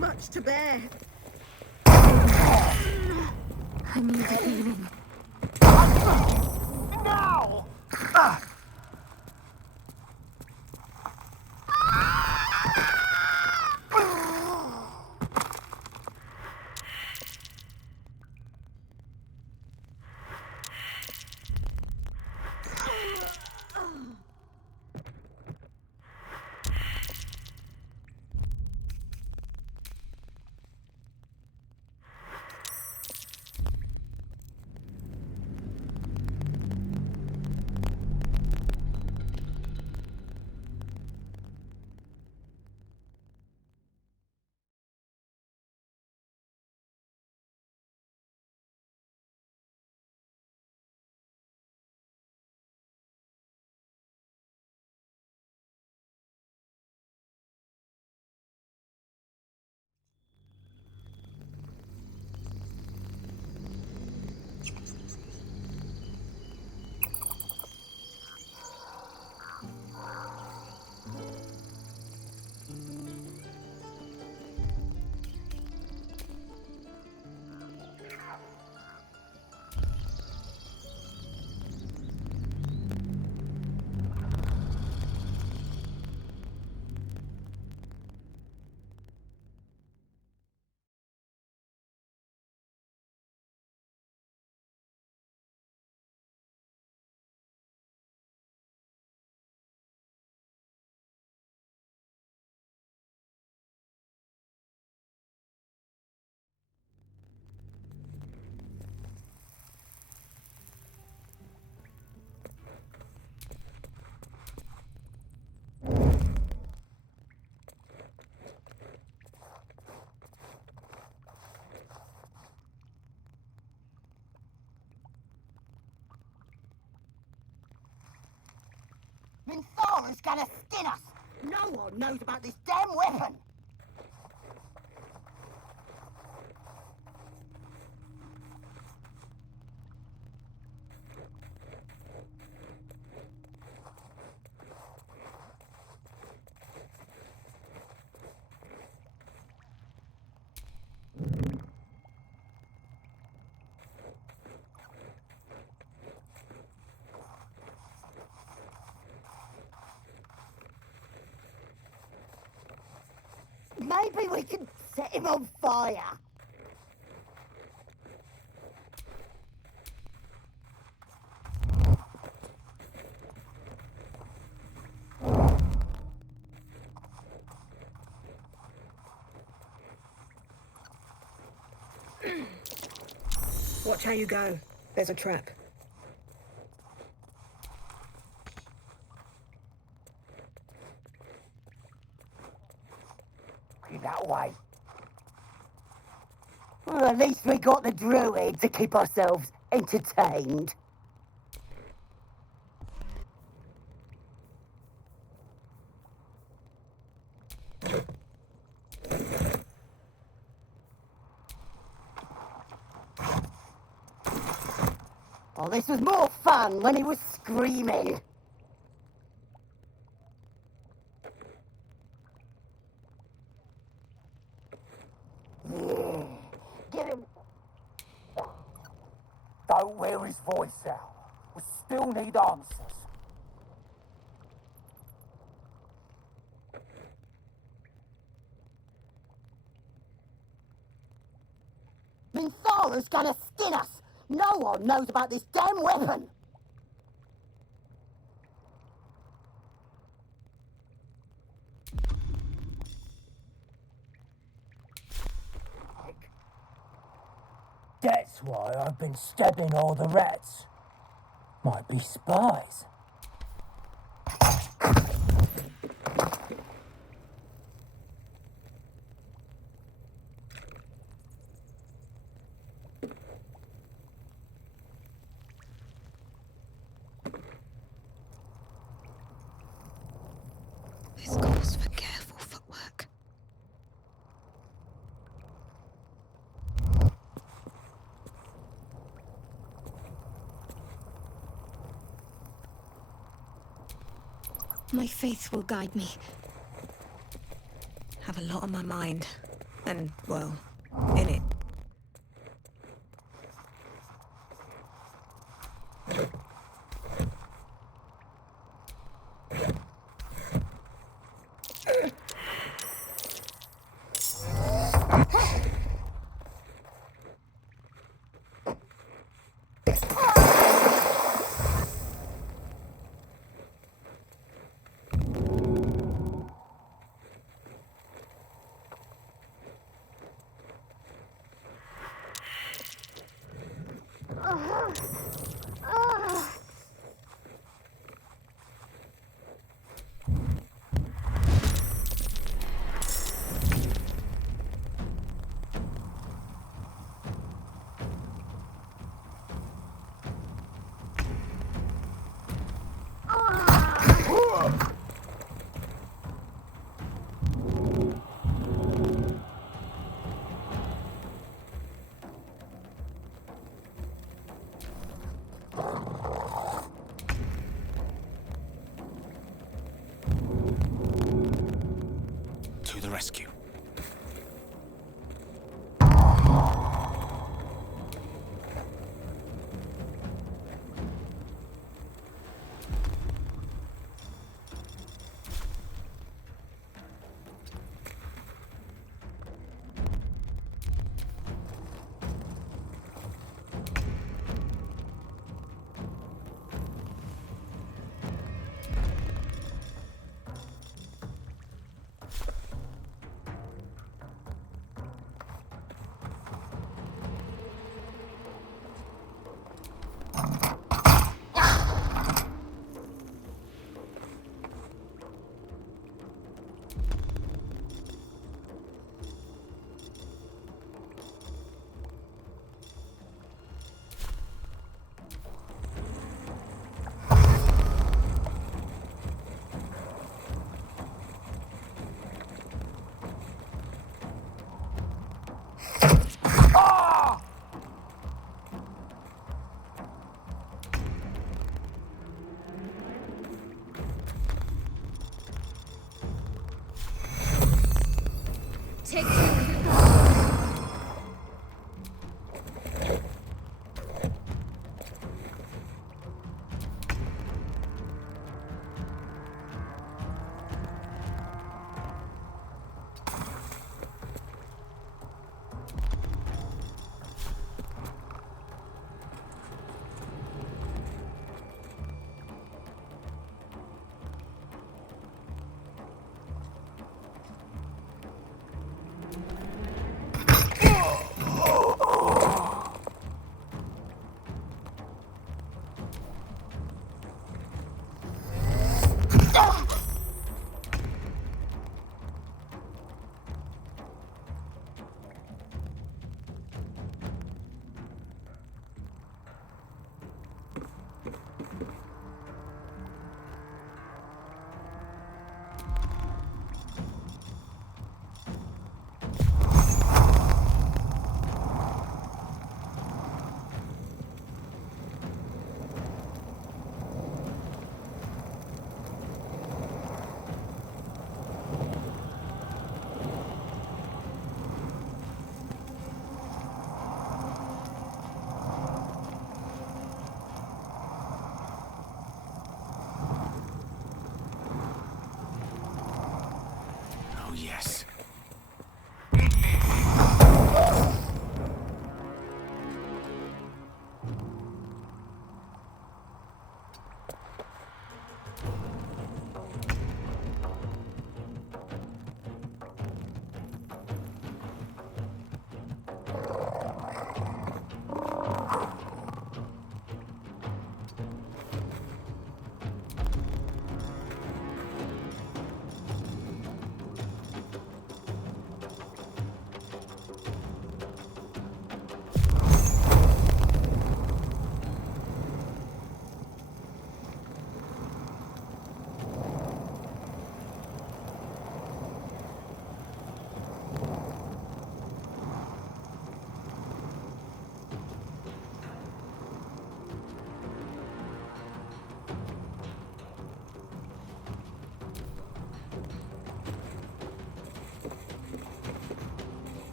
much to bear. I need healing. Now! Minthara's gonna skin us! No one knows about this damn weapon! Maybe we can set him on fire. Watch how you go. There's a trap. That way. Well, at least we got the druid to keep ourselves entertained. Oh, this was more fun when he was screaming. Get him. Don't wear his voice out. We still need answers. Minthara's gonna skin us. No one knows about this damn weapon. That's why I've been stabbing all the rats. Might be spies. This calls for careful footwork. My faith will guide me. Have a lot on my mind. And, well, in it. To the rescue. Yes.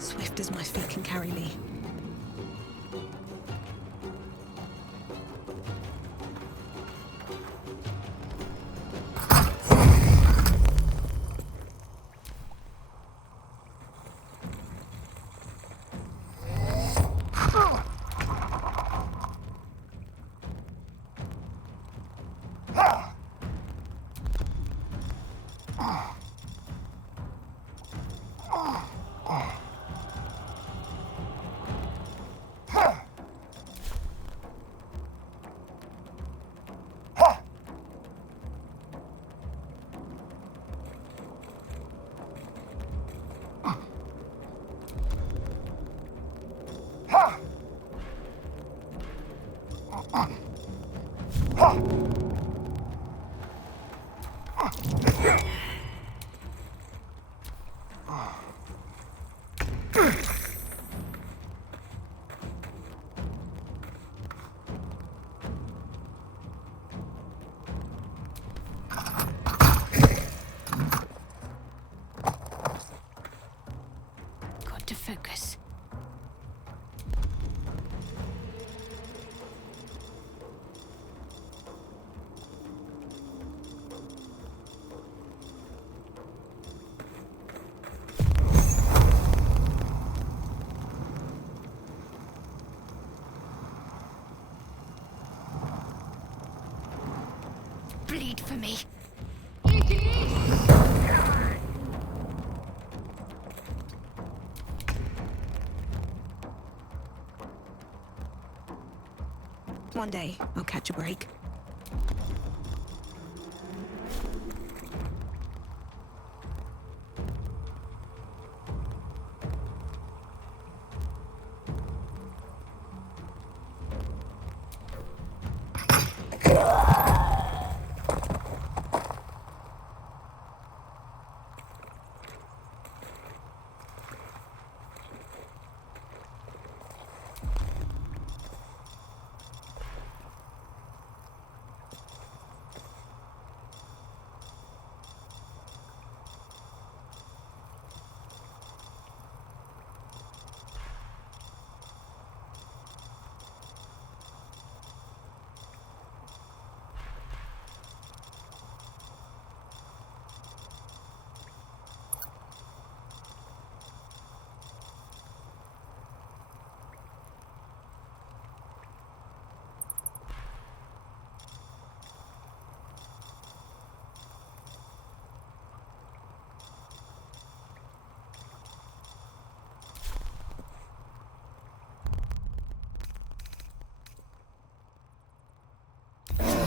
Swift as my feet can carry me. Got to focus. Bleed for me. One day, I'll catch a break.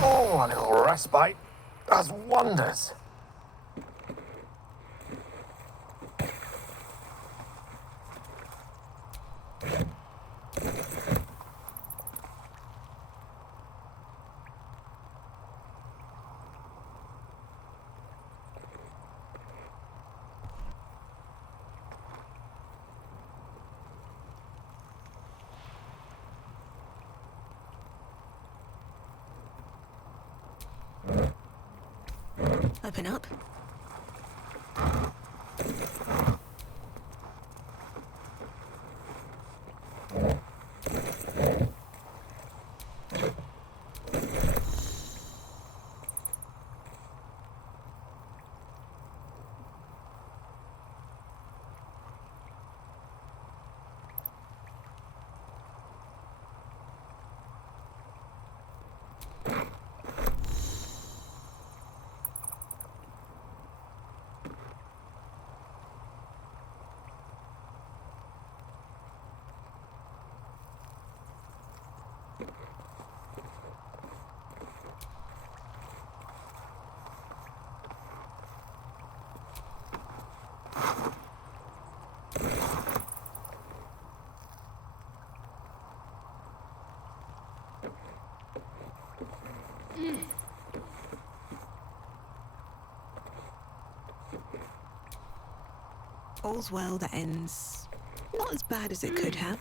Oh, a little respite does wonders. Open up. All's well that ends not as bad as it could have.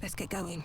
Let's get going.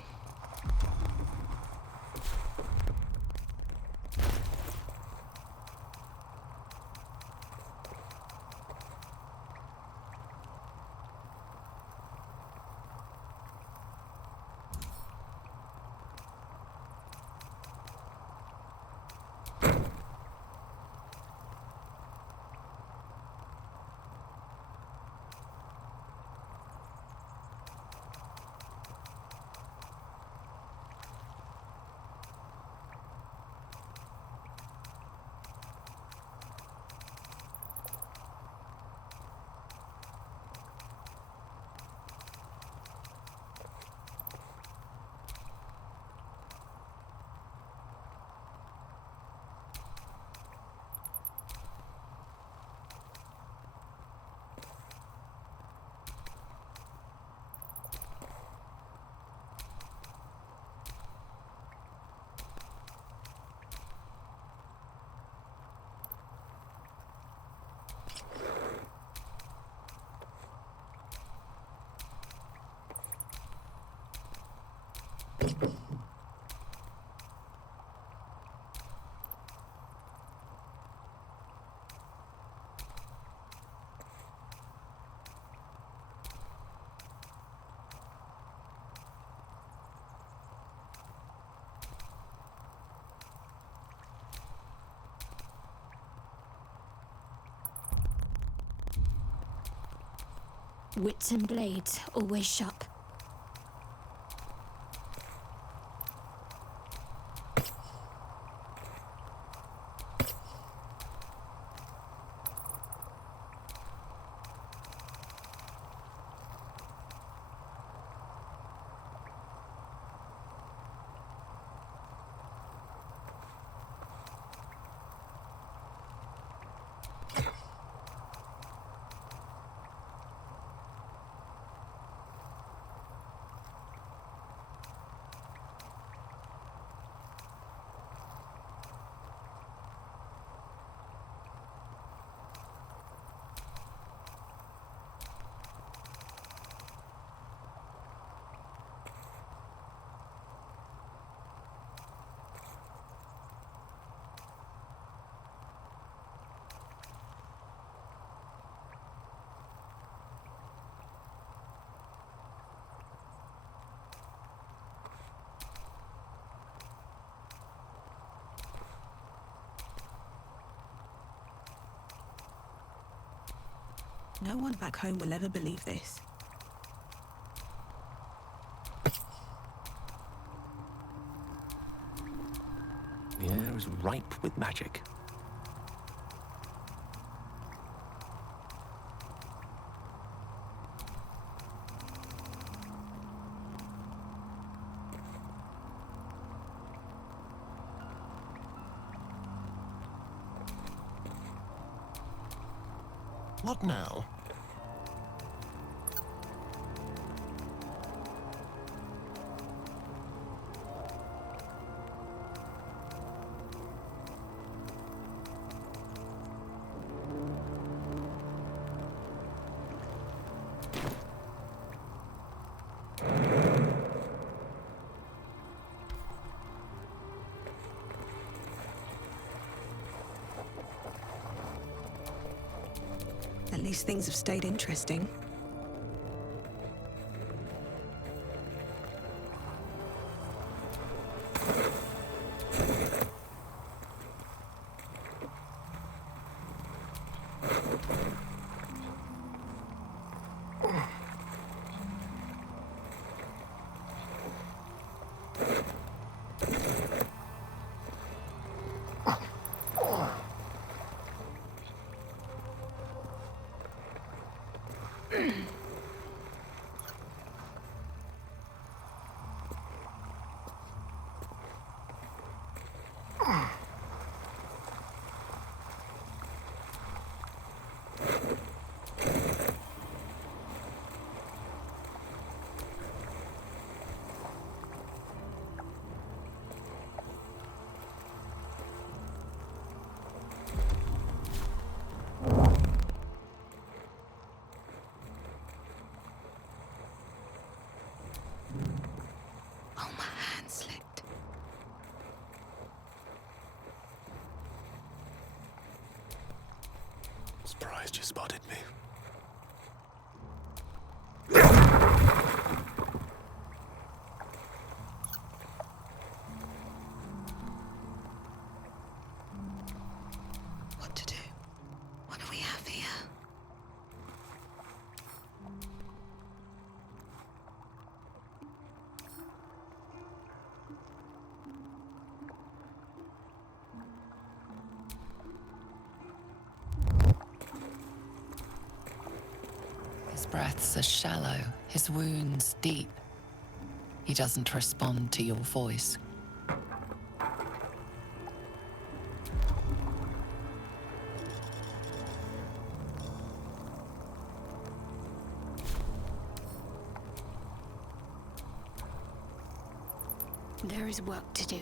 Wits and blades, always sharp. No one back home will ever believe this. The air is ripe with magic. What now? At least things have stayed interesting. Oh, my hand slipped. Surprised you spotted me. What to do? What do we have here? His breaths are shallow, his wounds deep. He doesn't respond to your voice. There is work to do.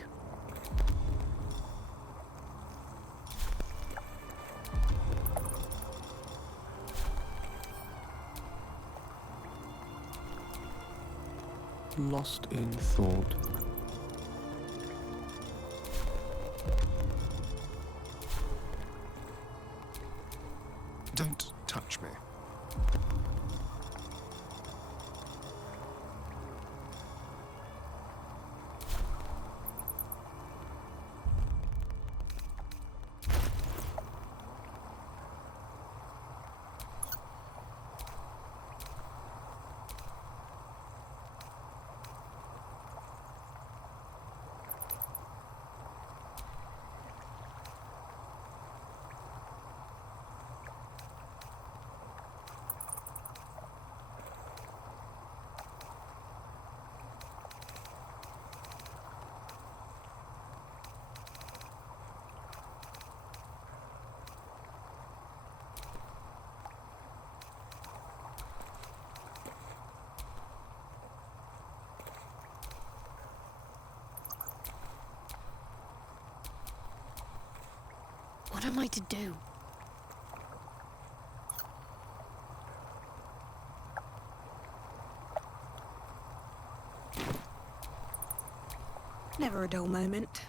Lost in thought. Don't touch me. What am I to do? Never a dull moment.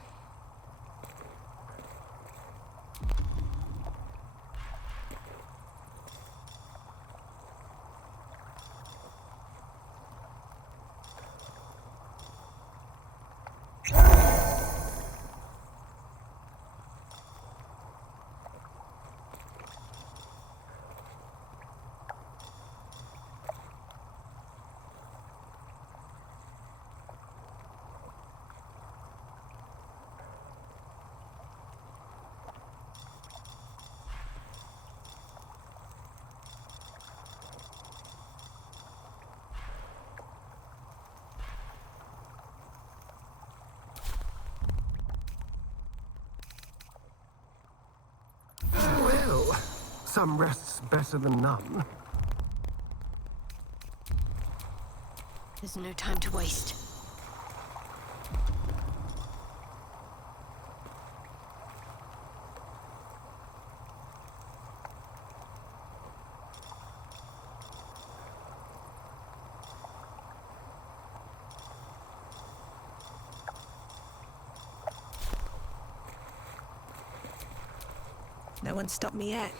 Well, some rest's better than none. There's no time to waste. No one stopped me yet.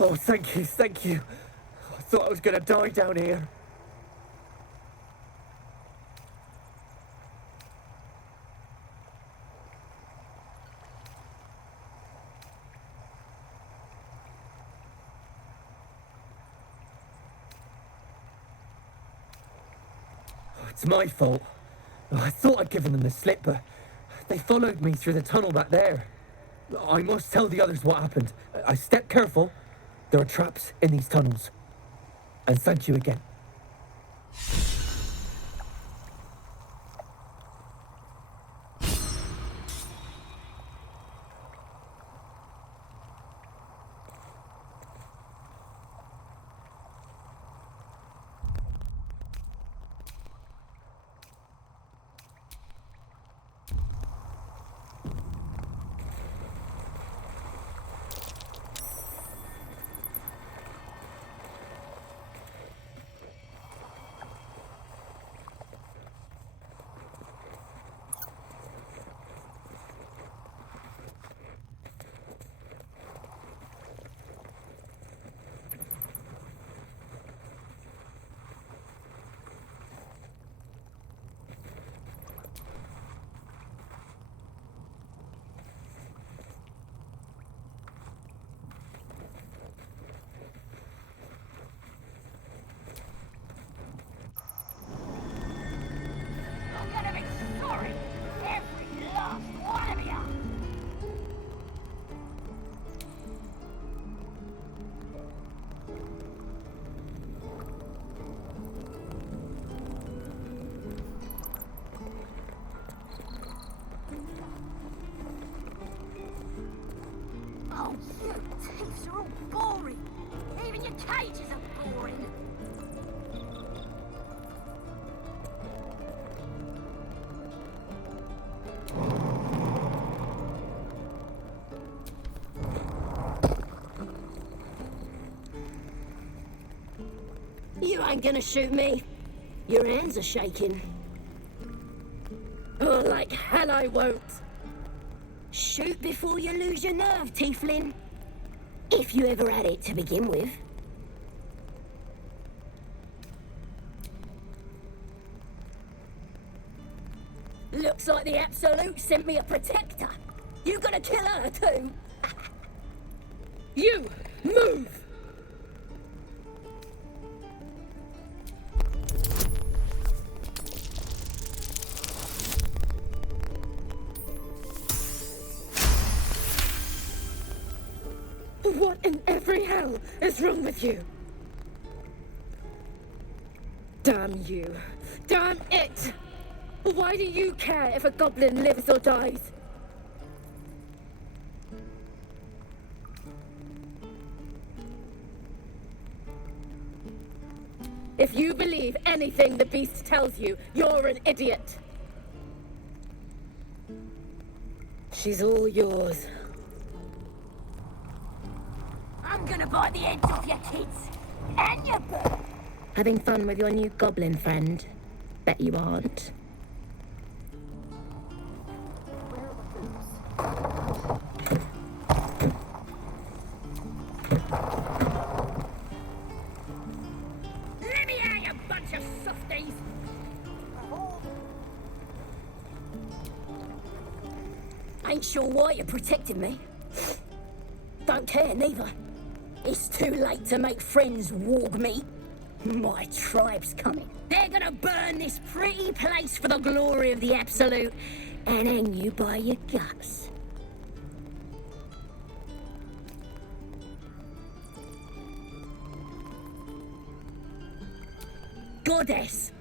Oh, thank you, thank you. I thought I was gonna die down here. It's my fault. I thought I'd given them the slip, but they followed me through the tunnel back there. I must tell the others what happened. I stepped careful. There are traps in these tunnels. and thank you again. Oh, you thieves are all boring. Even your cages are boring. You ain't gonna shoot me. Your hands are shaking. Oh, like hell I won't. Shoot before you lose your nerve, Tiefling. If you ever had it to begin with. Looks like the Absolute sent me a protector. You gonna kill her too? You, move! What in every hell is wrong with you? Damn you. Damn it! Why do you care if a goblin lives or dies? If you believe anything the beast tells you, you're an idiot. She's all yours. I'm gonna bite the heads off your kids and your bird. Having fun with your new goblin friend? Bet you aren't. Let me out, you bunch of softies! Ain't sure why you protected me. Don't care neither. It's too late to make friends, warg meat. My tribe's coming. They're gonna burn this pretty place for the glory of the Absolute and hang you by your guts. Goddess!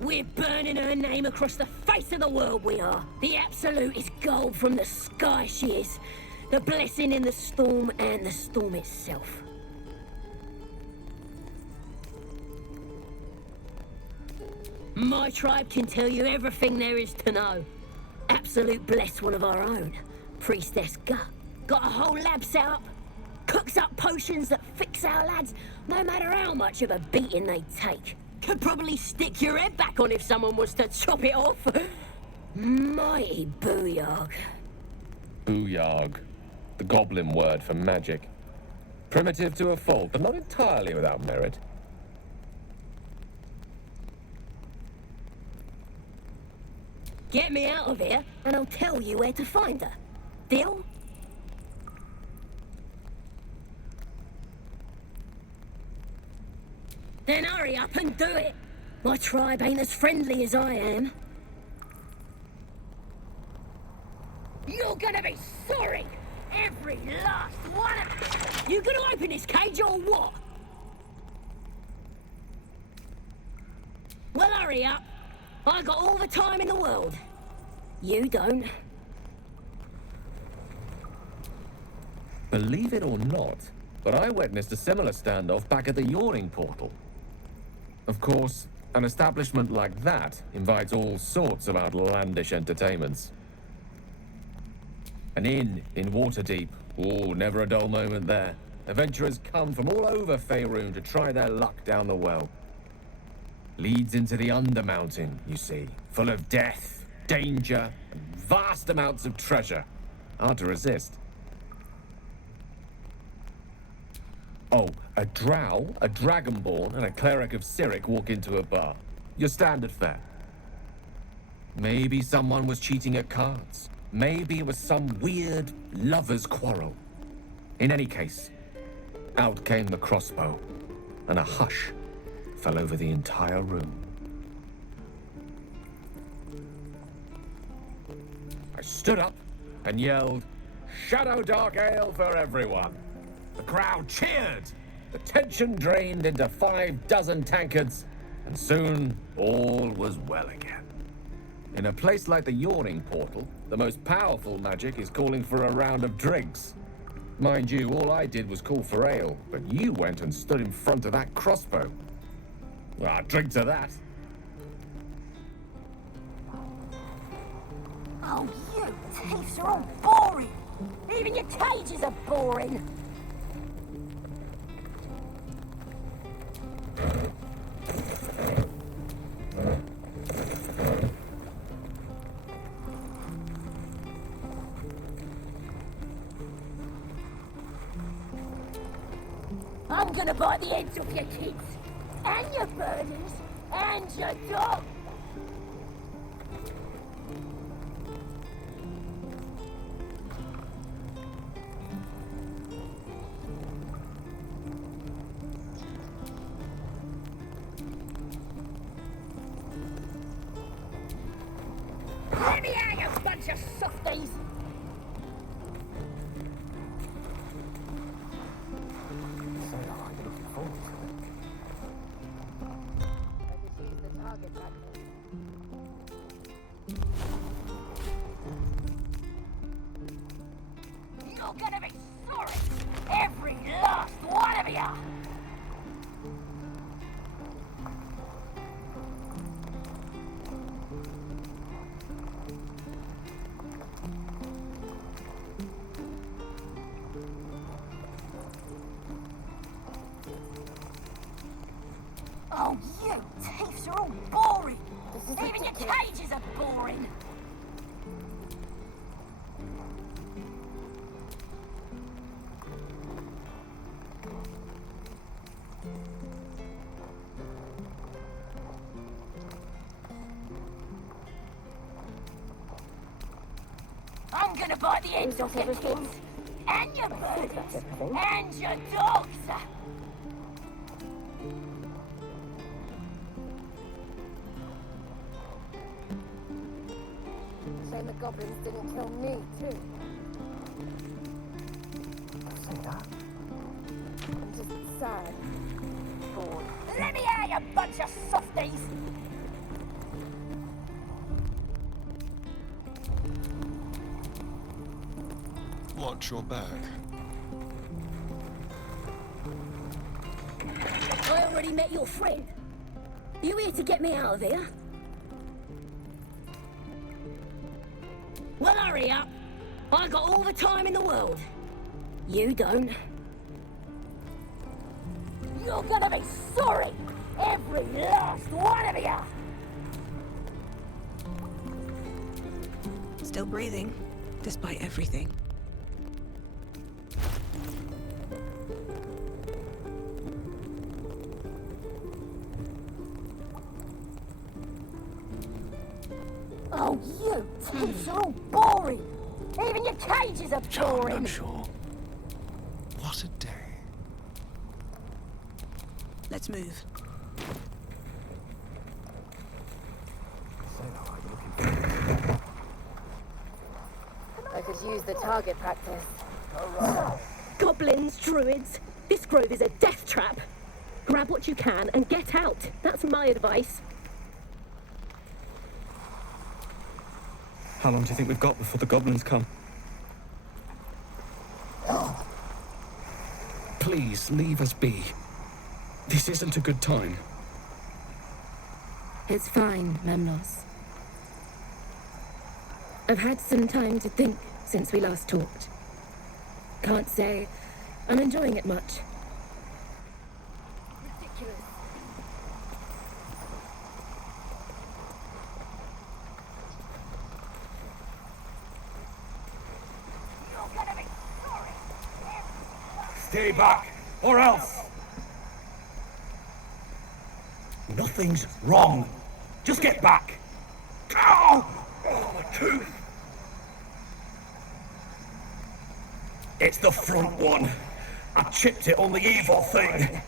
We're burning her name across the face of the world, we are. The Absolute is gold from the sky, she is. The blessing in the storm and the storm itself. My tribe can tell you everything there is to know. Absolute bless one of our own. Priestess Gut. Got a whole lab set up. Cooks up potions that fix our lads, no matter how much of a beating they take. Could probably stick your head back on if someone was to chop it off. Mighty booyarg. Booyarg. The goblin word for magic. Primitive to a fault, but not entirely without merit. Get me out of here, and I'll tell you where to find her. Deal? Then hurry up and do it. My tribe ain't as friendly as I am. You're gonna be sorry! Every last one of you! You gonna open this cage or what? hurry up. I got all the time in the world. You don't. Believe it or not, but I witnessed a similar standoff back at the yawning portal. Of course, an establishment like that invites all sorts of outlandish entertainments. An inn in Waterdeep. Oh, never a dull moment there. Adventurers come from all over Faerun to try their luck down the well. Leads into the Undermountain, you see, full of death, danger, and vast amounts of treasure. Hard to resist. Oh, a drow, a dragonborn, and a cleric of Cyric walk into a bar. Your standard fare. Maybe someone was cheating at cards. Maybe it was some weird lover's quarrel. In any case, out came the crossbow, and a hush fell over the entire room. I stood up and yelled, "Shadow Dark Ale for everyone!" The crowd cheered. The tension drained into 6 tankards, and soon all was well again. In a place like the Yawning Portal, the most powerful magic is calling for a round of drinks. Mind you, all I did was call for ale, but you went and stood in front of that crossbow. Well, drink to that. Oh, you thieves are all boring. Even your cages are boring. I'm gonna bite the ends off your kids, and your birdies, and your dog. Let me out, you bunch of softies! You're gonna be sorry! Every last one of you! Oh, you thieves are all boring! Even your cages are boring! I'm gonna bite the ends off your kids, and your birdies, and your dogs! Shame the goblins didn't kill me, too. Say that. I'm just sad. Bored. Let me out, you bunch of softies! Watch your back. I already met your friend. You here to get me out of here? Well, hurry up. I got all the time in the world. You don't. You're gonna be sorry! Every last one of you! Still breathing, despite everything. Oh, you thieves are all boring! Even your cages are boring! I'm sure. What a day. Let's move. I could use the target practice. Goblins, druids, this grove is a death trap. Grab what you can and get out. That's my advice. How long do you think we've got before the goblins come? Please, leave us be. This isn't a good time. It's fine, Memnos. I've had some time to think since we last talked. Can't say I'm enjoying it much. Ridiculous. Stay back, or else! Nothing's wrong. Just get back. Ow! Oh, my tooth! It's the front one. I chipped it on the evil thing.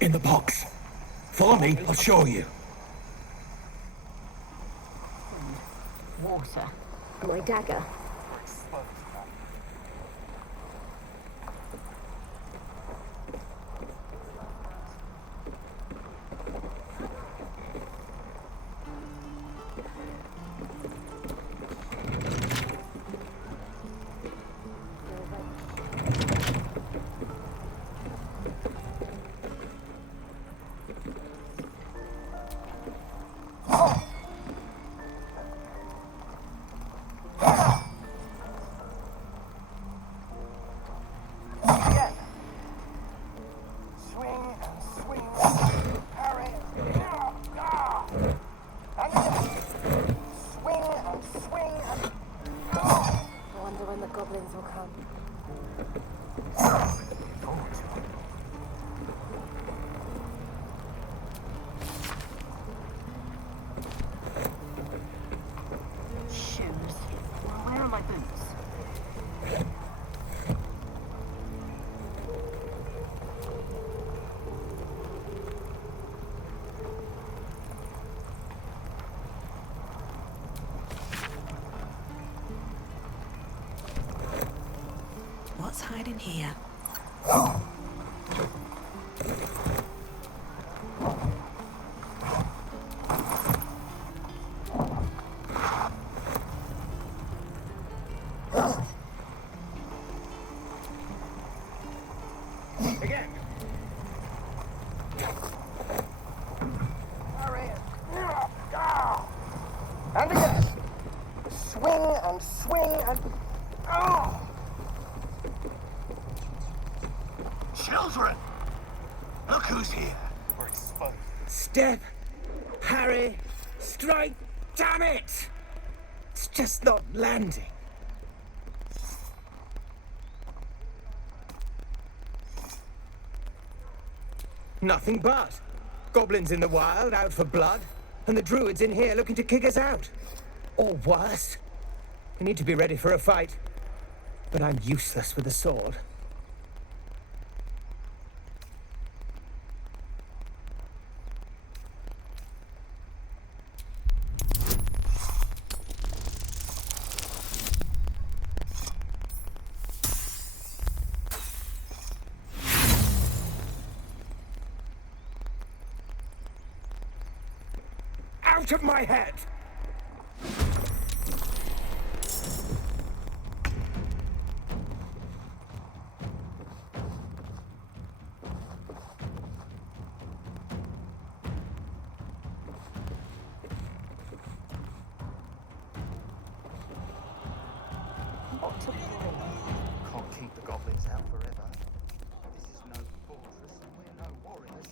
In the box. Follow me, I'll show you. Water. My dagger. What's hiding here? Again. And again. Swing and swing and... Oh! Children! Look who's here. We're exposed. Step! Harry! Strike! Damn it! It's just not landing. Nothing but. Goblins in the wild, out for blood, and the druids in here looking to kick us out. Or worse. We need to be ready for a fight. But I'm useless with a sword. Out of my head! Can't keep the goblins out forever. This is no fortress and we're no warriors.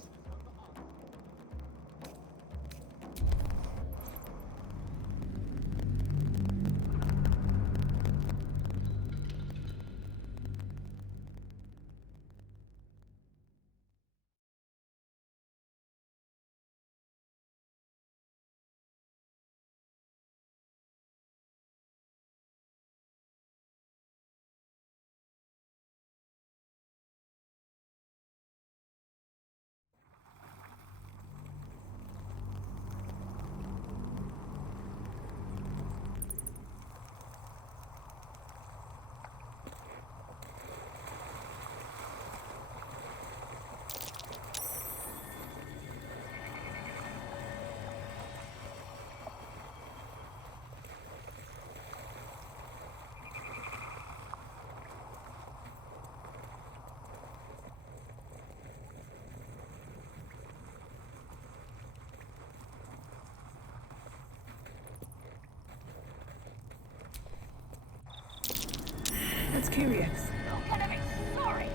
Sounds curious. You're gonna be sorry,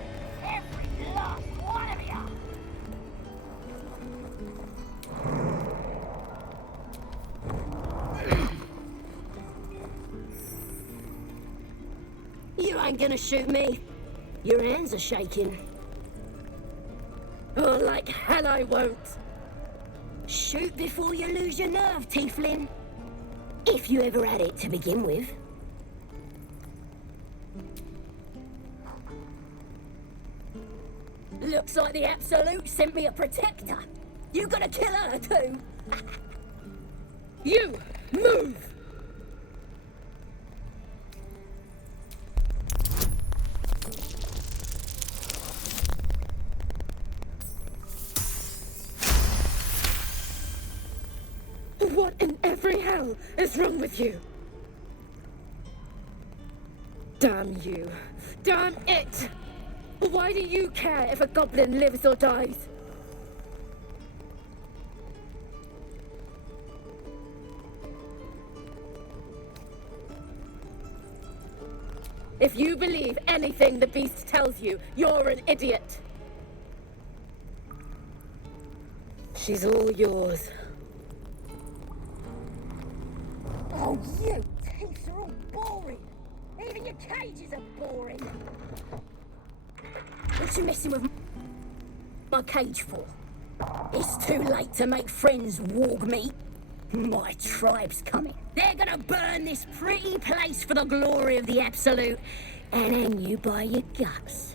every last one of you. You ain't gonna shoot me. Your hands are shaking. Oh, like hell I won't. Shoot before you lose your nerve, Tiefling. If you ever had it to begin with. Looks like the Absolute sent me a protector. You gonna kill her too? You, move! What in every hell is wrong with you? Damn you. Damn it! Why do you care if a goblin lives or dies? If you believe anything the beast tells you, you're an idiot. She's all yours. Oh, you teeth are all boring. Even your cages are boring. What you messing with my cage for? It's too late to make friends, warg meat. My tribe's coming. They're gonna burn this pretty place for the glory of the Absolute and hang you by your guts.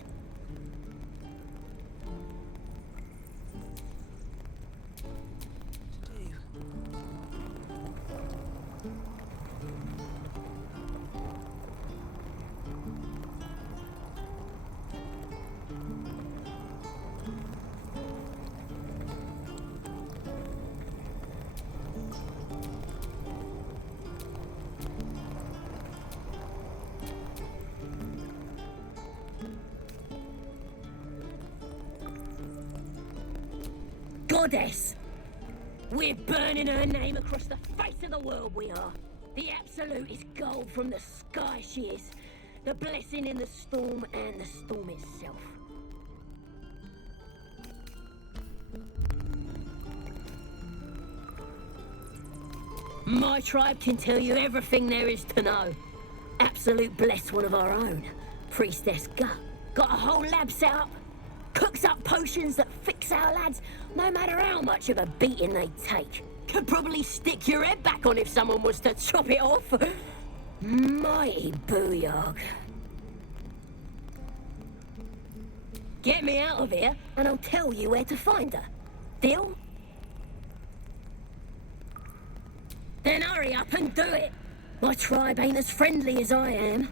Goddess! We're burning her name across the face of the world, we are. The Absolute is gold from the sky, she is. The blessing in the storm and the storm itself. My tribe can tell you everything there is to know. Absolute bless one of our own. Priestess Gut. Got a whole lab set up. Cooks up potions that fix our lads, no matter how much of a beating they take. Could probably stick your head back on if someone was to chop it off. Mighty booyog. Get me out of here, and I'll tell you where to find her. Deal? Then hurry up and do it. My tribe ain't as friendly as I am.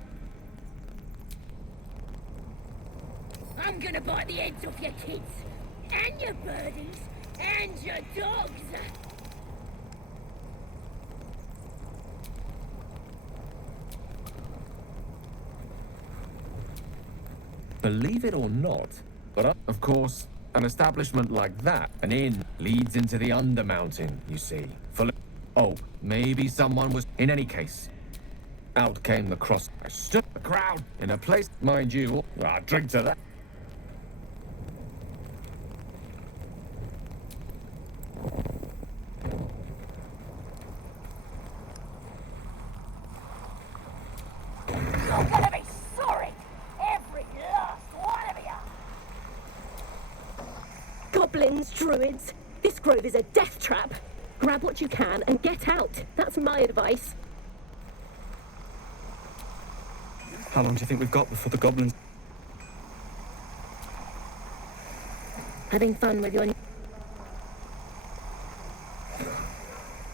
I'm gonna bite the heads off your kids, and your birdies, and your dogs. Believe it or not, but of course, an establishment like that, an inn, leads into the Undermountain, you see. Oh, maybe someone was... In any case, out came the cross. I stood the crowd in a place, mind you, I'll drink to that. You're gonna be sorry, every last one of you! Goblins, druids, this grove is a death trap. Grab what you can and get out. That's my advice. How long do you think we've got before the goblins... Having fun with your...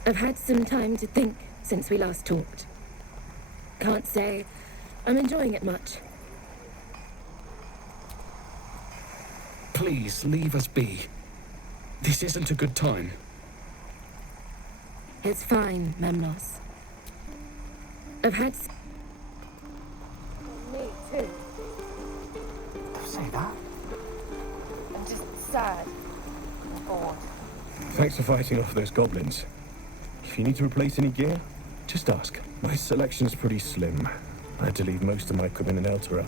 I've had some time to think since we last talked. Can't say I'm enjoying it much. Please, leave us be. This isn't a good time. It's fine, Memnos. I've had... Me too. Don't say that. I'm just sad. I'm bored. Thanks for fighting off those goblins. If you need to replace any gear, just ask. My selection's pretty slim. I had to leave most of my equipment in Elturel.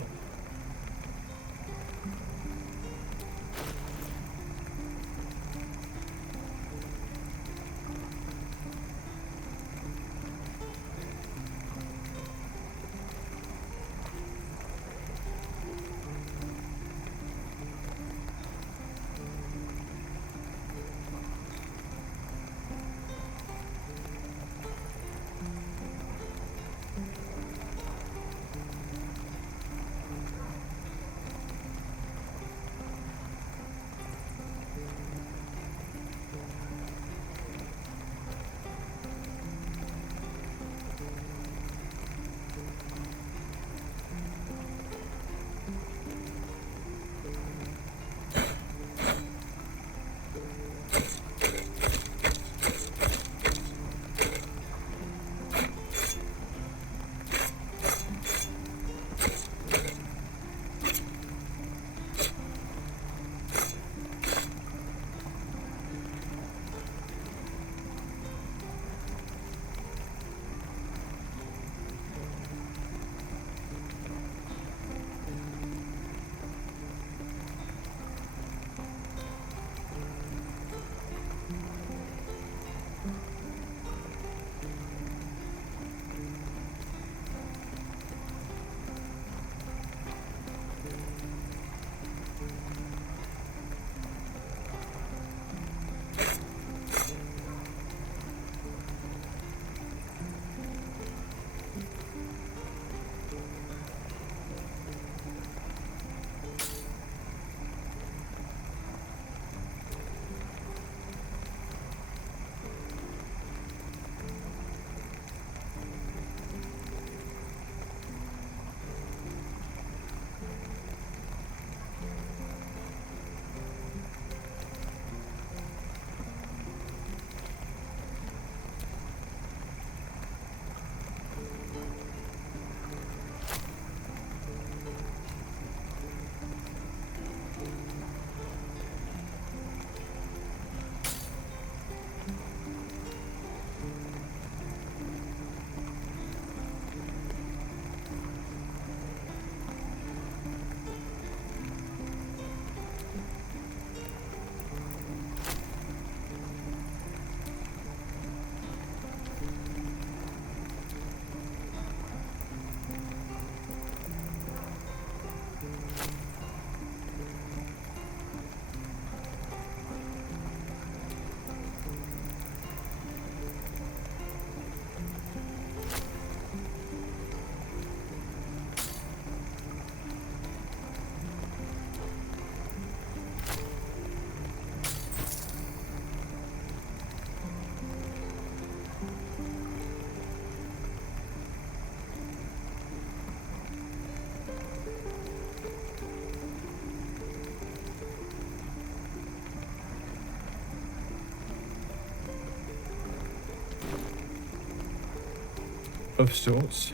Of sorts.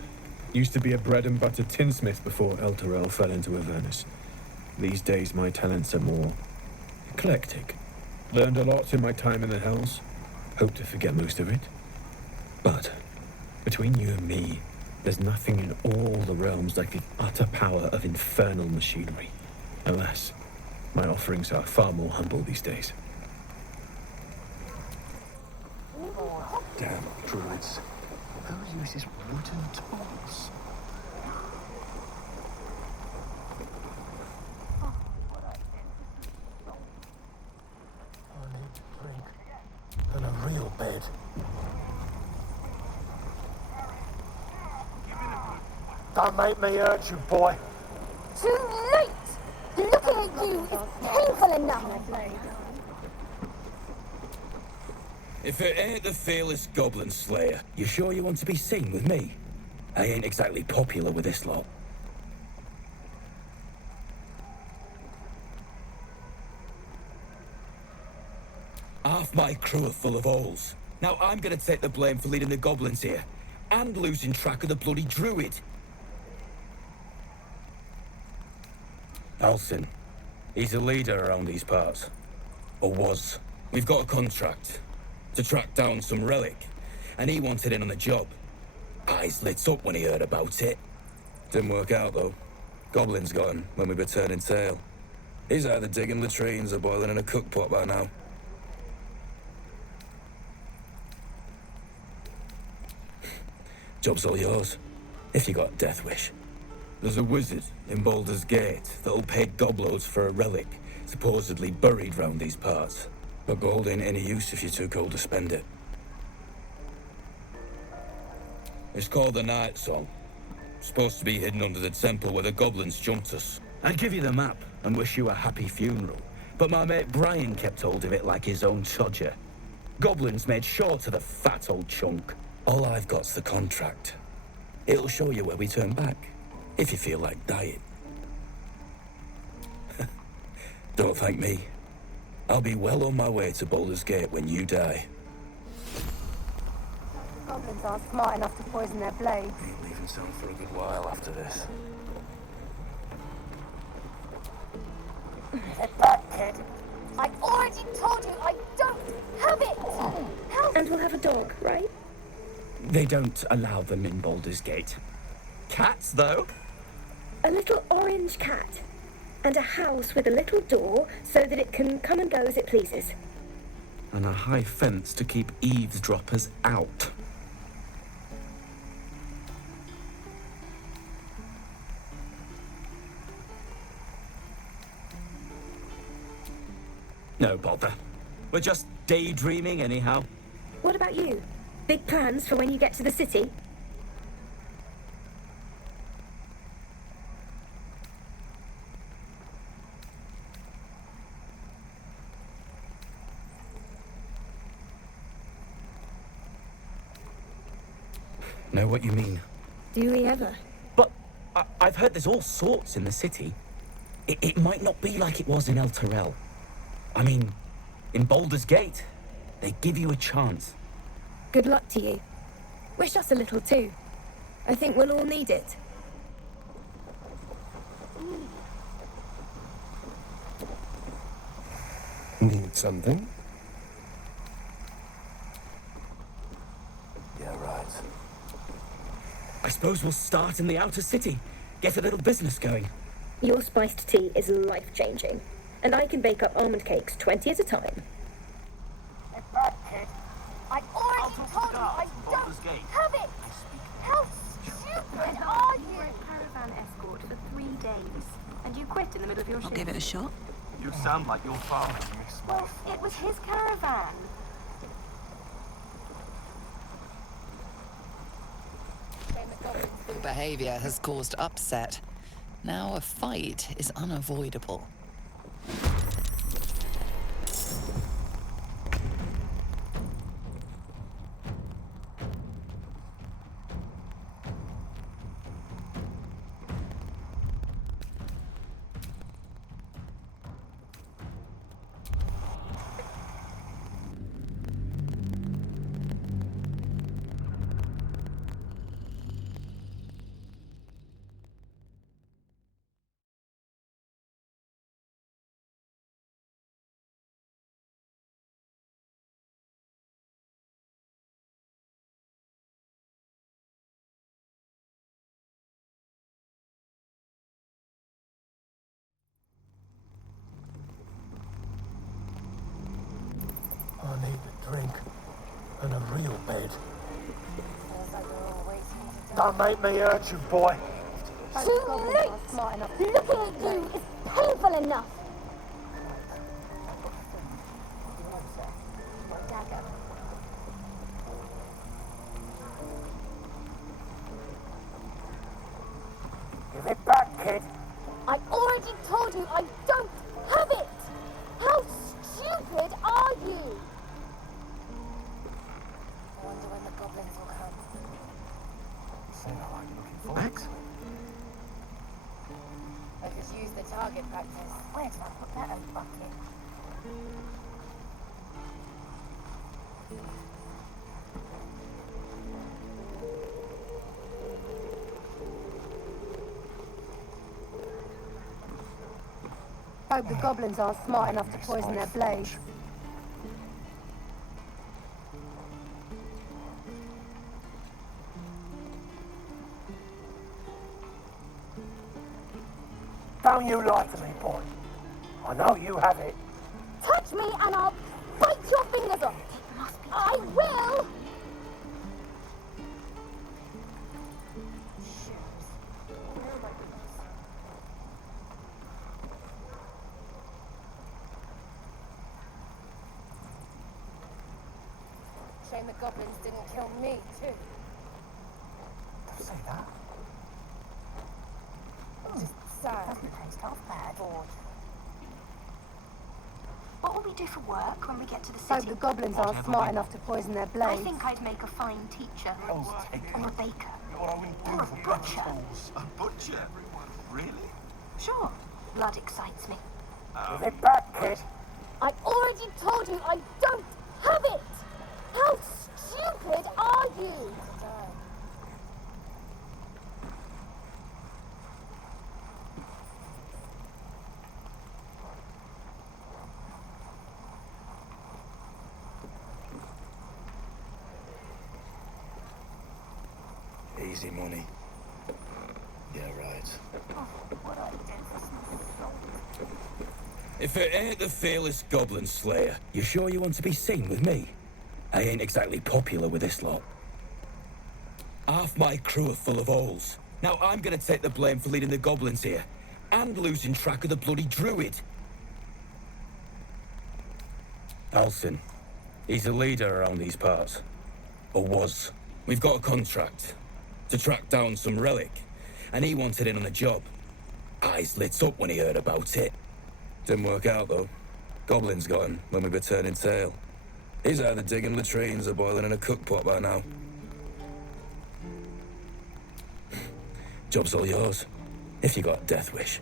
Used to be a bread and butter tinsmith before Elturel fell into Avernus. These days my talents are more eclectic. Learned a lot in my time in the Hells. Hope to forget most of it. But between you and me, there's nothing in all the realms like the utter power of infernal machinery. Alas, my offerings are far more humble these days. Damn druids. Who uses wooden tools? I need a drink and a real bed. Don't make me hurt you, boy. Too late! Looking at you is painful enough. If it ain't the fearless goblin slayer, you sure you want to be seen with me? I ain't exactly popular with this lot. Half my crew are full of holes. Now I'm gonna take the blame for leading the goblins here, and losing track of the bloody druid. Alcin. He's a leader around these parts. Or was. We've got a contract to track down some relic, and he wanted in on the job. Eyes lit up when he heard about it. Didn't work out, though. Goblins got him when we were turning tail. He's either digging latrines or boiling in a cook pot by now. Job's all yours, if you got a death wish. There's a wizard in Baldur's Gate that'll pay gobloads for a relic, supposedly buried round these parts. But gold ain't any use if you're too cold to spend it. It's called the Night Song. Supposed to be hidden under the temple where the goblins jumped us. I'd give you the map and wish you a happy funeral, but my mate Brian kept hold of it like his own Todger. Goblins made sure to the fat old chunk. All I've got's the contract. It'll show you where we turn back, if you feel like dying. Don't thank me. I'll be well on my way to Baldur's Gate when you die. Goblins aren't smart enough to poison their blades. Ain't leaving town for a good while after this. Get back, kid. I already told you I don't have it! How? And we'll have a dog, right? They don't allow them in Baldur's Gate. Cats, though? A little orange cat. And a house with a little door so that it can come and go as it pleases. And a high fence to keep eavesdroppers out. No bother. We're just daydreaming anyhow. What about you? Big plans for when you get to the city? Know what you mean. Do we ever? But I've heard there's all sorts in the city. It might not be like it was in El Terrell. I mean, in Baldur's Gate, they give you a chance. Good luck to you. Wish us a little too. I think we'll all need it. Need something? Yeah, right. I suppose we'll start in the outer city. Get a little business going. Your spiced tea is life-changing. And I can bake up almond cakes 20 at a time. Get back, kid. I already told you I don't have it! How stupid are you? Caravan escort for 3 days, and you quit in the middle of your I'll shift. give it a shot. You sound like your father, Miss Well, it was his caravan. Your behavior has caused upset. Now a fight is unavoidable. I need a drink and a real bed. Don't make me hurt you, boy. Too late! Looking at you is painful enough. Give it back, kid. I already told you I don't have it! How stupid are you? I wonder when the goblins will come. Max? I could use the target practice. Where did I put that old bucket? Hope the goblins aren't smart enough to poison their blades. Don't you lie to me, boy. I know you have it. Touch me and I'll bite your fingers off. It must be I will. Shame the goblins didn't kill me, too. Don't say that. Just sad. Doesn't taste half bad. Bored. What will we do for work when we get to the So city? the goblins aren't smart enough to poison their I blades. think I'd make a fine teacher. Or a baker. What I wouldn't do Or a for butcher. vegetables. A butcher? Really? Sure. Blood excites me. Give it back, kid. I already told you I don't have it. How stupid are you? Easy money. Yeah, right. What I did was If it ain't the fearless Goblin Slayer, you sure you want to be seen with me? I ain't exactly popular with this lot. Half my crew are full of holes. Now I'm gonna take the blame for leading the goblins here, and losing track of the bloody druid. Alcin. He's a leader around these parts. Or was. We've got a contract to track down some relic, and he wanted in on the job. Eyes lit up when he heard about it. Didn't work out, though. Goblins got him when we were turning tail. He's either digging latrines or boiling in a cookpot by now. Job's all yours, if you got a death wish.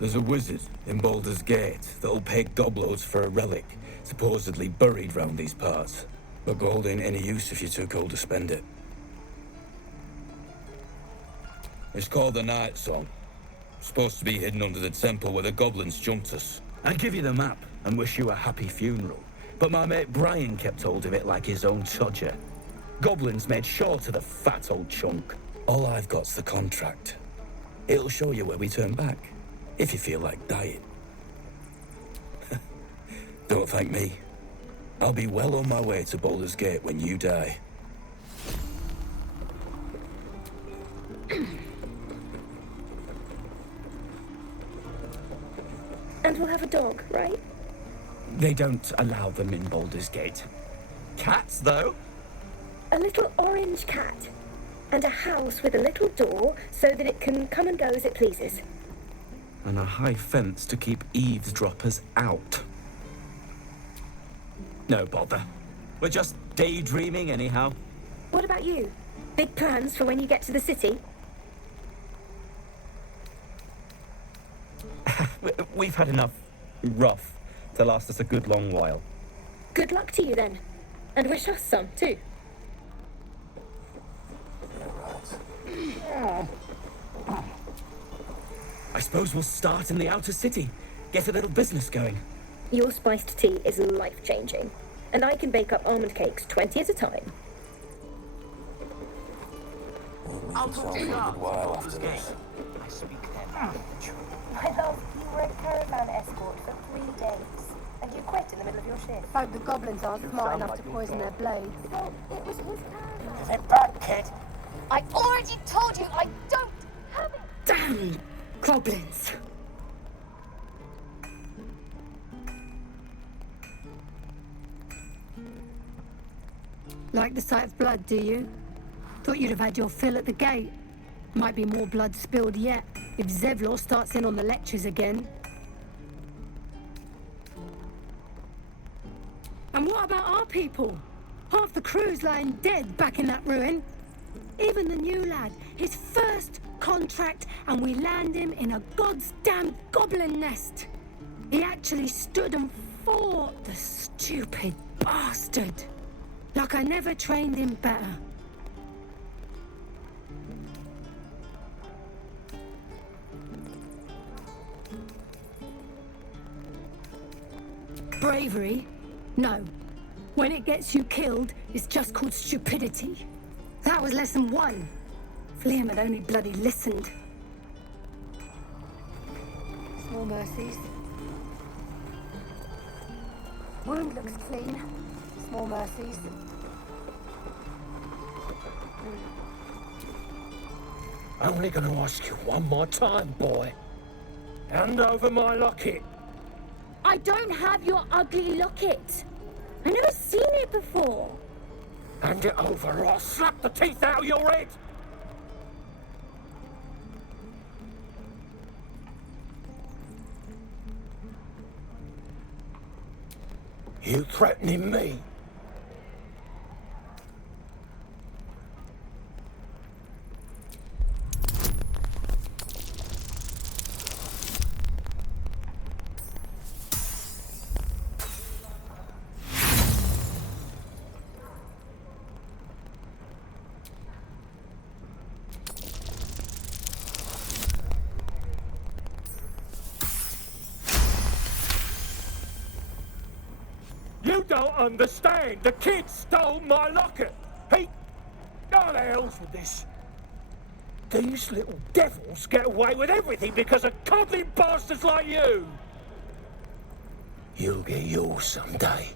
There's a wizard in Baldur's Gate that'll pay gobloads for a relic, supposedly buried round these parts. But gold ain't any use if you're too cold to spend it. It's called the Night Song. Supposed to be hidden under the temple where the goblins jumped us. I'd give you the map and wish you a happy funeral, but my mate Brian kept hold of it like his own Todger. Goblins made sure to the fat old chunk. All I've got's the contract. It'll show you where we turn back, if you feel like dying. Don't thank me. I'll be well on my way to Baldur's Gate when you die. And we'll have a dog, right? They don't allow them in Baldur's Gate. Cats, though? A little orange cat. And a house with a little door so that it can come and go as it pleases. And a high fence to keep eavesdroppers out. No bother. We're just daydreaming anyhow. What about you? Big plans for when you get to the city? We've had enough rough to last us a good long while. Good luck to you then. And wish us some too. I suppose we'll start in the outer city. Get a little business going. Your spiced tea is life-changing. And I can bake up almond cakes 20 at a time. I'll talk to you after Baldur's Gate. I speak then. My love, you were a caravan escort for 3 days. And you quit in the middle of your shift. Hope the goblins aren't smart enough to poison their blades. Well, it was his caravan. Give it back, kid. I already told you I don't have it. Damn goblins! Like the sight of blood, do you? Thought you'd have had your fill at the gate. Might be more blood spilled yet, if Zevlor starts in on the lectures again. And what about our people? Half the crew's lying dead back in that ruin. Even the new lad, his first contract, and we land him in a goddamn goblin nest. He actually stood and fought, the stupid bastard. Like I never trained him better. Bravery? No. When it gets you killed, it's just called stupidity. That was lesson 1. If Liam had only bloody listened. Small mercies. Wound looks clean. Small mercies. Only gonna ask you one more time, boy. Hand over my locket. I don't have your ugly locket. I've never seen it before. Hand it over or I'll slap the teeth out of your head. You threatening me? You don't understand. The kid stole my locket. He... How the hell's with this? These little devils get away with everything because of coddling bastards like you. You'll get yours someday.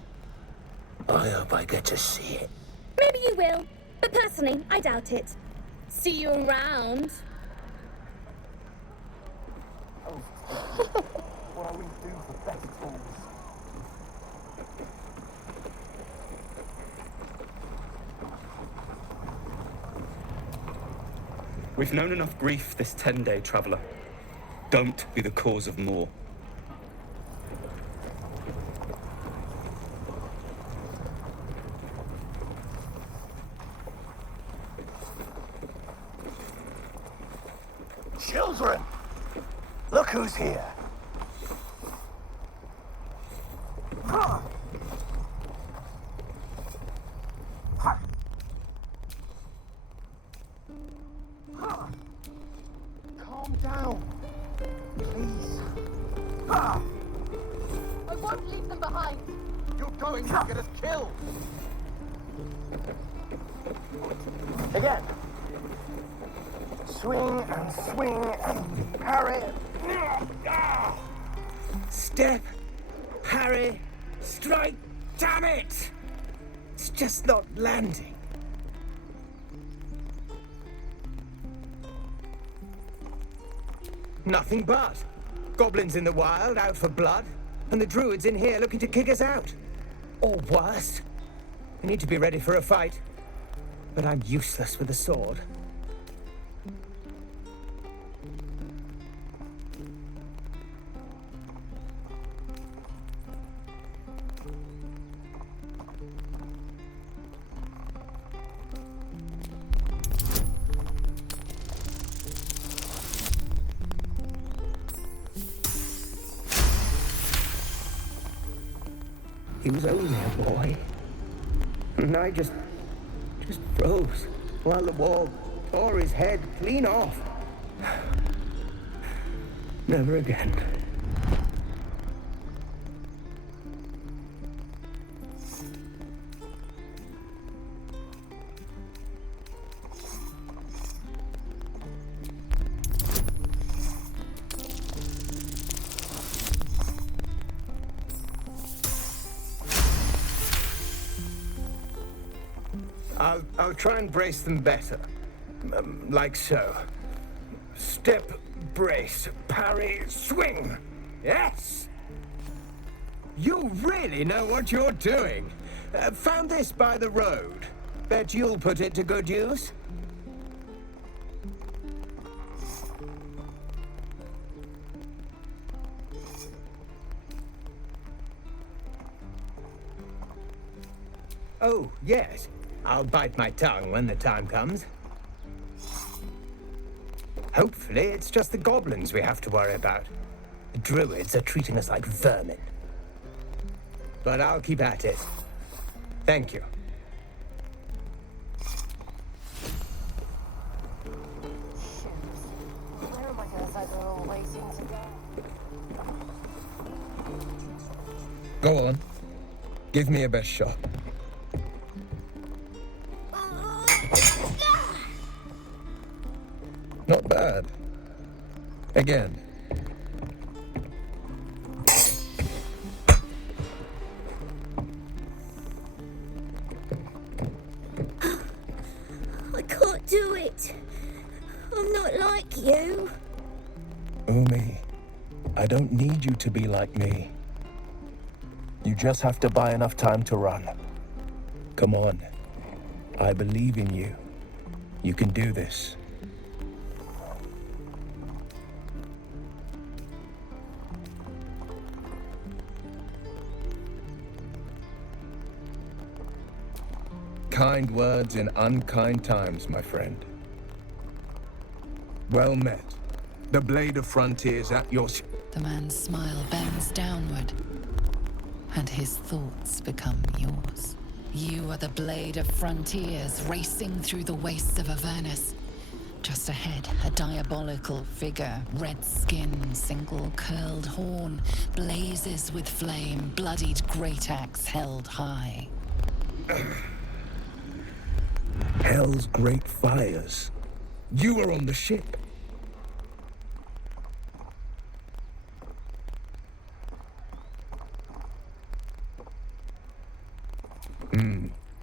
I hope I get to see it. Maybe you will, but personally, I doubt it. See you around. What I wouldn't do for better tools. We've known enough grief this 10-day traveller. Don't be the cause of more. Children! Look who's here! Calm down. Please. I won't leave them behind. You're going to get us killed. Again. Swing and swing and parry. Step, parry, strike, damn it! It's just not landing. Nothing but. Goblins in the wild, out for blood, and the druids in here looking to kick us out. Or worse. We need to be ready for a fight, but I'm useless with a sword. He was only a boy. And I just froze while the wall tore his head clean off. Never again. I'll try and brace them better. Like so. Step, brace, parry, swing. Yes! You really know what you're doing. Found this by the road. Bet you'll put it to good use. Oh, yes. I'll bite my tongue when the time comes. Hopefully, it's just the goblins we have to worry about. The druids are treating us like vermin. But I'll keep at it. Thank you. Where am I going to say they're all waiting to go? Go on. Give me a best shot. Not bad. Again. I'm not like you. Umi, I don't need you to be like me. You just have to buy enough time to run. Come on. I believe in you. You can do this. Kind words in unkind times, my friend. Well met. The blade of frontiers at your... The man's smile bends downward, and his thoughts become yours. You are the blade of frontiers racing through the wastes of Avernus. Just ahead, a diabolical figure, red skin, single curled horn, blazes with flame, bloodied great axe held high. Hell's great fires. You were on the ship.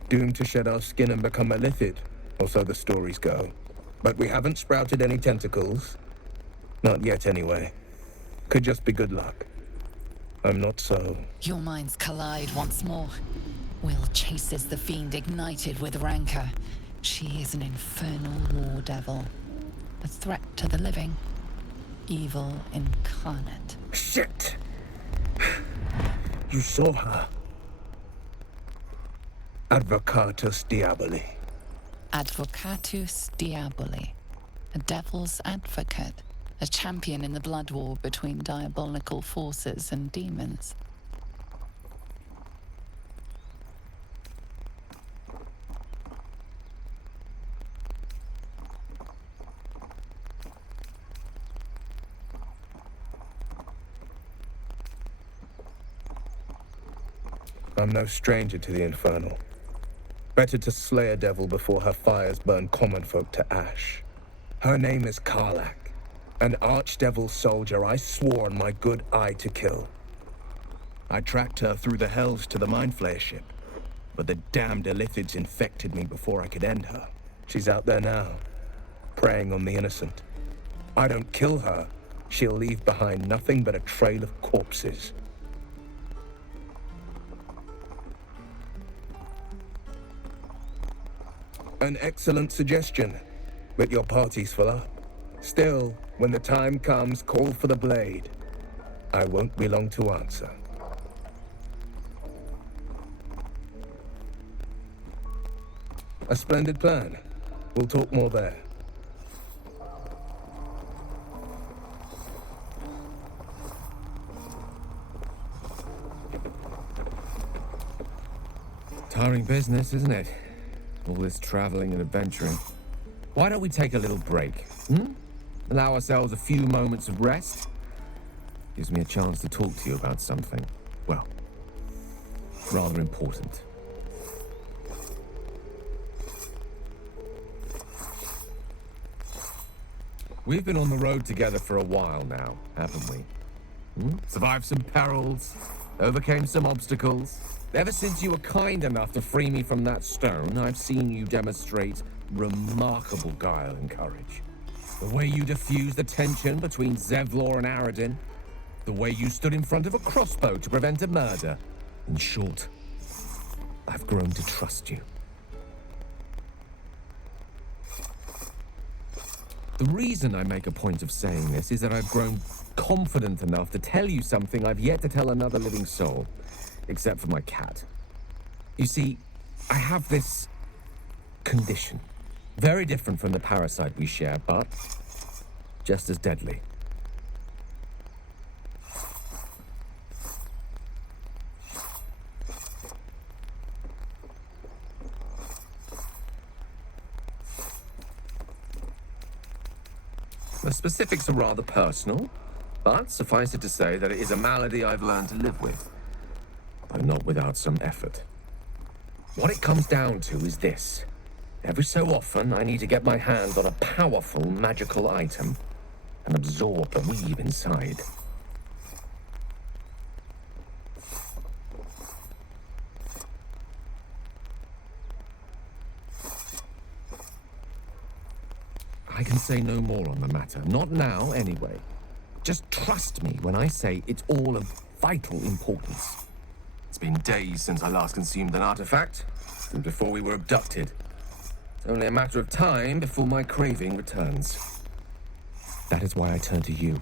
Doomed to shed our skin and become a lithid, or so the stories go. But we haven't sprouted any tentacles. Not yet, anyway. Could just be good luck. I'm not so... Your minds collide once more. Will chases the fiend ignited with rancor. She is an infernal war devil. A threat to the living. Evil incarnate. Shit! You saw her. Advocatus Diaboli. Advocatus Diaboli. A devil's advocate. A champion in the blood war between diabolical forces and demons. I'm no stranger to the infernal. Better to slay a devil before her fires burn common folk to ash. Her name is Karlak, an archdevil soldier I swore on my good eye to kill. I tracked her through the hells to the Mind Flayer ship, but the damned Illithids infected me before I could end her. She's out there now, preying on the innocent. I don't kill her, she'll leave behind nothing but a trail of corpses. An excellent suggestion, but your party's full up. Still, when the time comes, call for the blade. I won't be long to answer. A splendid plan. We'll talk more there. Tiring business, isn't it? All this traveling and adventuring. Why don't we take a little break? Allow ourselves a few moments of rest? Gives me a chance to talk to you about something, well, rather important. We've been on the road together for a while now, haven't we? Survived some perils, overcame some obstacles. Ever since you were kind enough to free me from that stone, I've seen you demonstrate remarkable guile and courage. The way you diffused the tension between Zevlor and Aradin. The way you stood in front of a crossbow to prevent a murder. In short, I've grown to trust you. The reason I make a point of saying this is that I've grown confident enough to tell you something I've yet to tell another living soul. Except for my cat. You see, I have this condition. Very different from the parasite we share, but just as deadly. The specifics are rather personal, but suffice it to say that it is a malady I've learned to live with. Though not without some effort. What it comes down to is this. Every so often, I need to get my hands on a powerful magical item and absorb the weave inside. I can say no more on the matter. Not now, anyway. Just trust me when I say it's all of vital importance. It's been days since I last consumed an artifact, and before we were abducted. It's only a matter of time before my craving returns. That is why I turn to you.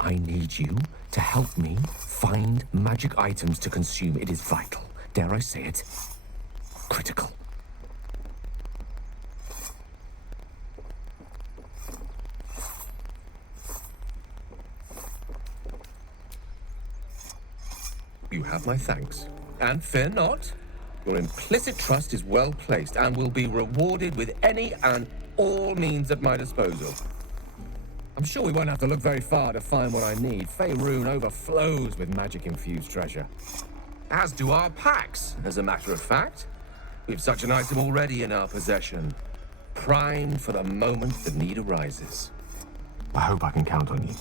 I need you to help me find magic items to consume. It is vital. Dare I say it? Critical. You have my thanks. And fear not, your implicit trust is well placed and will be rewarded with any and all means at my disposal. I'm sure we won't have to look very far to find what I need. Faerun overflows with magic-infused treasure. As do our packs, as a matter of fact. We've such an item already in our possession. Primed for the moment the need arises. I hope I can count on you.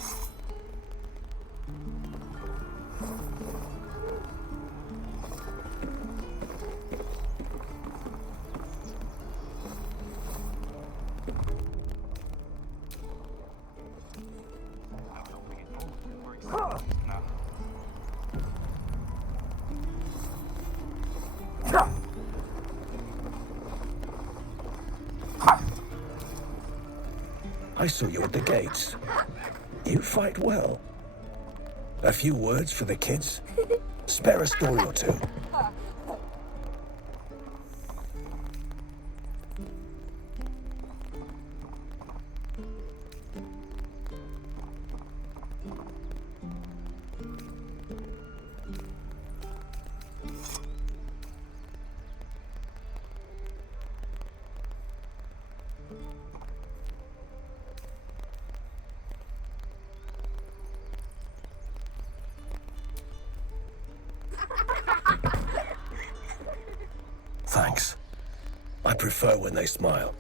I saw you at the gates. You fight well. A few words for the kids? Spare a story or two. Thanks. I prefer when they smile.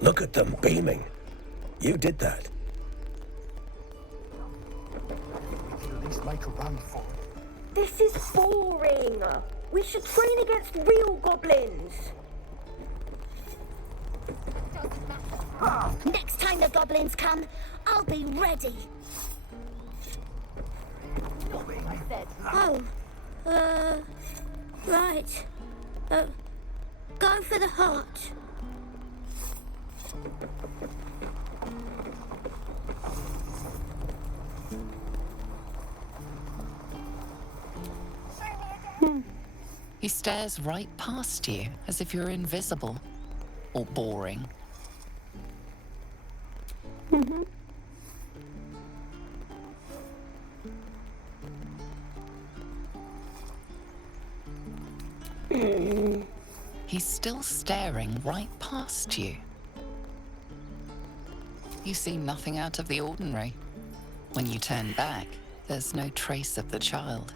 Look at them beaming. You did that. We could at least make a run for it. This is boring. We should train against real goblins. Next time the goblins come, I'll be ready. Oh, right. Go for the heart. He stares right past you, as if you're invisible. Or boring. He's still staring right past you. You see nothing out of the ordinary. When you turn back, there's no trace of the child.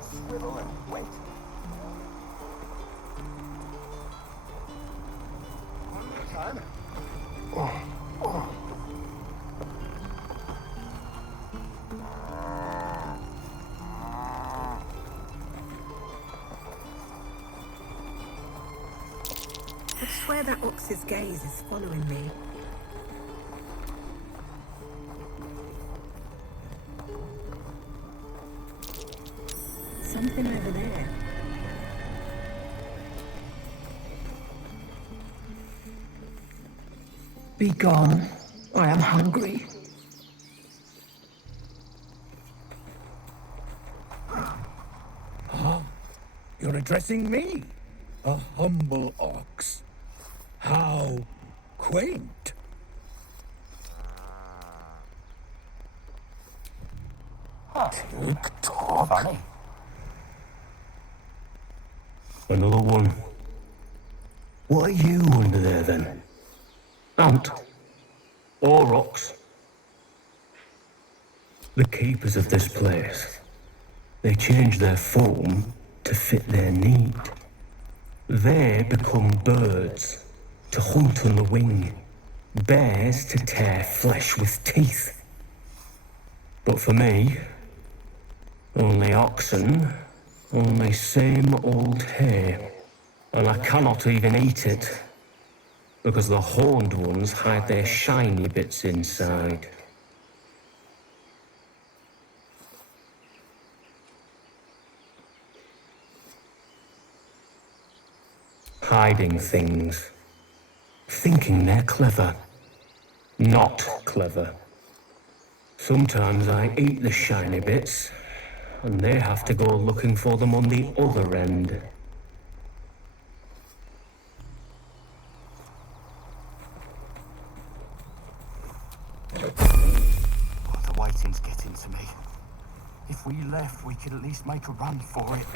Swivel and wait. Time. I swear that ox's gaze is following me. Something over there. Be gone. I am hungry. Huh? You're addressing me? A humble ox. How quaint. TikTok. Funny. Another one. What are you under there then? Ant? Or ox? The keepers of this place. They change their form to fit their need. They become birds to hunt on the wing. bears to tear flesh with teeth. But for me, only oxen, only same old hay. And I cannot even eat it, because the horned ones hide their shiny bits inside. Hiding things. Thinking they're clever. Not clever. Sometimes I eat the shiny bits, and they have to go looking for them on the other end. The waiting's getting to me. If we left, we could at least make a run for it.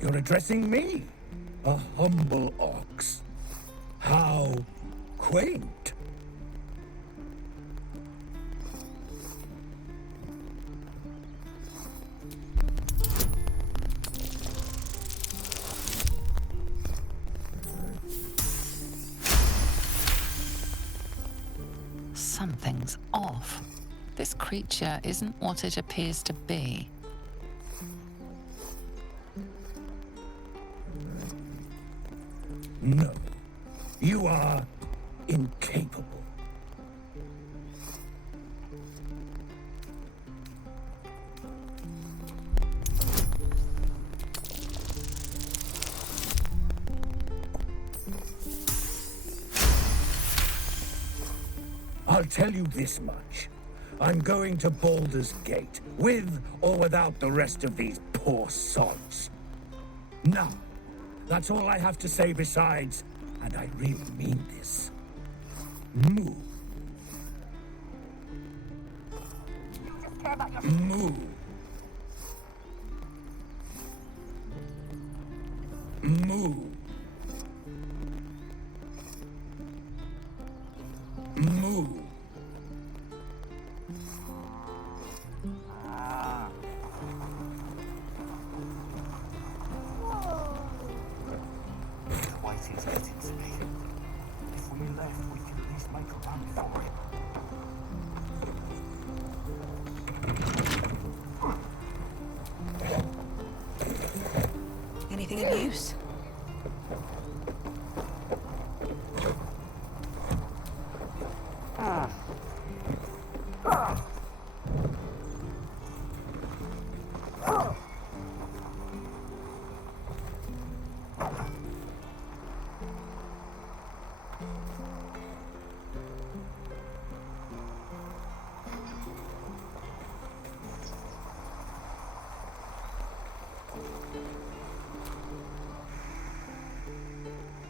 You're addressing me, a humble ox. How quaint. Something's off. This creature isn't what it appears to be. No, you are incapable. I'll tell you this much. I'm going to Baldur's Gate, with or without the rest of these poor sods. Now, that's all I have to say besides, and I really mean this. Move. Move. Move. Move. Waiting's getting to me. If we left, we could at least make a run for it. Anything of use?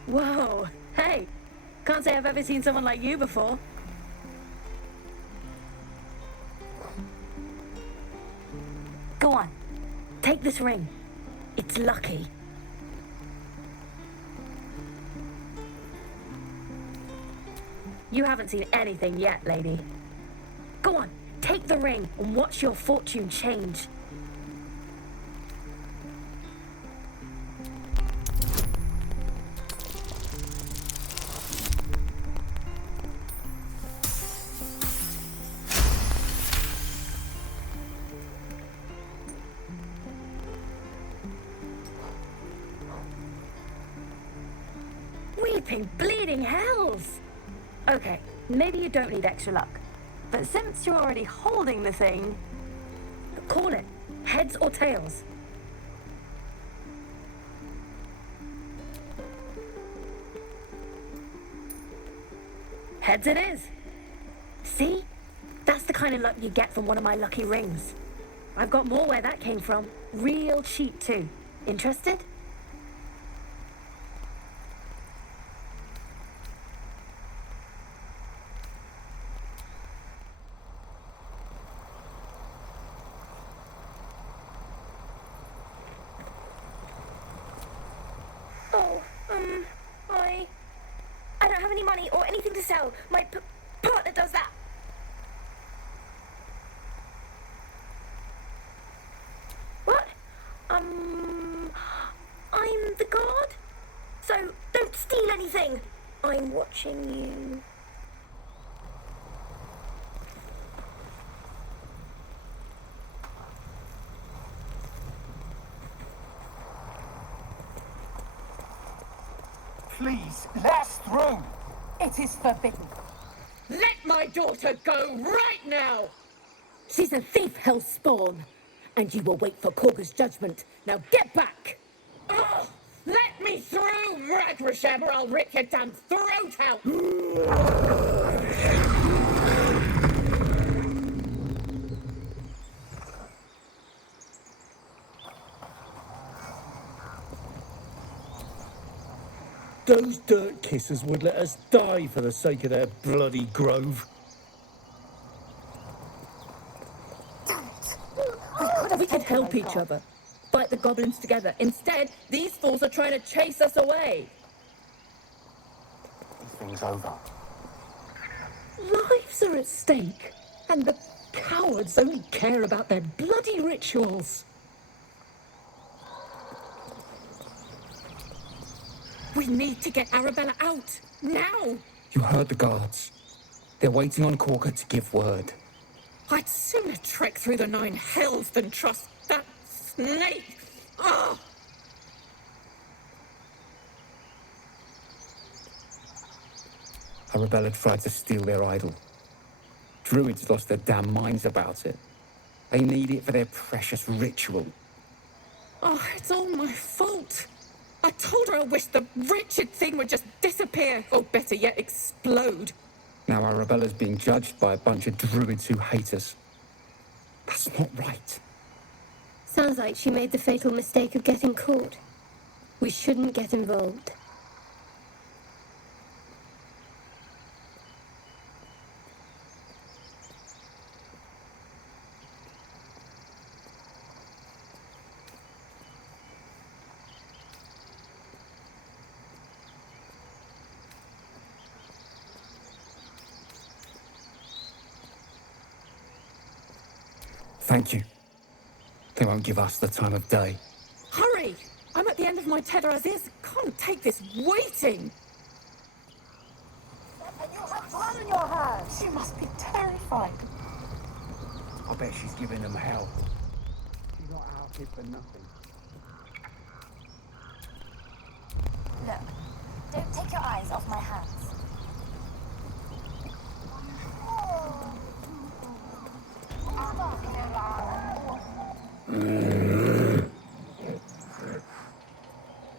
Whoa, hey, can't say I've ever seen someone like you before. Go on, take this ring. It's lucky. You haven't seen anything yet, lady. Go on, take the ring and watch your fortune change. Weeping bleeding hells! Okay, maybe you don't need extra luck. But since you're already holding the thing, call it heads or tails. Heads it is. See? That's the kind of luck you get from one of my lucky rings. I've got more where that came from. Real cheap too. Interested? Oh, I don't have any money or anything to sell. My partner does that. What? I'm the guard. So don't steal anything. I'm watching you. Please, let us through. It is forbidden. Let my daughter go right now! She's a thief, hellspawn. And you will wait for Korga's judgment. Now get back! Oh, let me through, Ragrasham, or I'll rip your damn throat out! Those dirt kissers would let us die for the sake of their bloody grove. We could help each other. Fight the goblins together. Instead, these fools are trying to chase us away. This thing's over. Lives are at stake. And the cowards only care about their bloody rituals. We need to get Arabella out. Now! You heard the guards. They're waiting on Korga to give word. I'd sooner trek through the 9 hells than trust that snake. Ah! Arabella tried to steal their idol. Druids lost their damn minds about it. They need it for their precious ritual. Oh, it's all my fault. I told her I wished the wretched thing would just disappear, or better yet, explode. Now Arabella's being judged by a bunch of druids who hate us. That's not right. Sounds like she made the fatal mistake of getting caught. We shouldn't get involved. Thank you. They won't give us the time of day. Hurry! I'm at the end of my tether as is. Can't take this waiting. And you have blood in your hands. She must be terrified. I bet she's giving them hell. She's not out here for nothing. Look, don't take your eyes off my hands.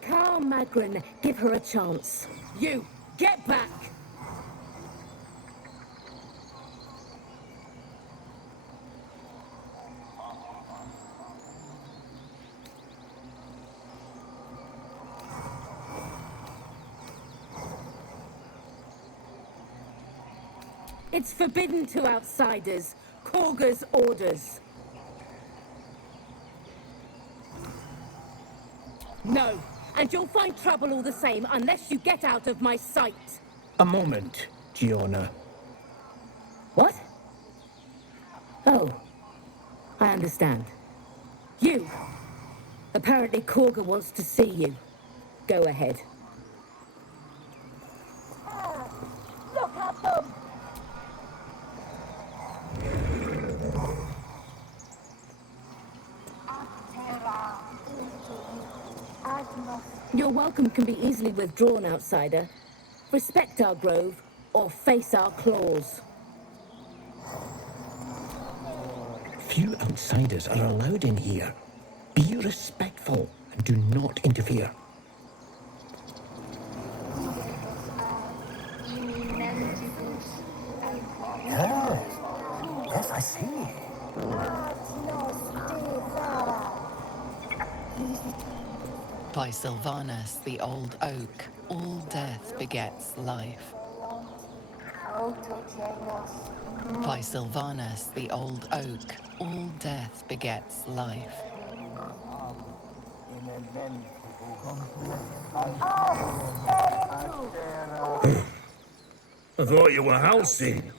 Calm, Magrin. Give her a chance. You, get back! It's forbidden to outsiders. Korga's orders. No, and you'll find trouble all the same unless you get out of my sight. A moment, Giona. What? Oh, I understand. You. Apparently Korga wants to see you. Go ahead. Look at them. Your welcome can be easily withdrawn, outsider. Respect our grove, or face our claws. Few outsiders are allowed in here. Be respectful and do not interfere. Yes, I see. By Sylvanus, the old oak, all death begets life. By Sylvanus, the old oak, all death begets life. I thought you were housing.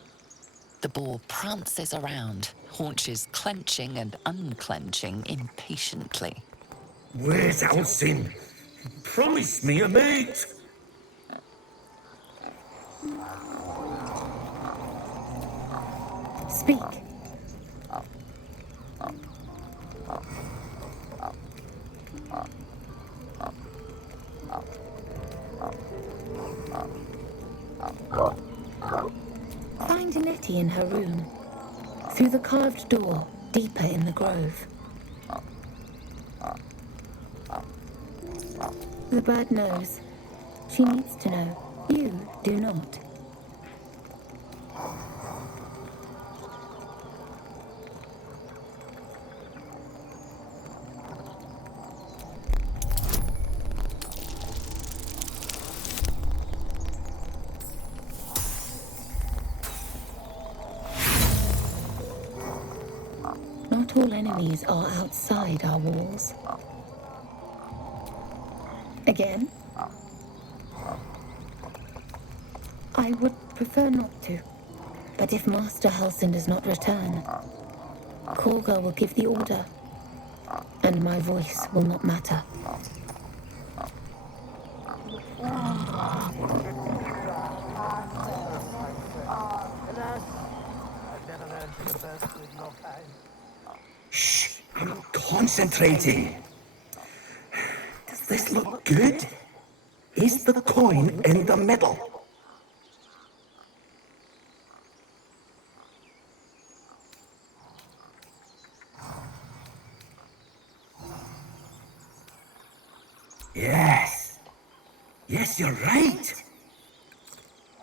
The boar prances around, haunches clenching and unclenching impatiently. Where's housing? Promise me a mate. Speak. Find Nettie in her room. Through the carved door, deeper in the grove. The bird knows. She needs to know. You do not. Not all enemies are outside our walls. Again? I would prefer not to. But if Master Halsin does not return, Korga will give the order, and my voice will not matter. Shh, I'm concentrating. Does this look good? Is the coin in the middle? Yes. Yes, you're right.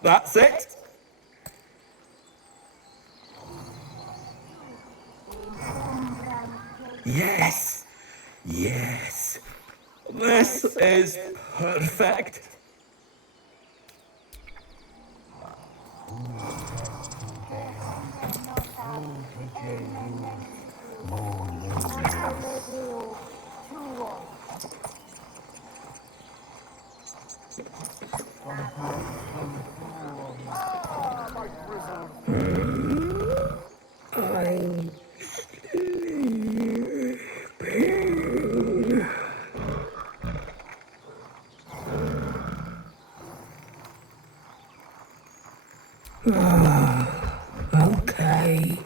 That's it. Yes. Yes. This is perfect. I'm sleeping. Okay.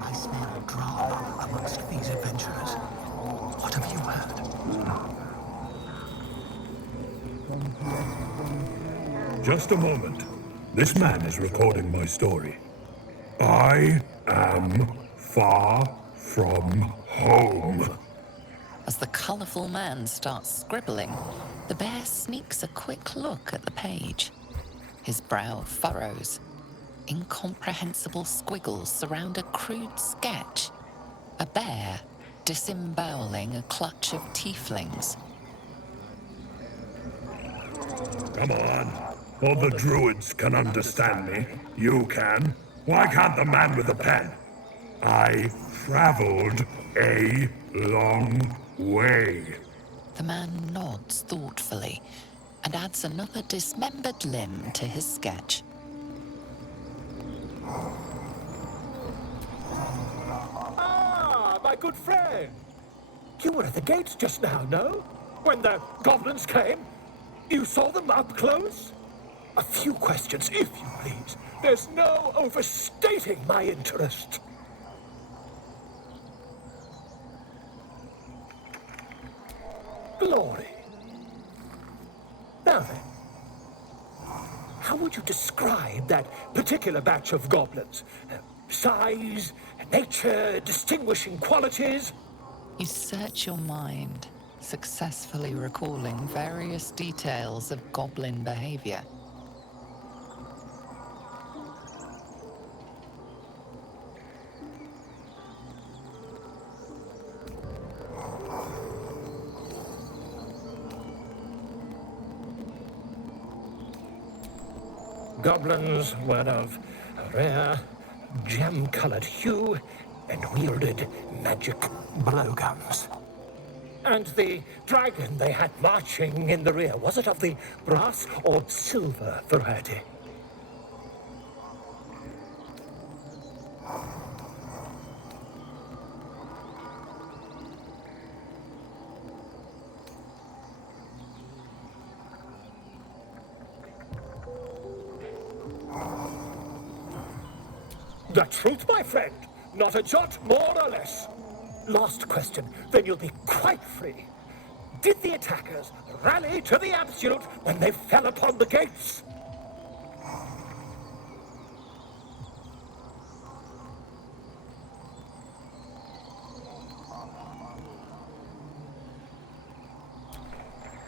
I smell drama amongst these adventurers. What have you heard? Just a moment. This man is recording my story. I am far from home. As the colourful man starts scribbling, the bear sneaks a quick look at the page. His brow furrows. Incomprehensible squiggles surround a crude sketch. A bear disemboweling a clutch of tieflings. Come on. All the druids can understand me. You can. Why can't the man with the pen? I traveled a long way. The man nods thoughtfully and adds another dismembered limb to his sketch. Ah, my good friend. You were at the gates just now, no? When the goblins came? You saw them up close? A few questions, if you please. There's no overstating my interest. Glory. Now then, how would you describe that particular batch of goblins? Size, nature, distinguishing qualities? You search your mind, successfully recalling various details of goblin behavior. Goblins were of a rare, gem-colored hue and wielded magic blowguns. And the dragon they had marching in the rear, was it of the brass or silver variety? The truth, my friend. Not a jot more or less. Last question, then you'll be quite free. Did the attackers rally to the absolute when they fell upon the gates?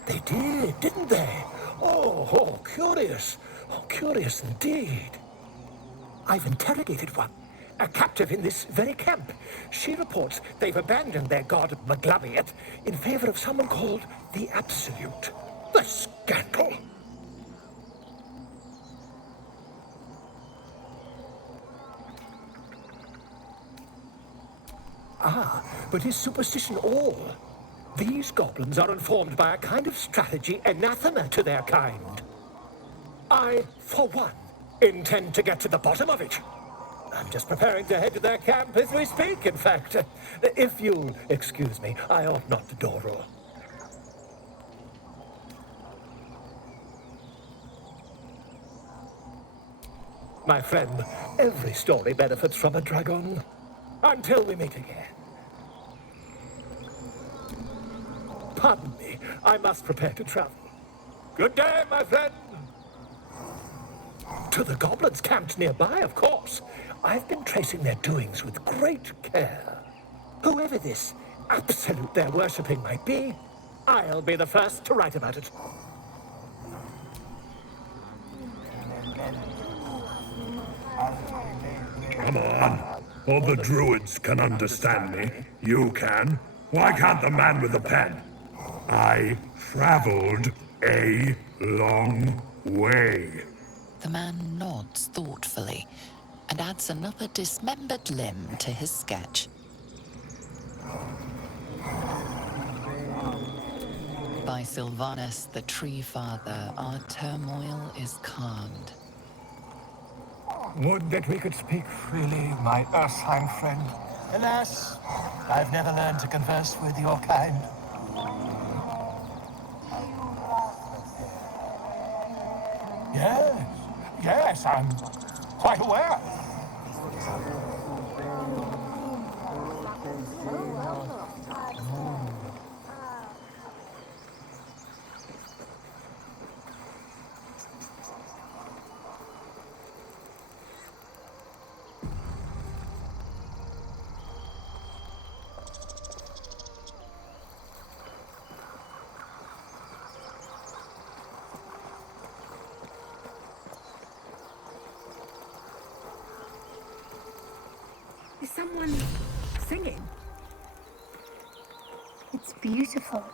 They did, didn't they? Oh, curious. Oh, curious indeed. I've interrogated one, a captive in this very camp. She reports they've abandoned their god Maglabiat in favor of someone called the Absolute. The scandal! Ah, but is superstition all? These goblins are informed by a kind of strategy anathema to their kind. I, for one, intend to get to the bottom of it. I'm just preparing to head to their camp as we speak, in fact. If you'll excuse me, I ought not to dawdle. My friend, every story benefits from a dragon. Until we meet again. Pardon me, I must prepare to travel. Good day, my friend. To the goblins camped nearby, of course. I've been tracing their doings with great care. Whoever this absolute they're worshipping might be, I'll be the first to write about it. Come on. All the druids can understand me. You can. Why can't the man with the pen? I traveled a long way. The man nods thoughtfully and adds another dismembered limb to his sketch. By Sylvanus, the Tree Father, our turmoil is calmed. Would that we could speak freely, my Earthheim friend. Alas, I've never learned to converse with your kind. Yes, I'm quite aware. Is someone singing? beautiful.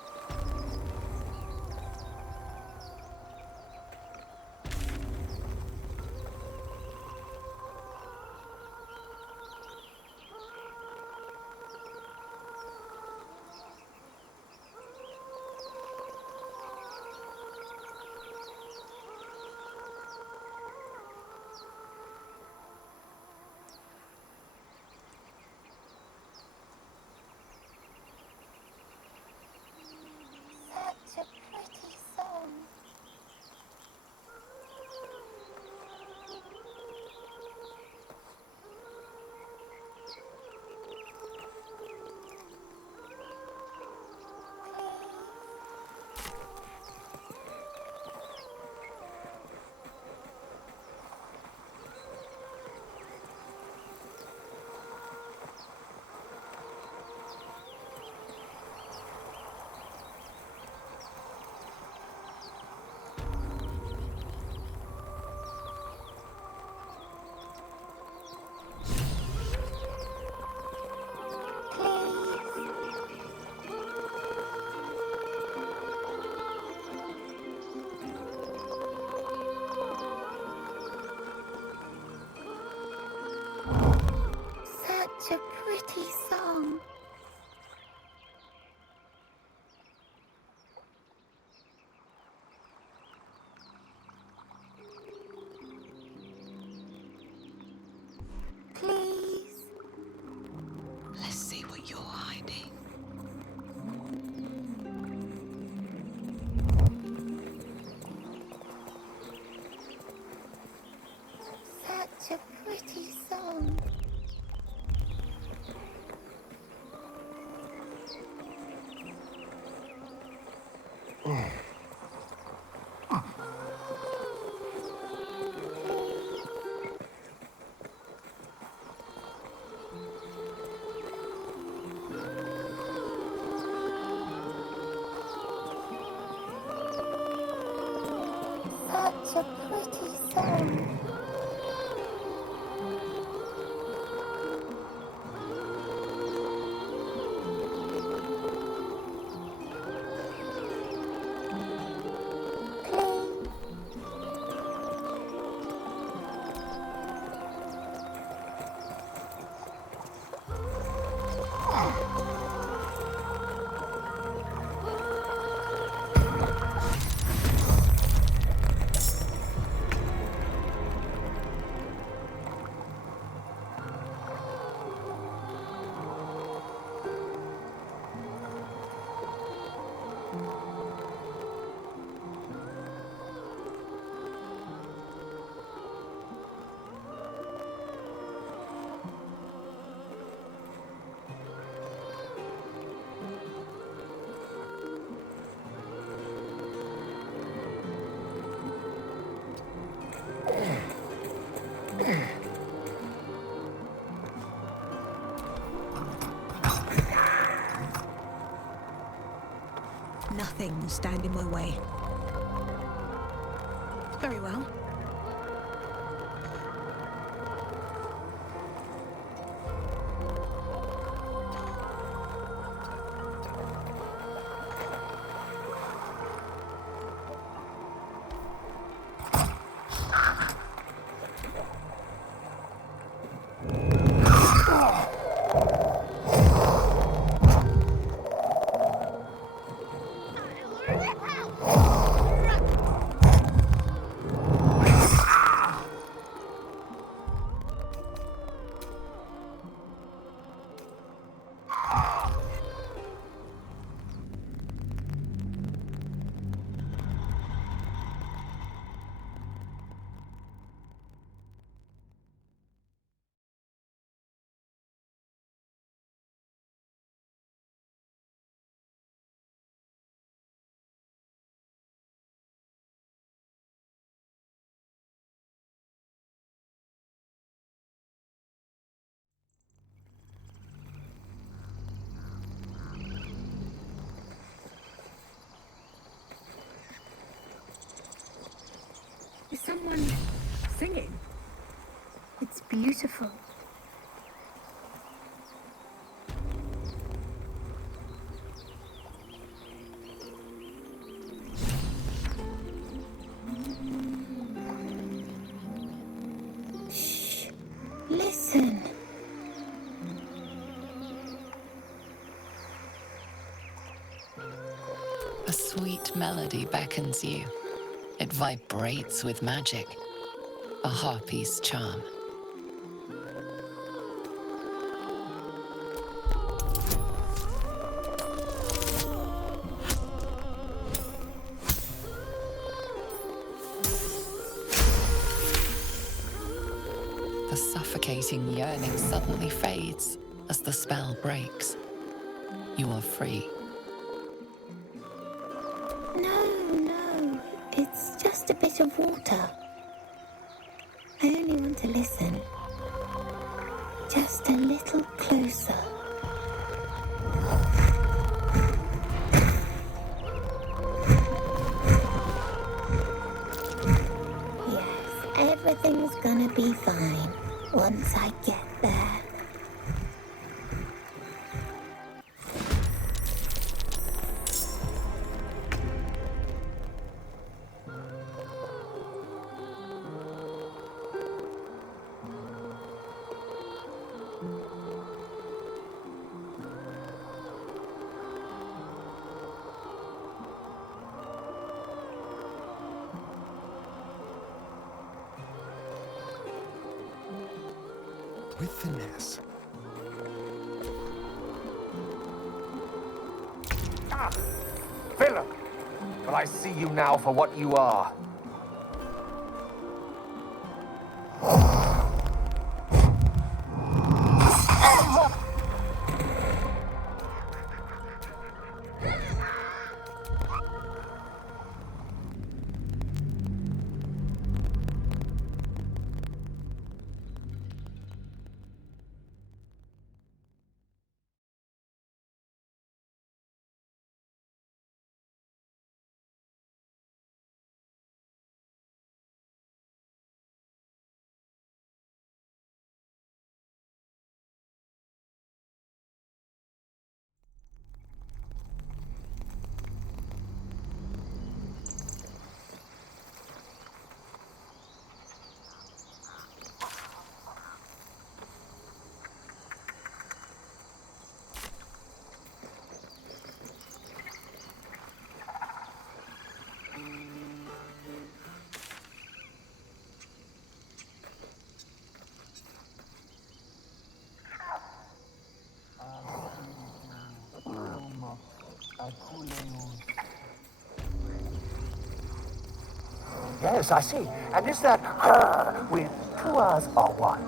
Such a pretty song. Such a pretty song. Please. Let's see what you're hiding. Such a pretty song. Such a pretty song. Nothing will stand in my way. Very well. Is someone singing? It's beautiful. melody beckons you. It vibrates with magic, a harpy's charm. The suffocating yearning suddenly fades as the spell breaks. You are free. No, it's just a bit of water. I only want to listen. Just a little closer. Yes, everything's gonna be fine once I get there. With finesse. Ah! Villain! But I see you now for what you are. Yes, I see. And is that her with two R's or one?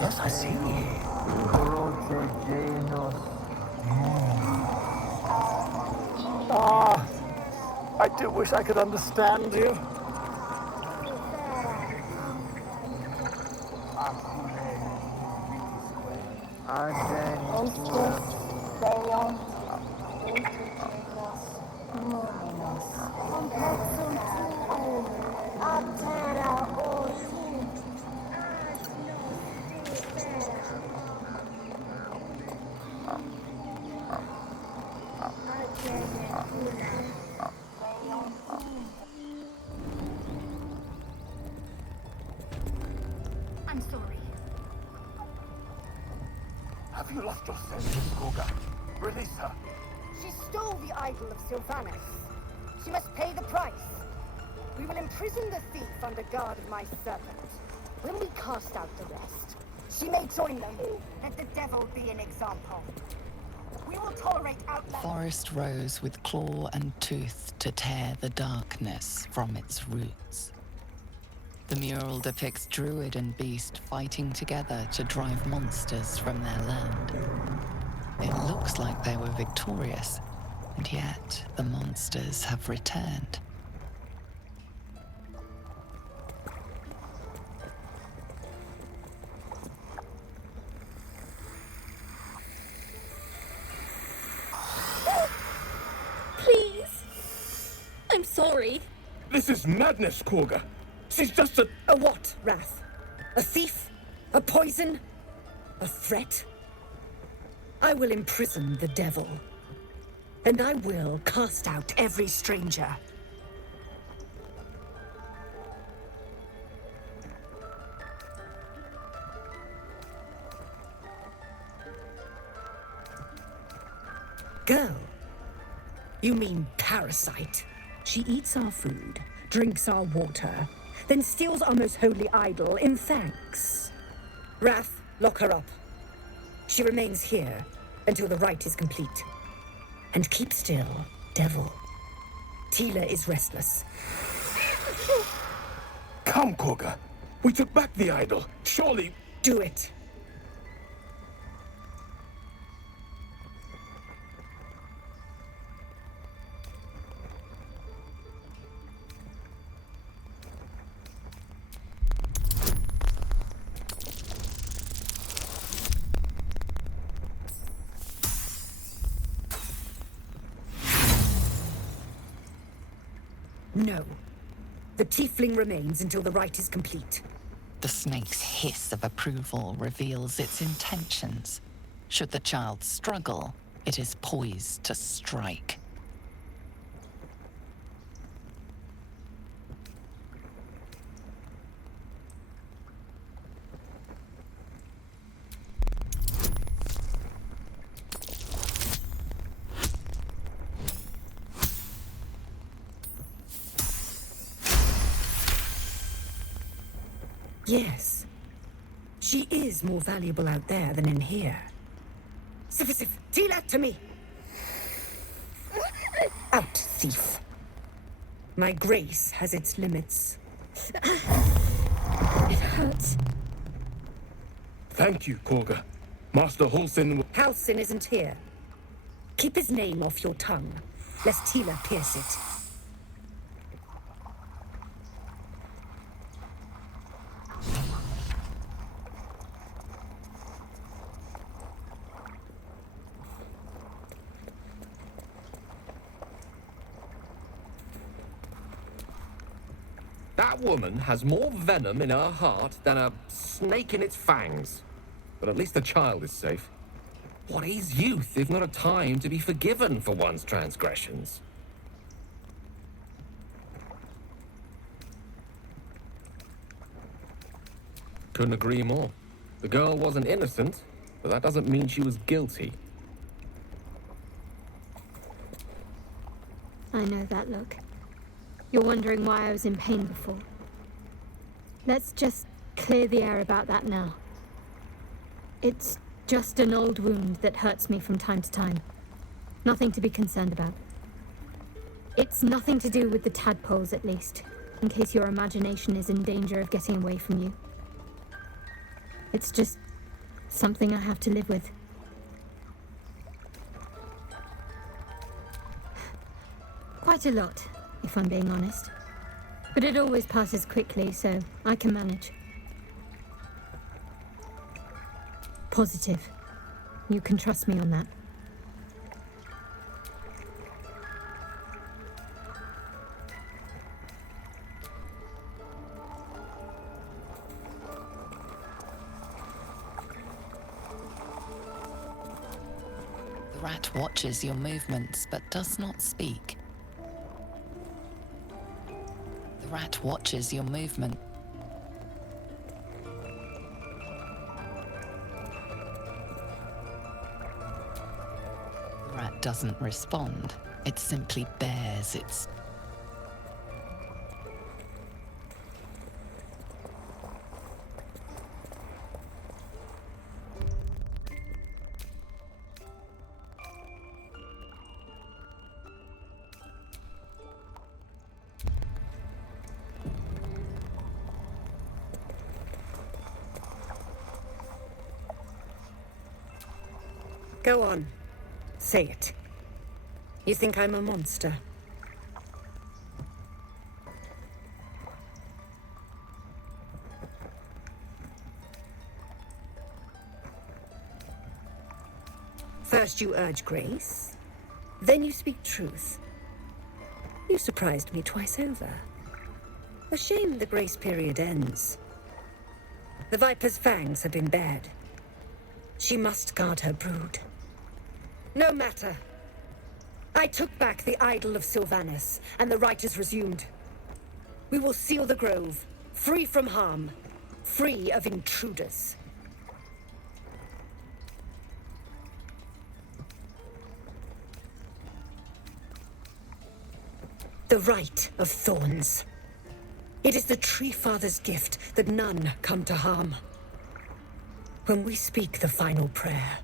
Yes, I see. Ah, I do wish I could understand you. I'm sorry. Have you lost your senses, Gorga? Release her. She stole the idol of Sylvanus. She must pay the price. We will imprison the thief under guard of my servant. When we cast out the rest, she may join them. Let the devil be an example. We will tolerate outlaws. Forest rose with claw and tooth to tear the darkness from its roots. The mural depicts druid and beast fighting together to drive monsters from their land. It looks like they were victorious, and yet the monsters have returned. Please! I'm sorry. This is madness, Korga. She's just a... A what, Wrath? A thief? A poison? A threat? I will imprison the devil. And I will cast out every stranger. Girl? You mean parasite? She eats our food, drinks our water, then steals our most holy idol in thanks. Wrath, lock her up. She remains here until the rite is complete. And keep still, devil. Tila is restless. Come, Korga. We took back the idol. Surely... Do it. No. The tiefling remains until the rite is complete. The snake's hiss of approval reveals its intentions. Should the child struggle, it is poised to strike. Yes. She is more valuable out there than in here. Sif, Tila, to me! Out, thief. My grace has its limits. It hurts. Thank you, Korga. Master Halsin... Halsin isn't here. Keep his name off your tongue, lest Tila pierce it. That woman has more venom in her heart than a snake in its fangs. But at least the child is safe. What is youth if not a time to be forgiven for one's transgressions? Couldn't agree more. The girl wasn't innocent, but that doesn't mean she was guilty. I know that look. You're wondering why I was in pain before. Let's just clear the air about that now. It's just an old wound that hurts me from time to time. Nothing to be concerned about. It's nothing to do with the tadpoles, at least, in case your imagination is in danger of getting away from you. It's just something I have to live with. Quite a lot, if I'm being honest. But it always passes quickly, so I can manage. Positive. You can trust me on that. The rat watches your movements but does not speak. The rat watches your movement. The rat doesn't respond. It simply bears its... Go on. Say it. You think I'm a monster? First you urge grace, then you speak truth. You surprised me twice over. A shame the grace period ends. The Viper's fangs have been bared. She must guard her brood. No matter. I took back the idol of Sylvanus, and the rite is resumed. We will seal the grove, free from harm, free of intruders. The rite of thorns. It is the Tree Father's gift that none come to harm. When we speak the final prayer,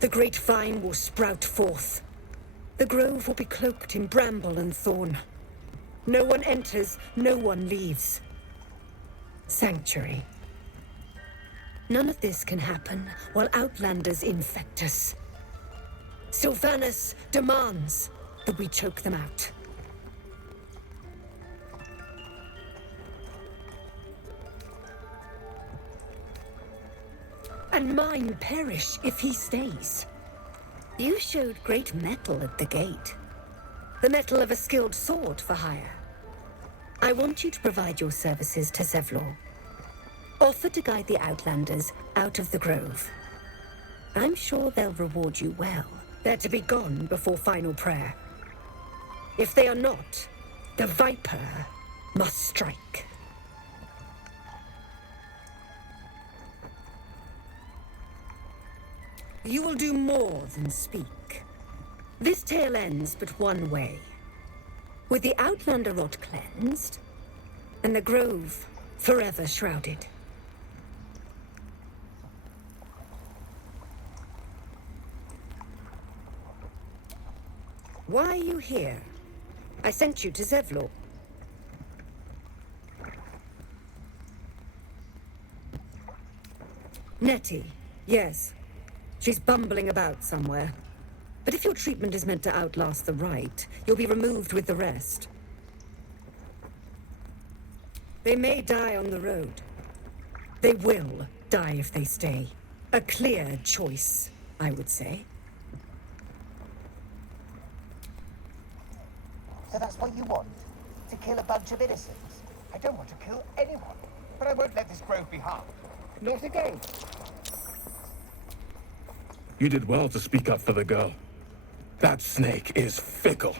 the great vine will sprout forth. The grove will be cloaked in bramble and thorn. No one enters, no one leaves. Sanctuary. None of this can happen while outlanders infect us. Sylvanus demands that we choke them out. And mine perish if he stays. You showed great mettle at the gate. The mettle of a skilled sword for hire. I want you to provide your services to Zevlor. Offer to guide the Outlanders out of the grove. I'm sure they'll reward you well. They're to be gone before final prayer. If they are not, the Viper must strike. You will do more than speak. This tale ends but one way. With the Outlander rot cleansed, and the grove forever shrouded. Why are you here? I sent you to Zevlor. Nettie, yes. She's bumbling about somewhere. But if your treatment is meant to outlast the rite, you'll be removed with the rest. They may die on the road. They will die if they stay. A clear choice, I would say. So that's what you want? To kill a bunch of innocents? I don't want to kill anyone, but I won't let this grove be harmed. Not again. You did well to speak up for the girl. That snake is fickle.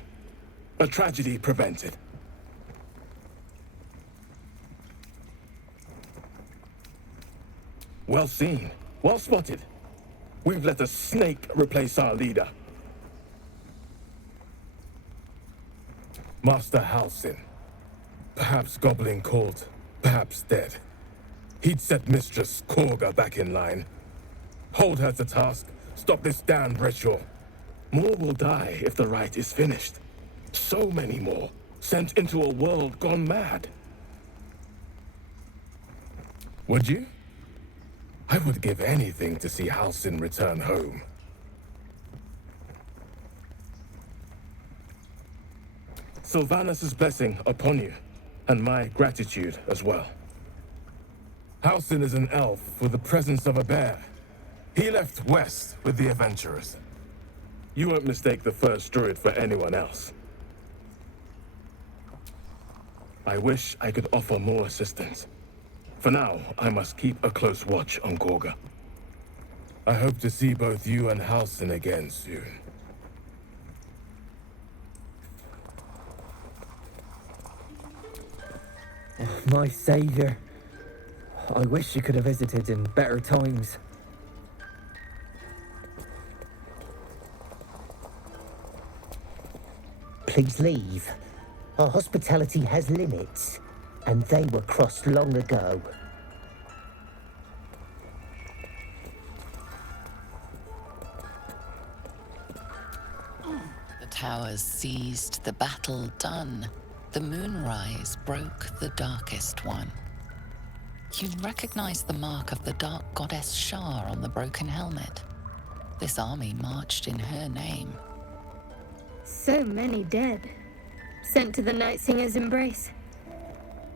A tragedy prevented. Well seen. Well spotted. We've let a snake replace our leader. Master Halsin. Perhaps goblin caught, perhaps dead. He'd set Mistress Korga back in line. Hold her to task. Stop this damned ritual. More will die if the rite is finished. So many more, sent into a world gone mad. Would you? I would give anything to see Halsin return home. Sylvanus' blessing upon you, and my gratitude as well. Halsin is an elf with the presence of a bear. He left west with the adventurers. You won't mistake the first druid for anyone else. I wish I could offer more assistance. For now, I must keep a close watch on Korga. I hope to see both you and Halsin again soon. Oh, my savior. I wish you could have visited in better times. Please leave. Our hospitality has limits, and they were crossed long ago. The towers seized, the battle done. The moonrise broke the darkest one. You recognize the mark of the dark goddess Shar on the broken helmet. This army marched in her name. So many dead. Sent to the Night Singer's embrace.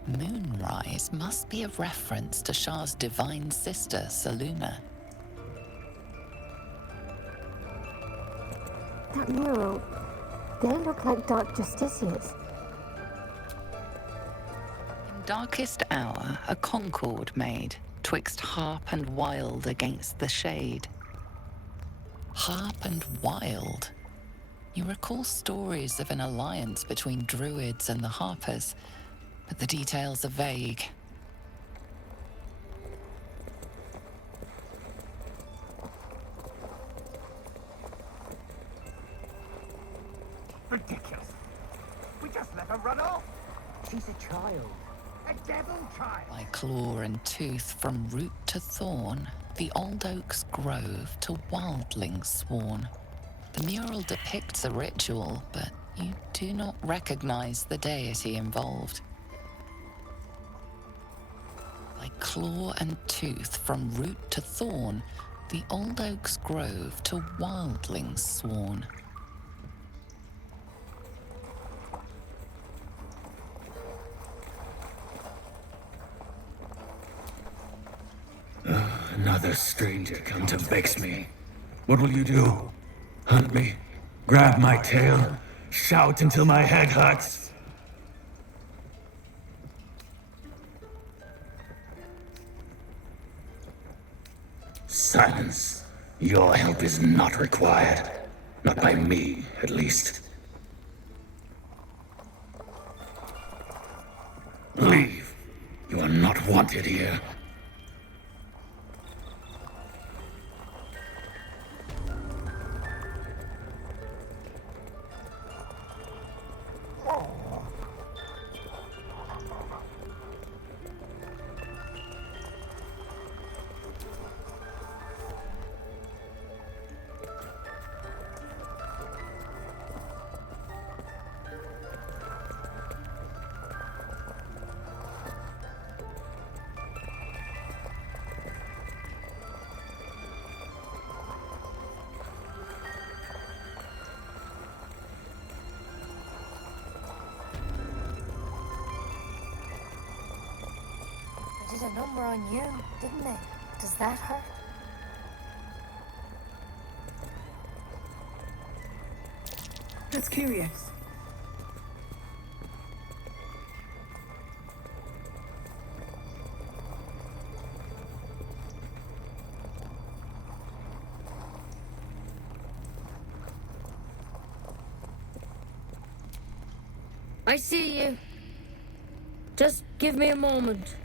Moonrise must be a reference to Shah's divine sister, Saluna. That mural, they look like Dark Justiciars. In darkest hour, a concord made, twixt harp and wild against the shade. Harp and wild. You recall stories of an alliance between druids and the harpers, but the details are vague. Ridiculous. We just let her run off. She's a child. A devil child. By claw and tooth from root to thorn, the old oak's grove to wildlings sworn. The mural depicts a ritual, but you do not recognize the deity involved. By claw and tooth from root to thorn, the old oak's grove to wildlings sworn. Another stranger come to vex me. What will you do? Hunt me? Grab my tail? Shout until my head hurts? Silence. Your help is not required. Not by me, at least. Leave. You are not wanted here. They did a number on you, didn't they? Does that hurt? That's curious. I see you. Just give me a moment.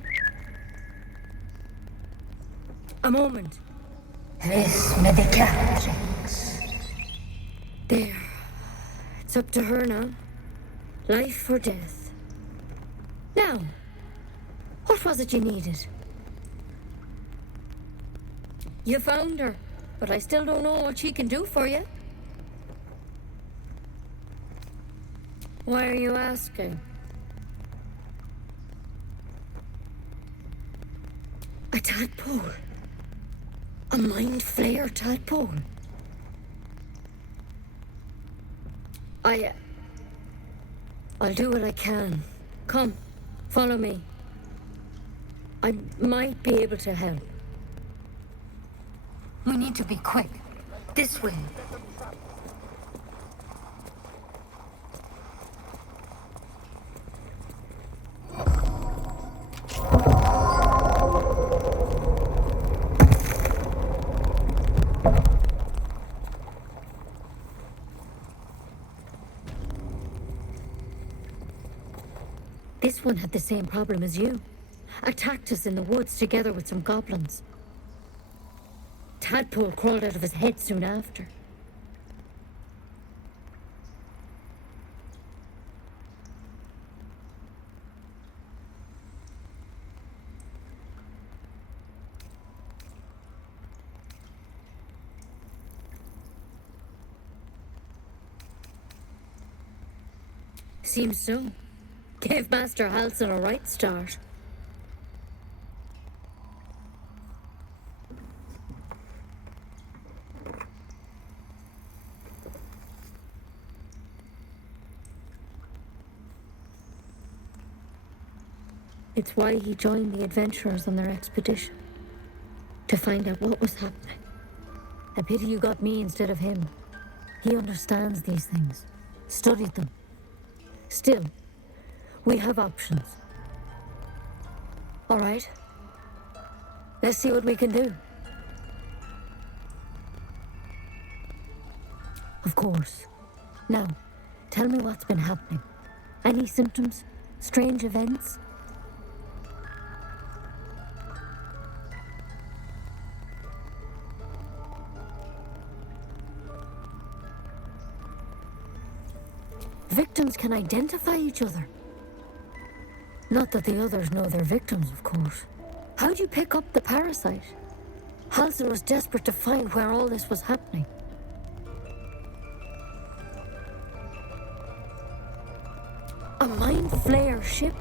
A moment. This medicatrix. There. It's up to her now. Life or death. Now, what was it you needed? You found her, but I still don't know what she can do for you. Why are you asking? A tadpole. A mind flayer tadpole. I'll do what I can. Come, follow me. I might be able to help. We need to be quick. This way. This one had the same problem as you. Attacked us in the woods together with some goblins. Tadpole crawled out of his head soon after. Seems so. Gave Master Halson a right start. It's why he joined the adventurers on their expedition. To find out what was happening. A pity you got me instead of him. He understands these things. Studied them. Still, we have options. All right. Let's see what we can do. Of course. Now, tell me what's been happening. Any symptoms? Strange events? Victims can identify each other. Not that the others know they're victims, of course. How'd you pick up the parasite? Halsin was desperate to find where all this was happening. A mind flayer ship?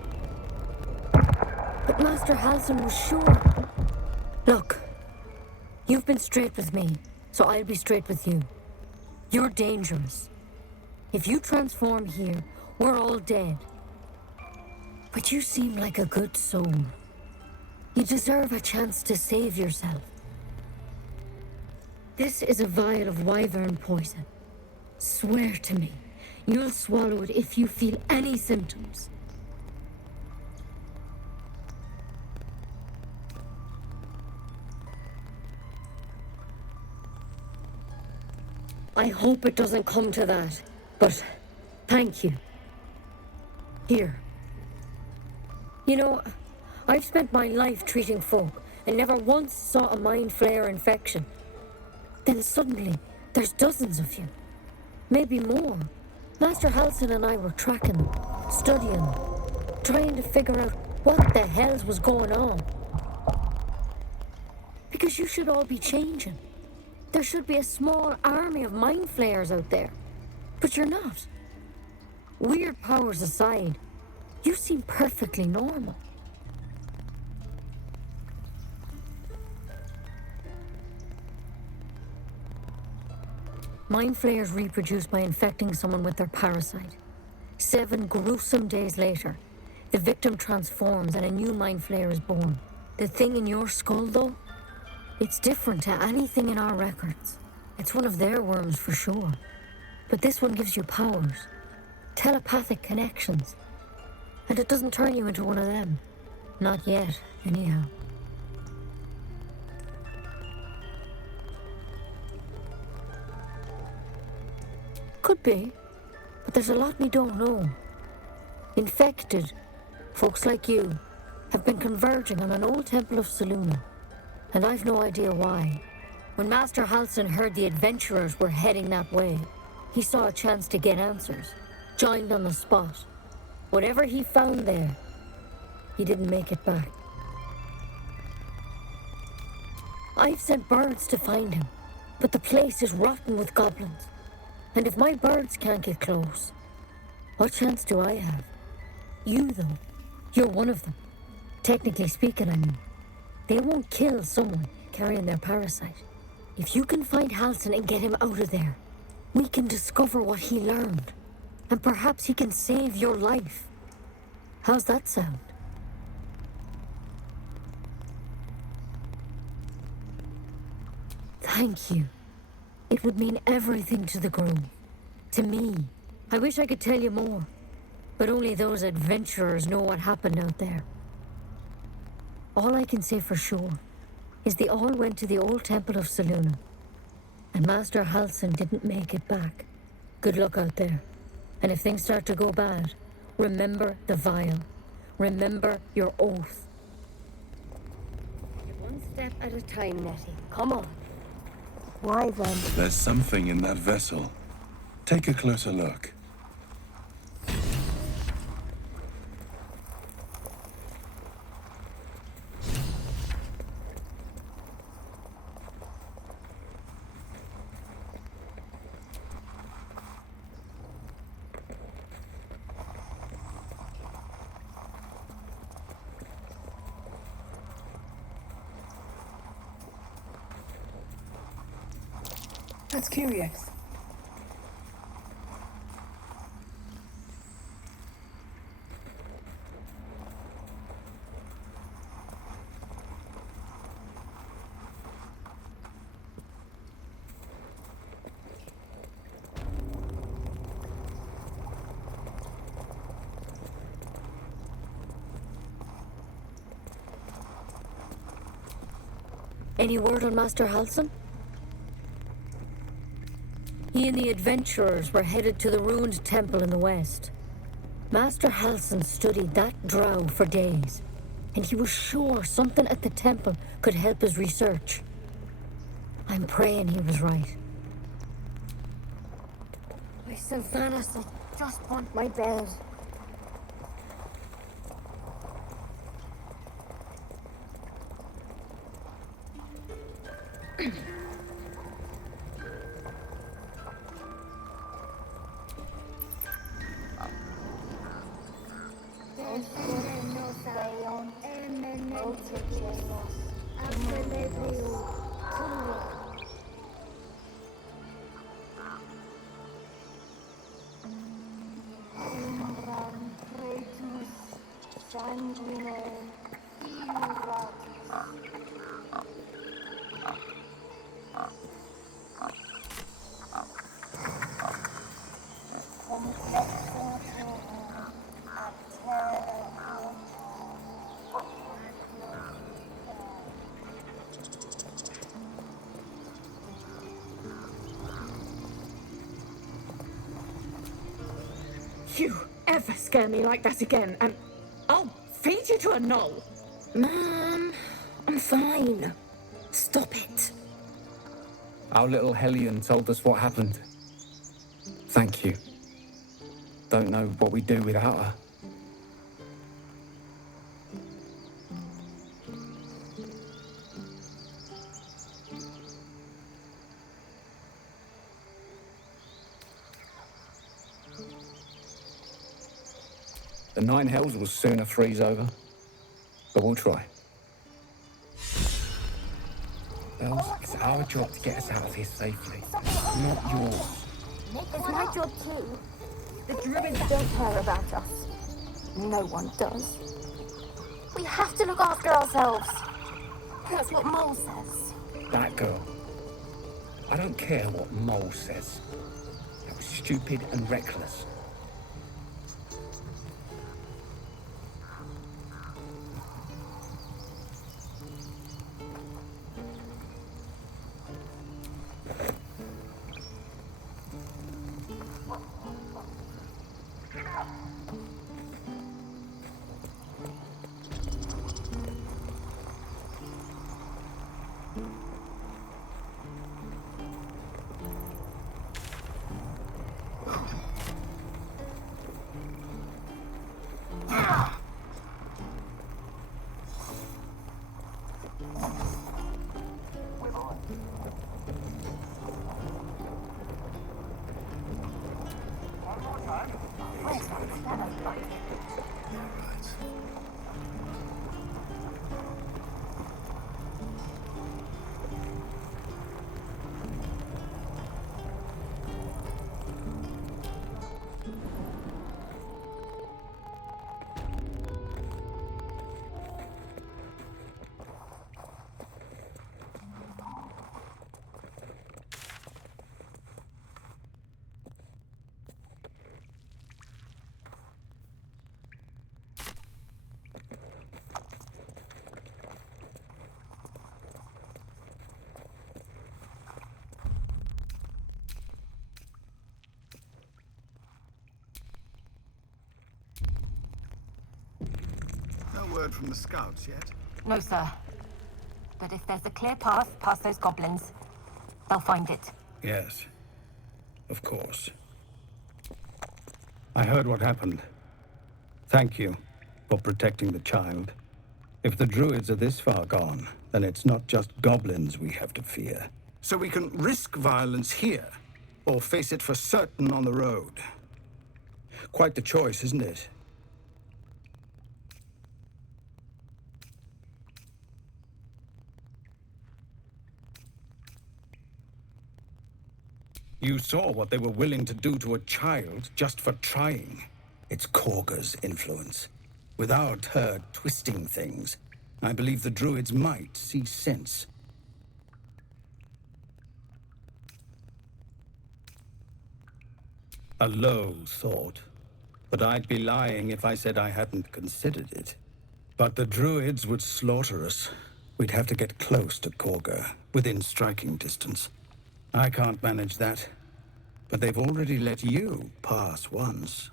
But Master Halsin was sure. Look, you've been straight with me, so I'll be straight with you. You're dangerous. If you transform here, we're all dead. But you seem like a good soul. You deserve a chance to save yourself. This is a vial of wyvern poison. Swear to me, you'll swallow it if you feel any symptoms. I hope it doesn't come to that, but thank you. Here. You know, I've spent my life treating folk and never once saw a mind flayer infection. Then suddenly, there's dozens of you. Maybe more. Master Halsin and I were tracking them, studying them, trying to figure out what the hell was going on. Because you should all be changing. There should be a small army of mind flayers out there. But you're not. Weird powers aside, you seem perfectly normal. Mind flayers reproduce by infecting someone with their parasite. 7 gruesome days later, the victim transforms and a new mind flayer is born. The thing in your skull, though, it's different to anything in our records. It's one of their worms for sure. But this one gives you powers, telepathic connections. And it doesn't turn you into one of them. Not yet, anyhow. Could be, but there's a lot we don't know. Infected, folks like you, have been converging on an old temple of Selûne, and I've no idea why. When Master Halsin heard the adventurers were heading that way, he saw a chance to get answers, joined on the spot. Whatever he found there, he didn't make it back. I've sent birds to find him, but the place is rotten with goblins. And if my birds can't get close, what chance do I have? You, though, you're one of them. Technically speaking, I mean. They won't kill someone carrying their parasite. If you can find Halsin and get him out of there, we can discover what he learned. And perhaps he can save your life. How's that sound? Thank you. It would mean everything to the Grove. To me. I wish I could tell you more. But only those adventurers know what happened out there. All I can say for sure is they all went to the old temple of Selûne. And Master Halsin didn't make it back. Good luck out there. And if things start to go bad, remember the vial. Remember your oath. One step at a time, Nettie. Come on. Why then? There's something in that vessel. Take a closer look. That's curious. Any word on Master Halsin? He and the adventurers were headed to the ruined temple in the west. Master Halsin studied that drow for days, and he was sure something at the temple could help his research. I'm praying he was right. My Sylvanas, I just want my bed. You ever scare me like that again, and I'll feed you to a gnoll. Mom, I'm fine. Stop it. Our little Hellion told us what happened. Thank you. Don't know what we'd do without her. The Nine Hells will sooner freeze over, but we'll try. Bells, it's our job to get us out of here safely, not yours. It's my job too. The Druids don't care about us. No one does. We have to look after ourselves. That's what Mole says. That girl. I don't care what Mole says. That was stupid and reckless. No word from the scouts yet? No, sir. But if there's a clear path past those goblins, they'll find it. Yes. Of course. I heard what happened. Thank you for protecting the child. If the druids are this far gone, then it's not just goblins we have to fear. So we can risk violence here, or face it for certain on the road. Quite the choice, isn't it? You saw what they were willing to do to a child just for trying. It's Korga's influence. Without her twisting things, I believe the druids might see sense. A low thought, but I'd be lying if I said I hadn't considered it. But the druids would slaughter us, We'd have to get close to Korga, within striking distance. I can't manage that, but they've already let you pass once.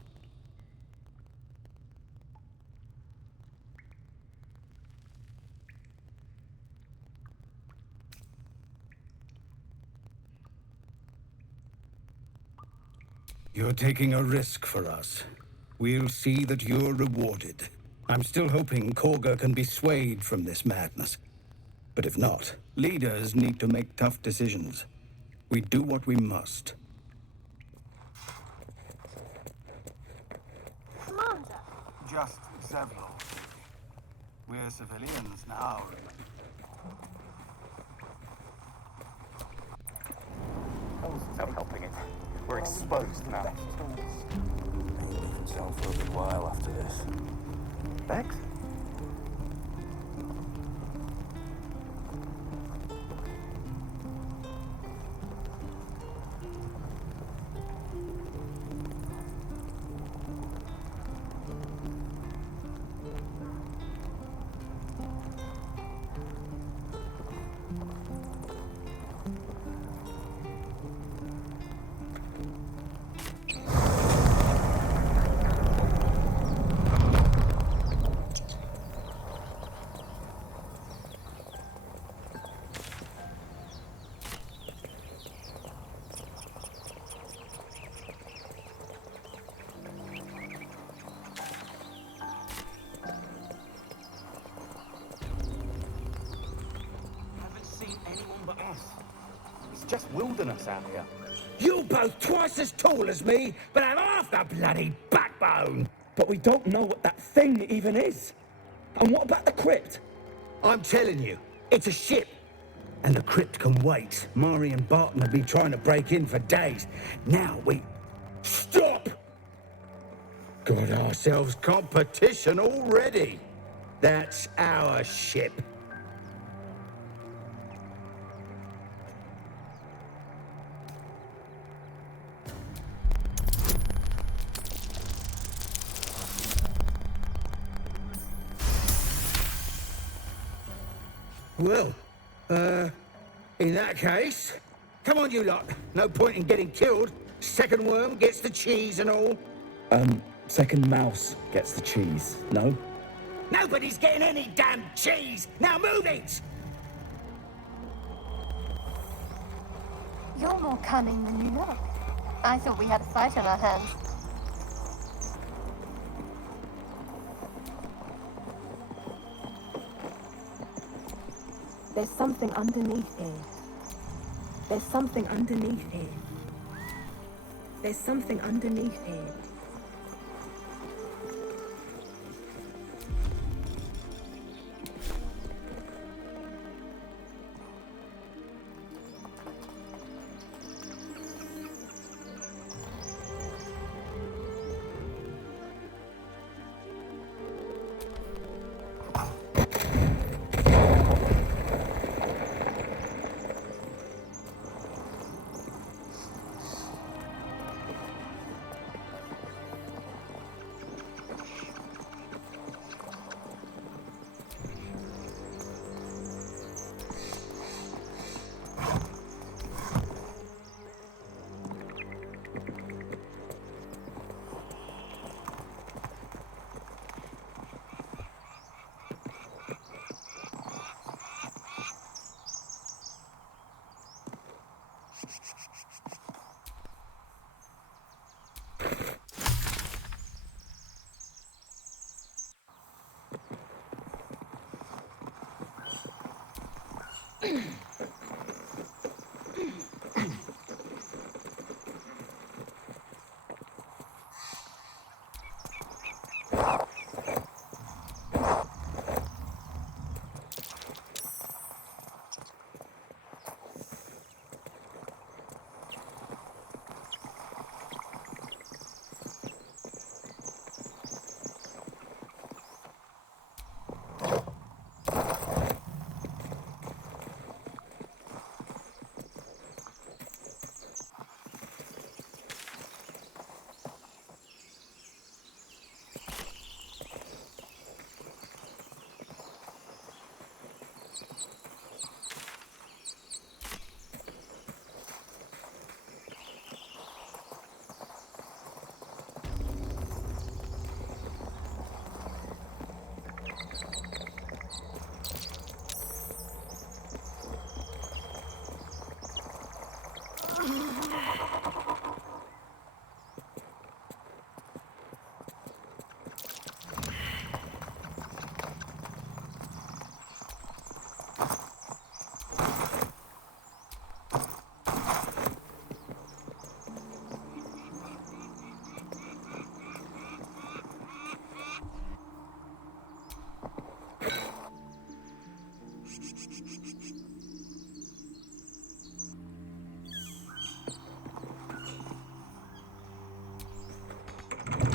You're taking a risk for us. We'll see that you're rewarded. I'm still hoping Korga can be swayed from this madness. But if not, leaders need to make tough decisions. We do what we must. Commander! Just several. We're civilians now. No helping it. We're exposed now. Maybe we can sell for a good while after this. Bex? It's just wilderness out here. You're both twice as tall as me, but have half the bloody backbone! But we don't know what that thing even is. And what about the crypt? I'm telling you, it's a ship. And the crypt can wait. Mari and Barton have been trying to break in for days. Now we... Stop! Got ourselves competition already. That's our ship. Well, in that case, come on you lot. No point in getting killed. Second worm gets the cheese and all. Second mouse gets the cheese, no? Nobody's getting any damn cheese! Now move it! You're more cunning than you know. I thought we had a fight on our hands. There's something underneath here. There's something underneath here. There's something underneath here.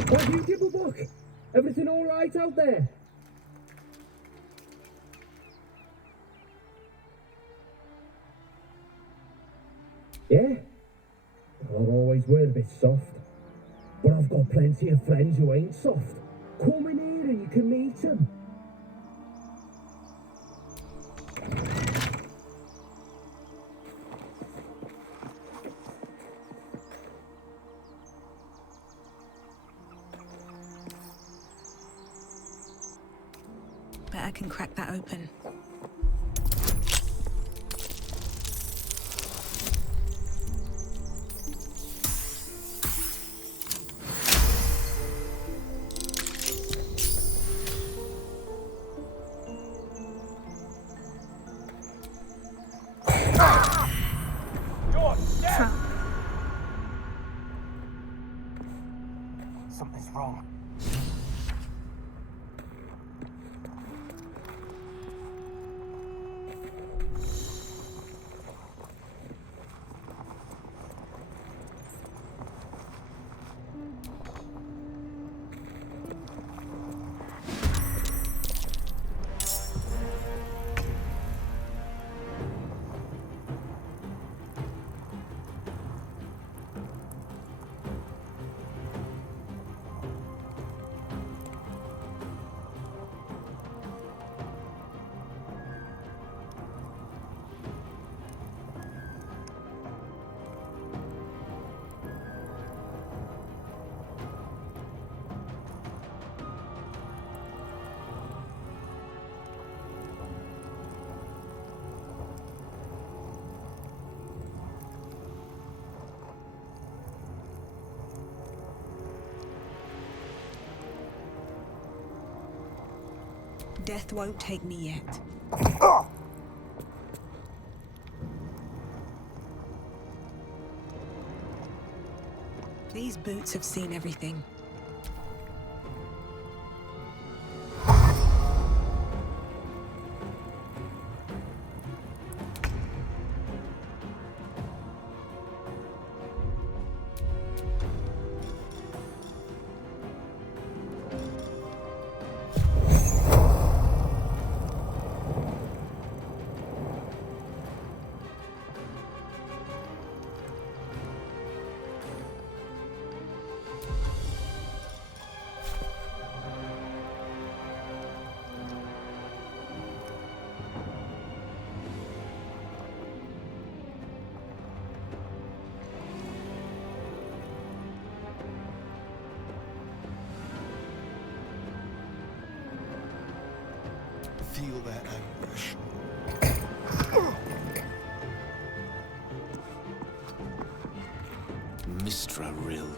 Why do you give a book? Everything all right out there? Yeah? Well, I've always were a bit soft. But I've got plenty of friends who ain't soft. Come in here and you can meet them. Bet I can crack that open. Something's wrong. Death won't take me yet. These boots have seen everything. Feel that anguish. Mistra Rill.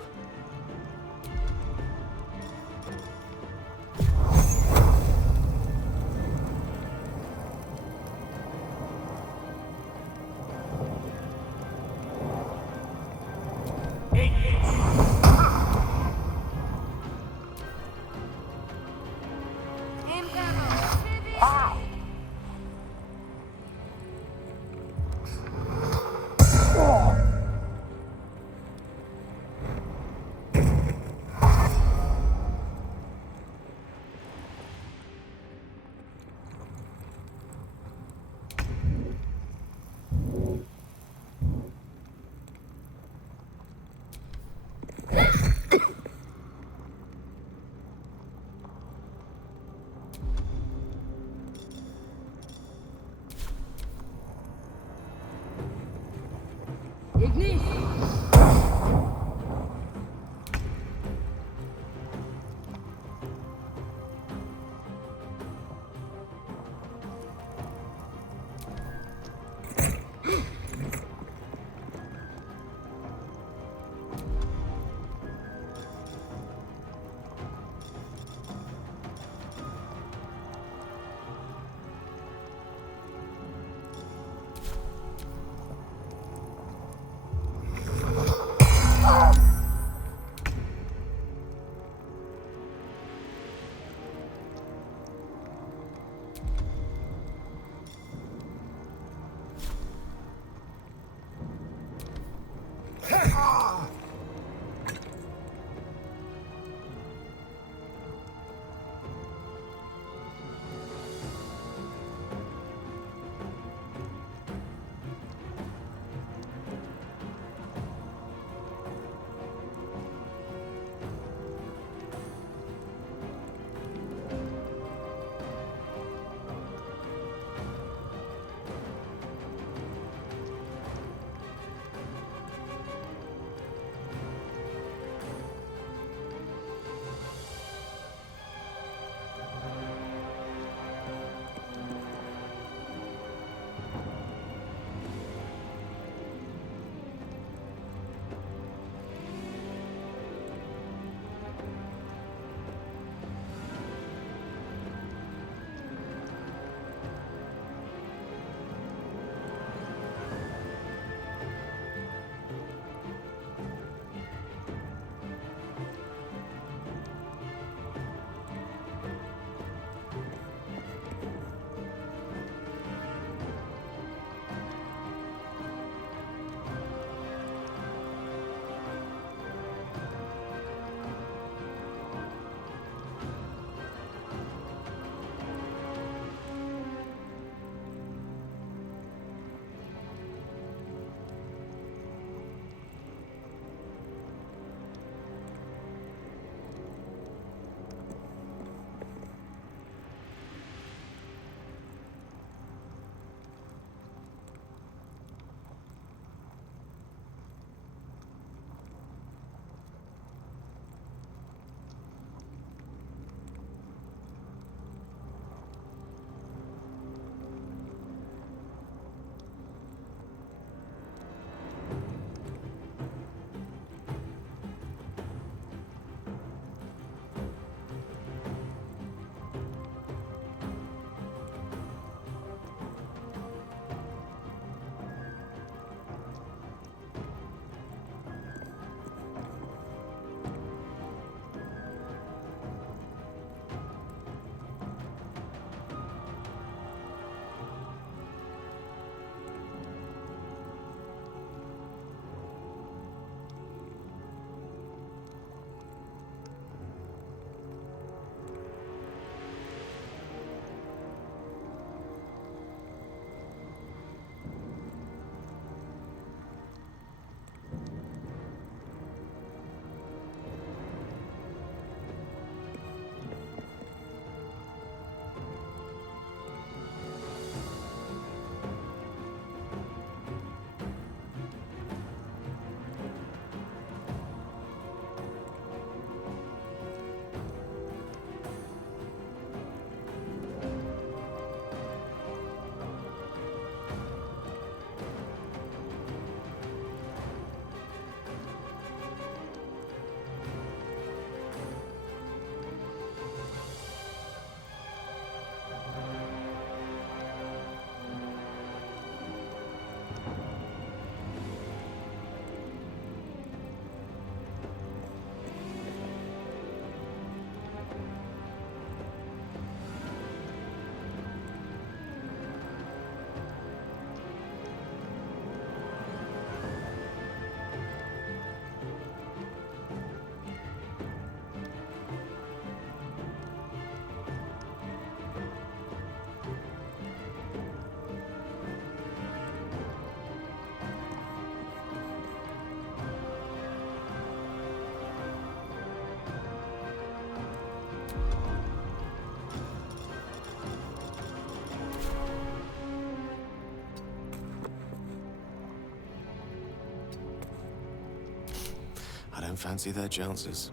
I don't fancy their chances.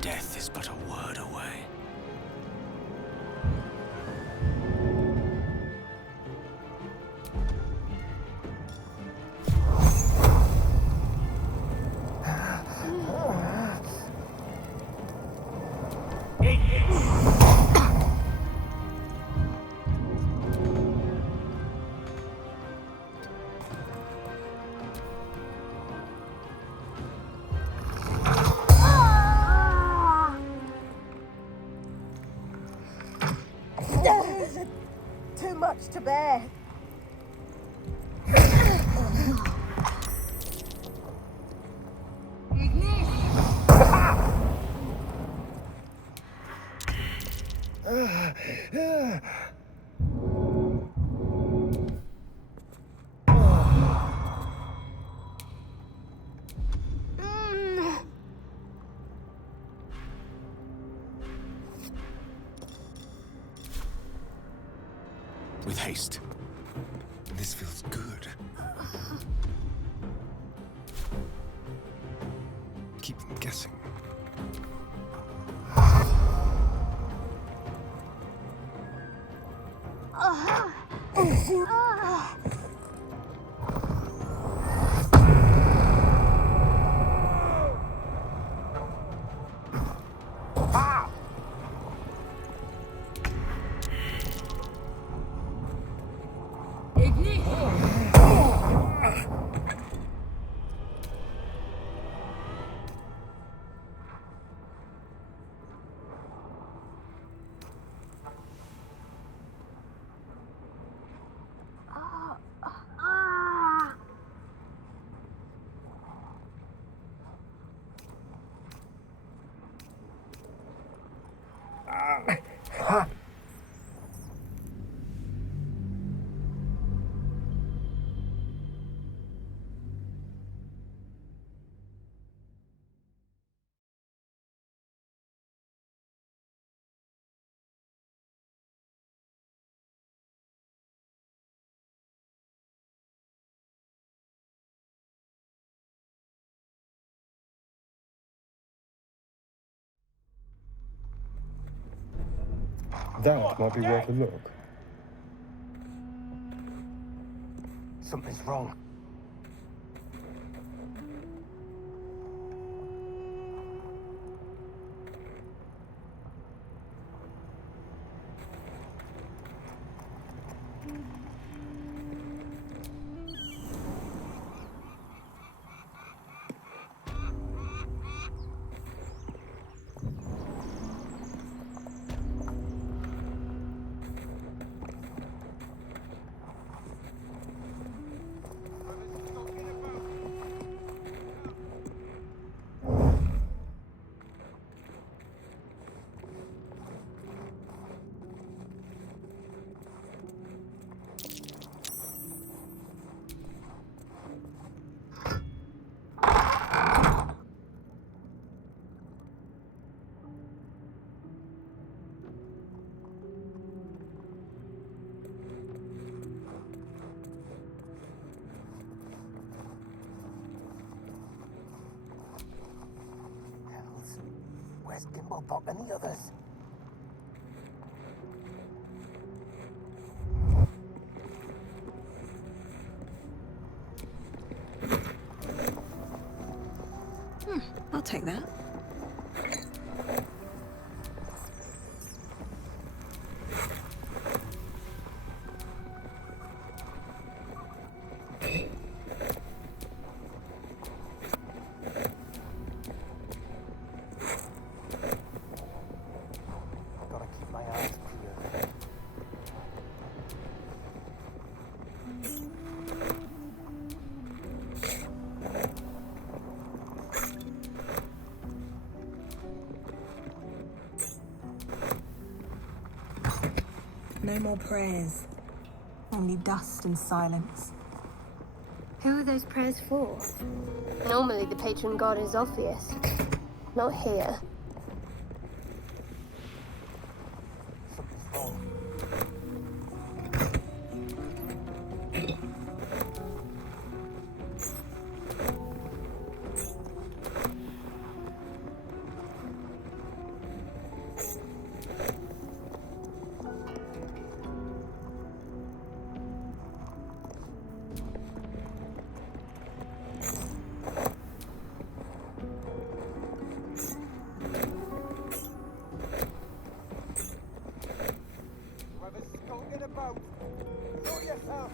Death is but a word away. Too much to bear. With haste. This feels good. Keep them guessing. That might be worth a look. Something's wrong. Where's Gimblebop and the others? I'll take that. Gotta keep my eyes peeled. No more prayers. Only dust and silence. Who are those prayers for? Normally the patron god is obvious. Not here. Something's wrong. Whoever's skulking about, show yourself!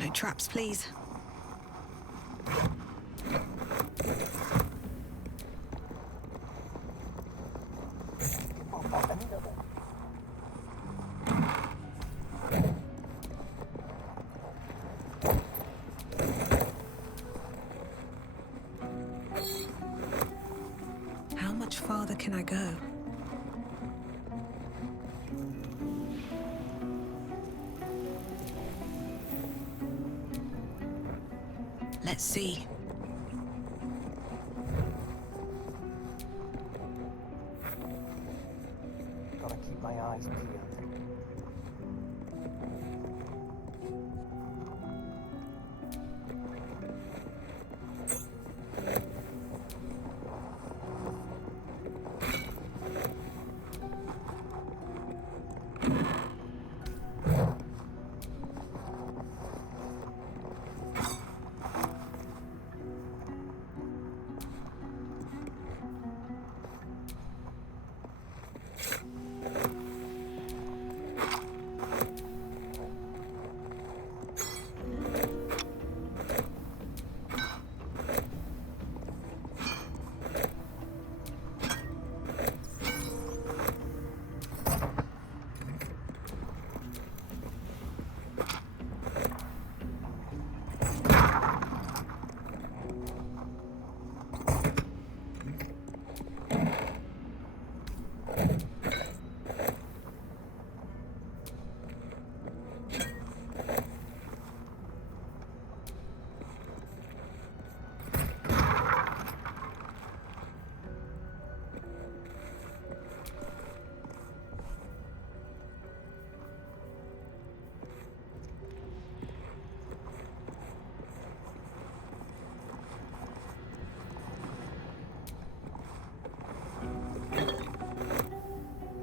No traps, please. Gimblebop and the others. How much farther can I go? Let's see. Gotta keep my eyes peeled.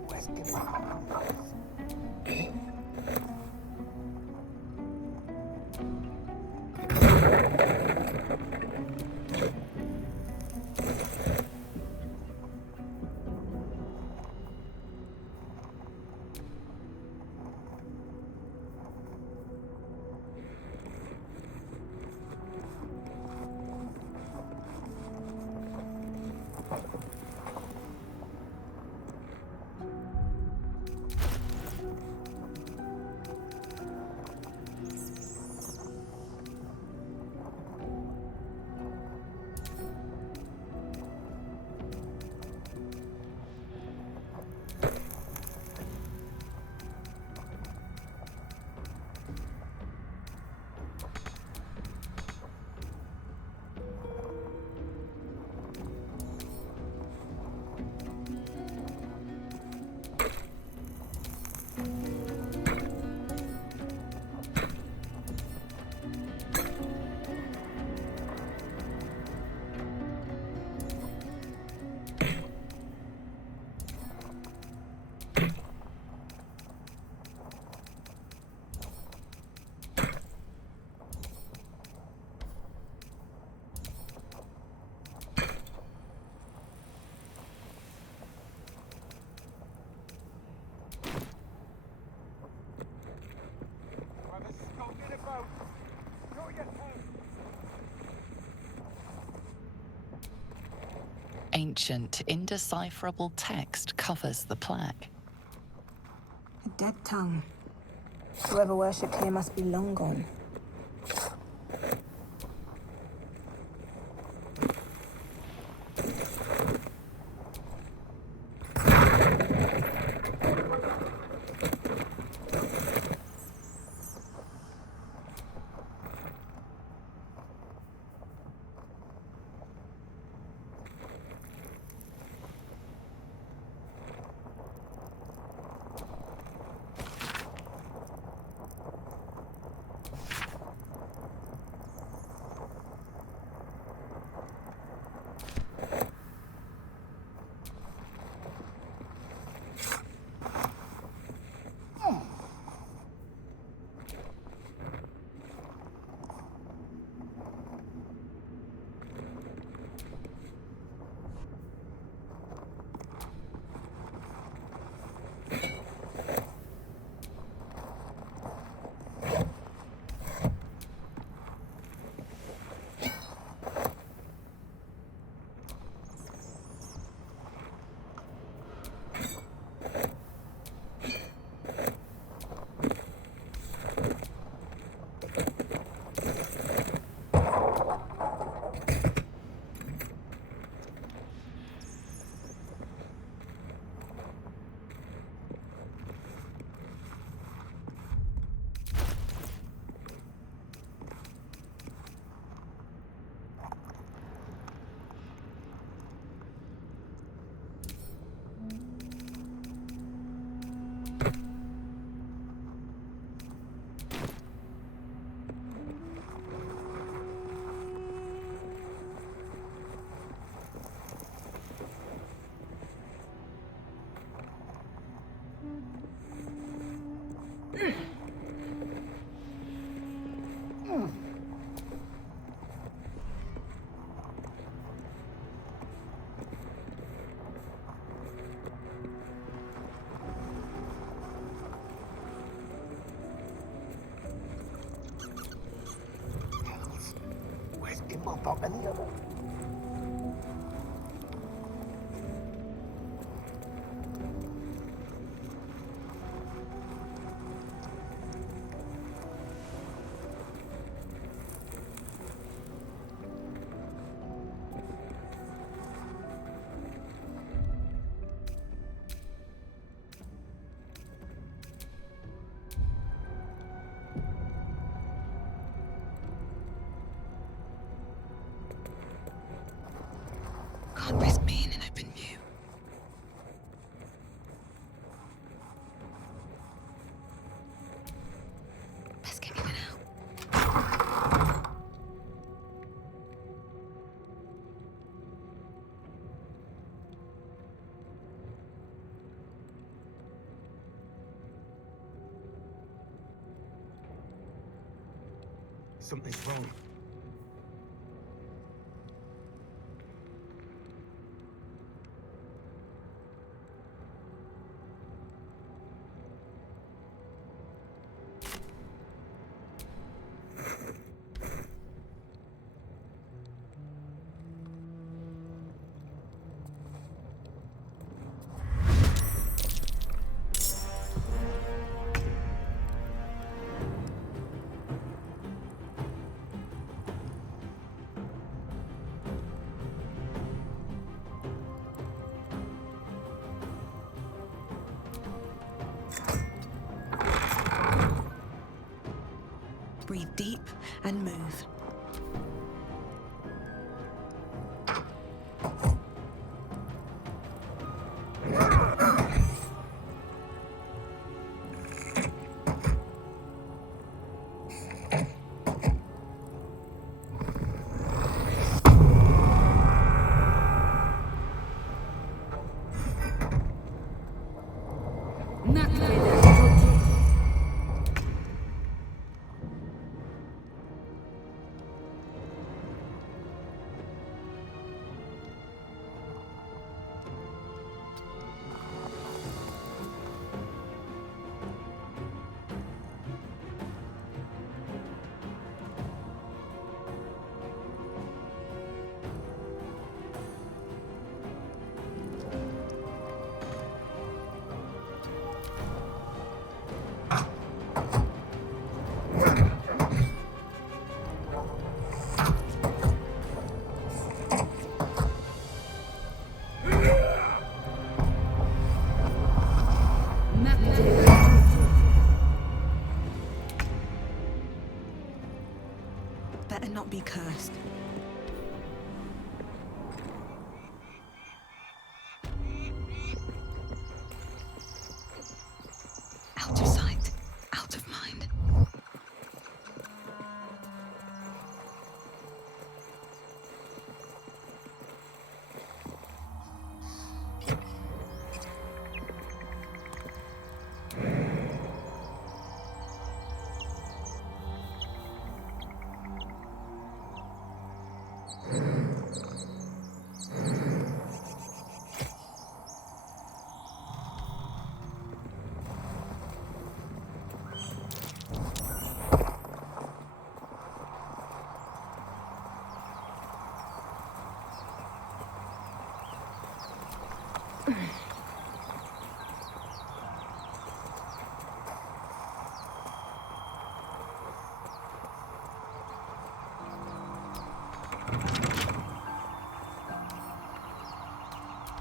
Where's Gimblebop and the others? ancient, indecipherable text covers the plaque. A dead tongue. Whoever worshipped here must be long gone. Where's Immobot and the other? Can't risk me in an open view. Best get moving out. Something's wrong. Breathe deep and move.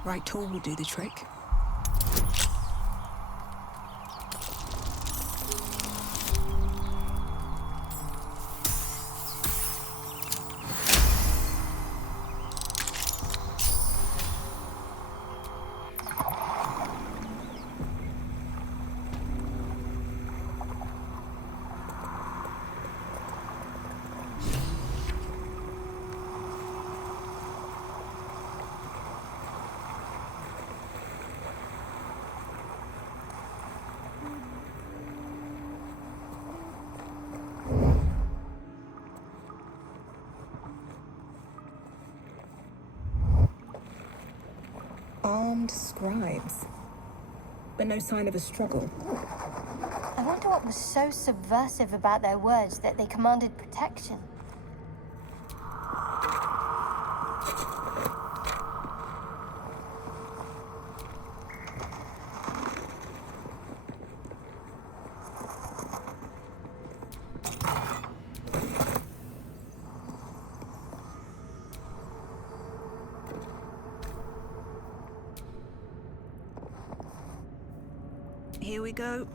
Right tool will do the trick. Armed scribes, but no sign of a struggle. I wonder what was so subversive about their words that they commanded protection. Here we go.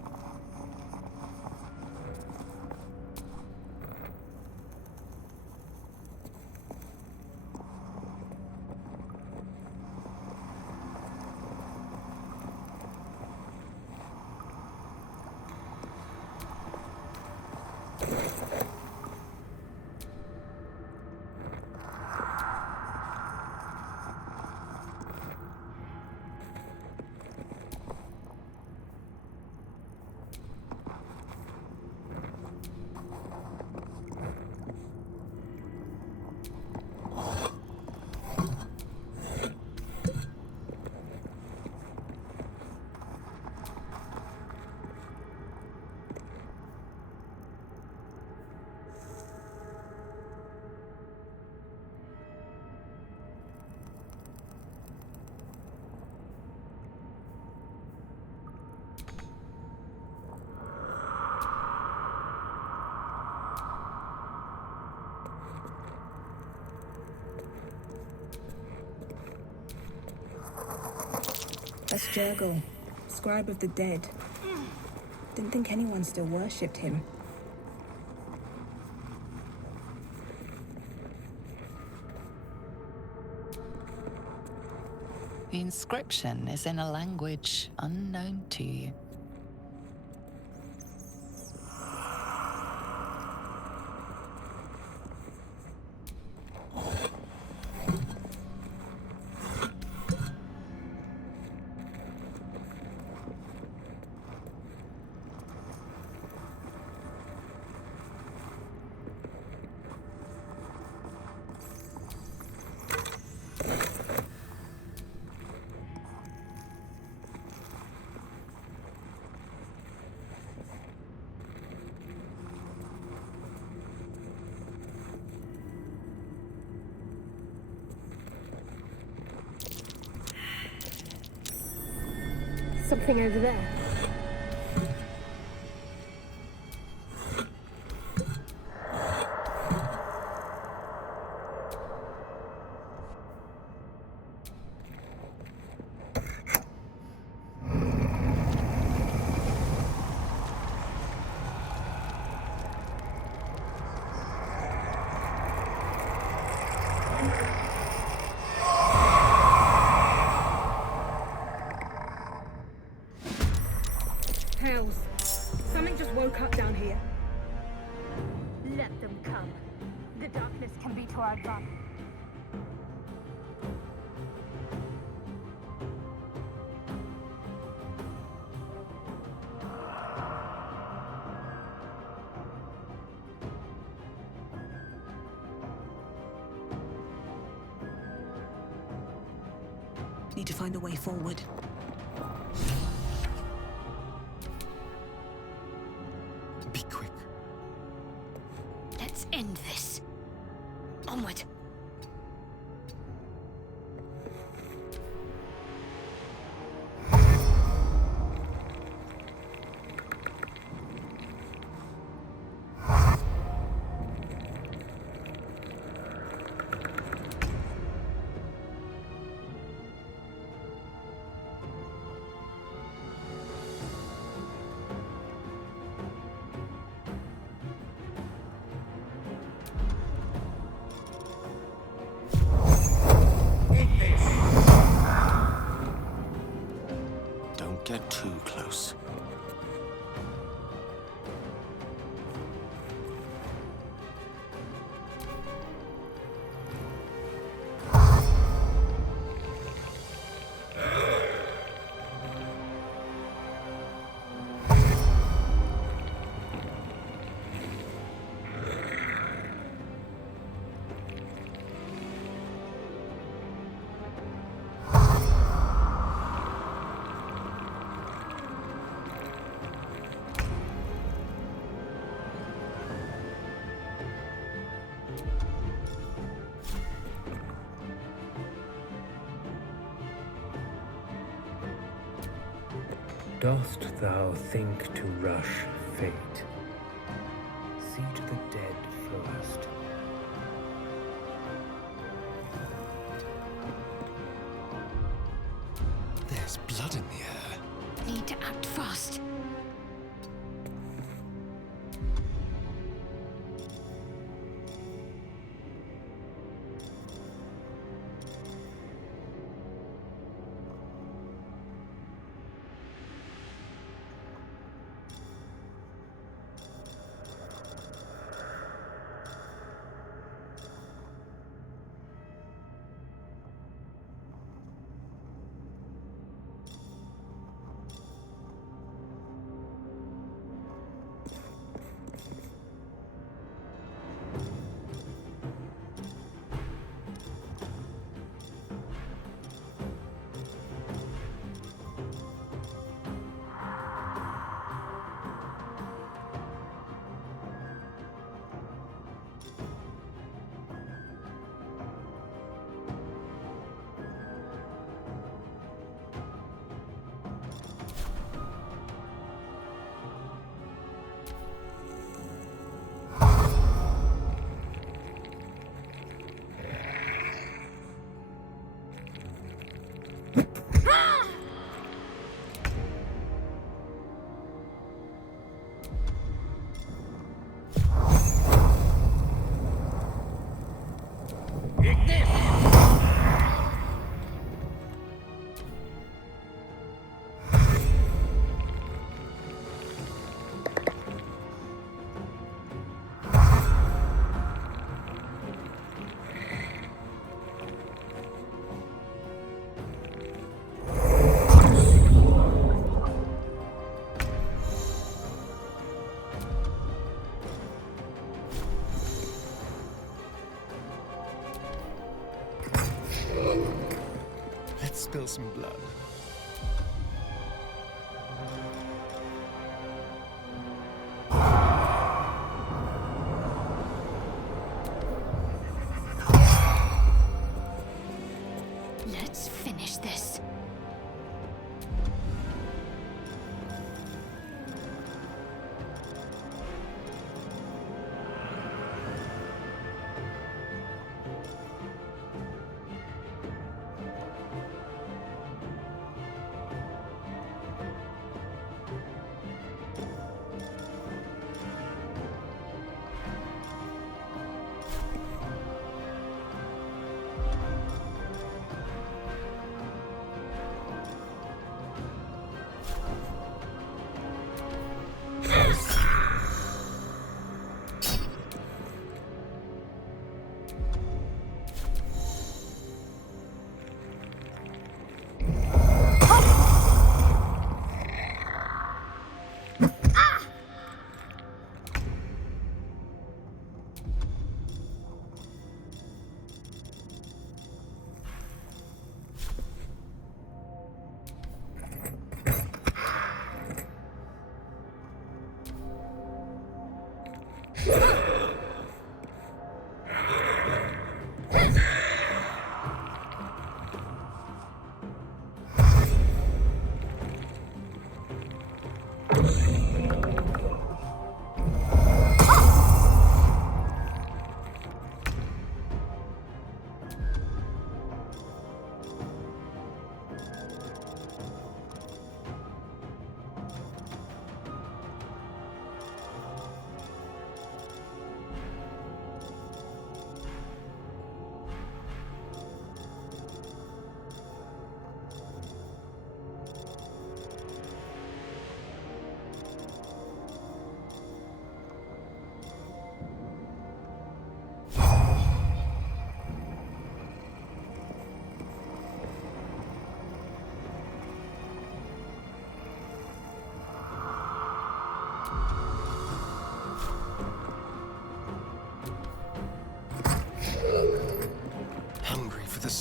That's Jurgle, scribe of the dead. Didn't think anyone still worshipped him. The inscription is in a language unknown to you. Something over there. Hells. Something just woke up down here. Let them come. The darkness can be to our advantage. Need to find a way forward. Be quick. Let's end this. Onward. get too close. Dost thou think to rush fate? See to the dead first. There's blood in the air. Need to act fast. Let's spill some blood. Let's finish this.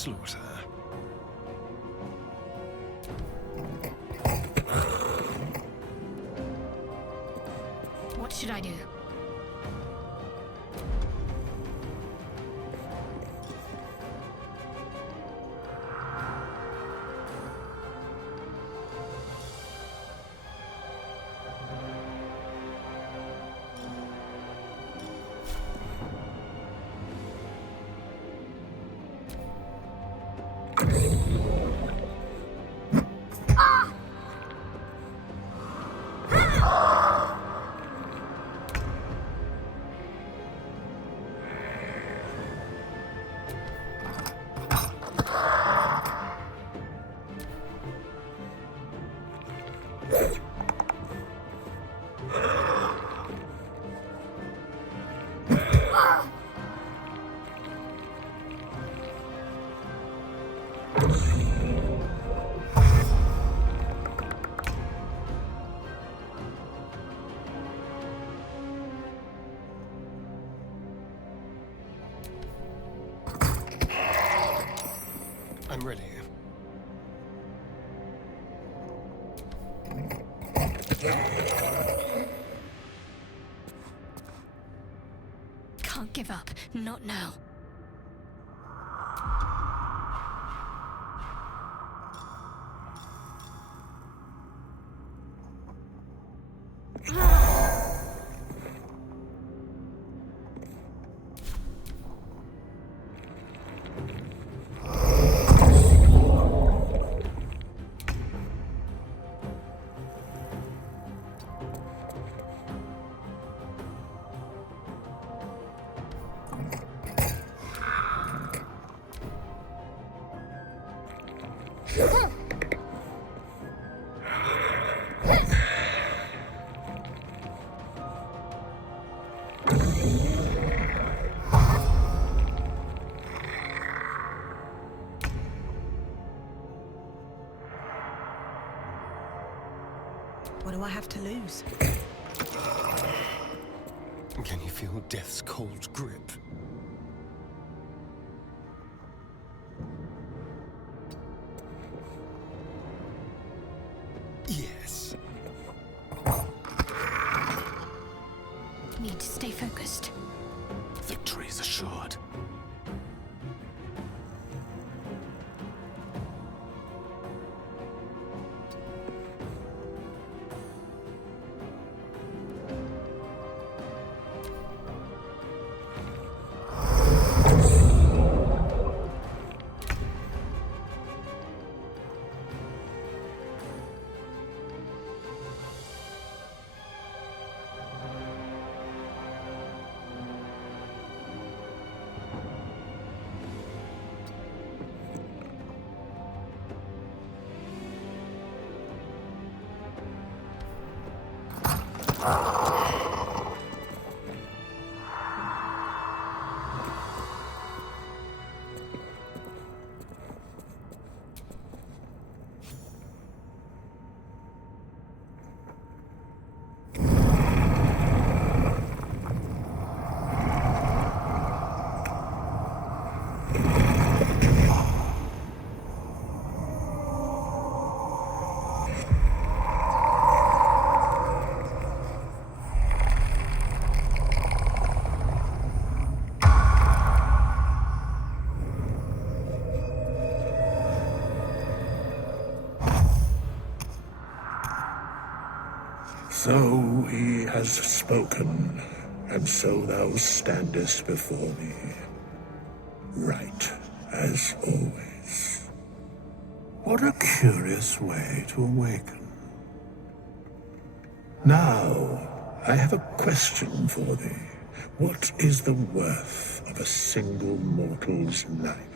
slaughter. What should I do? I'm ready. Can't give up. Not now. What do I have to lose? Can you feel death's cold grip? Yes. Need to stay focused. Victory is assured. So he has spoken, and so thou standest before me, right as always. What a curious way to awaken. Now, I have a question for thee. What is the worth of a single mortal's life?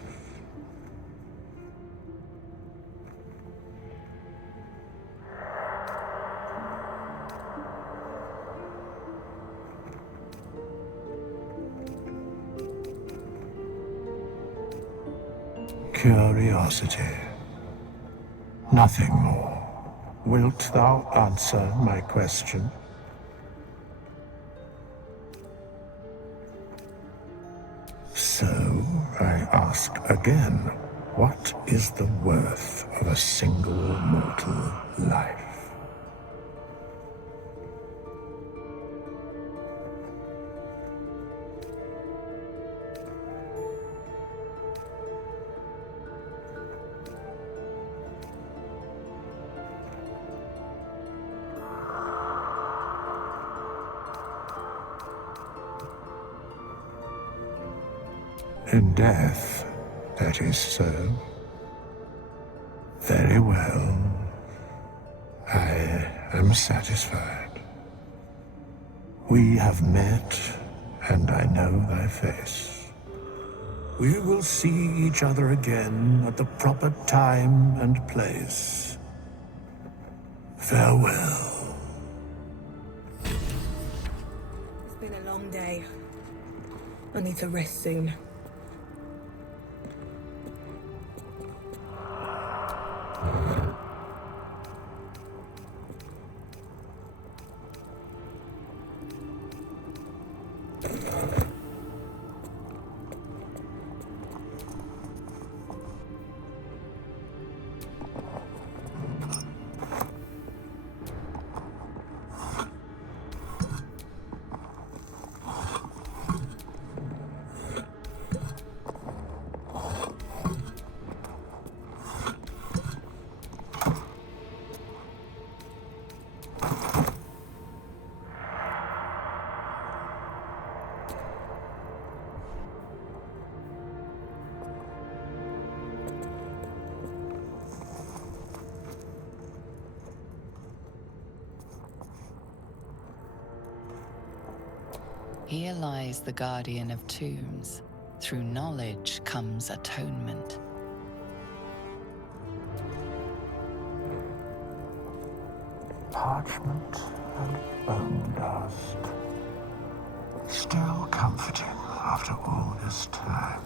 Curiosity. Nothing more. Wilt thou answer my question? So I ask again. What is the worth of a single mortal life? In death, that is so. Very well. I am satisfied. We have met, and I know thy face. We will see each other again at the proper time and place. Farewell. It's been a long day. I need to rest soon. Here lies the guardian of tombs. Through knowledge comes atonement. Parchment and bone dust. Still comforting after all this time.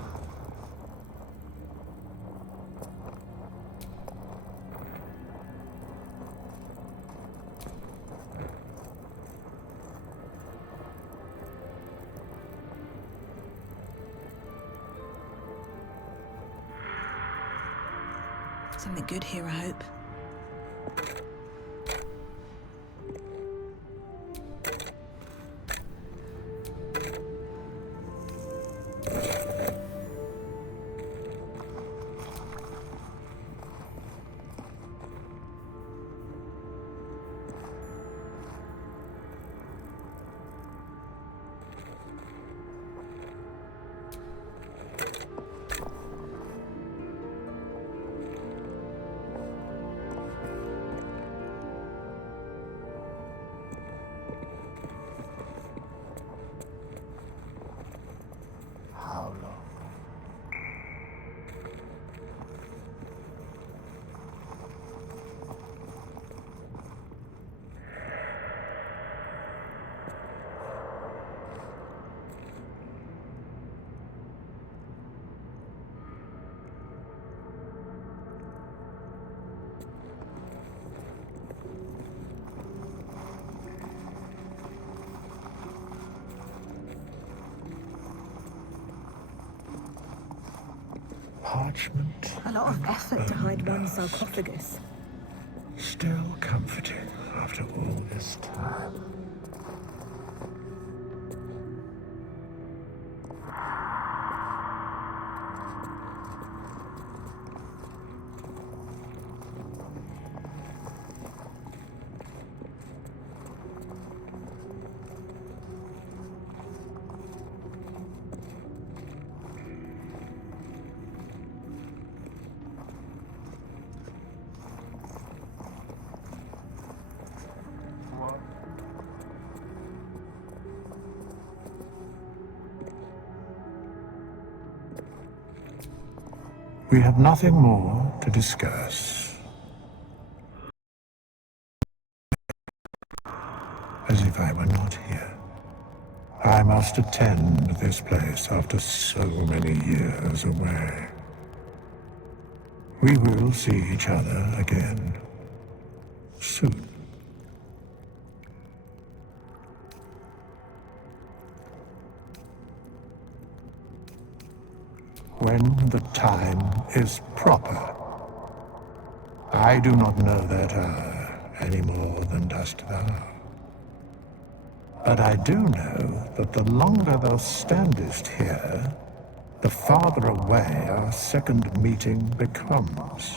Something good here, I hope. Parchment. A lot of effort to hide one sarcophagus. Still comforting after all this time. We have nothing more to discuss. As if I were not here. I must attend this place after so many years away. We will see each other again soon. when the time is proper. I do not know that hour any more than dost thou. But I do know that the longer thou standest here, the farther away our second meeting becomes.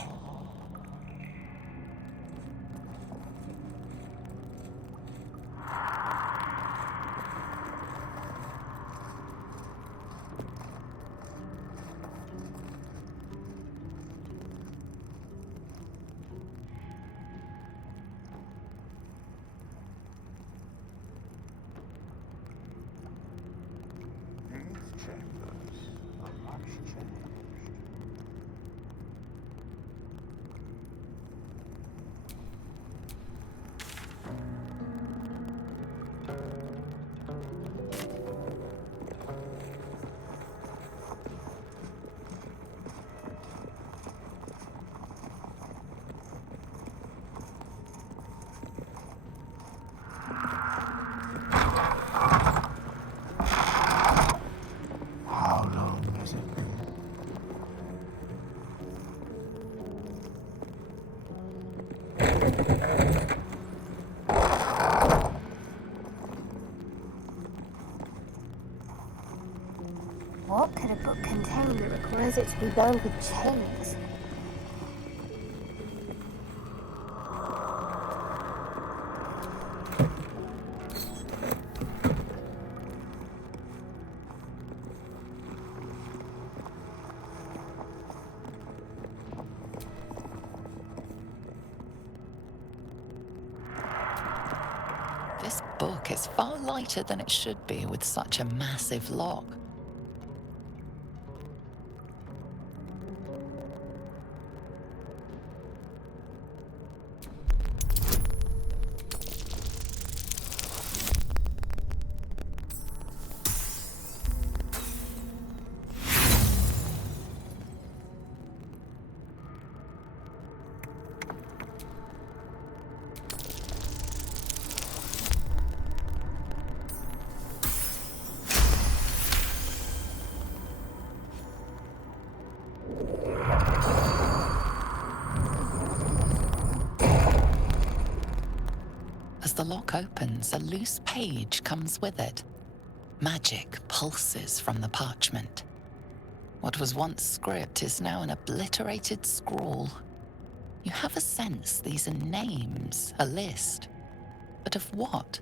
What could a book contain that requires it to be bound with chains? This book is far lighter than it should be with such a massive lock. As the lock opens, a loose page comes with it. Magic pulses from the parchment. What was once script is now an obliterated scrawl. You have a sense these are names, a list. But of what?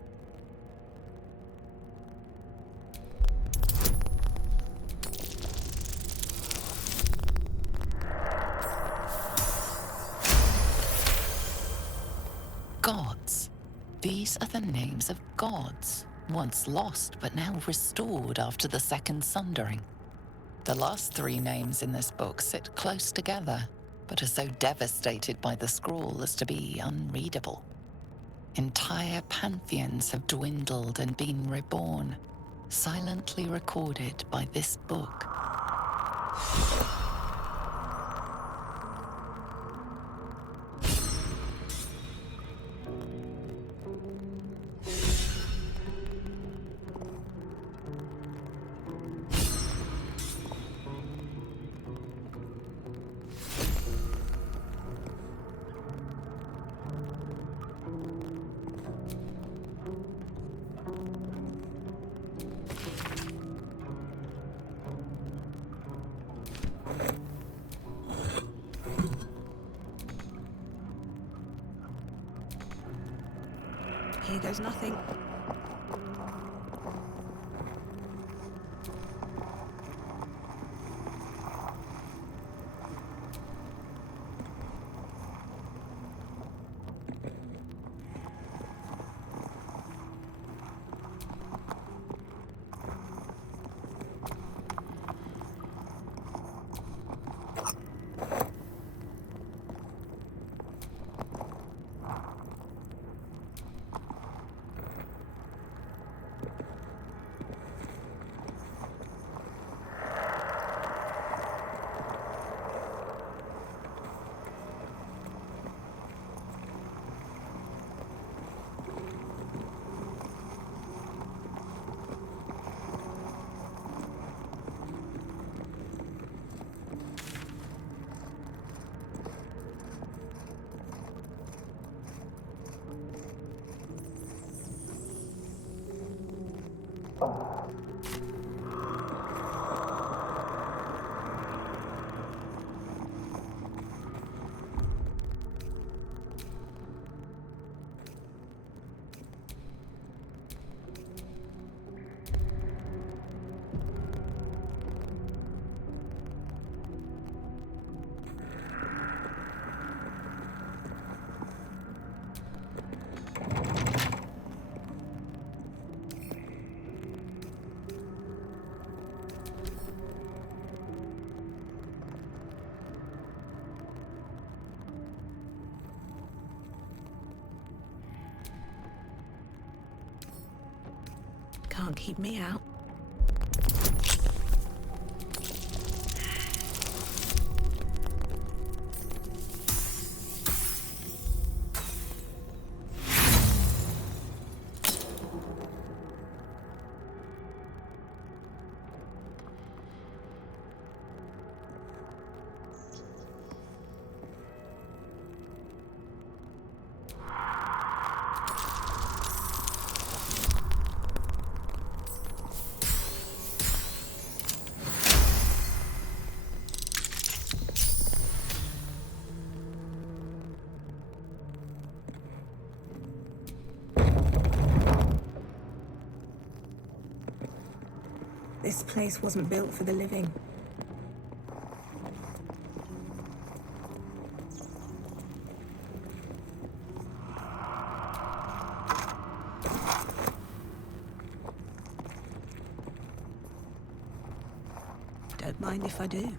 Gods. These are the names of gods, once lost but now restored after the Second Sundering. The last three names in this book sit close together, but are so devastated by the scroll as to be unreadable. Entire pantheons have dwindled and been reborn, silently recorded by this book. Here goes nothing. can't keep me out. This place wasn't built for the living. Don't mind if I do.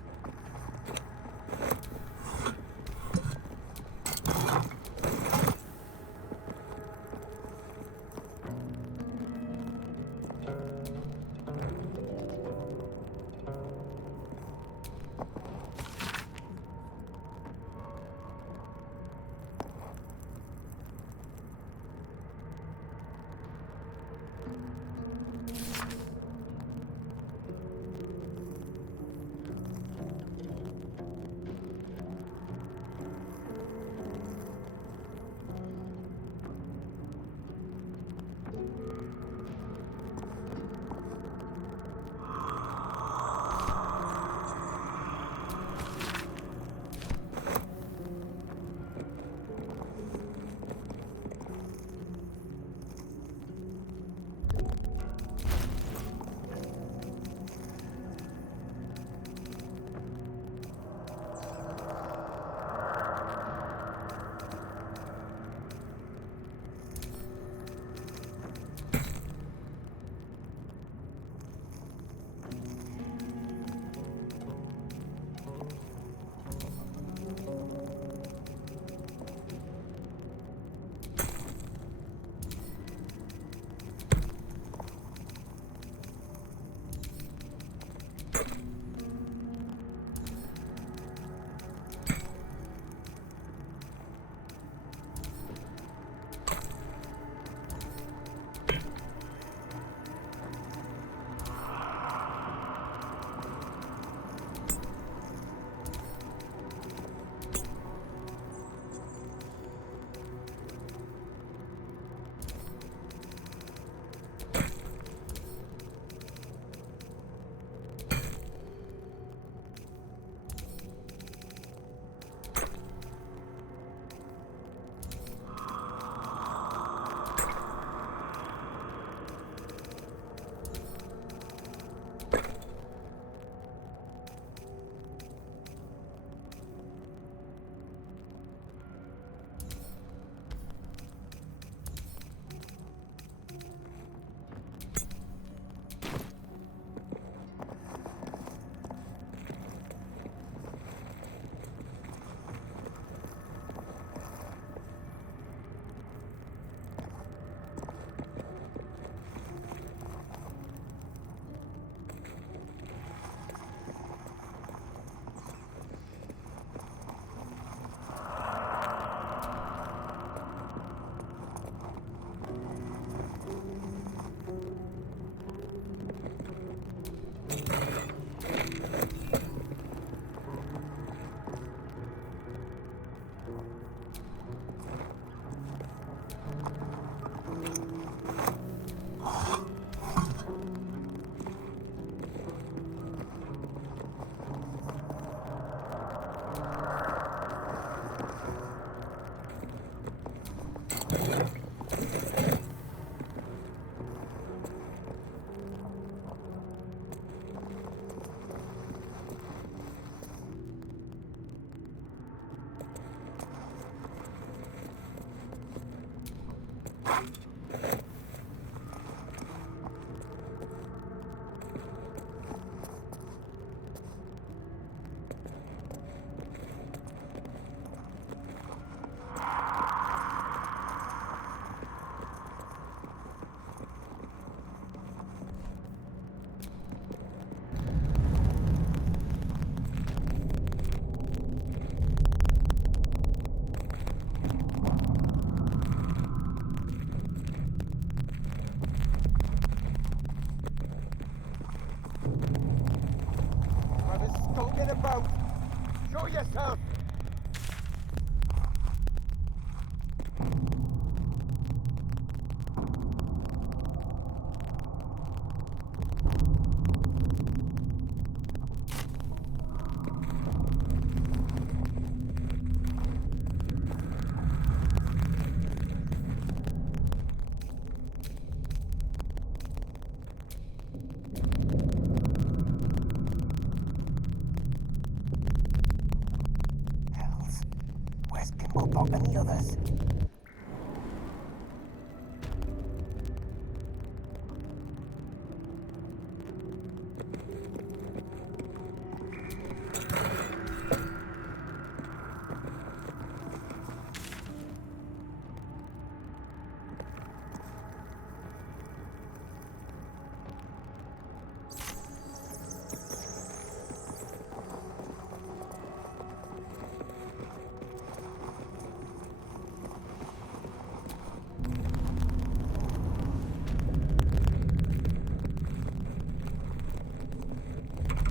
Bob and the others.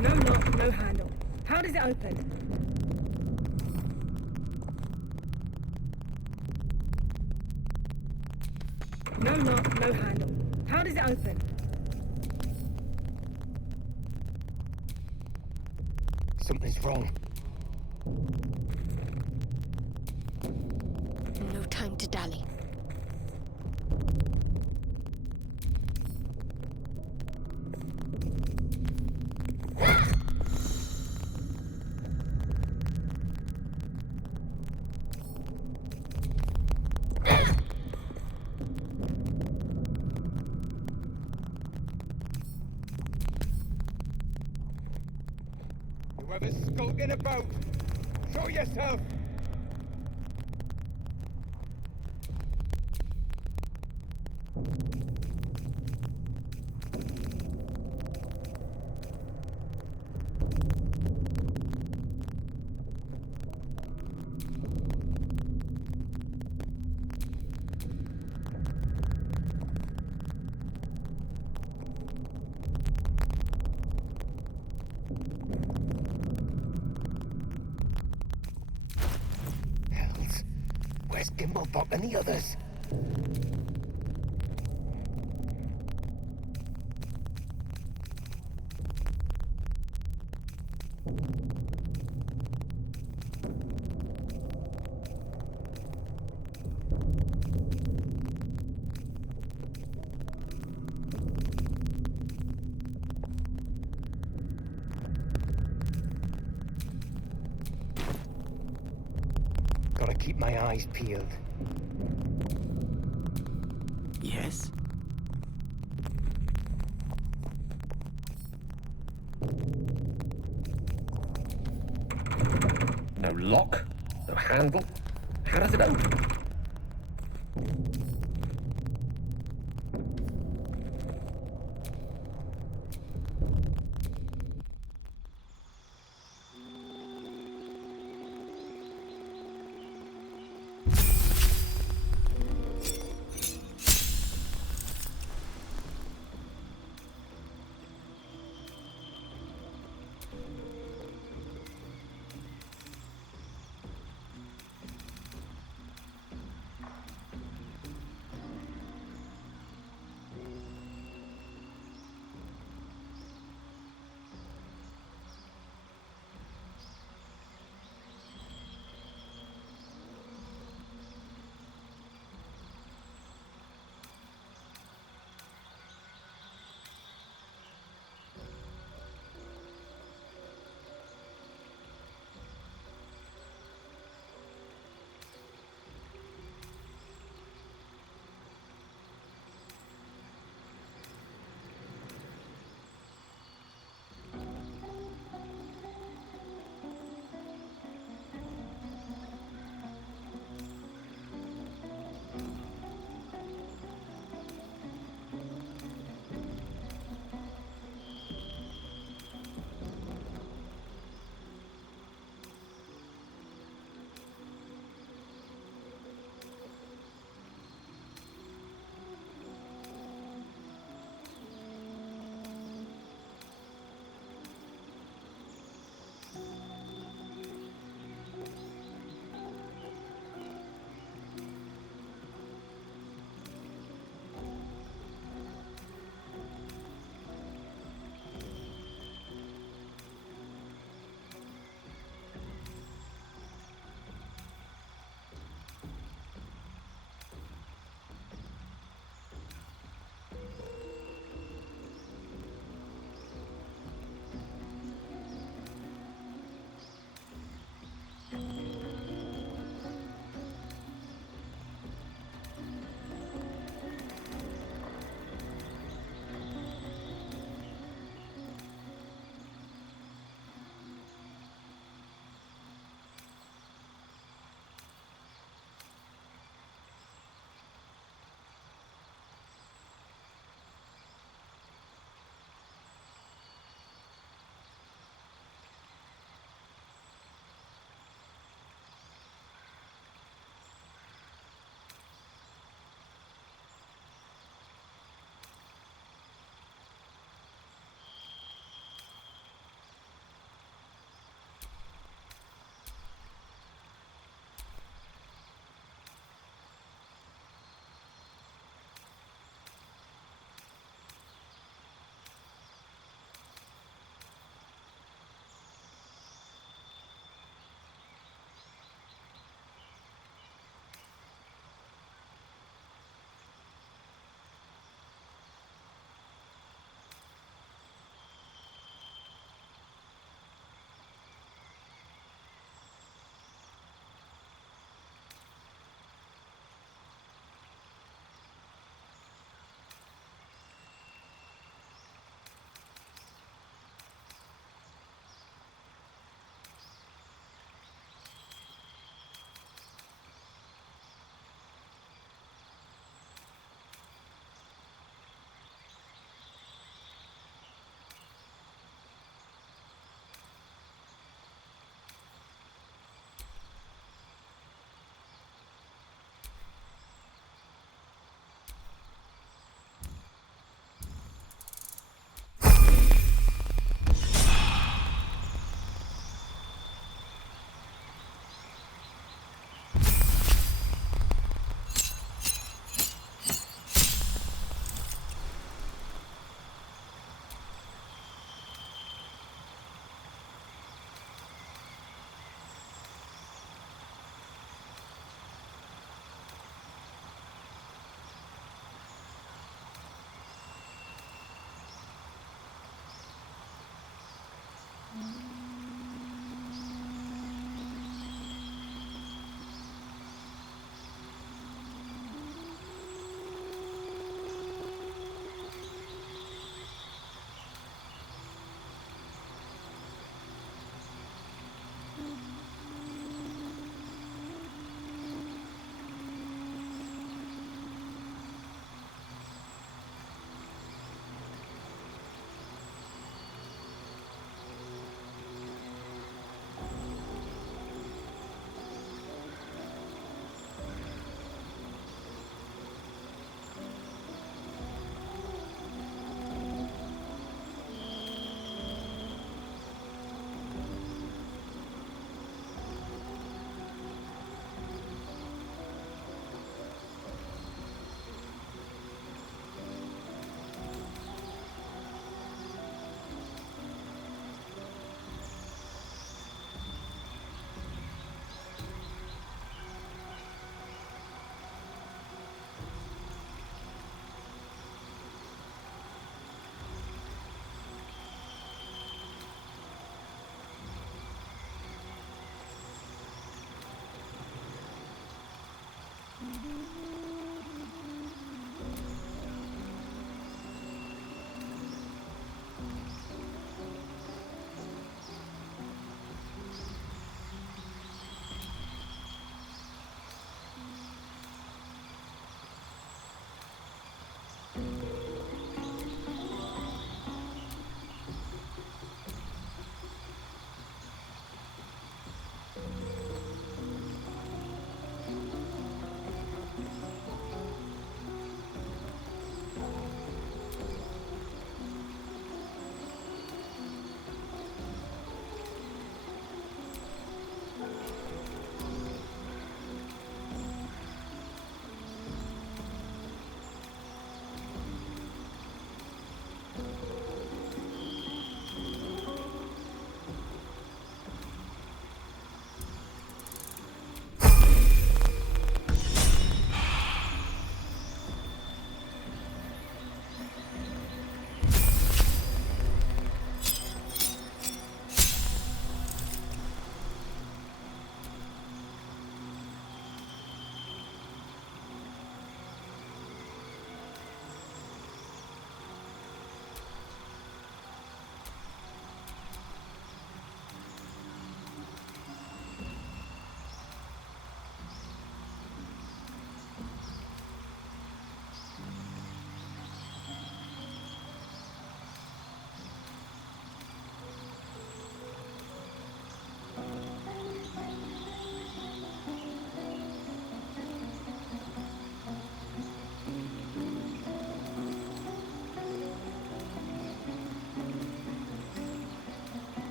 No lock, no handle. How does it open? No lock, no handle. How does it open? Something's wrong. No time to dally. Whoever's skulking about, show yourself! Where's Dimblebop and the others? Gotta keep my eyes peeled. Yes? No lock, no handle. How does it open?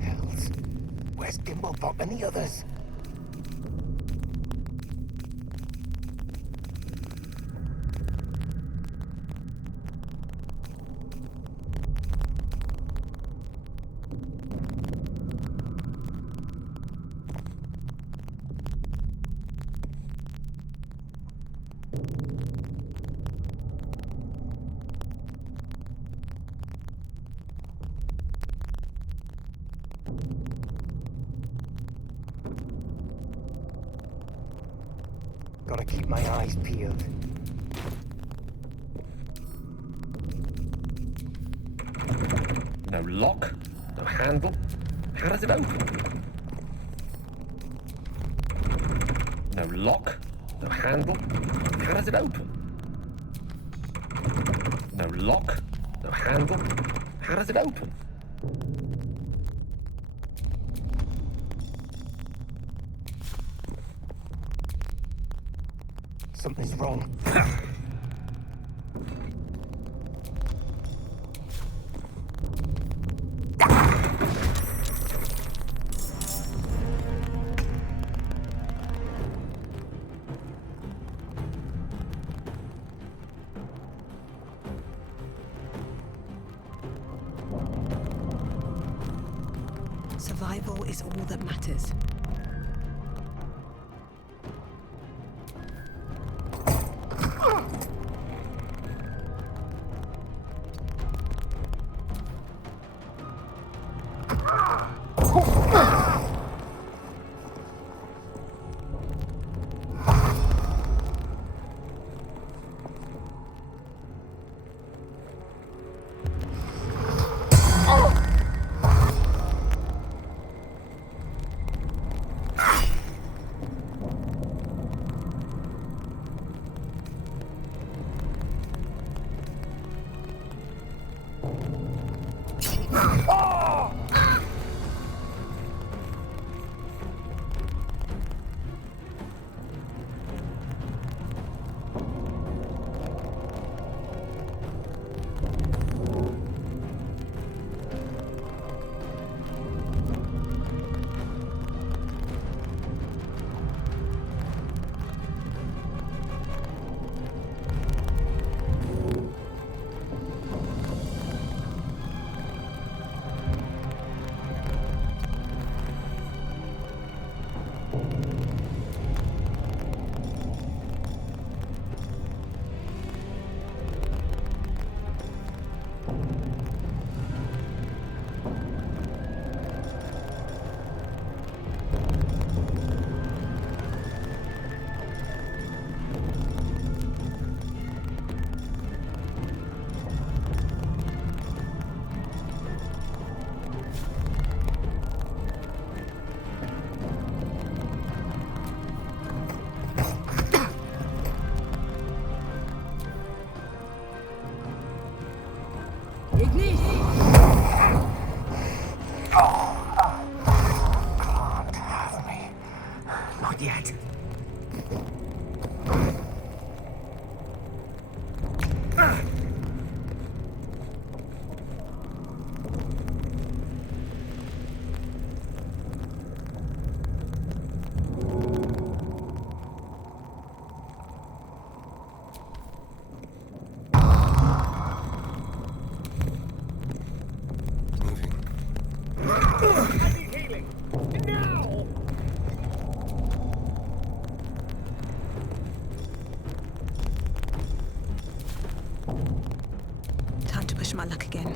Hells. Where's Dimblebop and the others? Gotta keep my eyes peeled. No lock, no handle. How does it open? No lock, no handle. How does it open? No lock, no handle. How does it open? Something's wrong. Survival is all that matters. Not yet. Time to push my luck again.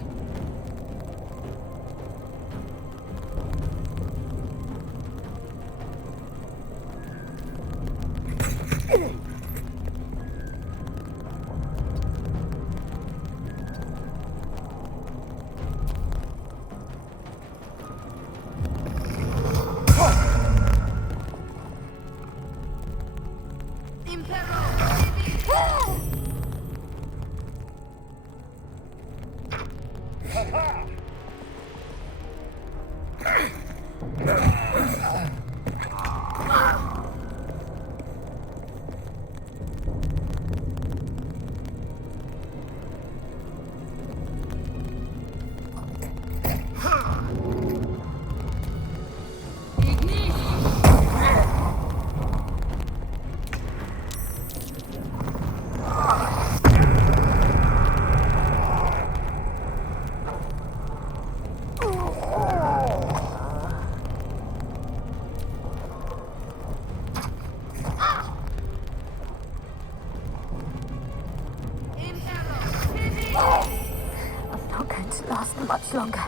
Much longer.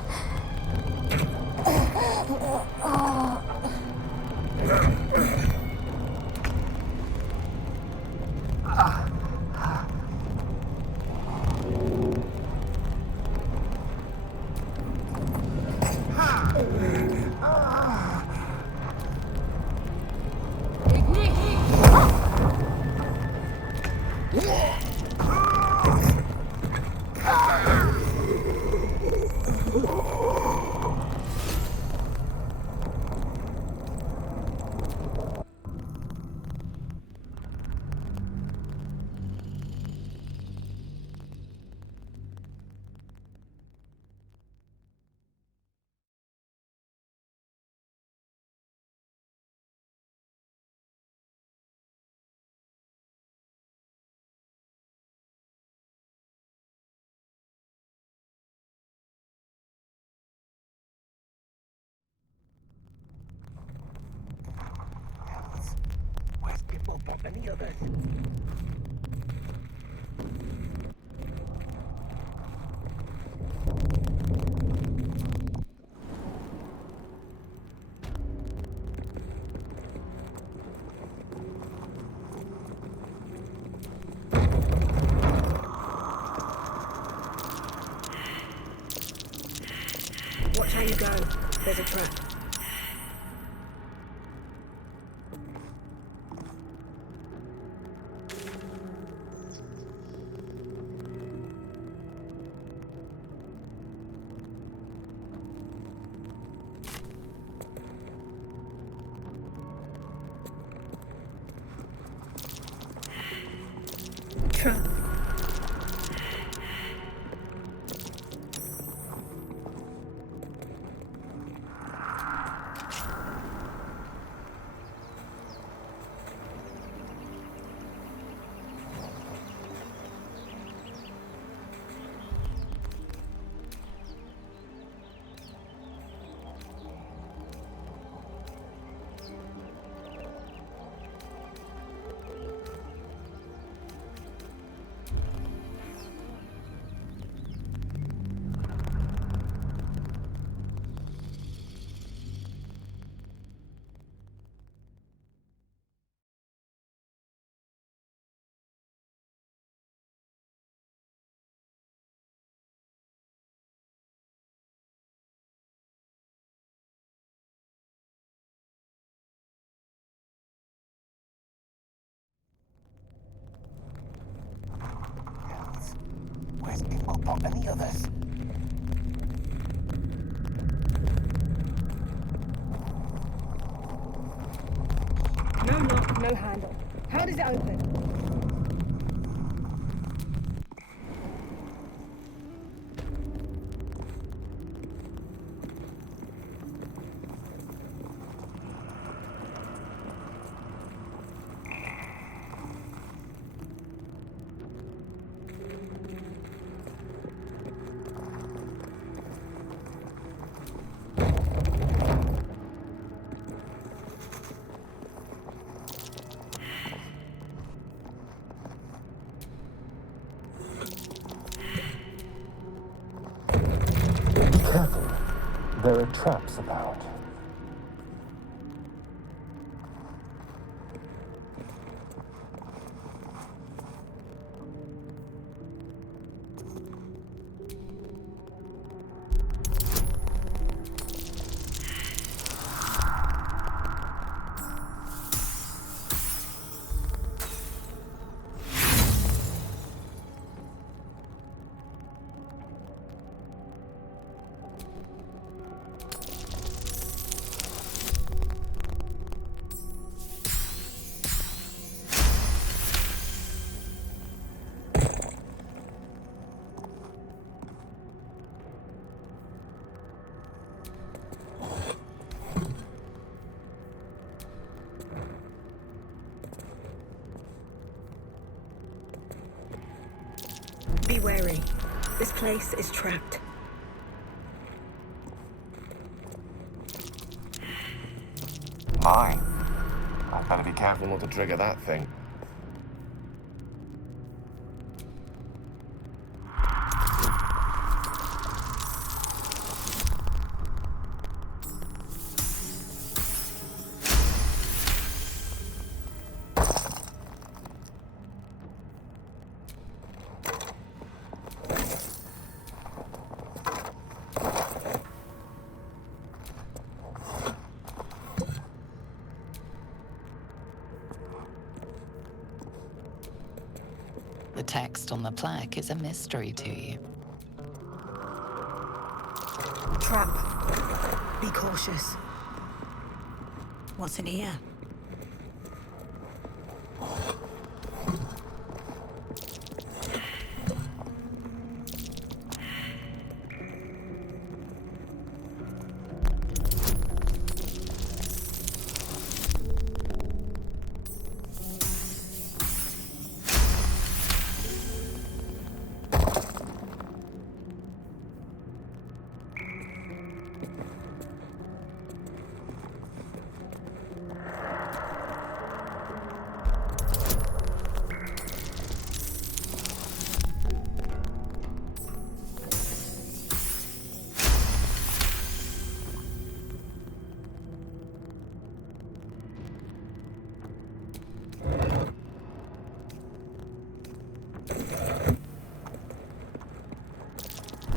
Where's people pop any others? Watch how you go. There's a trap. Trap. Where's people pop any others? No knock, no handle. How does it open? Careful. There are traps about. This place is trapped. Mine. I'd better be careful not to trigger that thing. The text on the plaque is a mystery to you. Trap. Be cautious. What's in here?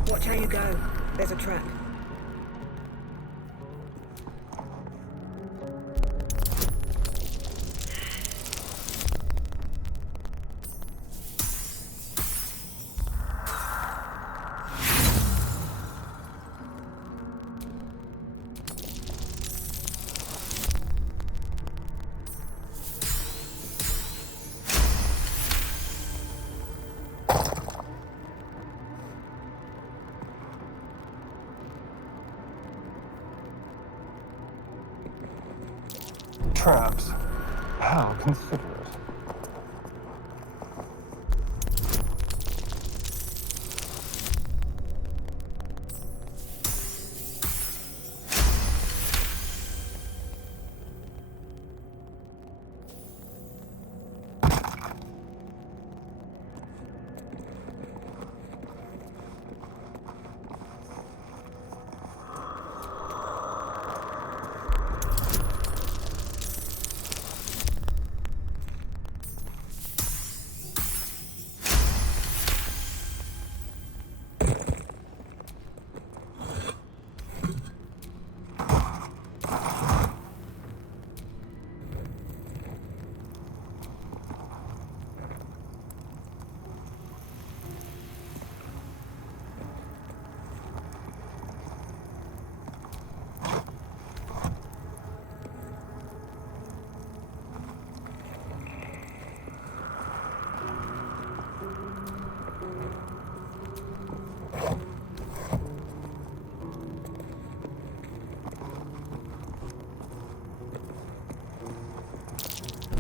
Watch how you go. There's a trap. Traps. How considerate.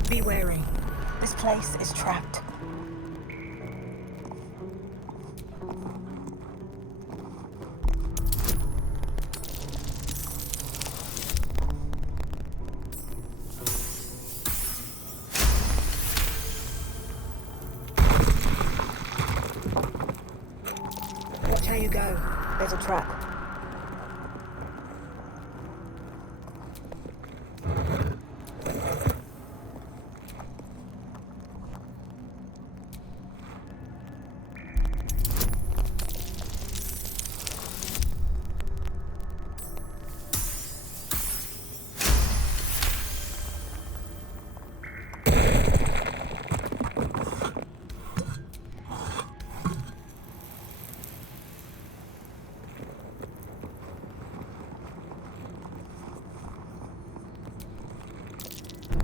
Be wary. This place is trapped. Watch how you go. There's a trap.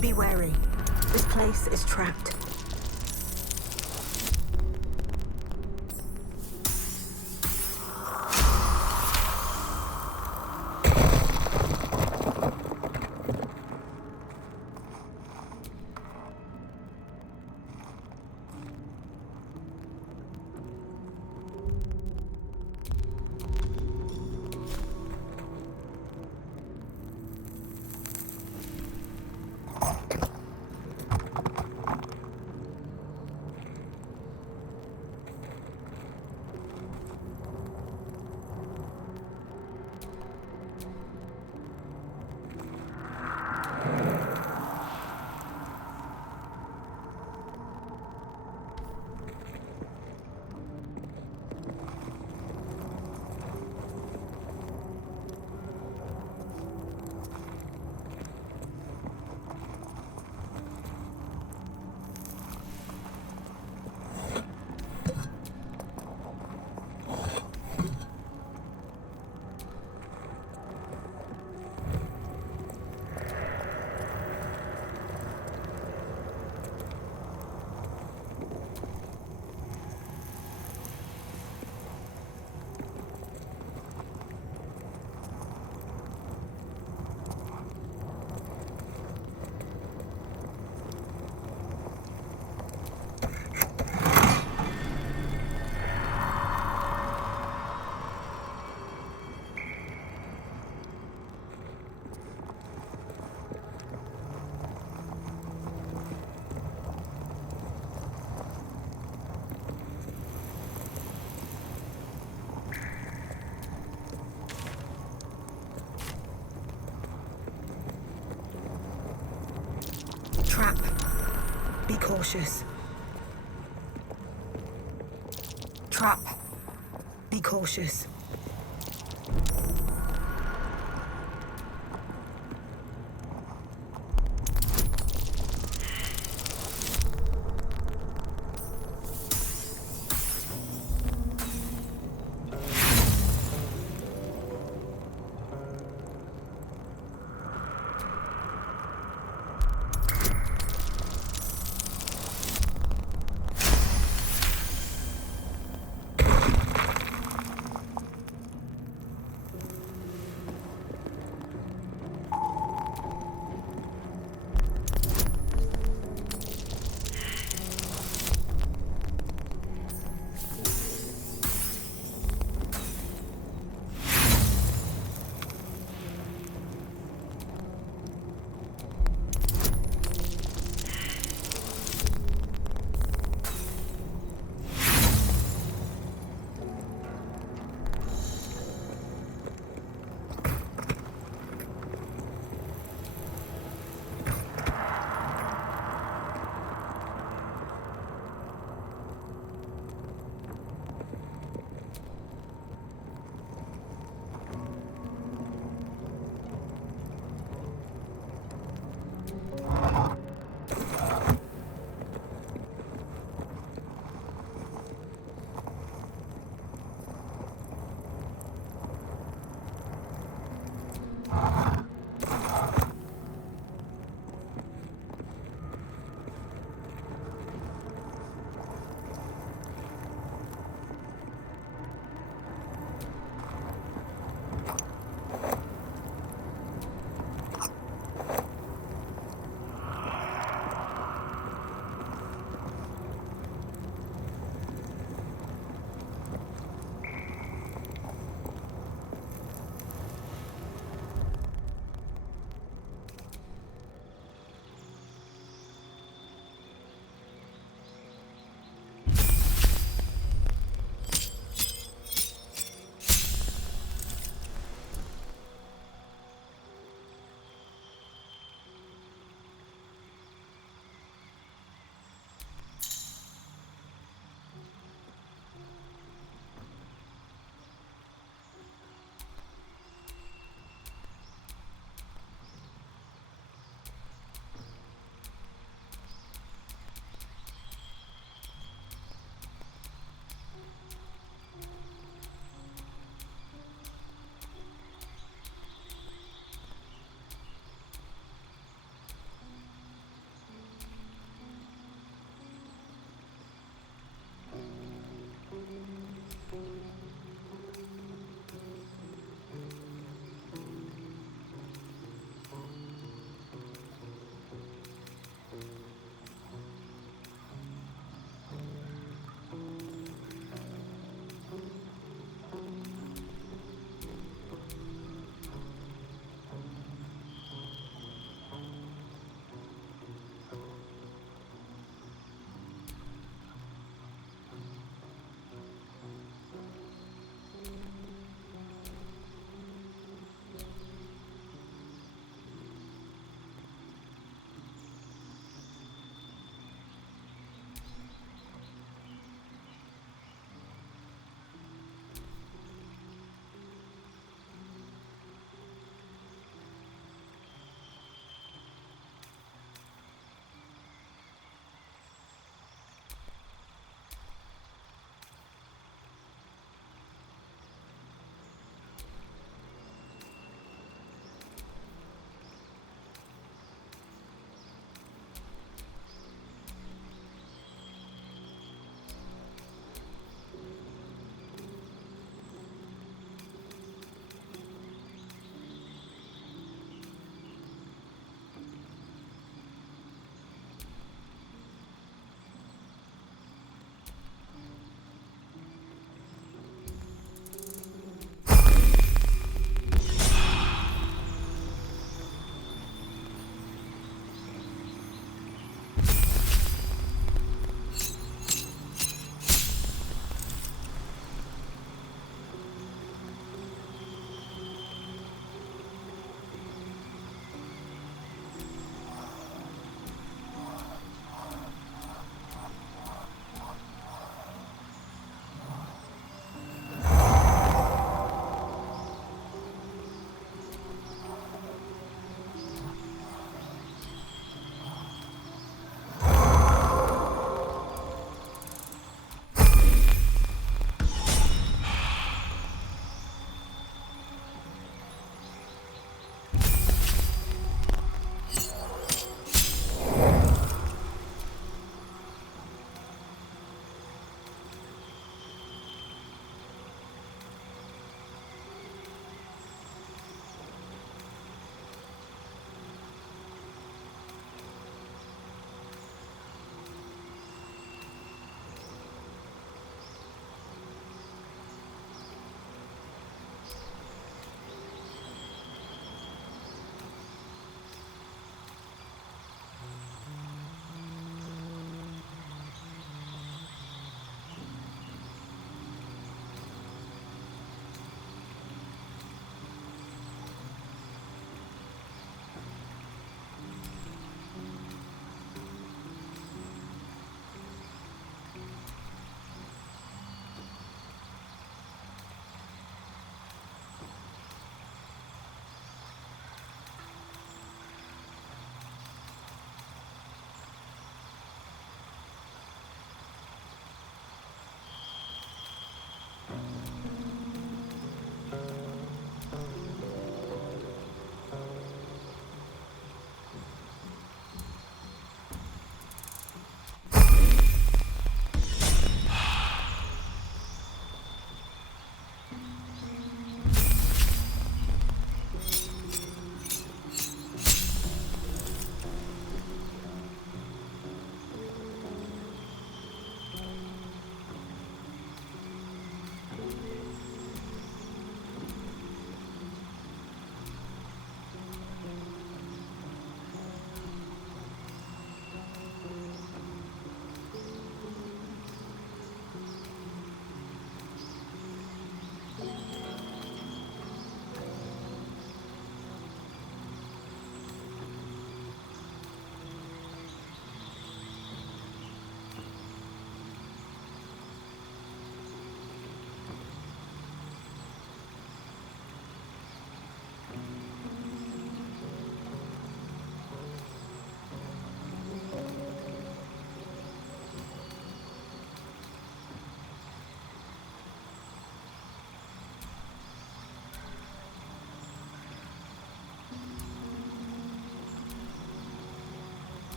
Be wary. This place is trapped. Trap. Be cautious. Trap. Be cautious.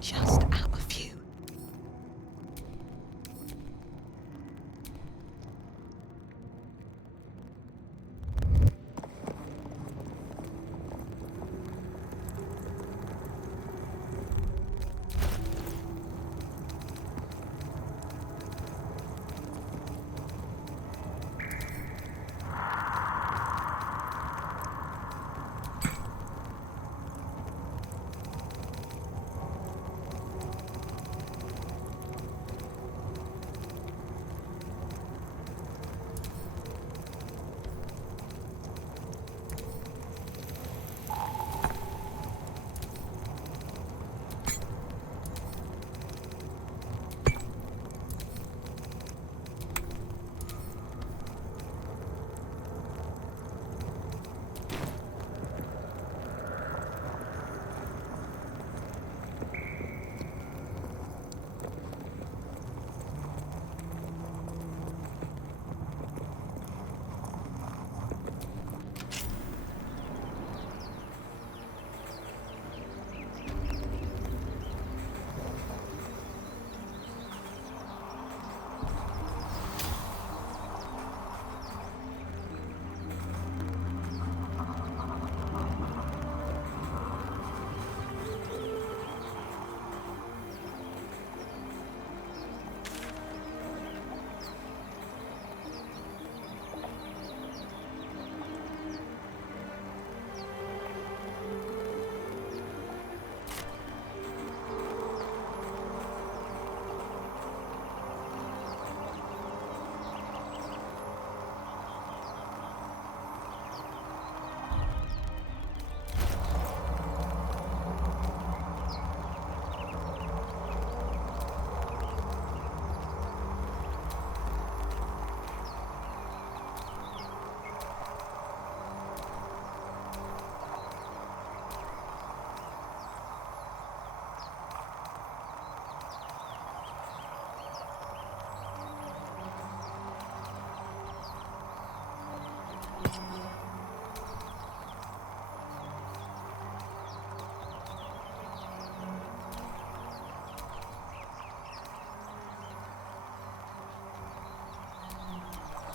just out of view.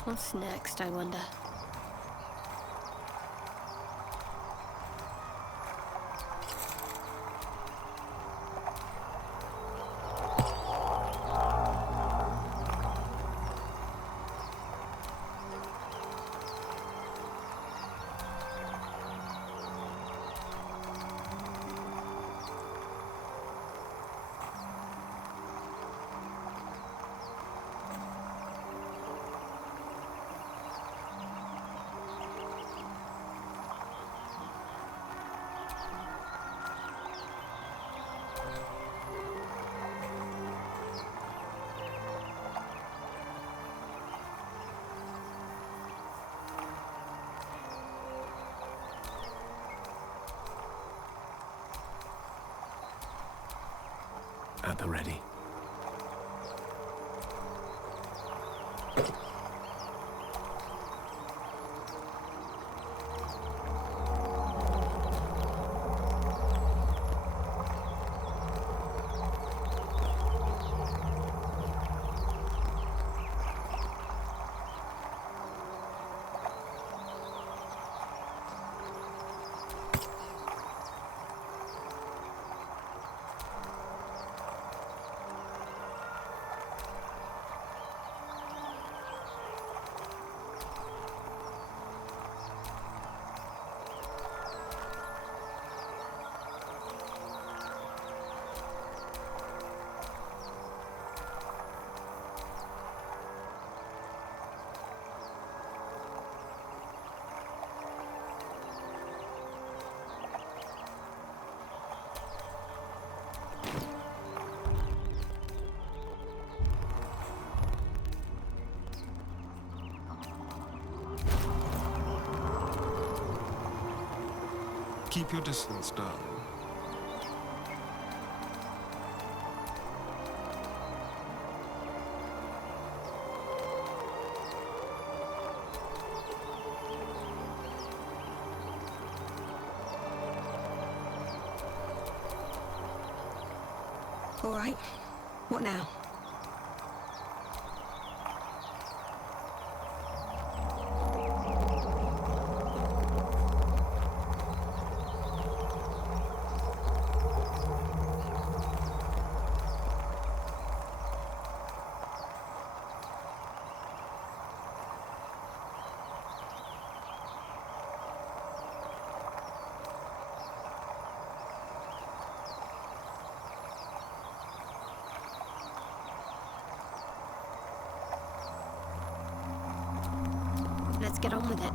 What's next, I wonder? At the ready. Keep your distance, darling. All right. What now? Let's get on with it.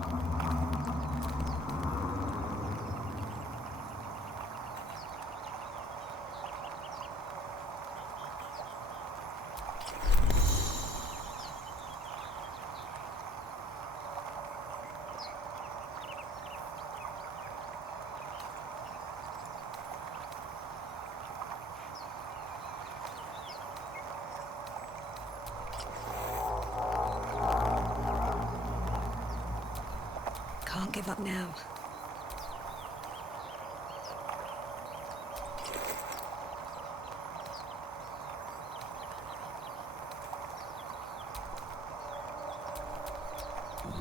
Can't give up now.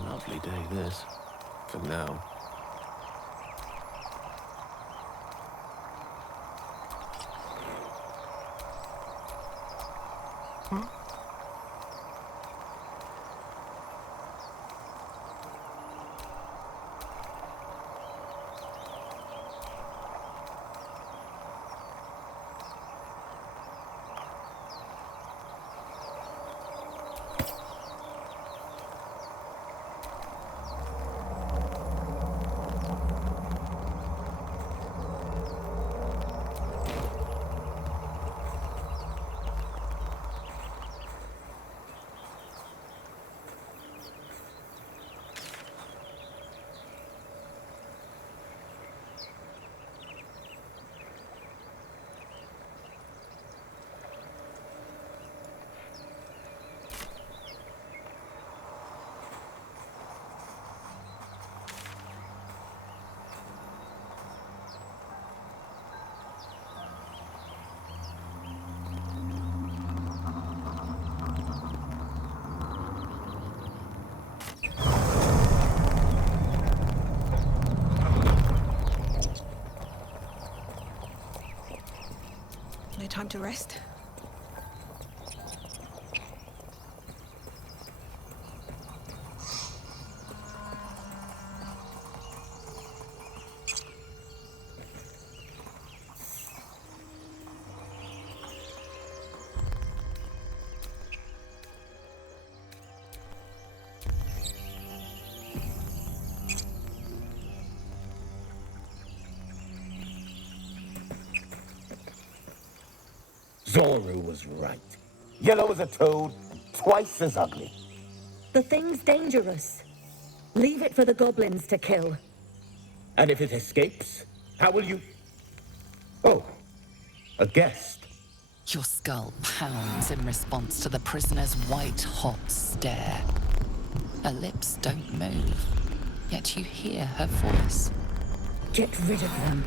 Lovely day, this. For now. No time to rest? Zoru was right. Yellow as a toad, twice as ugly. The thing's dangerous. Leave it for the goblins to kill. And if it escapes, how will you... Oh, a guest. Your skull pounds in response to the prisoner's white-hot stare. Her lips don't move, yet you hear her voice. Get rid of them.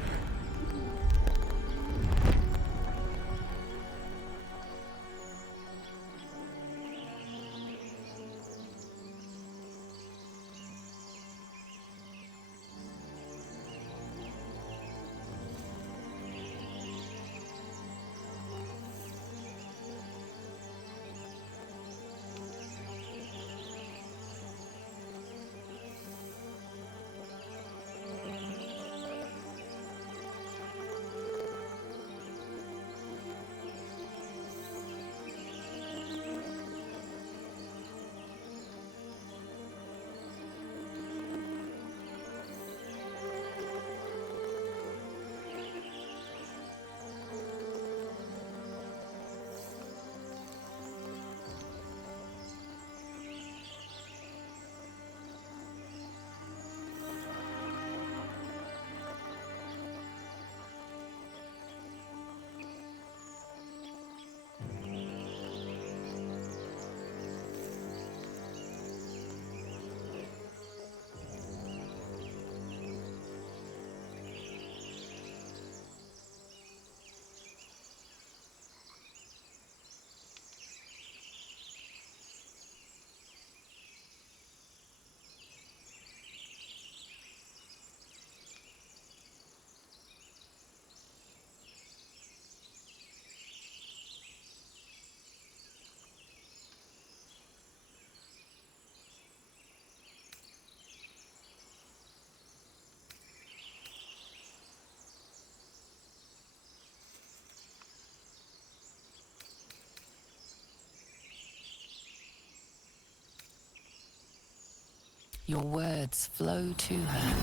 Your words flow to her,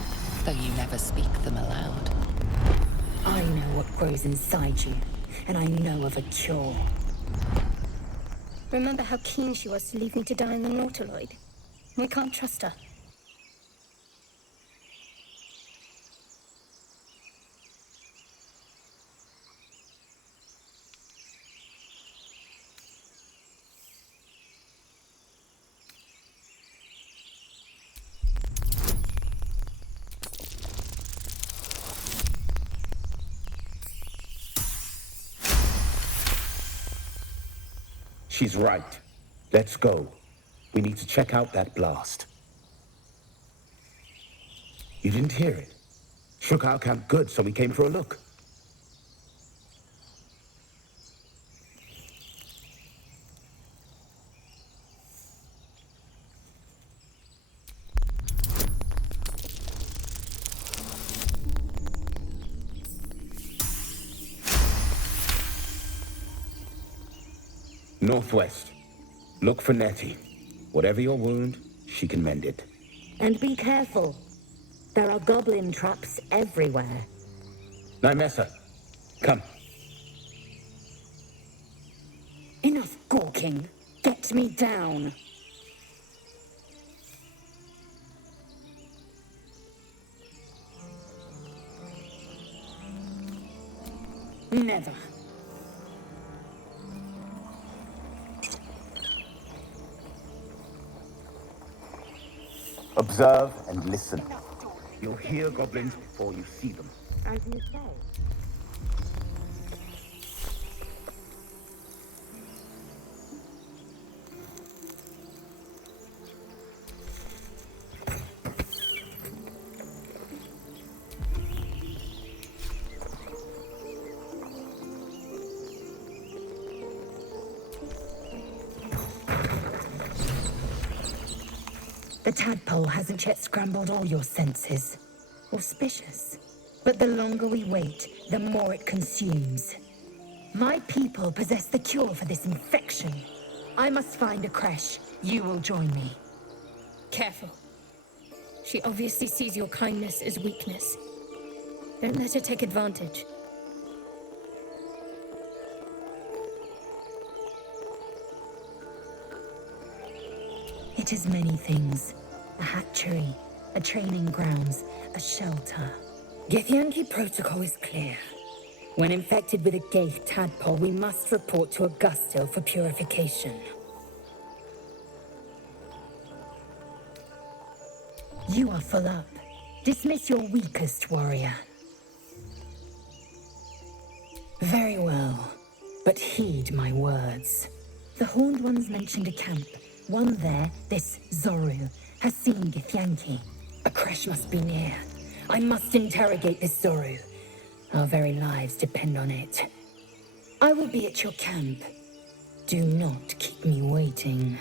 though you never speak them aloud. I know what grows inside you, and I know of a cure. Remember how keen she was to leave me to die in the Nautiloid? We can't trust her. She's right. Let's go. We need to check out that blast. You didn't hear it? Shook our camp good, so we came for a look. Northwest. Look for Nettie. Whatever your wound, she can mend it. And be careful. There are goblin traps everywhere. Nymessa, come. Enough gawking. Get me down. Never. Observe and listen. You'll hear goblins before you see them. As you say. The tadpole hasn't yet scrambled all your senses. Auspicious. But the longer we wait, the more it consumes. My people possess the cure for this infection. I must find a creche. You will join me. Careful. She obviously sees your kindness as weakness. Don't let her take advantage. It is many things. A hatchery, a training grounds, a shelter. Githyanki protocol is clear. When infected with a Gaith tadpole, we must report to Augustil for purification. You are full up. Dismiss your weakest warrior. Very well, but heed my words. The Horned Ones mentioned a camp. One there, this Zoru, has seen Githyanki. A creche must be near. I must interrogate this Zoru. Our very lives depend on it. I will be at your camp. Do not keep me waiting.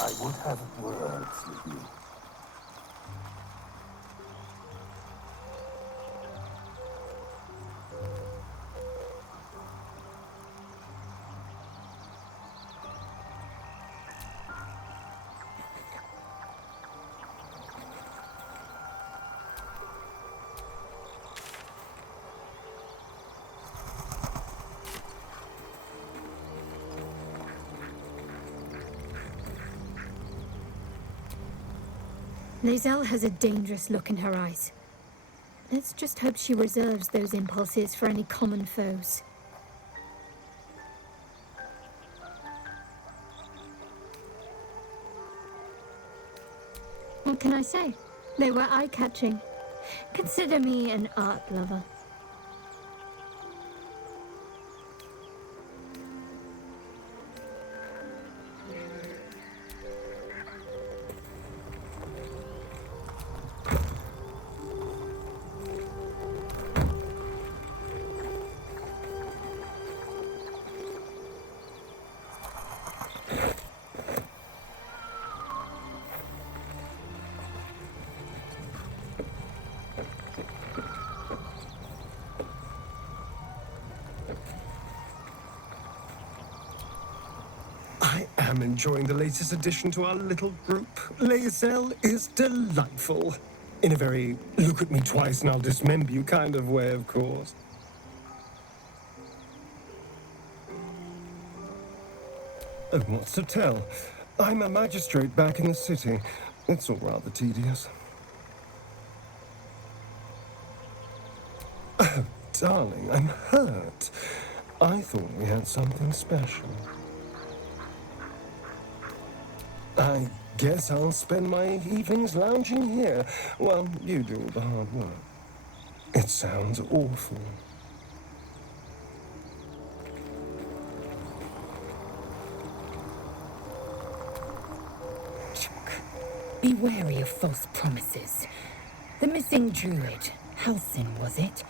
I would have words with you. Lae'zel has a dangerous look in her eyes. Let's just hope she reserves those impulses for any common foes. What can I say? They were eye-catching. Consider me an art lover. I'm enjoying the latest addition to our little group. Lae'zel is delightful. In a very look at me twice and I'll dismember you kind of way, of course. Oh, what's to tell? I'm a magistrate back in the city. It's all rather tedious. Oh, darling, I'm hurt. I thought we had something special. I guess I'll spend my evenings lounging here while you do all the hard work. It sounds awful. Be wary of false promises. The missing druid, Halsin, was it?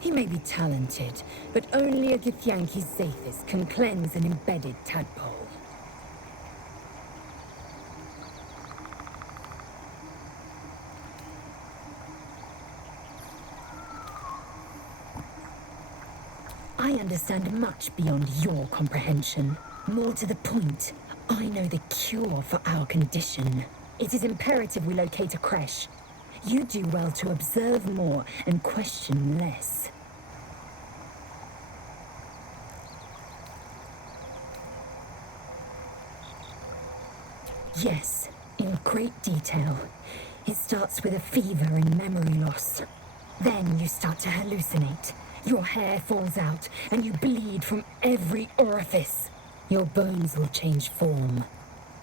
He may be talented, but only a Githyanki Zathis can cleanse an embedded tadpole. I understand much beyond your comprehension. More to the point, I know the cure for our condition. It is imperative we locate a creche. You do well to observe more and question less. Yes, in great detail. It starts with a fever and memory loss. Then you start to hallucinate. Your hair falls out and you bleed from every orifice. Your bones will change form.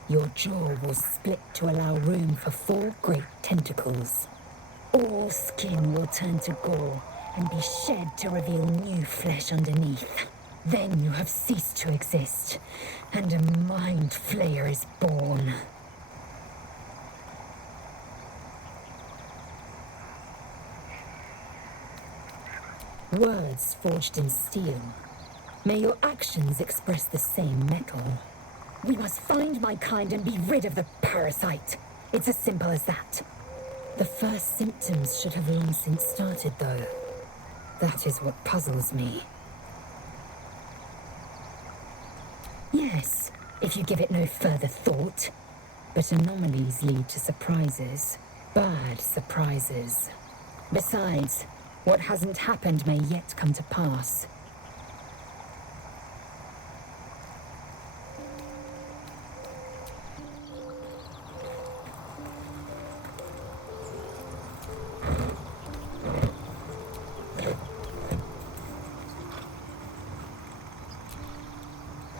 Your jaw will split to allow room for 4 great tentacles. All skin will turn to gore and be shed to reveal new flesh underneath. Then you have ceased to exist, and a mind flayer is born. Words forged in steel. May your actions express the same metal. We must find my kind and be rid of the parasite. It's as simple as that. The first symptoms should have long since started, though. That is what puzzles me. Yes, if you give it no further thought. But anomalies lead to surprises. Bad surprises. Besides, what hasn't happened may yet come to pass.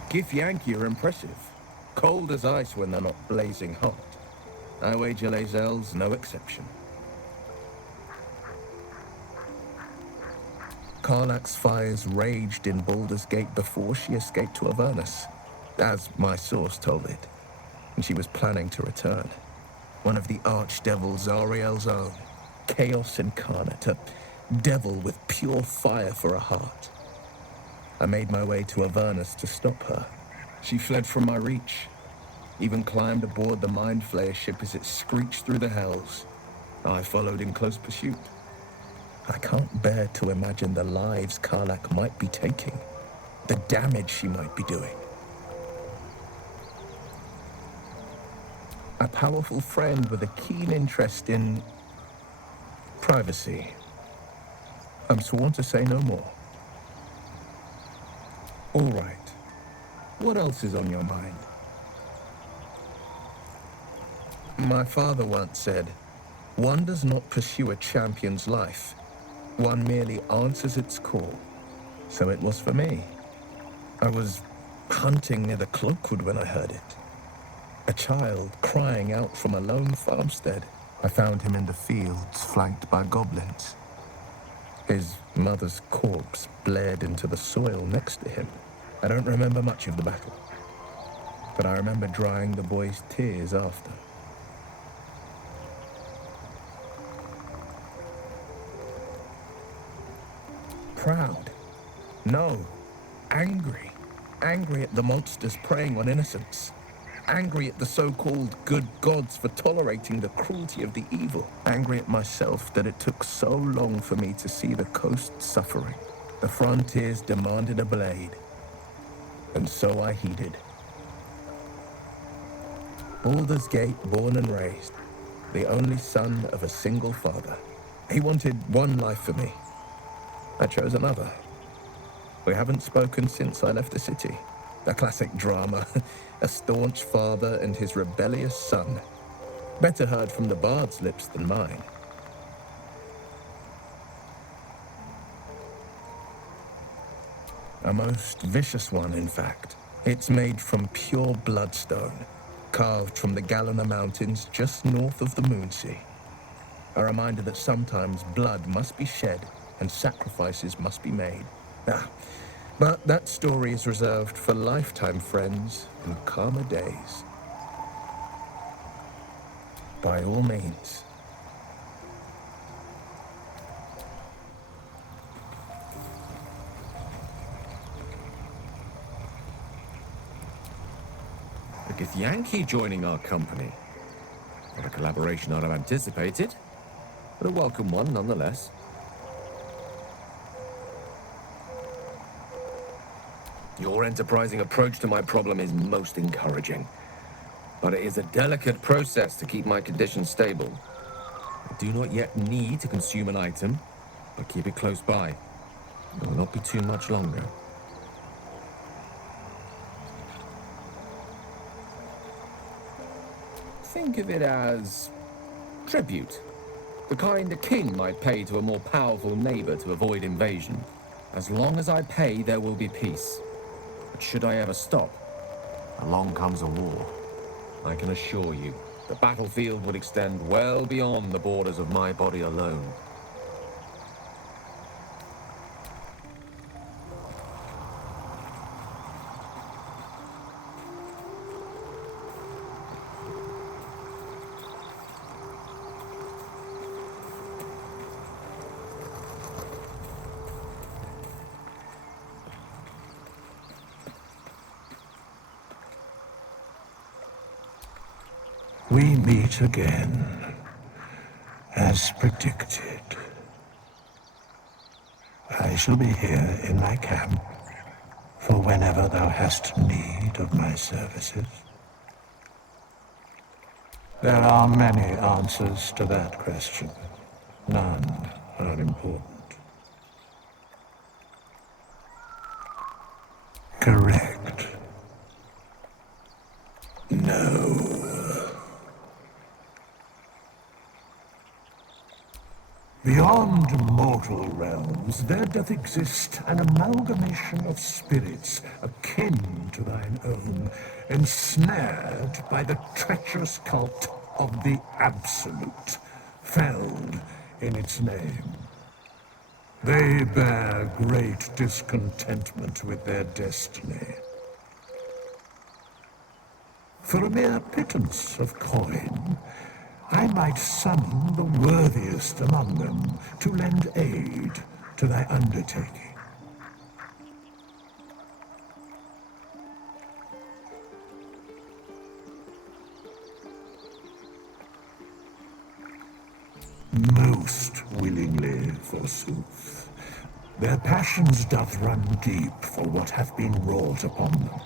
Githyanki are impressive. Cold as ice when they're not blazing hot. I wager Lae'zel's no exception. Karlach's fires raged in Baldur's Gate before she escaped to Avernus, as my source told it, and she was planning to return. One of the archdevil Zariel's own, chaos incarnate, a devil with pure fire for a heart. I made my way to Avernus to stop her. She fled from my reach, even climbed aboard the Mind Flayer ship as it screeched through the hells. I followed in close pursuit. I can't bear to imagine the lives Karlach might be taking, the damage she might be doing. A powerful friend with a keen interest in privacy. I'm sworn to say no more. All right. What else is on your mind? My father once said, one does not pursue a champion's life. One merely answers its call. So it was for me. I was hunting near the Cloakwood when I heard it. A child crying out from a lone farmstead. I found him in the fields, flanked by goblins. His mother's corpse blared into the soil next to him. I don't remember much of the battle, but I remember drying the boy's tears after. Proud? No. Angry. Angry at the monsters preying on innocents. Angry at the so-called good gods for tolerating the cruelty of the evil. Angry at myself that it took so long for me to see the coast suffering. The frontiers demanded a blade, and so I heeded. Baldur's Gate, born and raised. The only son of a single father. He wanted one life for me. I chose another. We haven't spoken since I left the city. A classic drama. A staunch father and his rebellious son. Better heard from the bard's lips than mine. A most vicious one, in fact. It's made from pure bloodstone, carved from the Galena Mountains just north of the Moonsea. A reminder that sometimes blood must be shed and sacrifices must be made. But that story is reserved for lifetime friends and calmer days. By all means. A Githyanki joining our company. Not a collaboration I'd have anticipated, but a welcome one nonetheless. Your enterprising approach to my problem is most encouraging, but it is a delicate process to keep my condition stable. I do not yet need to consume an item, but keep it close by. It will not be too much longer. Think of it as tribute. The kind a king might pay to a more powerful neighbor to avoid invasion. As long as I pay, there will be peace. But should I ever stop, along comes a war. I can assure you, the battlefield would extend well beyond the borders of my body alone. We meet again, as predicted. I shall be here in my camp for whenever thou hast need of my services. There are many answers to that question. None are important. Correct. No. Beyond mortal realms, there doth exist an amalgamation of spirits akin to thine own, ensnared by the treacherous cult of the Absolute, felled in its name. They bear great discontentment with their destiny. For a mere pittance of coin, I might summon the worthiest among them to lend aid to thy undertaking. Most willingly, forsooth. Their passions doth run deep for what hath been wrought upon them.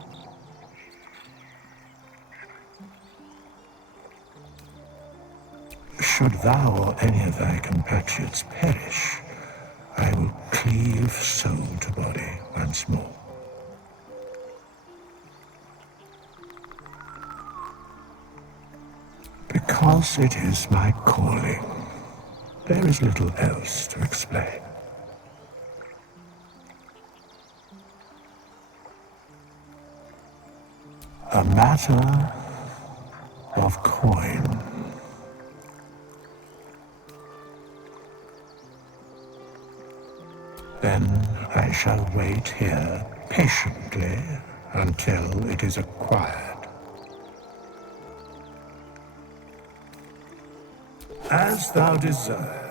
Should thou or any of thy compatriots perish, I will cleave soul to body once more. Because it is my calling, there is little else to explain. A matter of coin. Then I shall wait here patiently until it is acquired. As thou desire.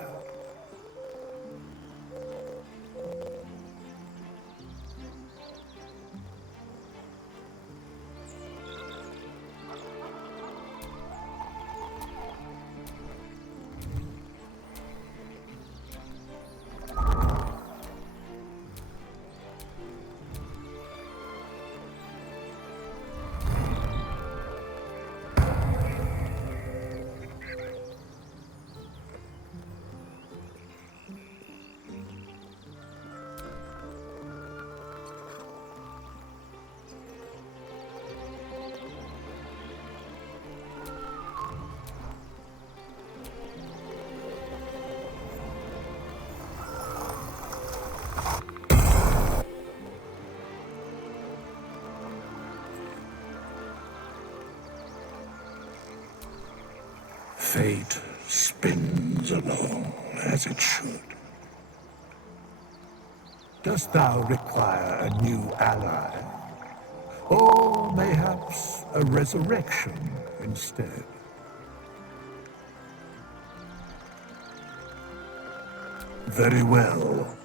Fate spins along as it should. Dost thou require a new ally? Or mayhaps a resurrection instead? Very well.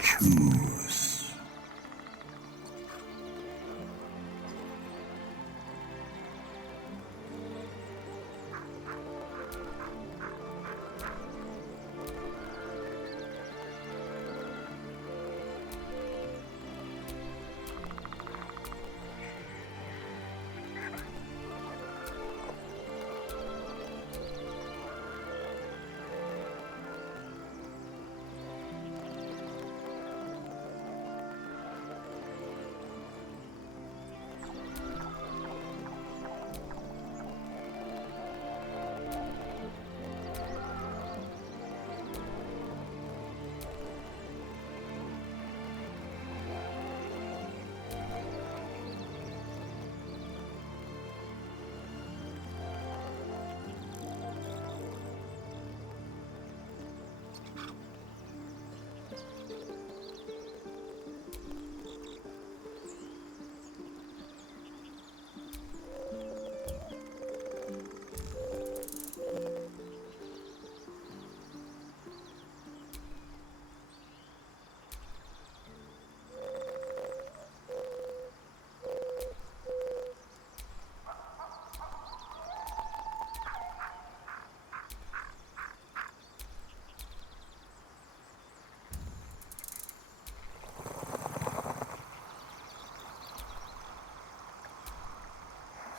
Choose.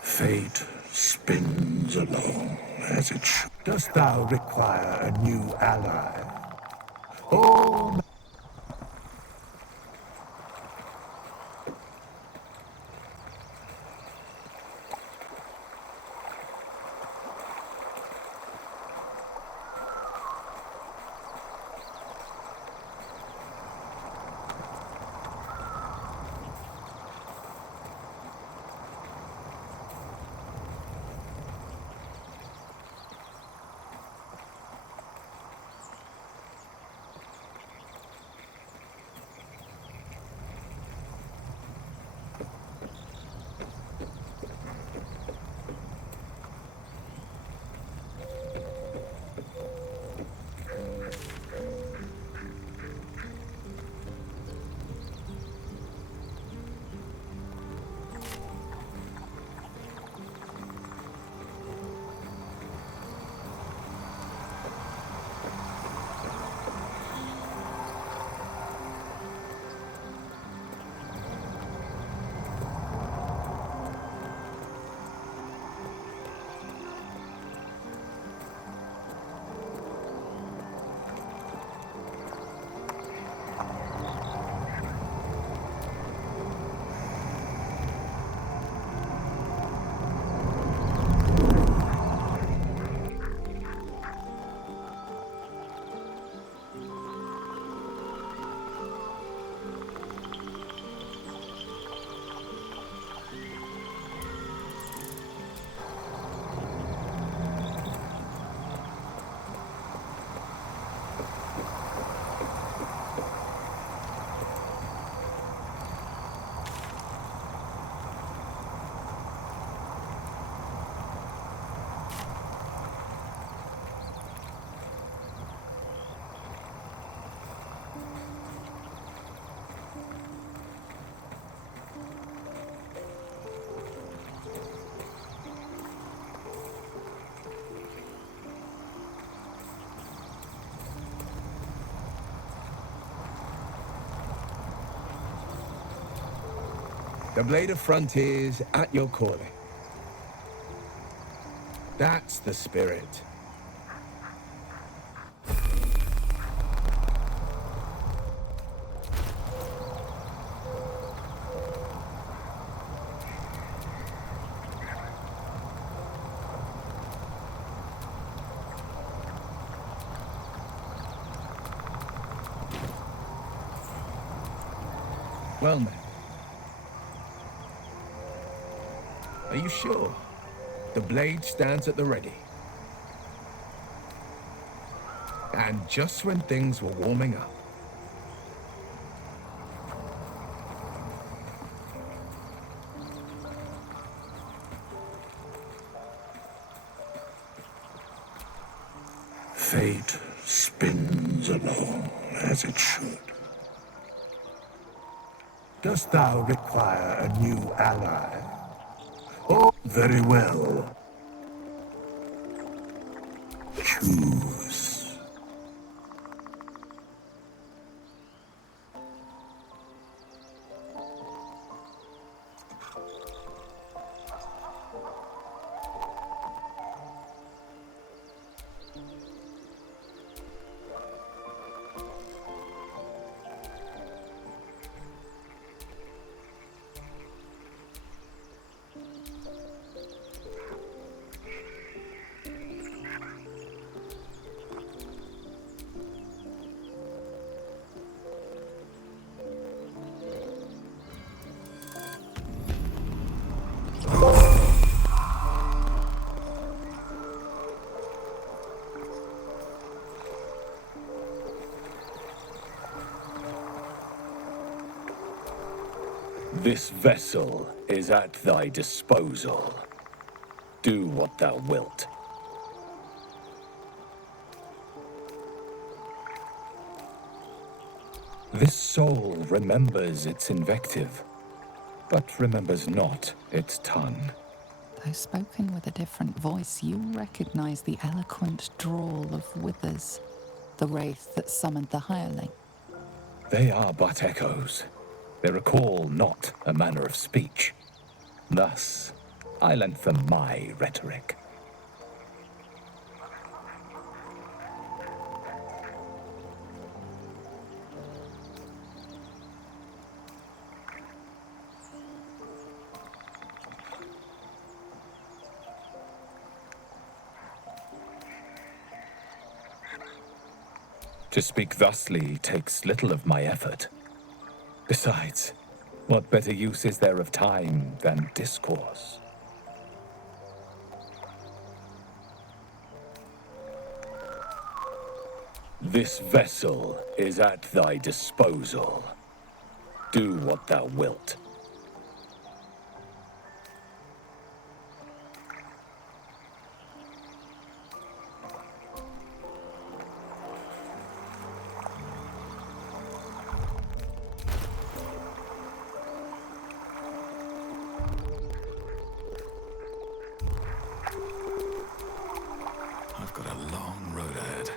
Fate spins along as it should. Dost thou require a new ally? Or The Blade of Frontiers at your calling. That's the spirit. Well met. Are you sure? The blade stands at the ready. And just when things were warming up, fate spins along as it should. Dost thou require a new ally? Oh, very well. Choose. This vessel is at thy disposal. Do what thou wilt. This soul remembers its invective, but remembers not its tongue. Though spoken with a different voice, you recognize the eloquent drawl of Withers, the wraith that summoned the hireling. They are but echoes. They recall not a manner of speech. Thus, I lent them my rhetoric. To speak thusly takes little of my effort. Besides, what better use is there of time than discourse? This vessel is at thy disposal. Do what thou wilt. I've got a long road ahead.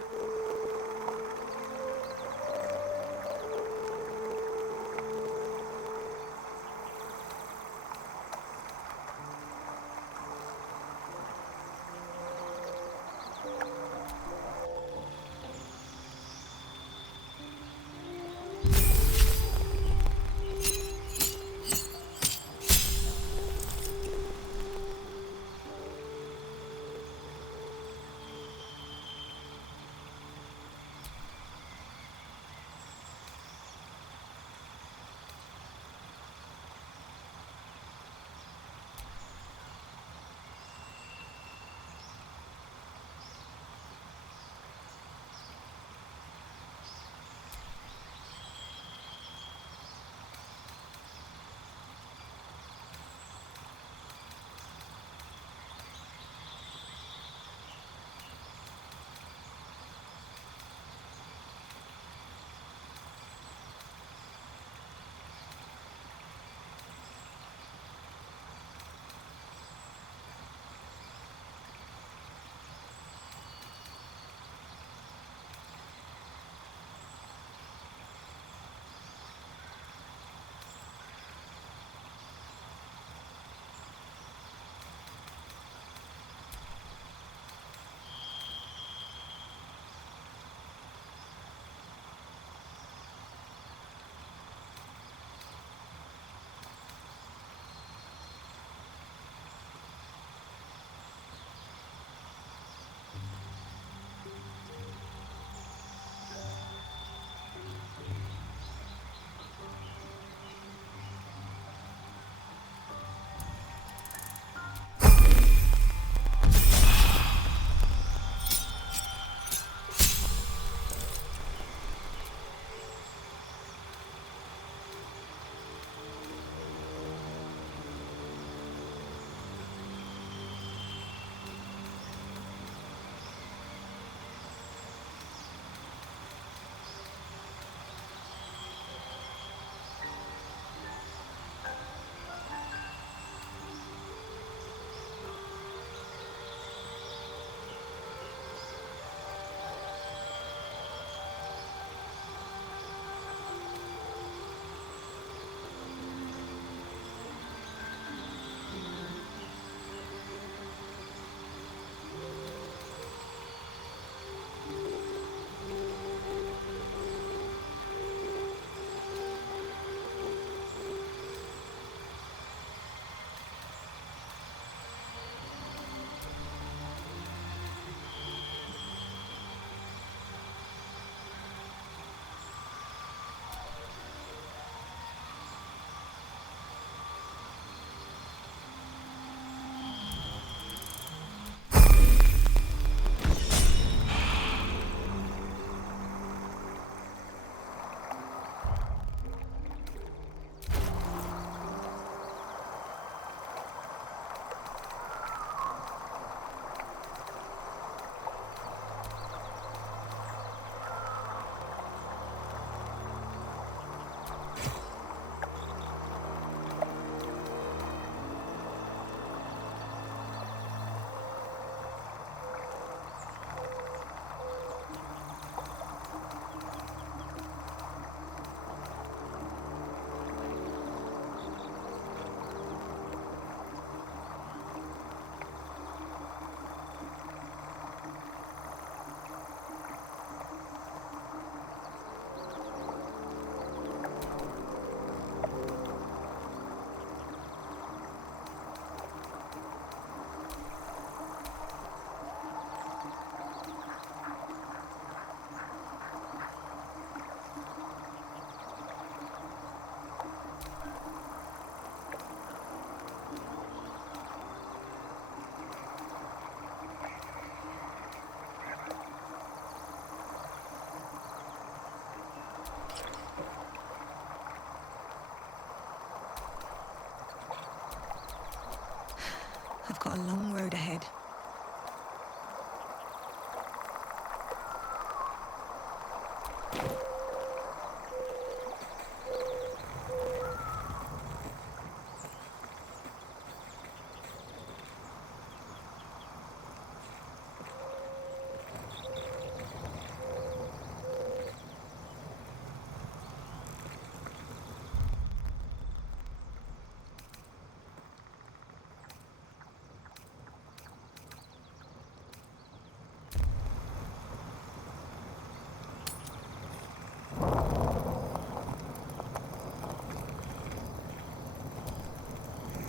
I've got a long road ahead.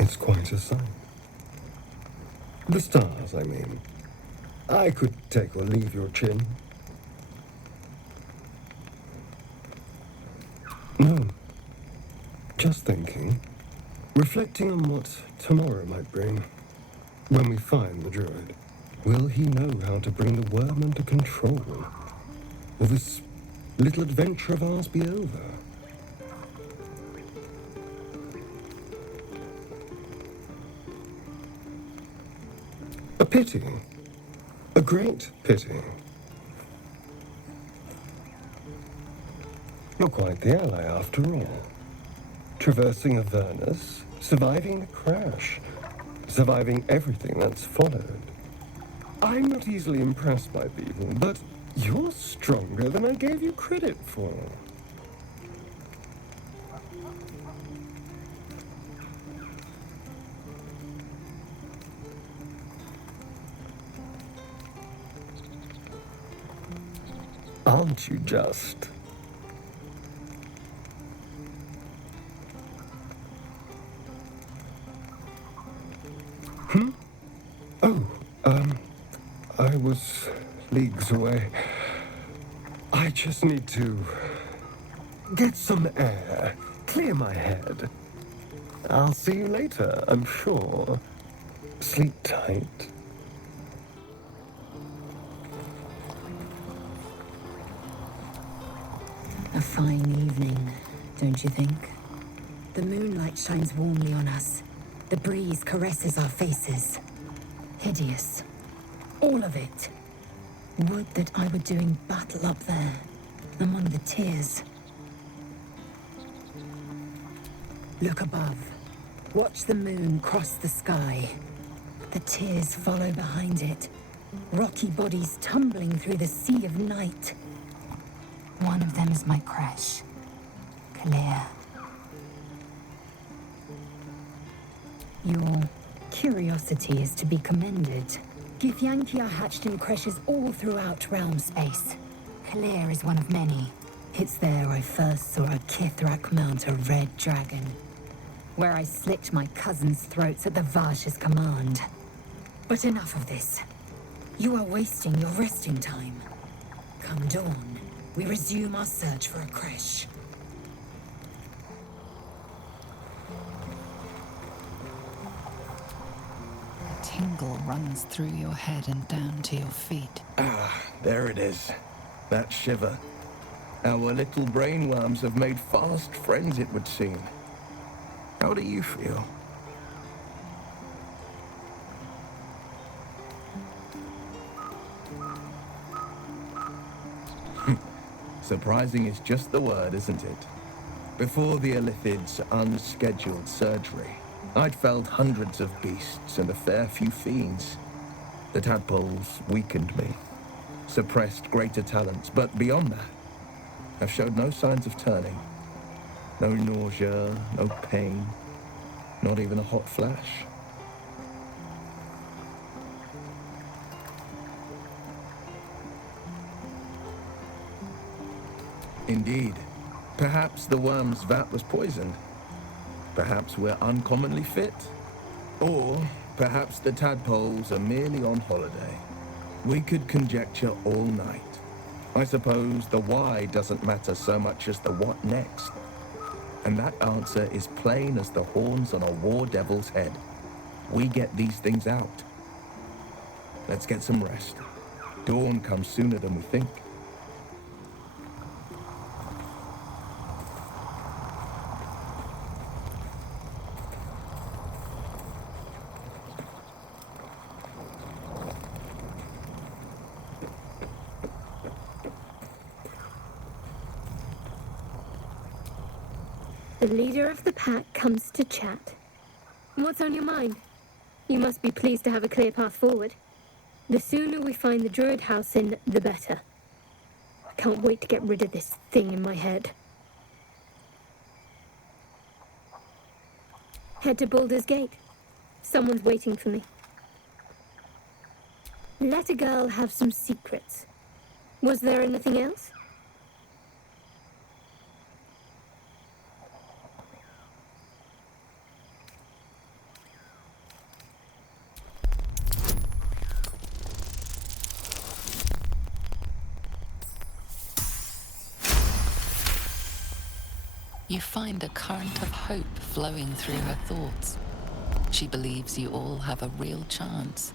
It's quite a sight. The stars, I mean. I could take or leave your chin. No. Just thinking. Reflecting on what tomorrow might bring. When we find the druid, will he know how to bring the worm under control? Will this little adventure of ours be over? A pity. A great pity. You're quite the ally after all. Traversing Avernus, surviving the crash, surviving everything that's followed. I'm not easily impressed by people, but you're stronger than I gave you credit for. Aren't you just? Oh, I was leagues away. I just need to get some air, clear my head. I'll see you later, I'm sure. Sleep tight. A fine evening, don't you think? The moonlight shines warmly on us. The breeze caresses our faces. Hideous. All of it. Would that I were doing battle up there, among the tears. Look above. Watch the moon cross the sky. The tears follow behind it. Rocky bodies tumbling through the sea of night. One of them's my crash. Clear. Your curiosity is to be commended. Githyanki are hatched in creches all throughout realm space. Clear is one of many. It's there I first saw a Kithrak mount a red dragon. Where I slit my cousins' throats at the Varsha's command. But enough of this. You are wasting your resting time. Come dawn, we resume our search for a creche. A tingle runs through your head and down to your feet. Ah, there it is. That shiver. Our little brainworms have made fast friends, it would seem. How do you feel? Surprising is just the word, isn't it? Before the Illithid's unscheduled surgery, I'd felled hundreds of beasts and a fair few fiends. The tadpoles weakened me, suppressed greater talents, but beyond that, I've showed no signs of turning. No nausea, no pain, not even a hot flash. Indeed. Perhaps the worm's vat was poisoned. Perhaps we're uncommonly fit. Or perhaps the tadpoles are merely on holiday. We could conjecture all night. I suppose the why doesn't matter so much as the what next. And that answer is plain as the horns on a war devil's head. We get these things out. Let's get some rest. Dawn comes sooner than we think. The leader of the pack comes to chat. What's on your mind? You must be pleased to have a clear path forward. The sooner we find the Druid house in, the better. I can't wait to get rid of this thing in my head. Head to Baldur's Gate. Someone's waiting for me. Let a girl have some secrets. Was there anything else? You find a current of hope flowing through her thoughts. She believes you all have a real chance.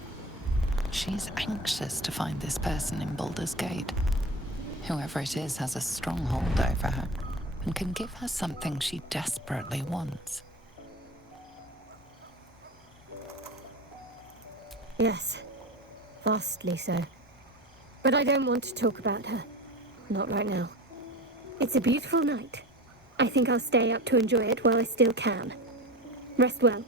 She's anxious to find this person in Baldur's Gate. Whoever it is has a stronghold over her and can give her something she desperately wants. Yes, vastly so. But I don't want to talk about her. Not right now. It's a beautiful night. I think I'll stay up to enjoy it while I still can. Rest well.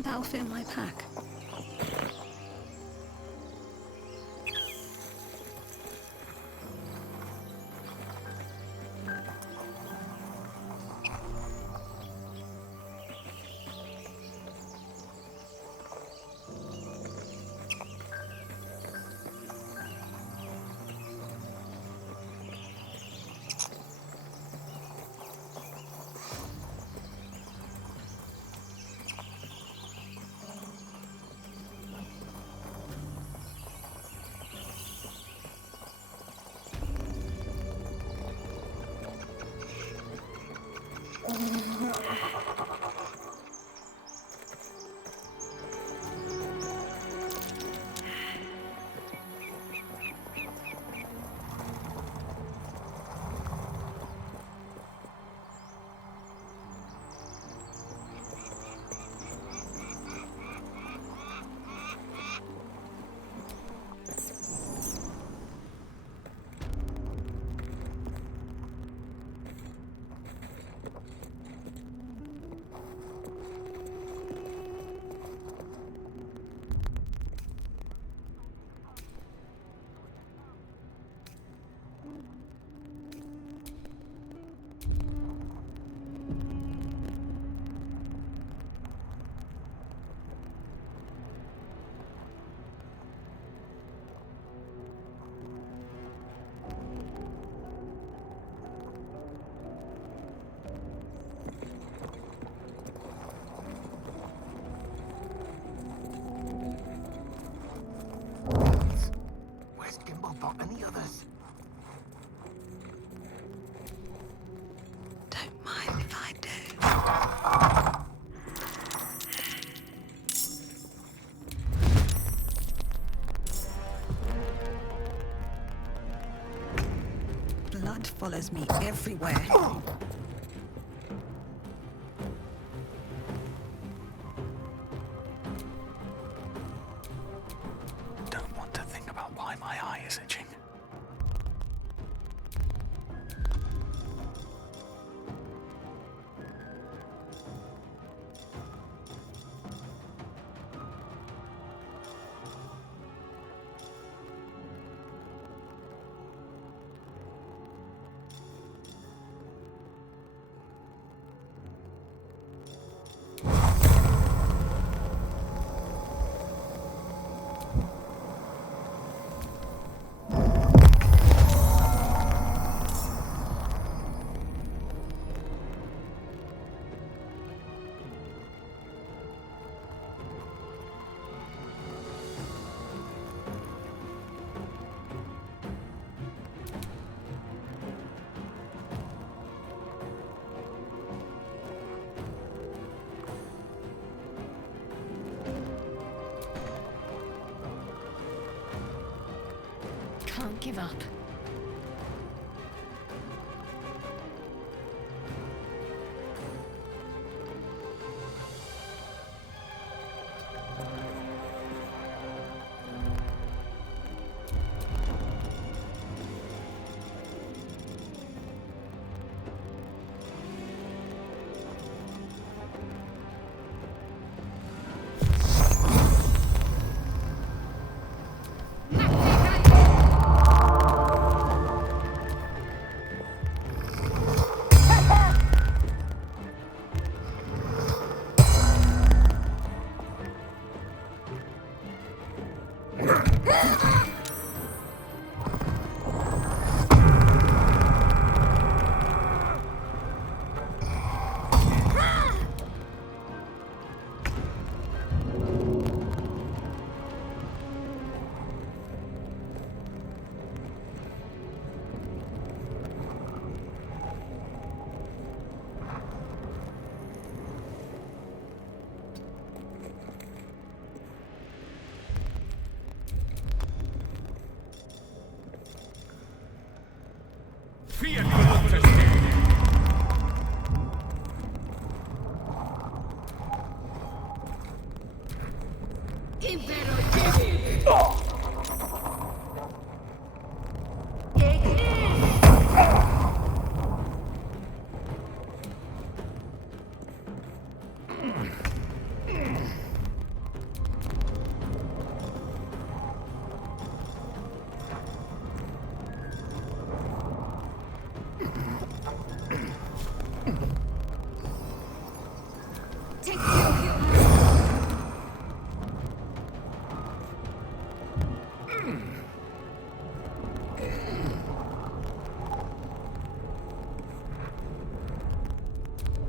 That'll fit in my pack. follows me everywhere. Don't want to think about why my eye is itching. Can't give up.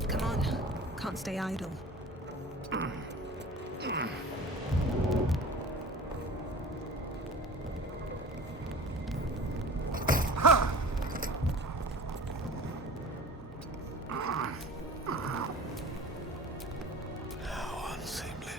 Come on, can't stay idle. How unseemly.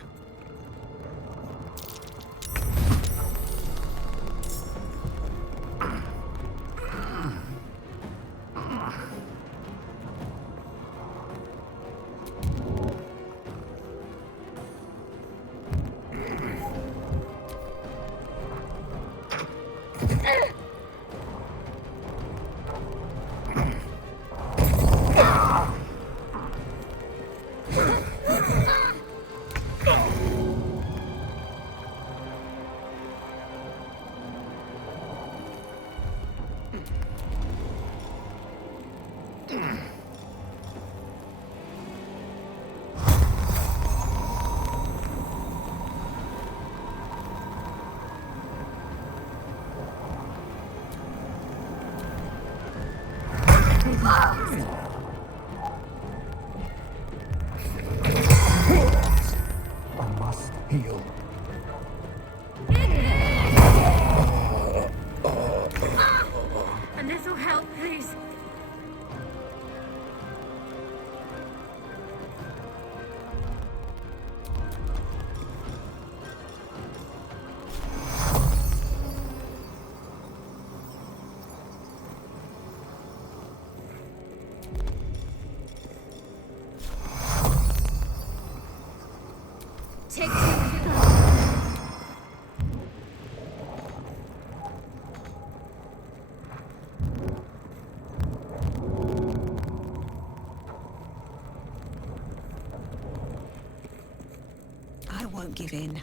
Don't give in.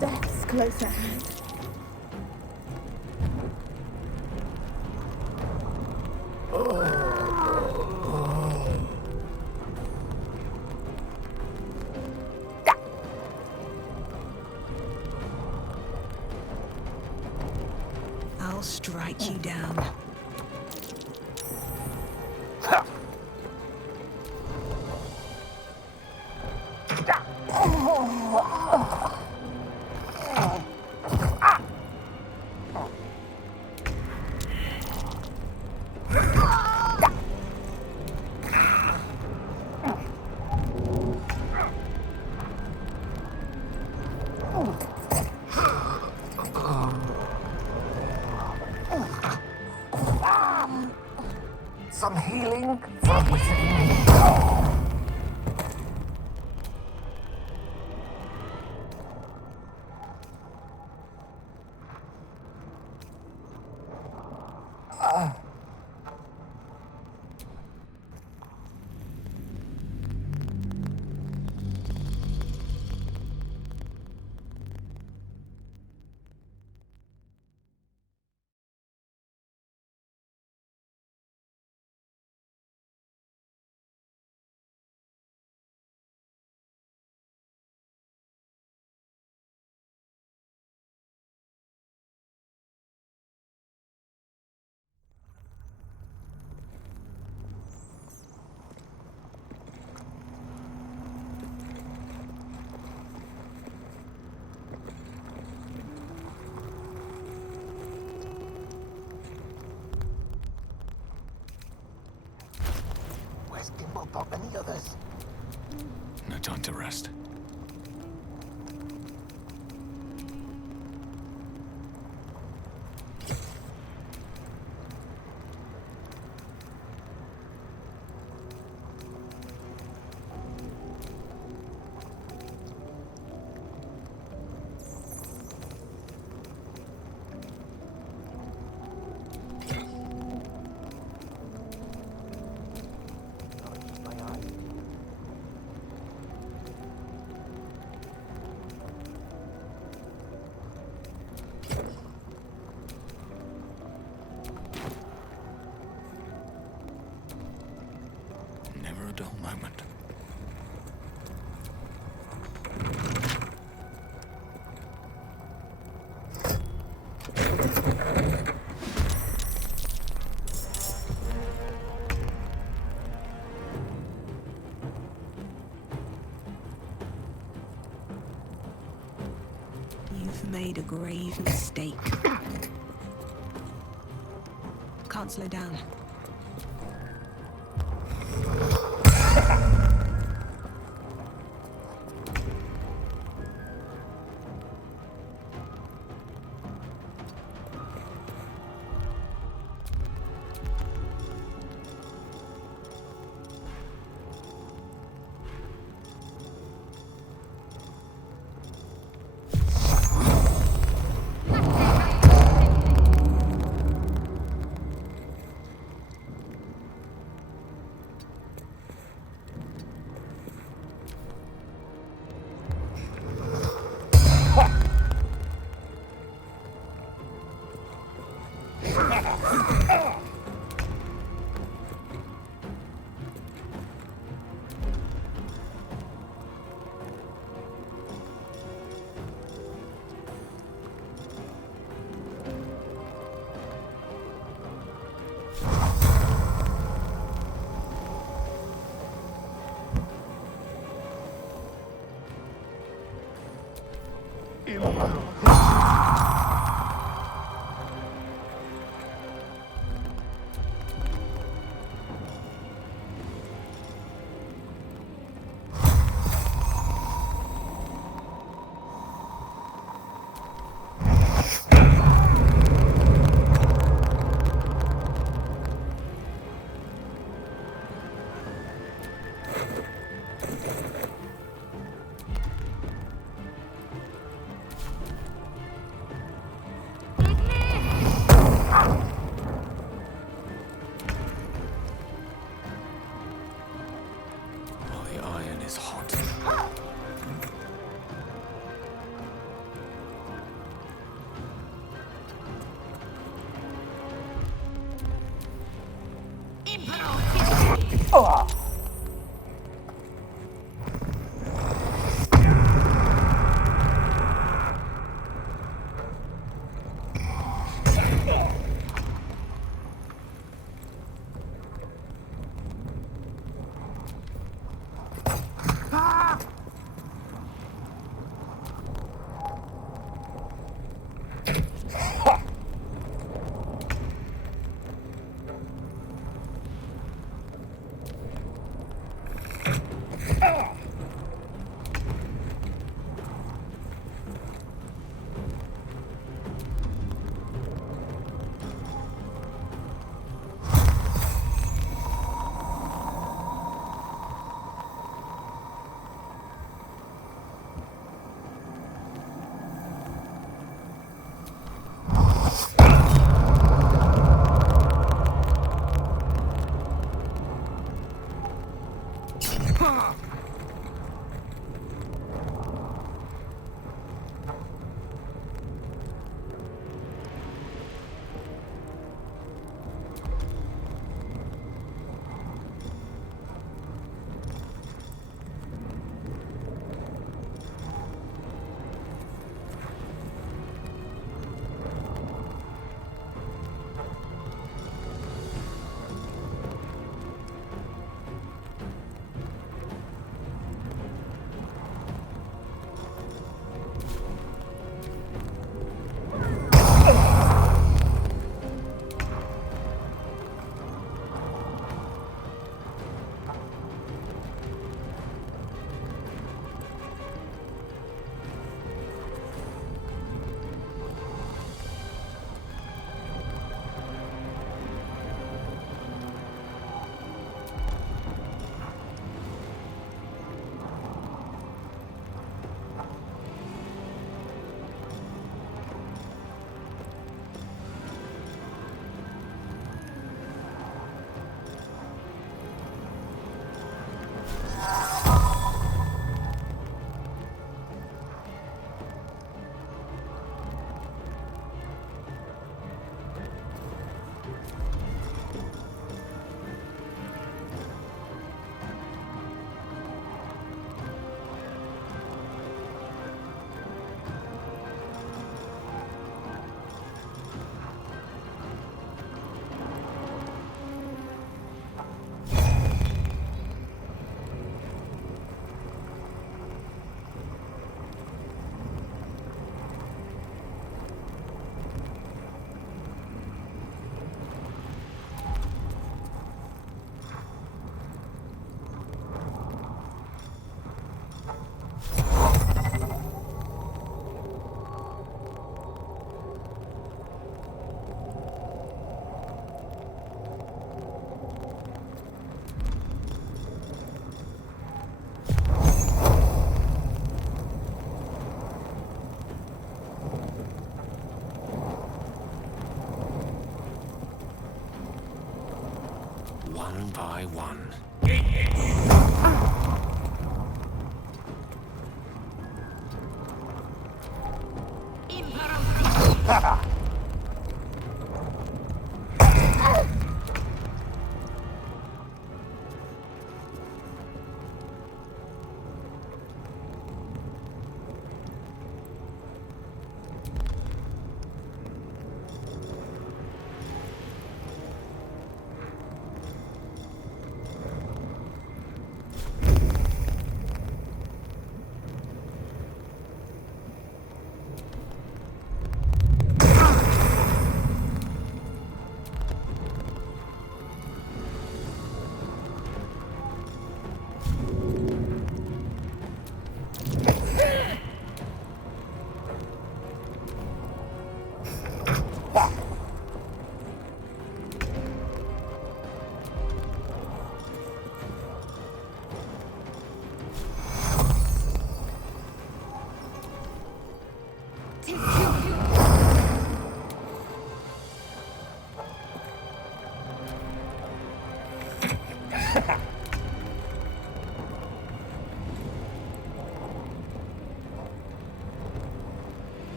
That's close at hand. I'll strike you down. Some healing from within. Where's Dimblebop and the others? No time to rest. Never a dull moment. You've made a grave mistake. Can't slow down. The iron is hot. One by one.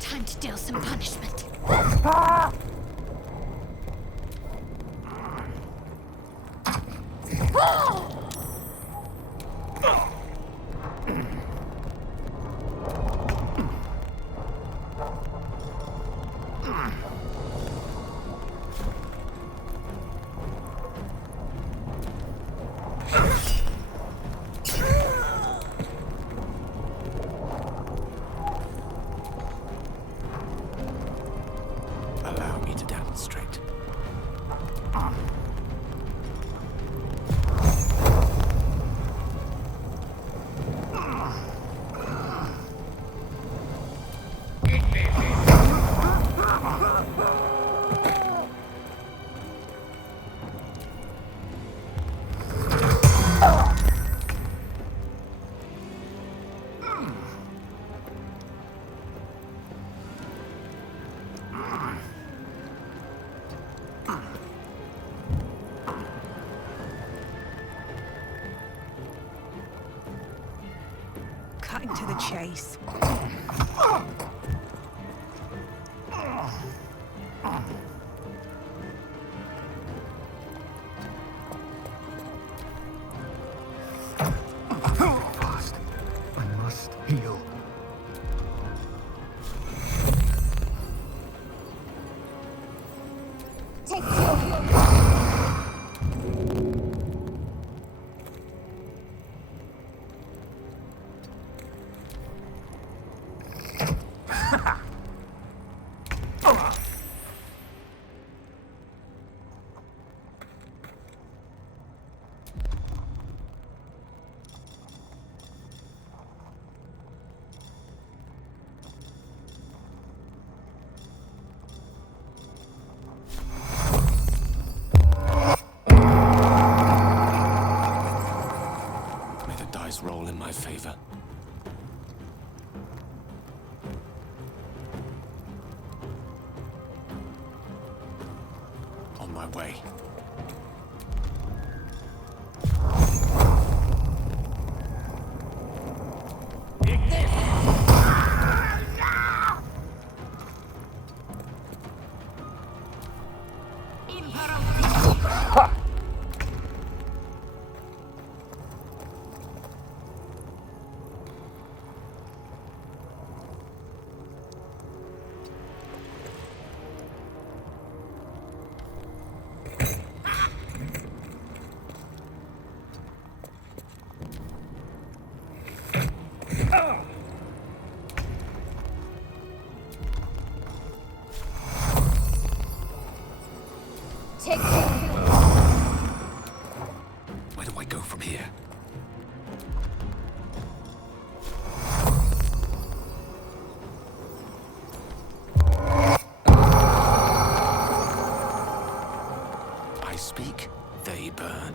Time to deal some punishment. Allow me to demonstrate. Cutting to the chase. Fast. I must heal. Take your May the dice roll in my favor. On my way. they burn.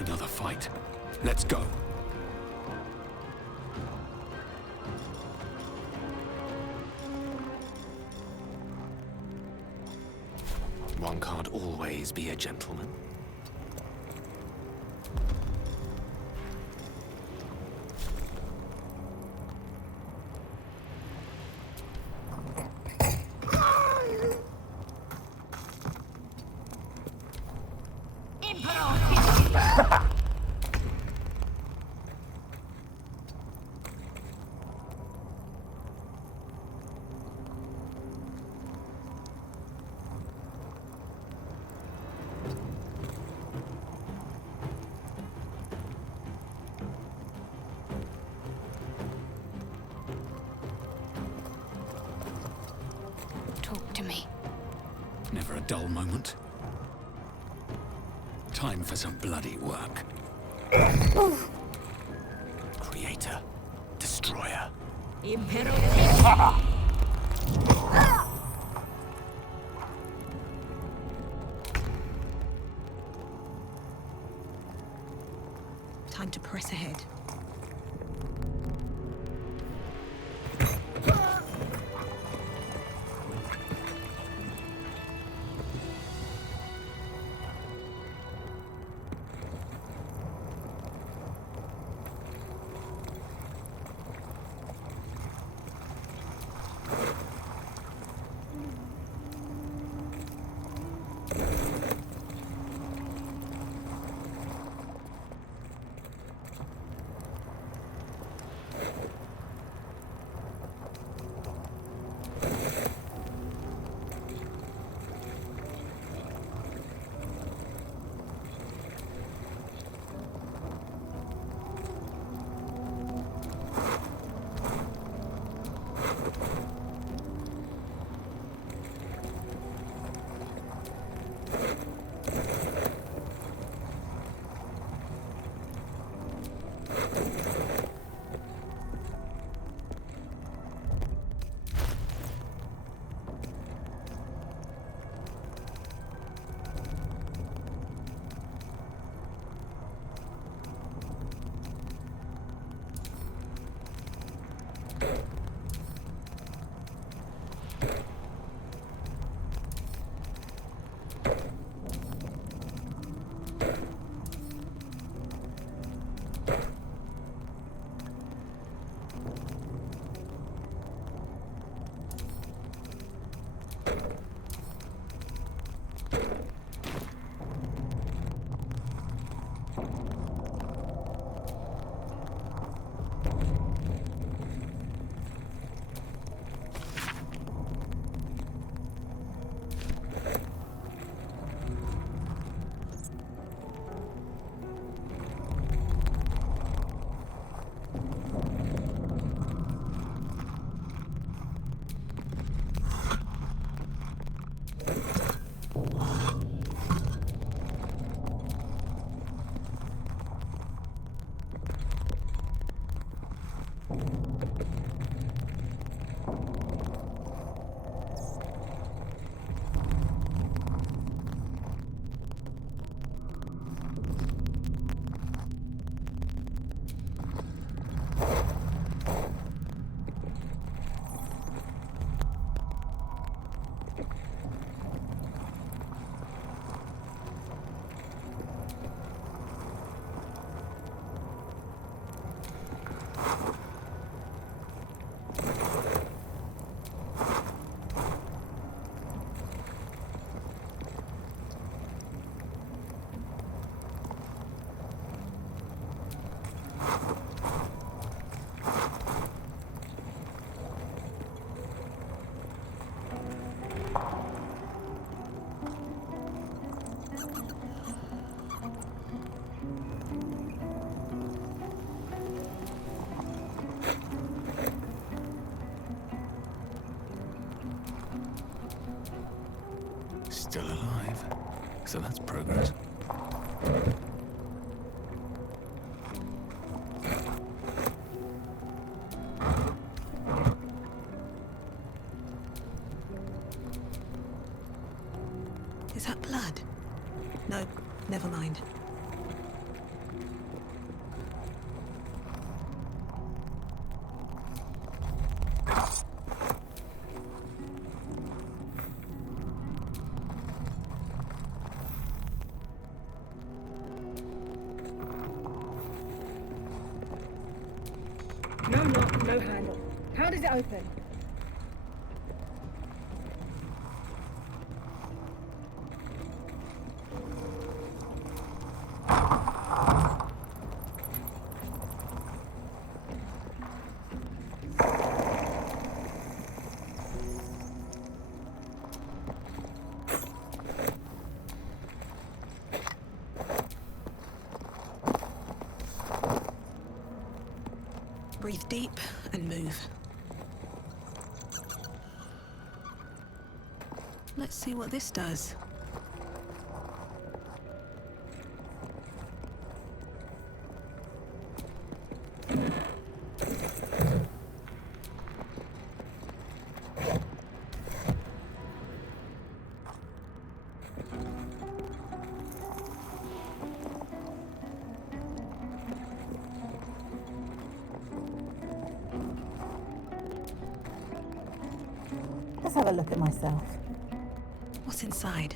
Another fight. Let's go. One can't always be a gentleman. Talk to me. Never a dull moment. Time for some bloody work. Creator. Destroyer. Time to press ahead. Still alive. So that's progress. Is that blood? No, never mind. No knock, no handle. How does it open? Breathe deep and move. Let's see what this does. Let's have a look at myself. What's inside?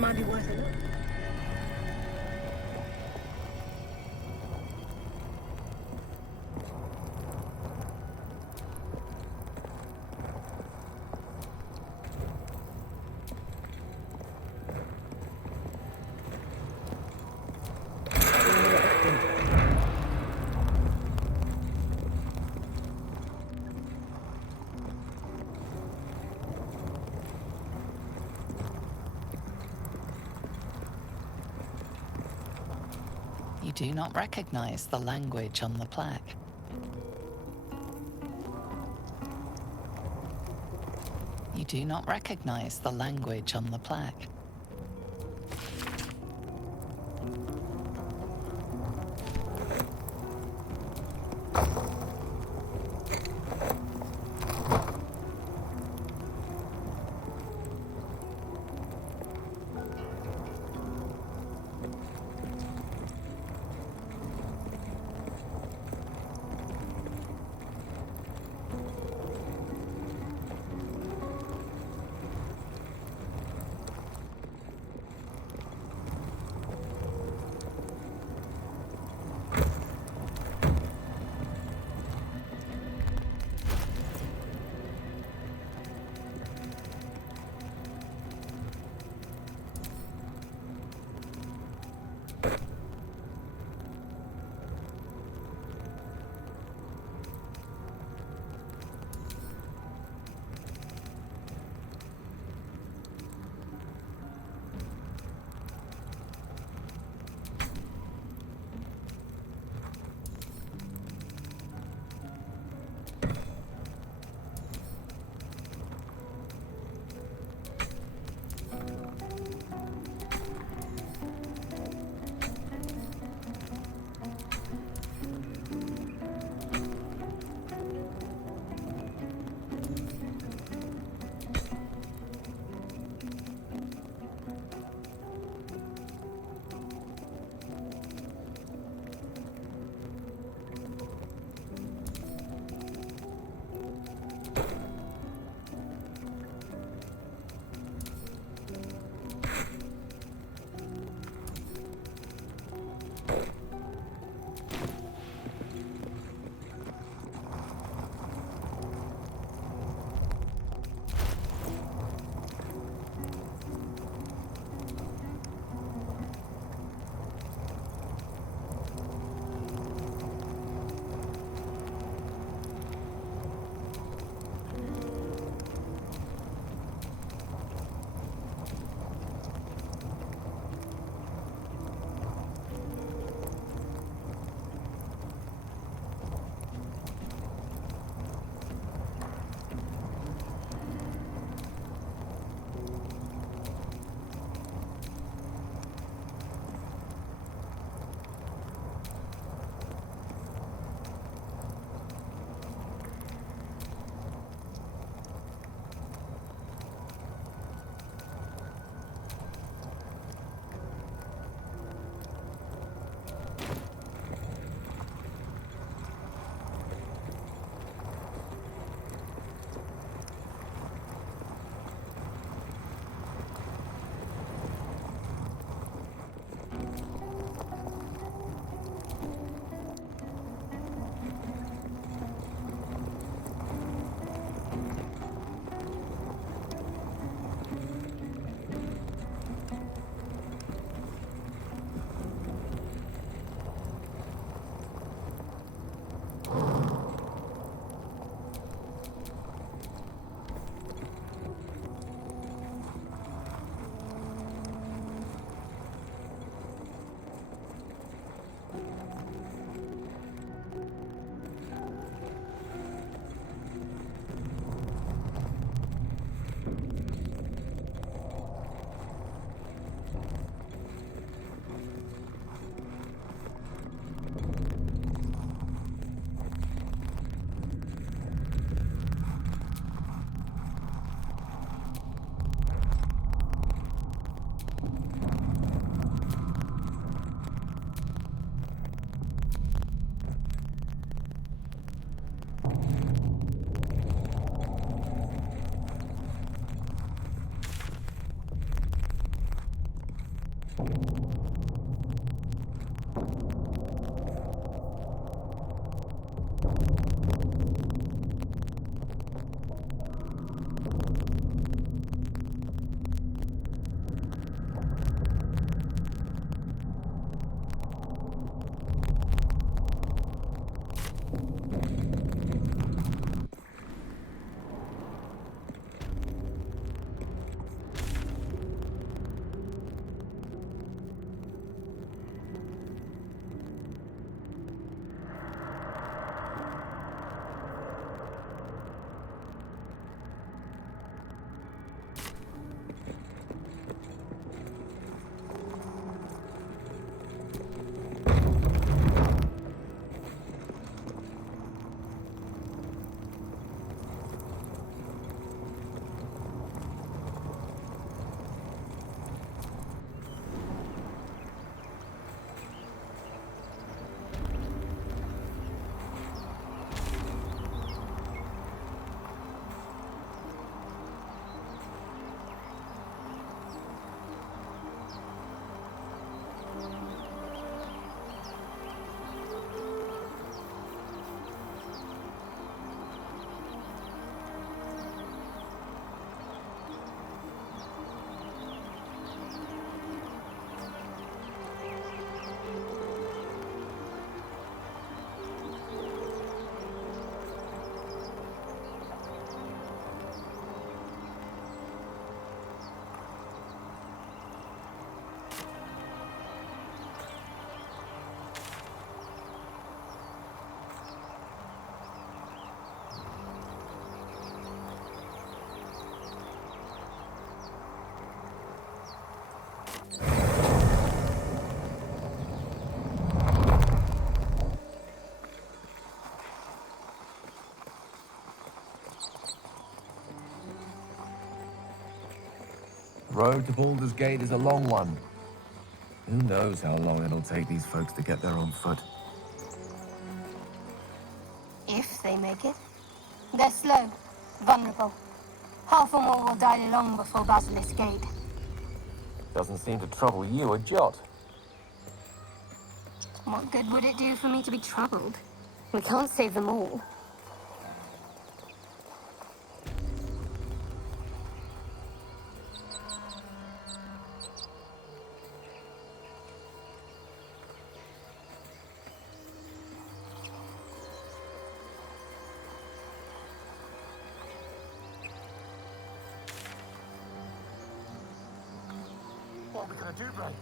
That might be worth a look. You do not recognize the language on the plaque. You do not recognize the language on the plaque. Road to Baldur's Gate is a long one. Who knows how long it'll take these folks to get there on foot. If they make it. They're slow, vulnerable. Half or more will die long before Basilisk Gate. Doesn't seem to trouble you a jot. What good would it do for me to be troubled? We can't save them all. What are we gonna do, Ray?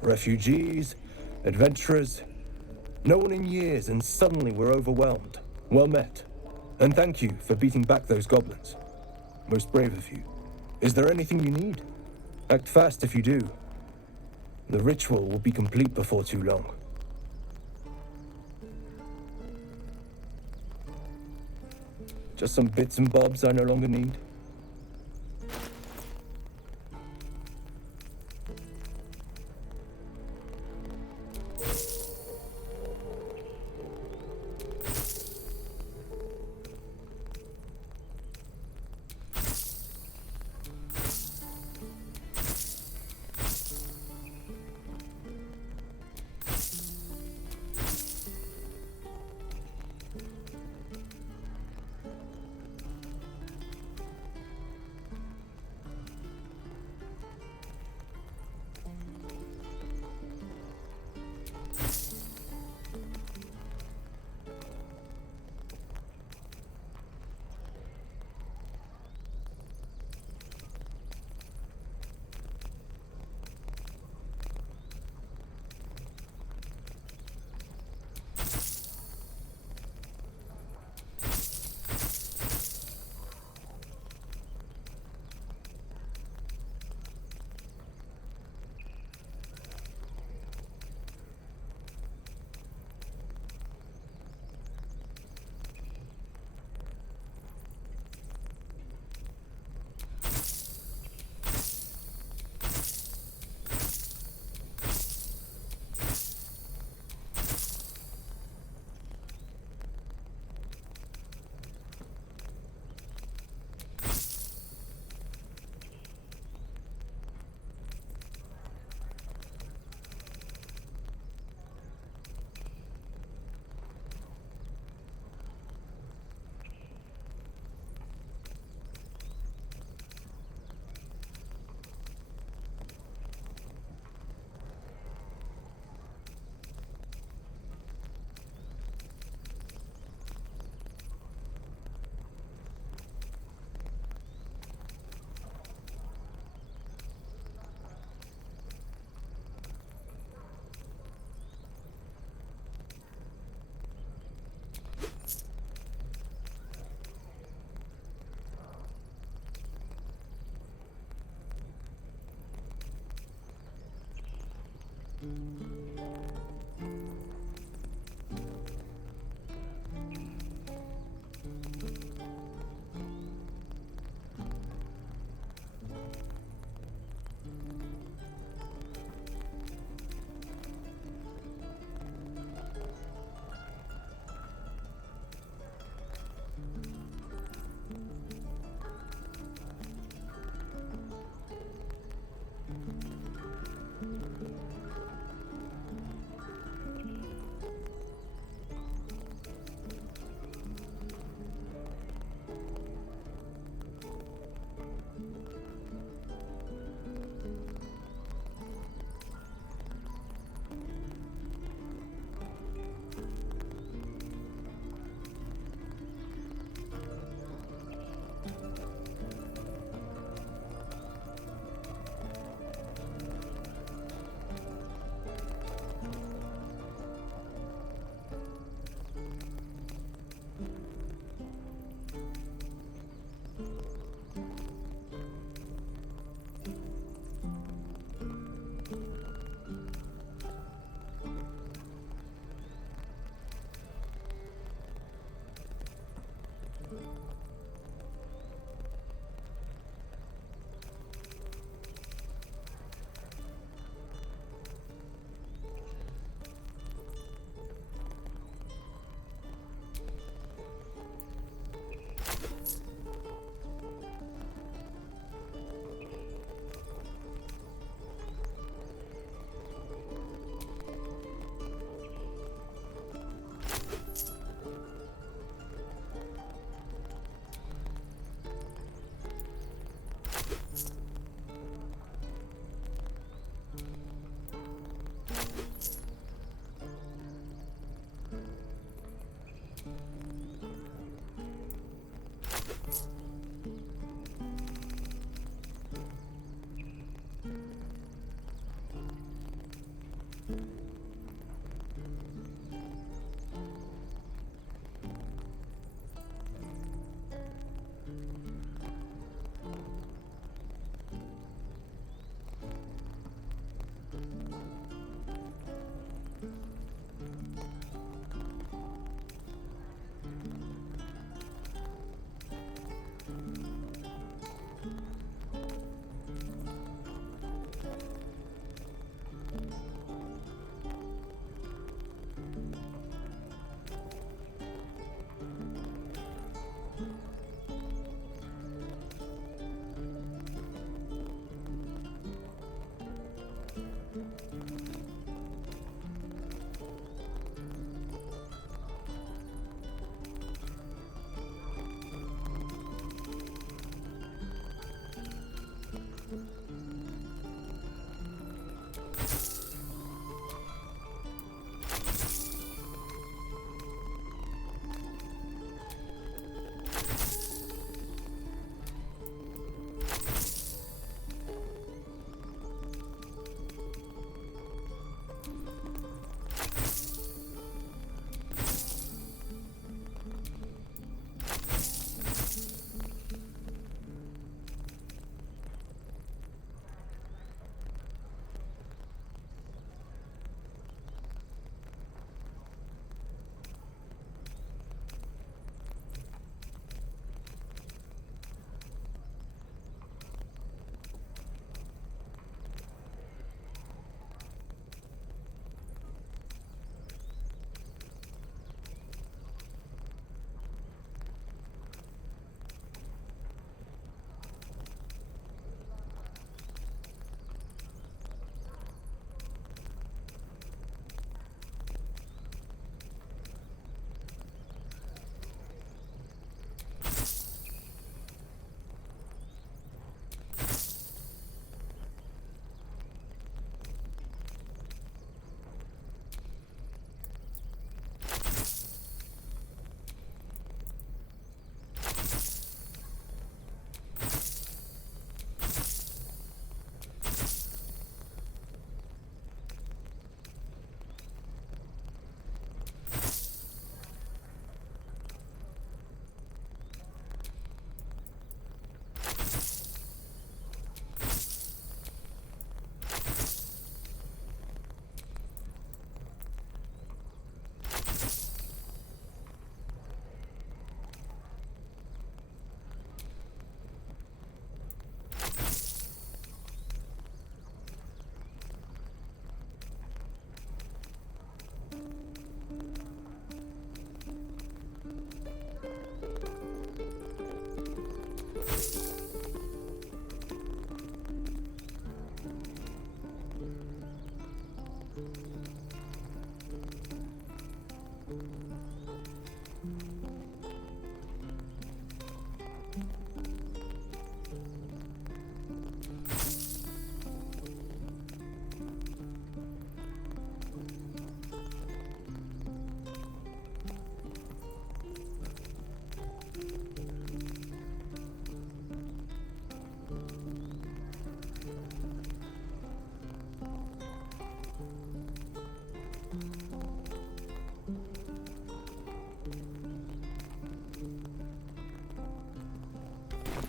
Refugees, adventurers, no one in years, and suddenly we're overwhelmed. Well met. And thank you for beating back those goblins. Most brave of you. Is there anything you need? Act fast if you do. The ritual will be complete before too long. Just some bits and bobs I no longer need.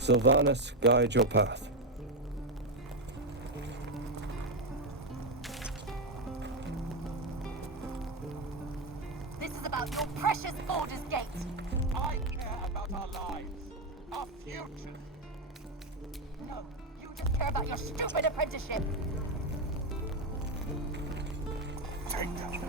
Sylvanus guide your path. This is about your precious Baldur's Gate. I care about our lives, our future. No, you just care about your stupid apprenticeship. Take them.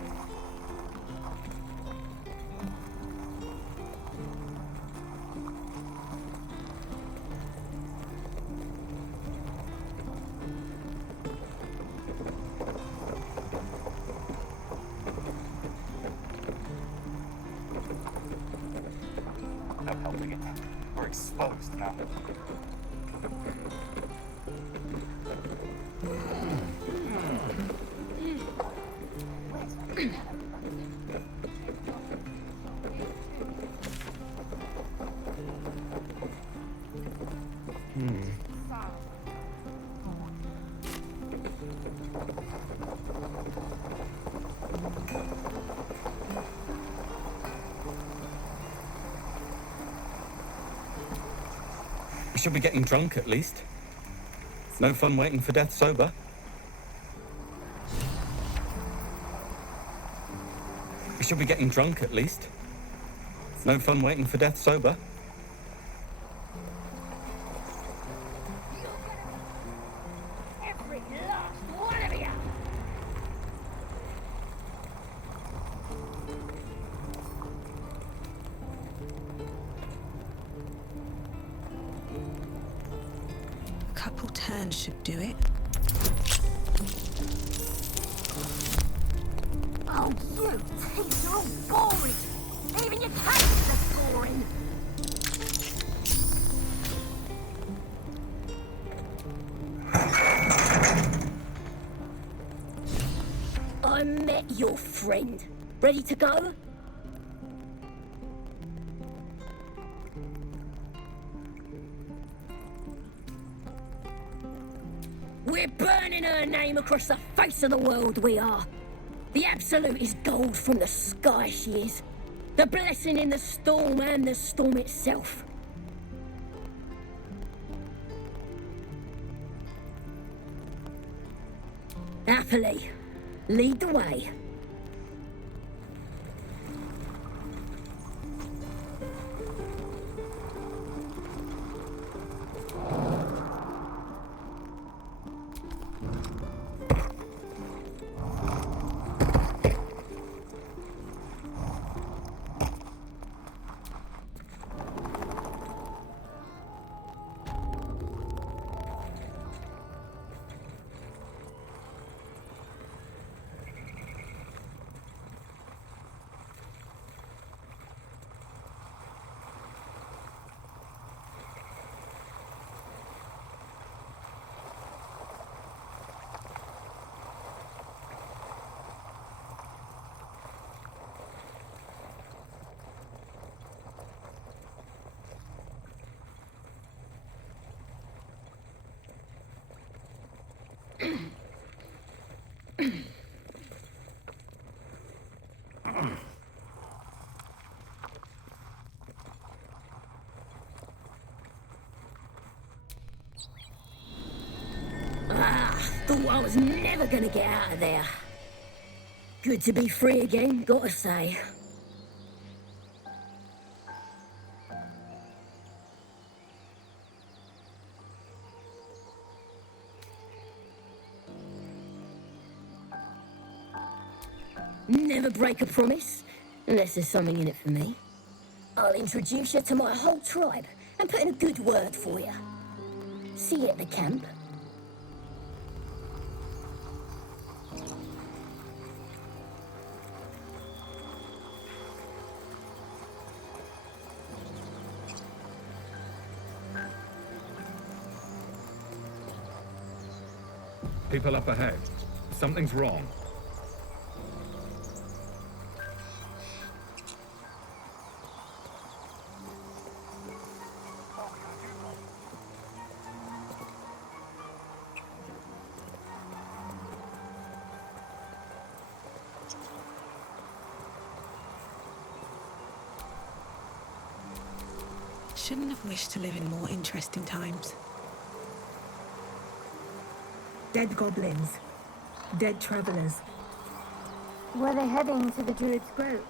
No helping it. We're exposed now. We should be getting drunk at least. No fun waiting for death sober. We should be getting drunk at least. No fun waiting for death sober. Every last one of you! A couple turns should do it. Oh, you teeth are all boring! Even your characters are boring! I met your friend. Ready to go? We're burning her name across the face of the world, we are. The Absolute is gold from the sky, she is. The blessing in the storm and the storm itself. Happily, lead the way. Thought I was never gonna get out of there. Good to be free again, gotta say. Never break a promise, unless there's something in it for me. I'll introduce you to my whole tribe and put in a good word for you. See you at the camp. People up ahead. Something's wrong. shouldn't have wished to live in more interesting times. Dead goblins. Dead travelers. Were they heading to the Druid's Grove?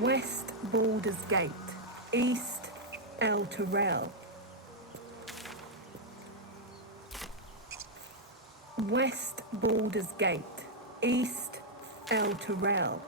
West Baldur's Gate. East El Terrell. West Baldur's Gate. East El Terrell.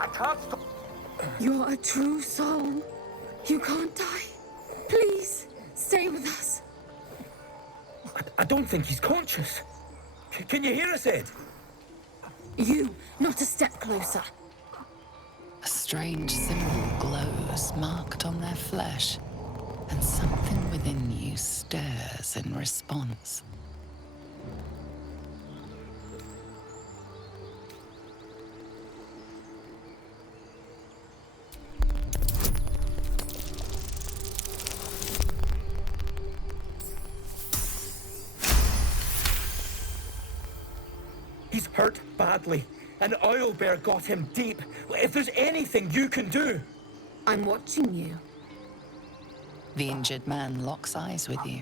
I can't stop. You're a true soul. You can't die. Please, stay with us. I don't think he's conscious. Can you hear us, Ed? You, not a step closer. A strange symbol glows, marked on their flesh, and something within you stirs in response. He's hurt badly. An owlbear got him deep. If there's anything you can do... I'm watching you. The injured man locks eyes with you.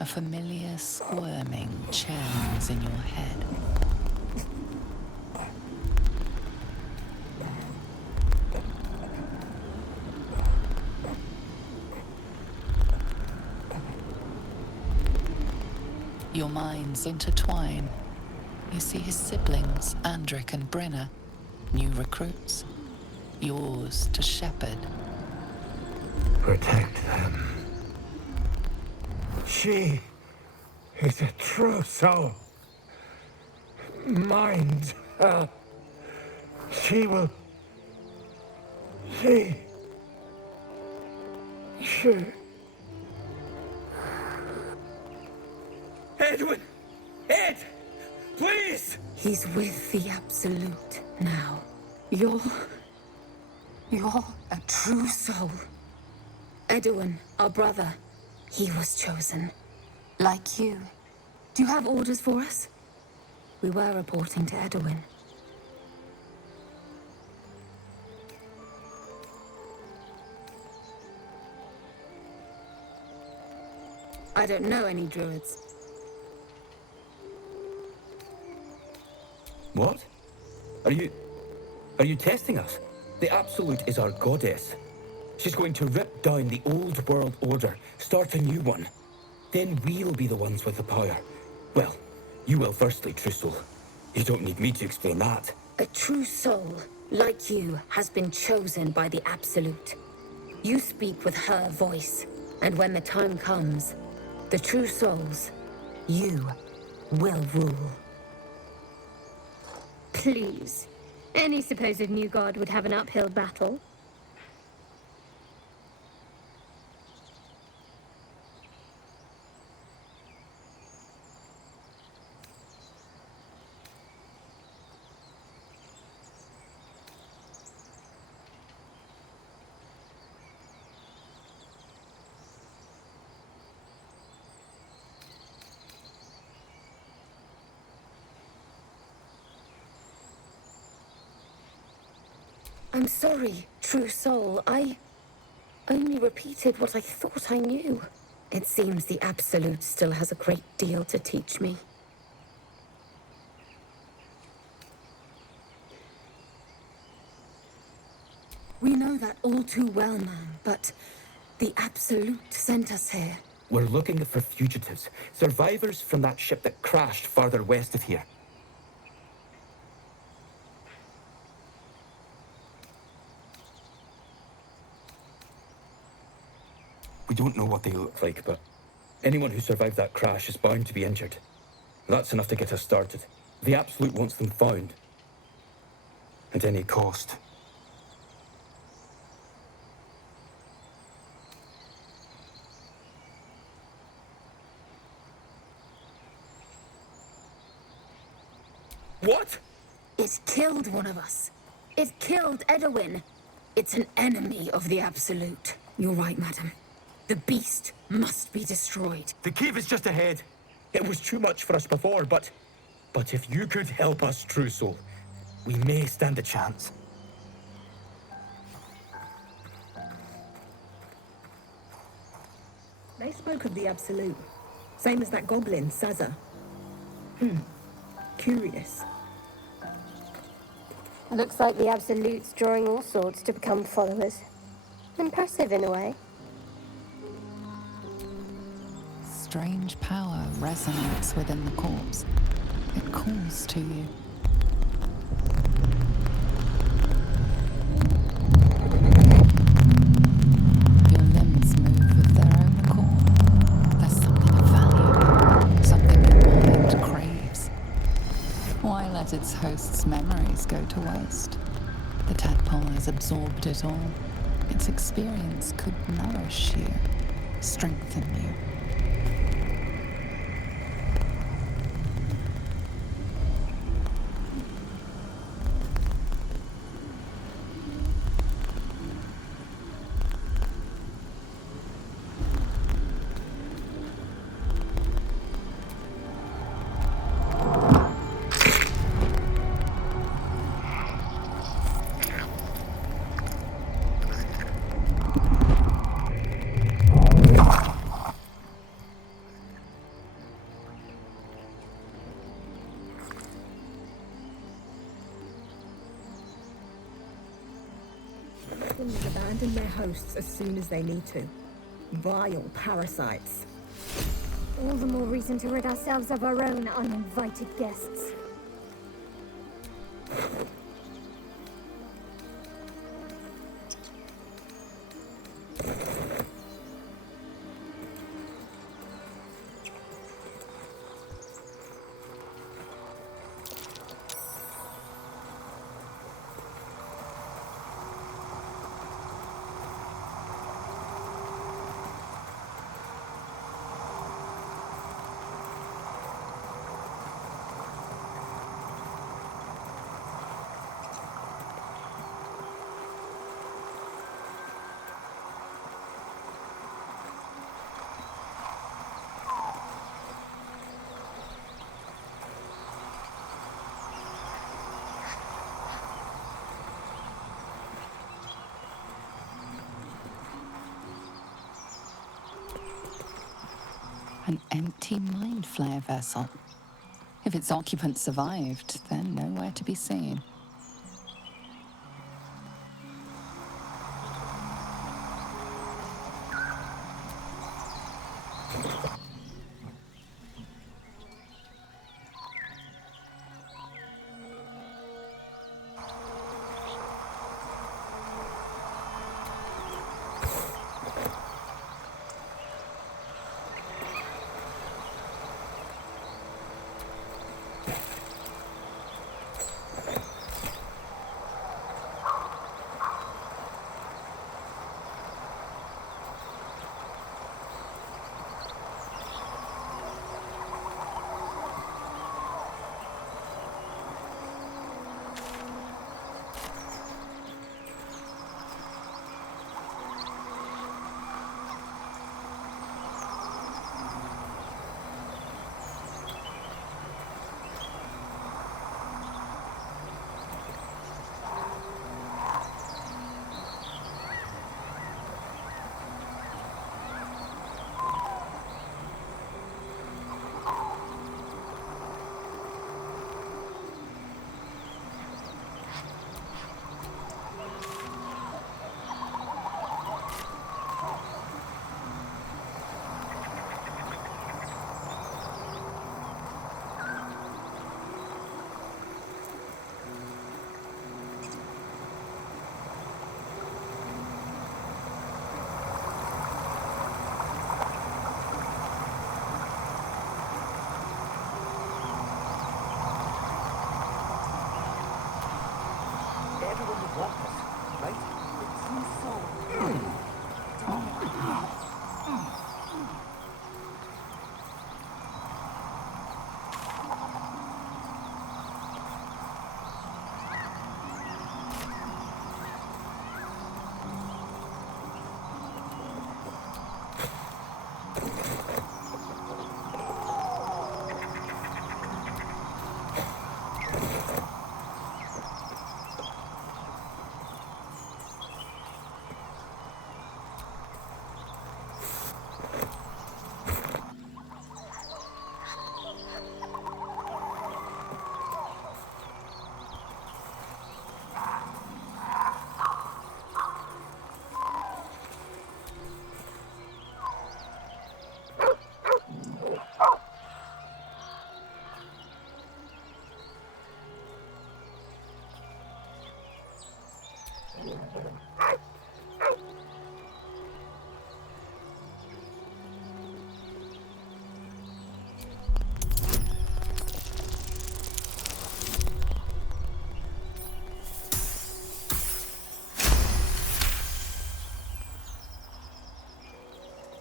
A familiar squirming churns in your head. Your minds intertwine. You see his siblings, Andric and Brenna, new recruits, yours to shepherd. Protect them. She is a true soul. Mind her. She will... She... Edwin! Ed! Please! He's with the Absolute now. You're a true soul. Edwin, our brother, he was chosen. Like you. Do you have orders for us? We were reporting to Edwin. I don't know any druids. What? Are you testing us? The Absolute is our goddess. She's going to rip down the old world order, start a new one. Then we'll be the ones with the power. Well, you will firstly, true soul. You don't need me to explain that. A true soul, like you, has been chosen by the Absolute. You speak with her voice, and when the time comes, the true souls, you will rule. Please. Any supposed new god would have an uphill battle. I'm sorry, true soul. I only repeated what I thought I knew. It seems the Absolute still has a great deal to teach me. We know that all too well, ma'am, but the Absolute sent us here. We're looking for fugitives, survivors from that ship that crashed farther west of here. We don't know what they look like, but anyone who survived that crash is bound to be injured. That's enough to get us started. The Absolute wants them found. At any cost. What? It killed one of us. It killed Edwin. It's an enemy of the Absolute. You're right, madam. The beast must be destroyed. The cave is just ahead. It was too much for us before, but if you could help us, true soul, we may stand a chance. They spoke of the Absolute. Same as that goblin, Saza. Curious. Looks like the Absolute's drawing all sorts to become followers. Impressive in a way. Strange power resonates within the corpse. It calls to you. Your limbs move of their own accord. There's something of value, something your mind craves. Why let its host's memories go to waste? The tadpole has absorbed it all. Its experience could nourish you, strengthen you. Goblins abandon their hosts as soon as they need to. Vile parasites. All the more reason to rid ourselves of our own uninvited guests. An empty mind flare vessel. If its occupant survived, they're nowhere to be seen.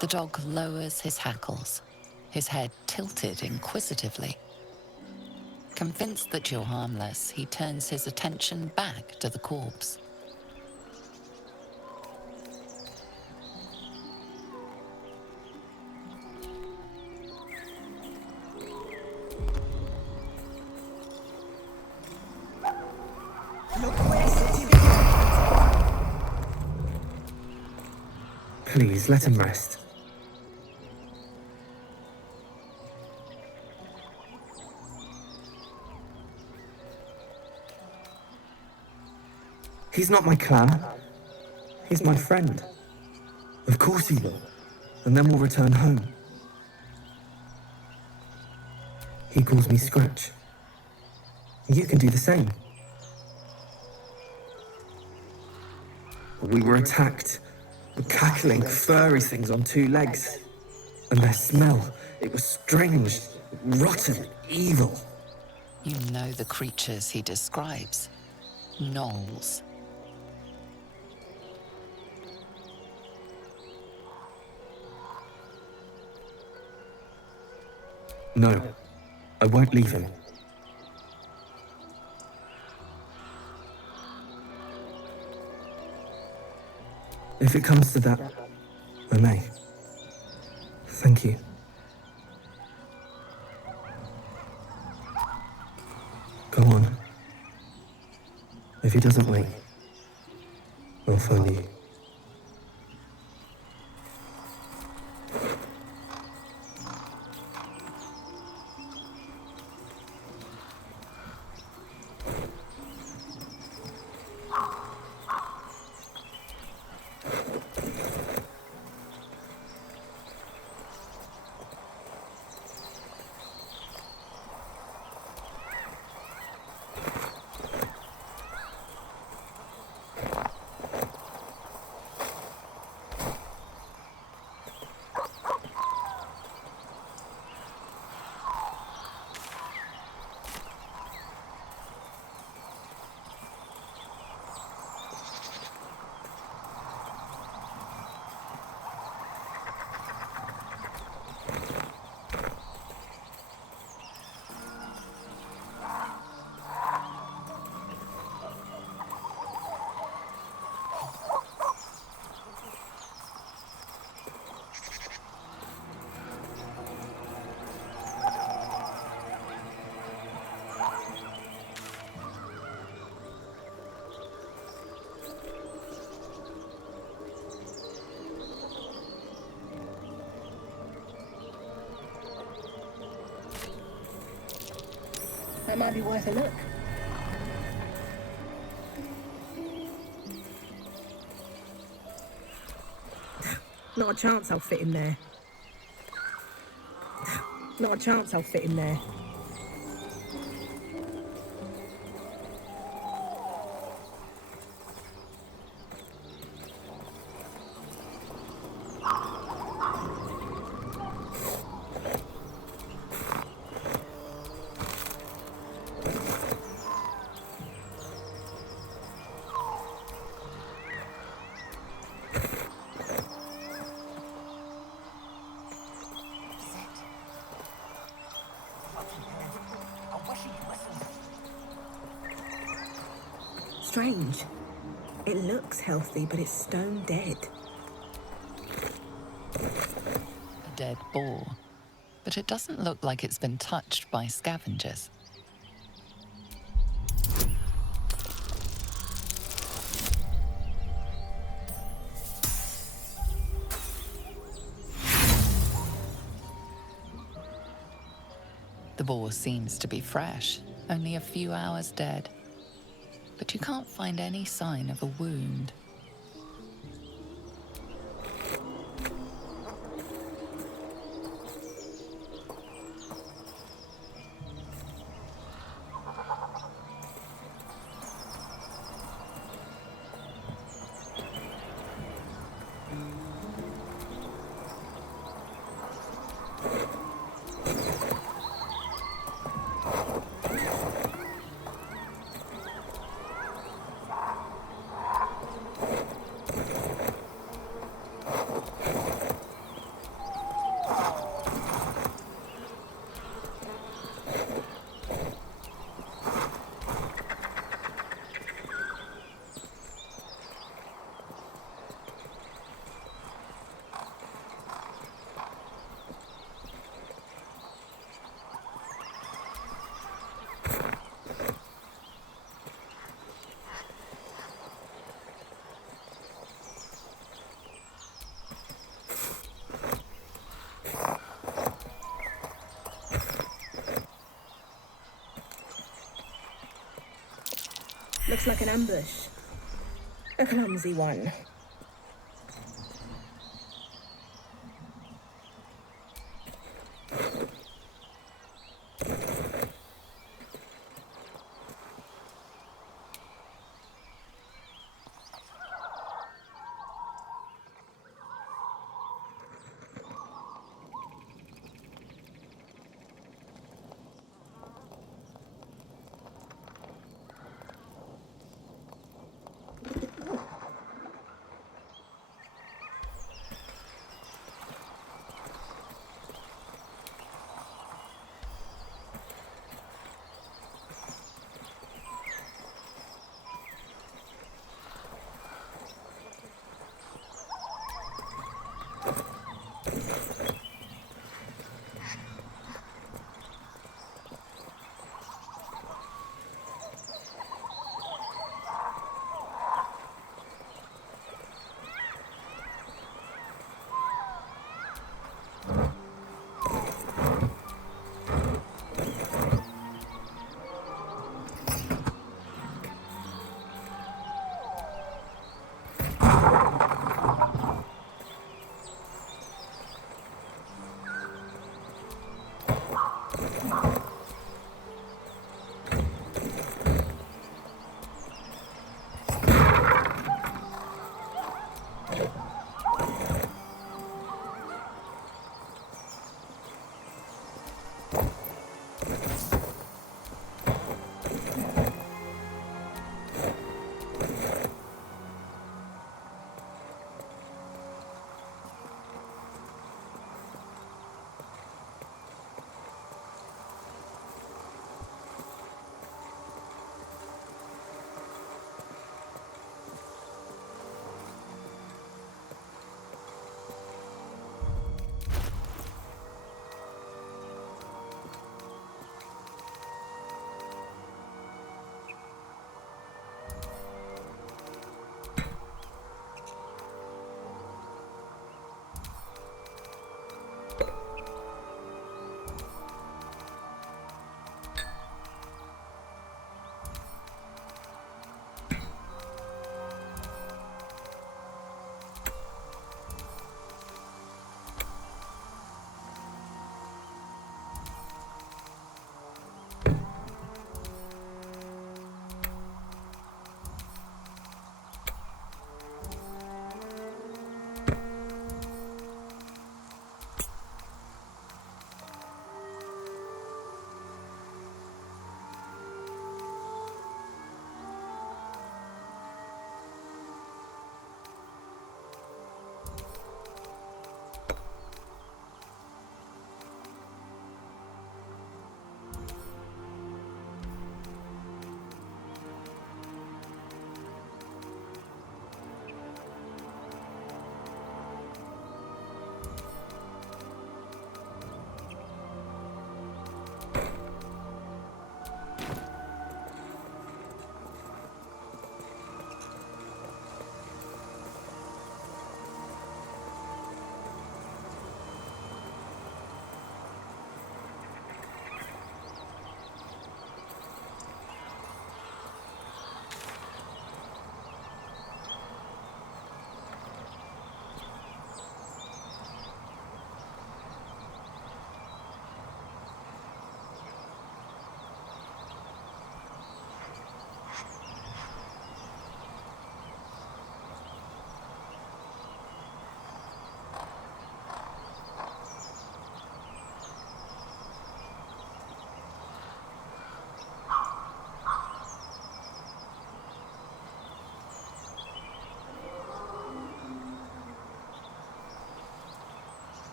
The dog lowers his hackles, his head tilted inquisitively. Convinced that you're harmless, he turns his attention back to the corpse. Please, let him rest. He's not my clan. He's my friend. Of course he will. And then we'll return home. He calls me Scratch. You can do the same. We were attacked. Cackling, furry things on two legs. And their smell, it was strange, rotten, evil. You know the creatures he describes. Gnolls. No, I won't leave him. If it comes to that, I may. Thank you. Go on. If he doesn't wait, I'll phone you. That might be worth a look. Not a chance I'll fit in there. Not a chance I'll fit in there. Strange. It looks healthy, but it's stone dead. A dead boar. But it doesn't look like it's been touched by scavengers. The boar seems to be fresh, only a few hours dead. But you can't find any sign of a wound. Looks like an ambush. A clumsy one.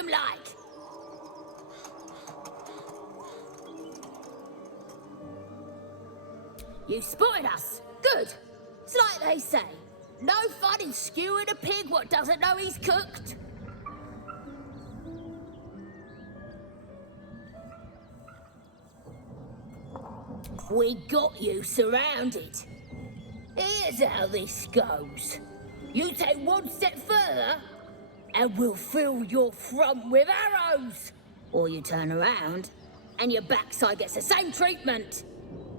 'em like? You spotted us. Good. It's like they say. No fun in skewing a pig what doesn't know he's cooked. We got you surrounded. Here's how this goes. You take one step further, and we'll fill your front with arrows. Or you turn around, and your backside gets the same treatment.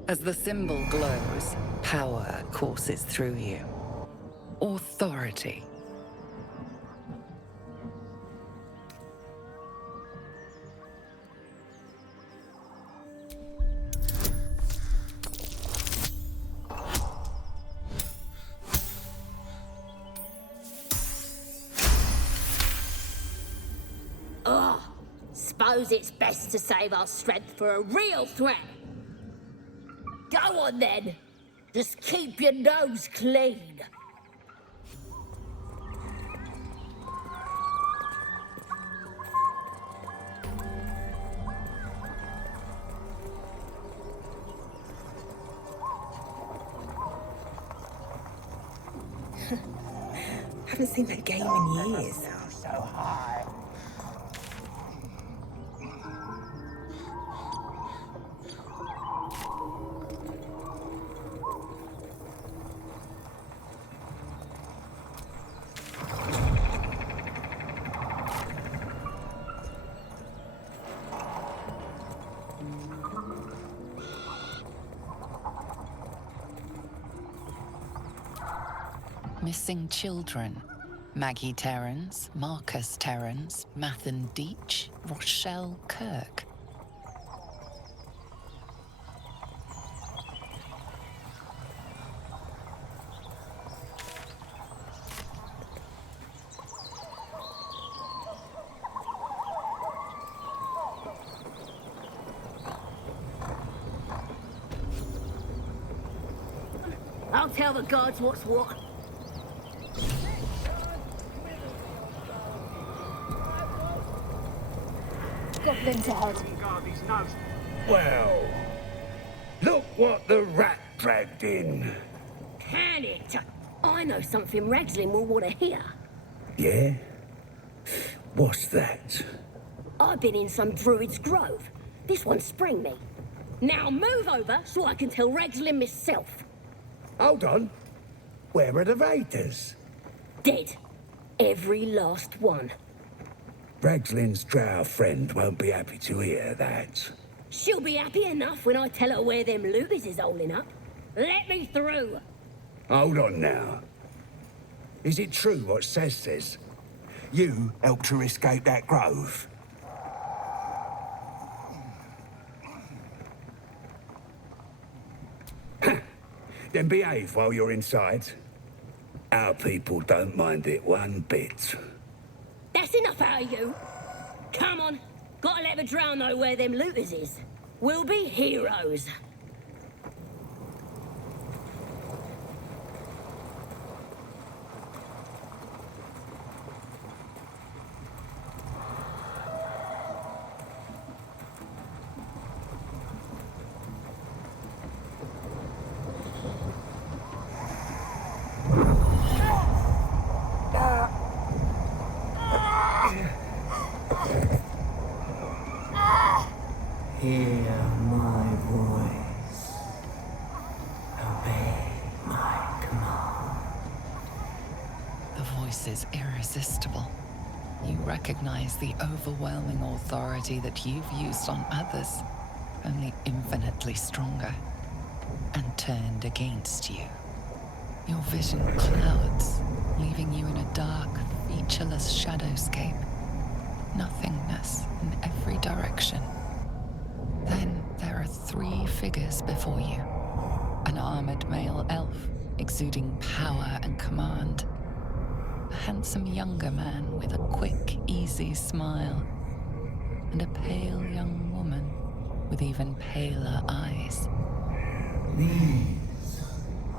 As the symbol glows, power courses through you. Authority. Suppose it's best to save our strength for a real threat. Go on then. Just keep your nose clean. Haven't seen that game in years. So high. Missing children. Maggie Terrans, Marcus Terrans, Mathan Deach, Rochelle Kirk. I'll tell the guards what's what. Goblins ahead. Well, look what the rat dragged in. Can it? I know something Ragslin will want to hear. Yeah? What's that? I've been in some druid's grove. This one sprang me. Now move over so I can tell Ragslin myself. Hold on. Where are the raiders? Dead. Every last one. Ragslin's drow friend won't be happy to hear that. She'll be happy enough when I tell her where them looters is holding up. Let me through. Hold on now. Is it true what Sez says? You helped her escape that grove? Then behave while you're inside. Our people don't mind it one bit. That's enough out of you. Come on. Gotta let the drow know where them looters is. We'll be heroes. Hear my voice. Obey my command. The voice is irresistible. You recognize the overwhelming authority that you've used on others, only infinitely stronger, and turned against you. Your vision clouds, leaving you in a dark, featureless shadowscape. Nothingness in every direction. Then there are 3 figures before you. An armored male elf, exuding power and command. A handsome younger man with a quick, easy smile. And a pale young woman with even paler eyes. These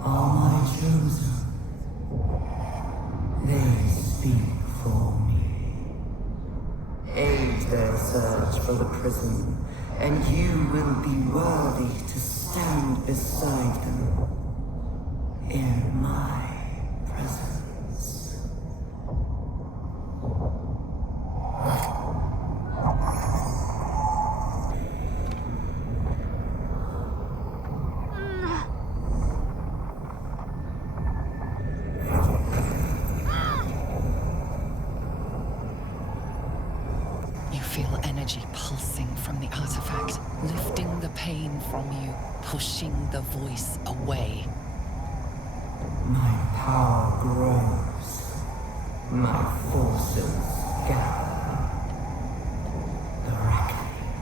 are my chosen. They speak for me. for the prison, and you will be worthy to stand beside him in my presence. You feel energy pulsing from the artifact, lifting the pain from you, pushing the voice away. My power grows. My forces gather. The reckoning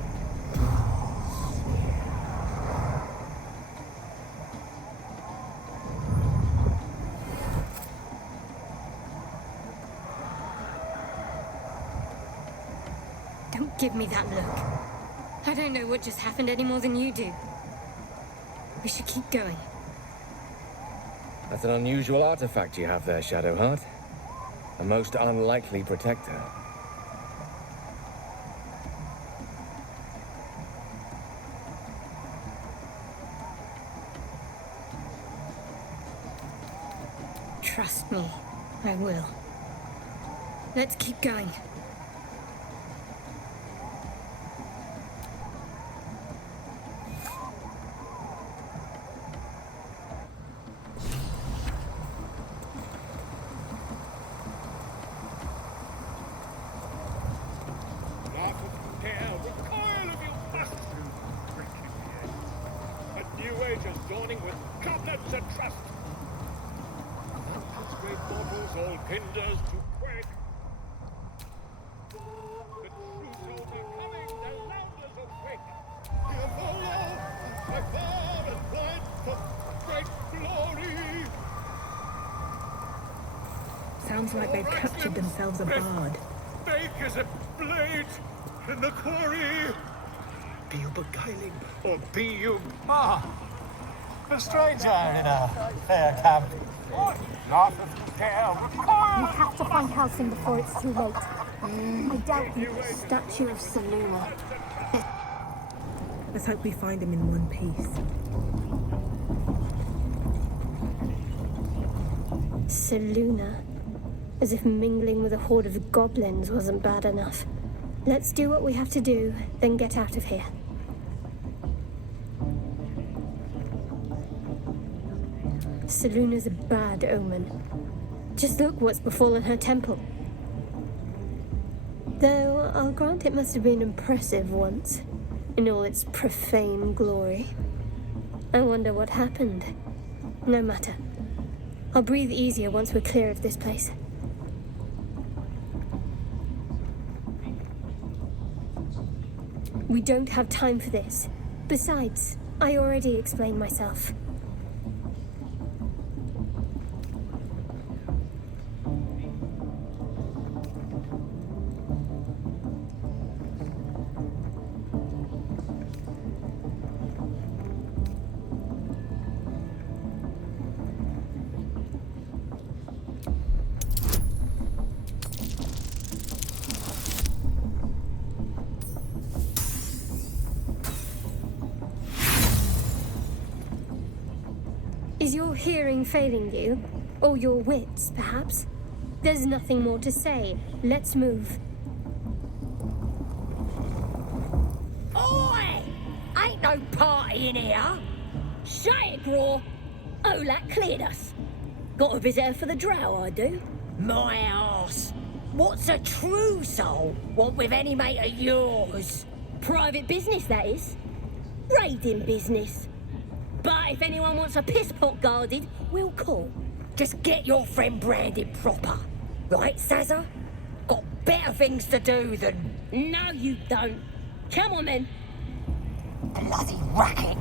draws near. Don't give me that look. I don't know what just happened any more than you do. We should keep going. That's an unusual artifact you have there, Shadowheart. A most unlikely protector. Trust me, I will. Let's keep going. Sounds like they've captured themselves a bard. Fake as a blade in the quarry. Be you beguiling or be you... Ah, a stranger in a fair camp. Not of care. You have to find Halcyon before it's too late. I doubt you. Statue of Seluna. Let's hope we find him in one piece. Seluna. As if mingling with a horde of goblins wasn't bad enough. Let's do what we have to do, then get out of here. Seluna's a bad omen. Just look what's befallen her temple. Though I'll grant it must have been impressive once, in all its profane glory. I wonder what happened. No matter. I'll breathe easier once we're clear of this place. We don't have time for this. Besides, I already explained myself. Is your hearing failing you? Or your wits, perhaps? There's nothing more to say. Let's move. Oi! Ain't no party in here. Shut it, Graw. Olak cleared us. Got a visitor for the drow, I do. My arse. What's a true soul want with any mate of yours? Private business, that is. Raiding business. But if anyone wants a piss pot guarded, we'll call. Just get your friend branded proper. Right, Sazza? Got better things to do than... No, you don't. Come on, then. Bloody racket.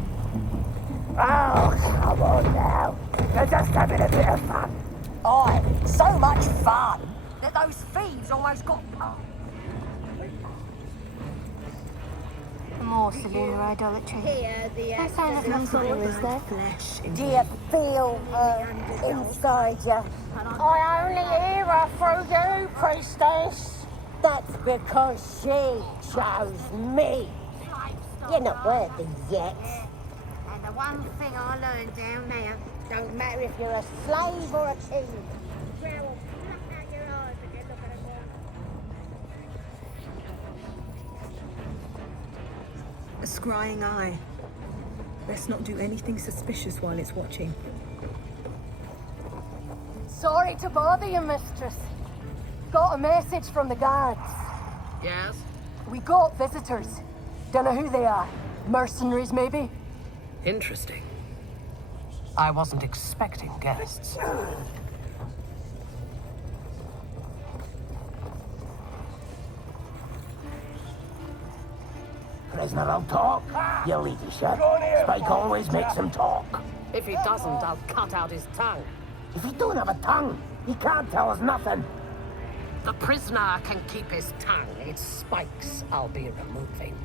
Oh, come on now. You're just having a bit of fun. Aye, so much fun that those thieves almost got... More Seluna idolatry. What sign of Halcyon is there? Do you feel inside you? I only hear her through you, priestess. That's because she chose me. You're not worthy yet. And the one thing I learned down there, don't matter if you're a slave or a king. Drow will pluck out your eyes if you look at them all. A scrying eye. Let's not do anything suspicious while it's watching. Sorry to bother you, mistress. Got a message from the guards. Yes? We got visitors. Don't know who they are. Mercenaries, maybe? Interesting. I wasn't expecting guests. Prisoner will talk, your ladyship. Spike always makes him talk. If he doesn't, I'll cut out his tongue. If he don't have a tongue, he can't tell us nothing. The prisoner can keep his tongue. It's Spike's I'll be removing.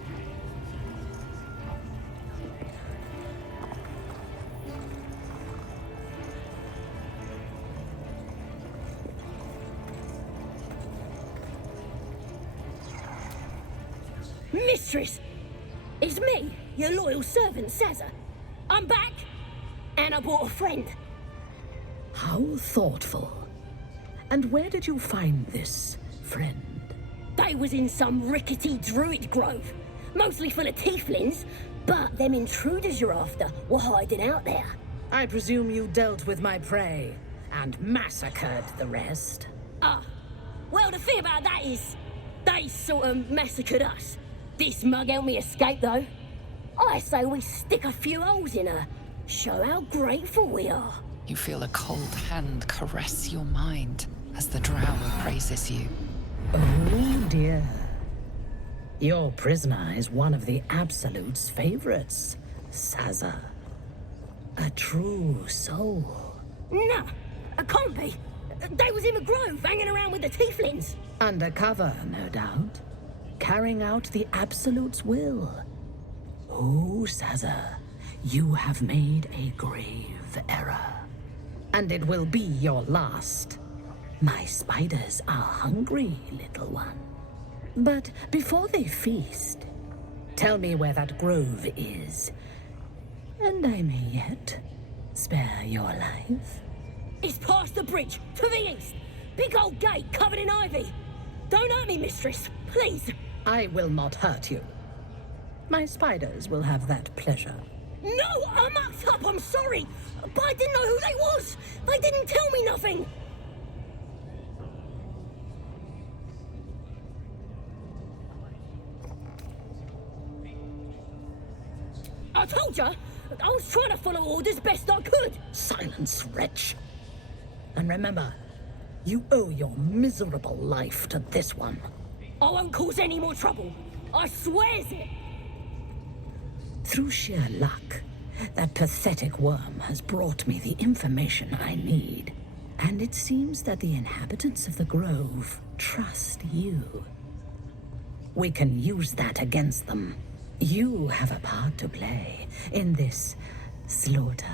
Mistress! It's me, your loyal servant, Sazza. I'm back, and I brought a friend. How thoughtful. And where did you find this friend? They was in some rickety druid grove, mostly full of tieflings, but them intruders you're after were hiding out there. I presume you dealt with my prey and massacred the rest. Well, the thing about that is, they sort of massacred us. This mug helped me escape, though. I say we stick a few holes in her, show how grateful we are. You feel a cold hand caress your mind as the drow praises you. Oh dear. Your prisoner is one of the Absolute's favorites, Sazza. A true soul. Nah, it can't be. They was in the grove, hanging around with the tieflings. Undercover, no doubt. Carrying out the Absolute's will. Oh, Sazza, you have made a grave error. And it will be your last. My spiders are hungry, little one. But before they feast, tell me where that grove is, and I may yet spare your life. It's past the bridge, to the east. Big old gate covered in ivy. Don't hurt me, mistress, please. I will not hurt you. My spiders will have that pleasure. No, I mucked up, I'm sorry. But I didn't know who they was. They didn't tell me nothing. I told you, I was trying to follow orders best I could. Silence, wretch. And remember, you owe your miserable life to this one. I won't cause any more trouble. I swears it. Through sheer luck, that pathetic worm has brought me the information I need. And it seems that the inhabitants of the grove trust you. We can use that against them. You have a part to play in this slaughter.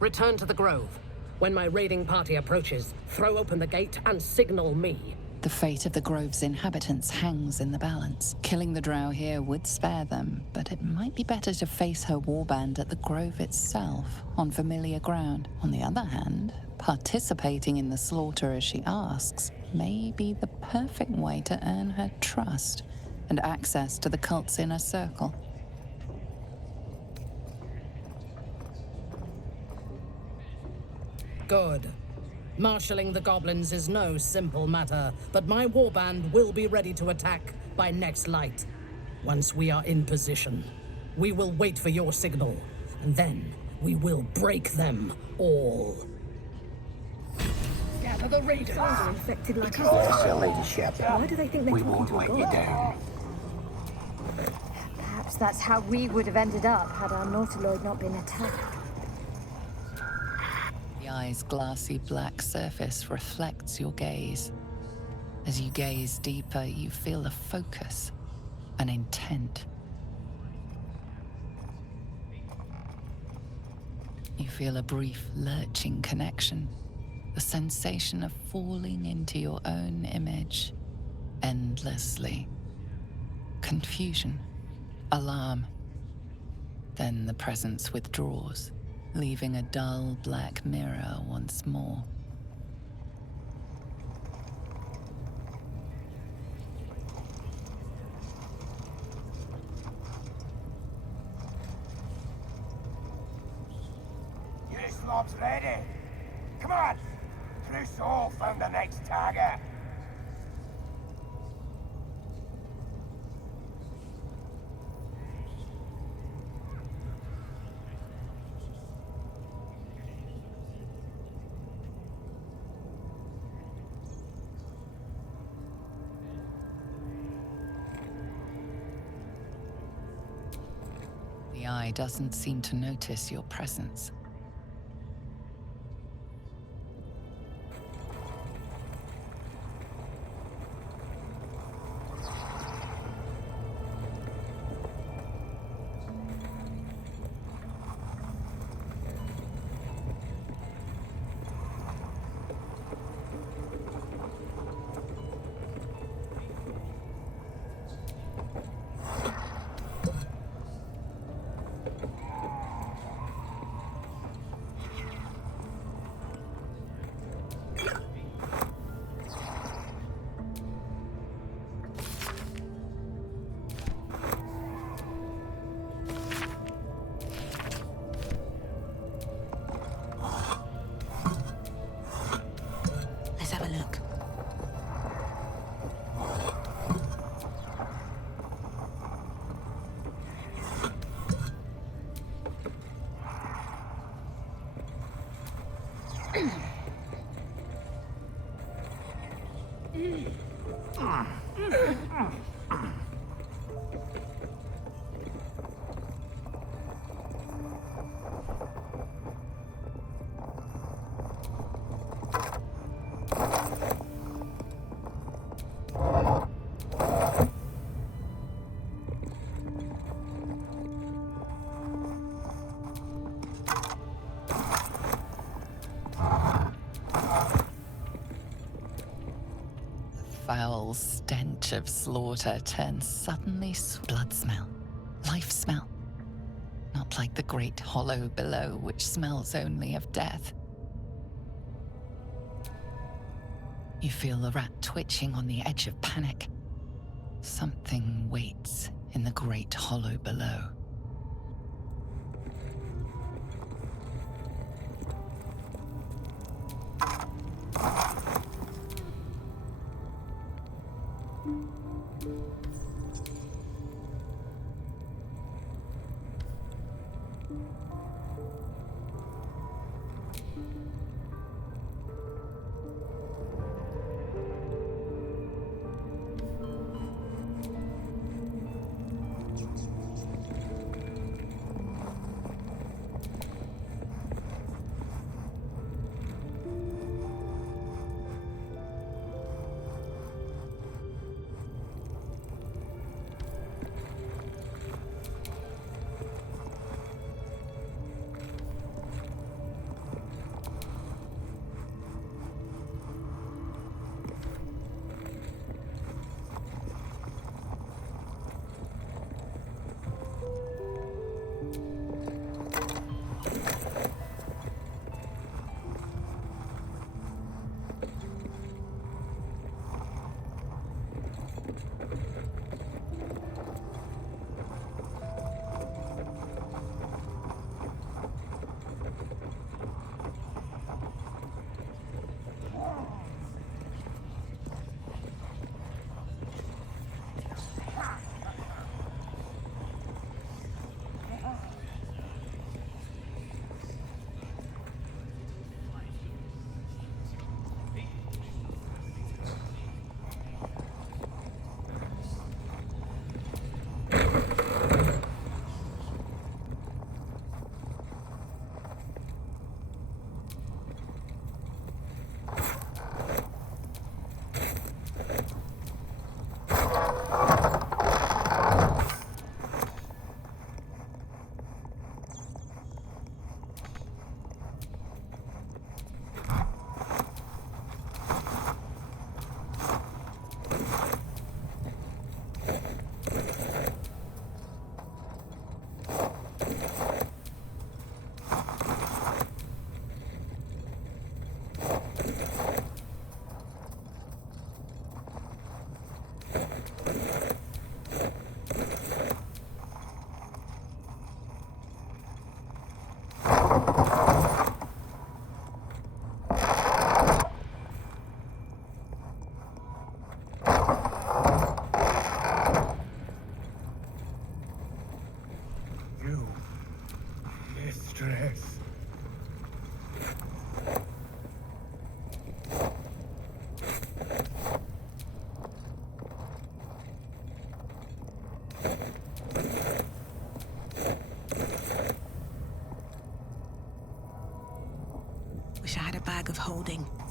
Return to the grove. When my raiding party approaches, throw open the gate and signal me. The fate of the grove's inhabitants hangs in the balance. Killing the drow here would spare them, but it might be better to face her warband at the grove itself, on familiar ground. On the other hand, participating in the slaughter as she asks may be the perfect way to earn her trust and access to the cult's inner circle. Good. Marshalling the goblins is no simple matter, but my warband will be ready to attack by next light. Once we are in position, we will wait for your signal, and then we will break them all. Gather the raiders. Are infected like us. Yes, your ladyship. Why do they think they're We talking won't to a let god? you down. Perhaps that's how we would have ended up had our Nautiloid not been attacked. The eye's glassy black surface reflects your gaze. As you gaze deeper, you feel a focus, an intent. You feel a brief lurching connection, the sensation of falling into your own image. endlessly. Confusion, alarm. Then the presence withdraws, leaving a dull black mirror once more. You slobs ready? Come on! Crusoe found the next target. The eye doesn't seem to notice your presence. Let's have a look. Foul stench of slaughter turns suddenly blood smell, life smell. Not like the great hollow below, which smells only of death. You feel the rat twitching on the edge of panic. Something waits in the great hollow below. building.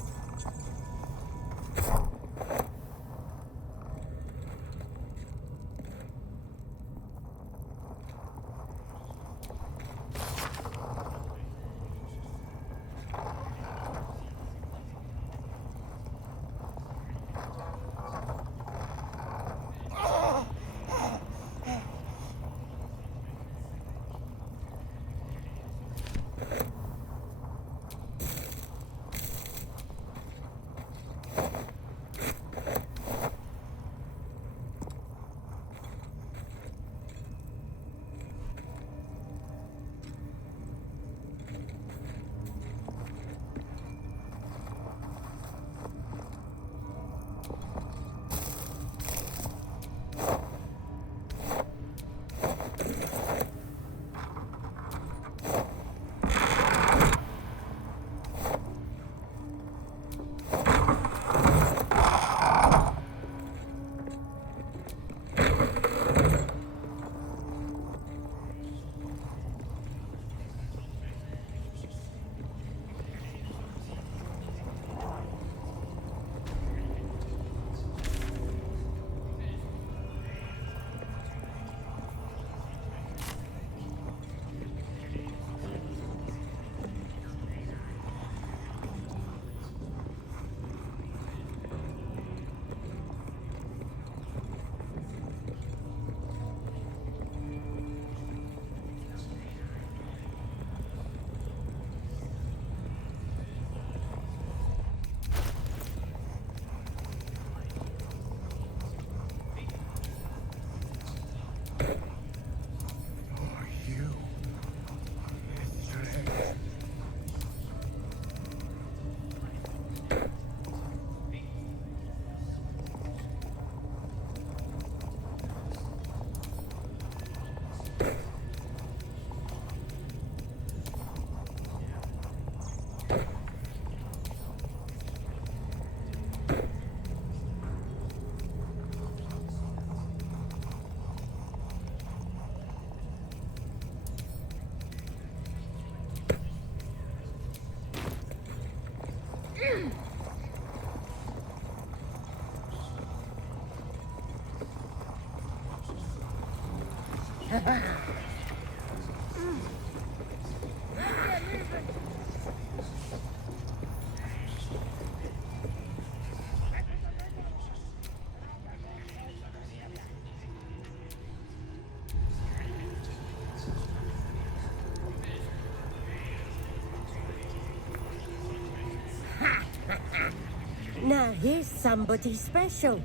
Now here's somebody special.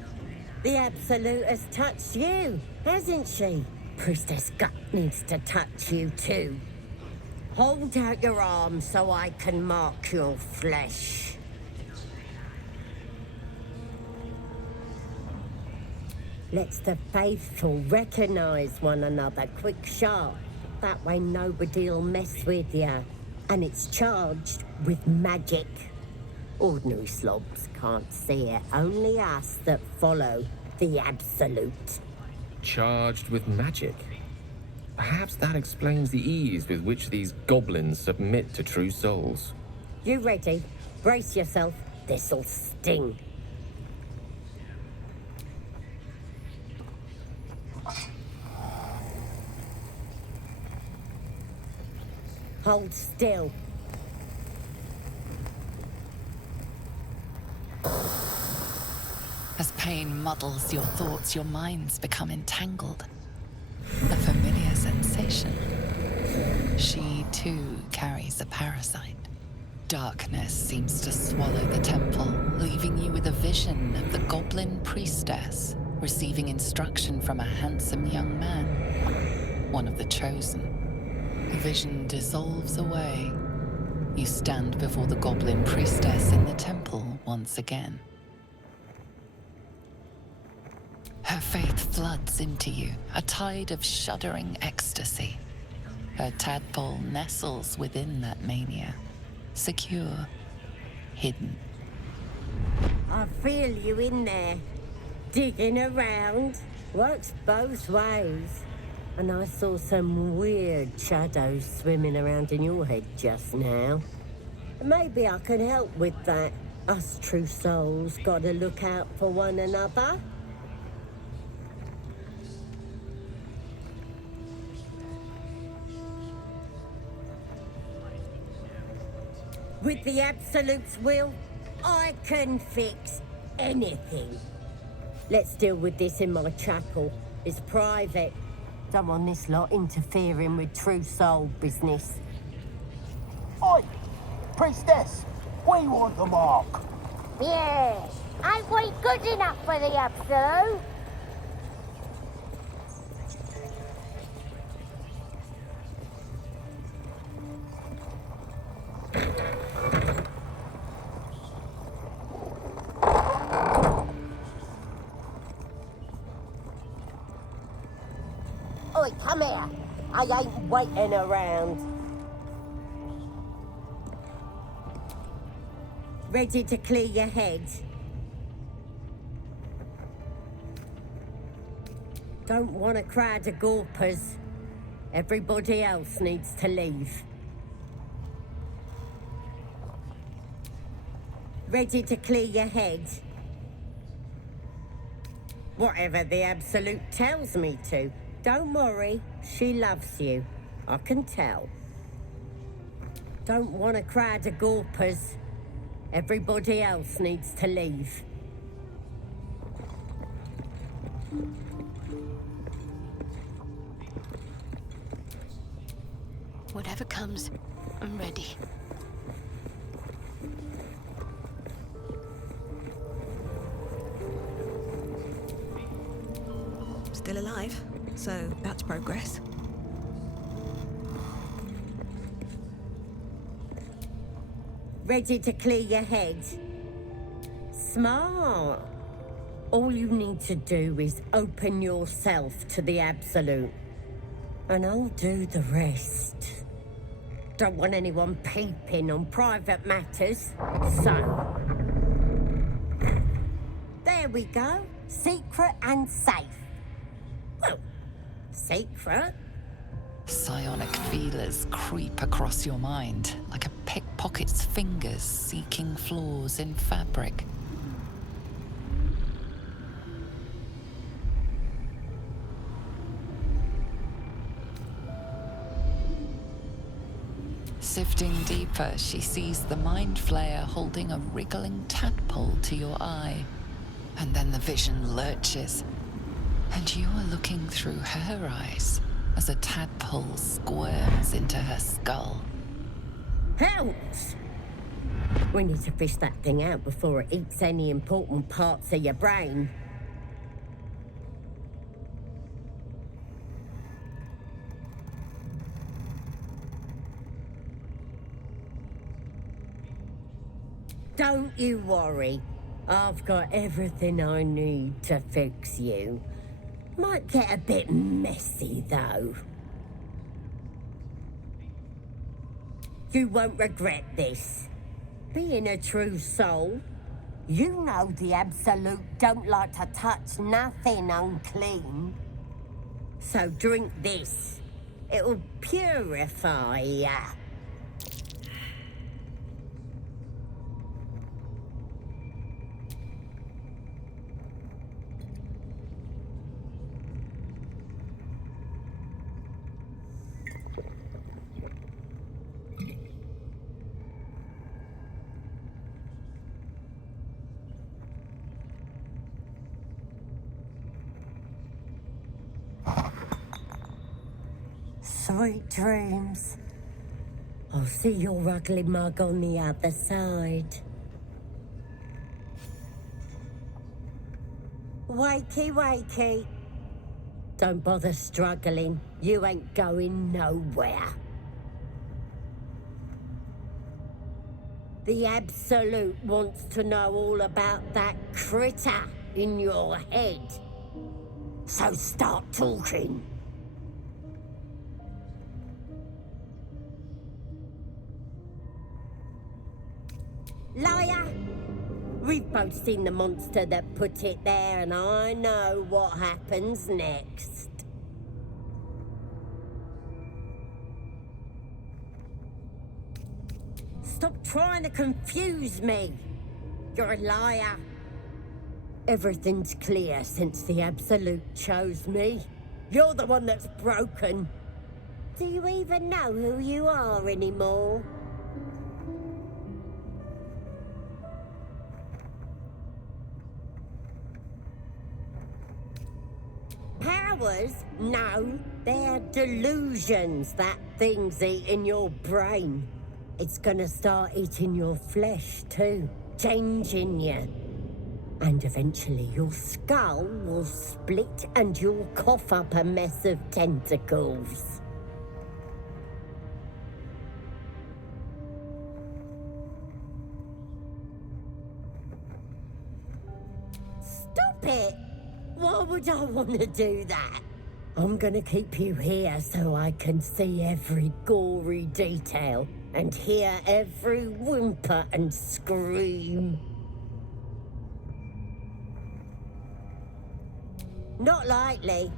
The Absolute has touched you, hasn't she? Priestess Gut needs to touch you too. Hold out your arm so I can mark your flesh. Let's the faithful recognize one another quick sharp. That way nobody'll mess with you. And it's charged with magic. Ordinary slobs can't see it, only us that follow the Absolute. Charged with magic? Perhaps that explains the ease with which these goblins submit to true souls. You ready? Brace yourself. This'll sting. Hold still. As pain muddles your thoughts, your minds become entangled. A familiar sensation. She, too, carries a parasite. Darkness seems to swallow the temple, leaving you with a vision of the goblin priestess receiving instruction from a handsome young man, one of the chosen. The vision dissolves away. You stand before the goblin priestess in the temple once again. Her faith floods into you, a tide of shuddering ecstasy. Her tadpole nestles within that mania, secure, hidden. I feel you in there, digging around. Works both ways. And I saw some weird shadows swimming around in your head just now. Maybe I can help with that. Us true souls gotta look out for one another. With the Absolute's will, I can fix anything. Let's deal with this in my chapel. It's private. Don't want this lot interfering with true soul business. Oi! Priestess! We want the mark! Yeah, ain't we good enough for the Absolute? Oi, come here. I ain't waiting around. Ready to clear your head? Don't want a crowd of gawpers. Everybody else needs to leave. Ready to clear your head? Whatever the Absolute tells me to. Don't worry, she loves you. I can tell. Don't want a crowd of gawpers. Everybody else needs to leave. Whatever comes, I'm ready. Still alive, so that's progress. Ready to clear your head? Smart. All you need to do is open yourself to the Absolute, and I'll do the rest. Don't want anyone peeping on private matters, so... There we go. Secret and safe. Well, secret. Psionic feelers creep across your mind like a pickpocket's fingers seeking flaws in fabric. Sifting deeper, she sees the mind flayer holding a wriggling tadpole to your eye. And then the vision lurches, and you are looking through her eyes as a tadpole squirms into her skull. Helps! We need to fish that thing out before it eats any important parts of your brain. Don't you worry. I've got everything I need to fix you. Might get a bit messy, though. You won't regret this. Being a true soul, you know the Absolute don't like to touch nothing unclean. So drink this. It'll purify ya. Sweet dreams. I'll see your ugly mug on the other side. Wakey, wakey. Don't bother struggling. You ain't going nowhere. The Absolute wants to know all about that critter in your head. So start talking. Liar! We've both seen the monster that put it there, and I know what happens next. Stop trying to confuse me. You're a liar. Everything's clear since the Absolute chose me. You're the one that's broken. Do you even know who you are anymore? Powers? No, they're delusions. That thing's eating your brain. It's gonna start eating your flesh too, changing you. And eventually your skull will split and you'll cough up a mess of tentacles. Stop it! Why would I want to do that? I'm gonna keep you here so I can see every gory detail and hear every whimper and scream. Not likely.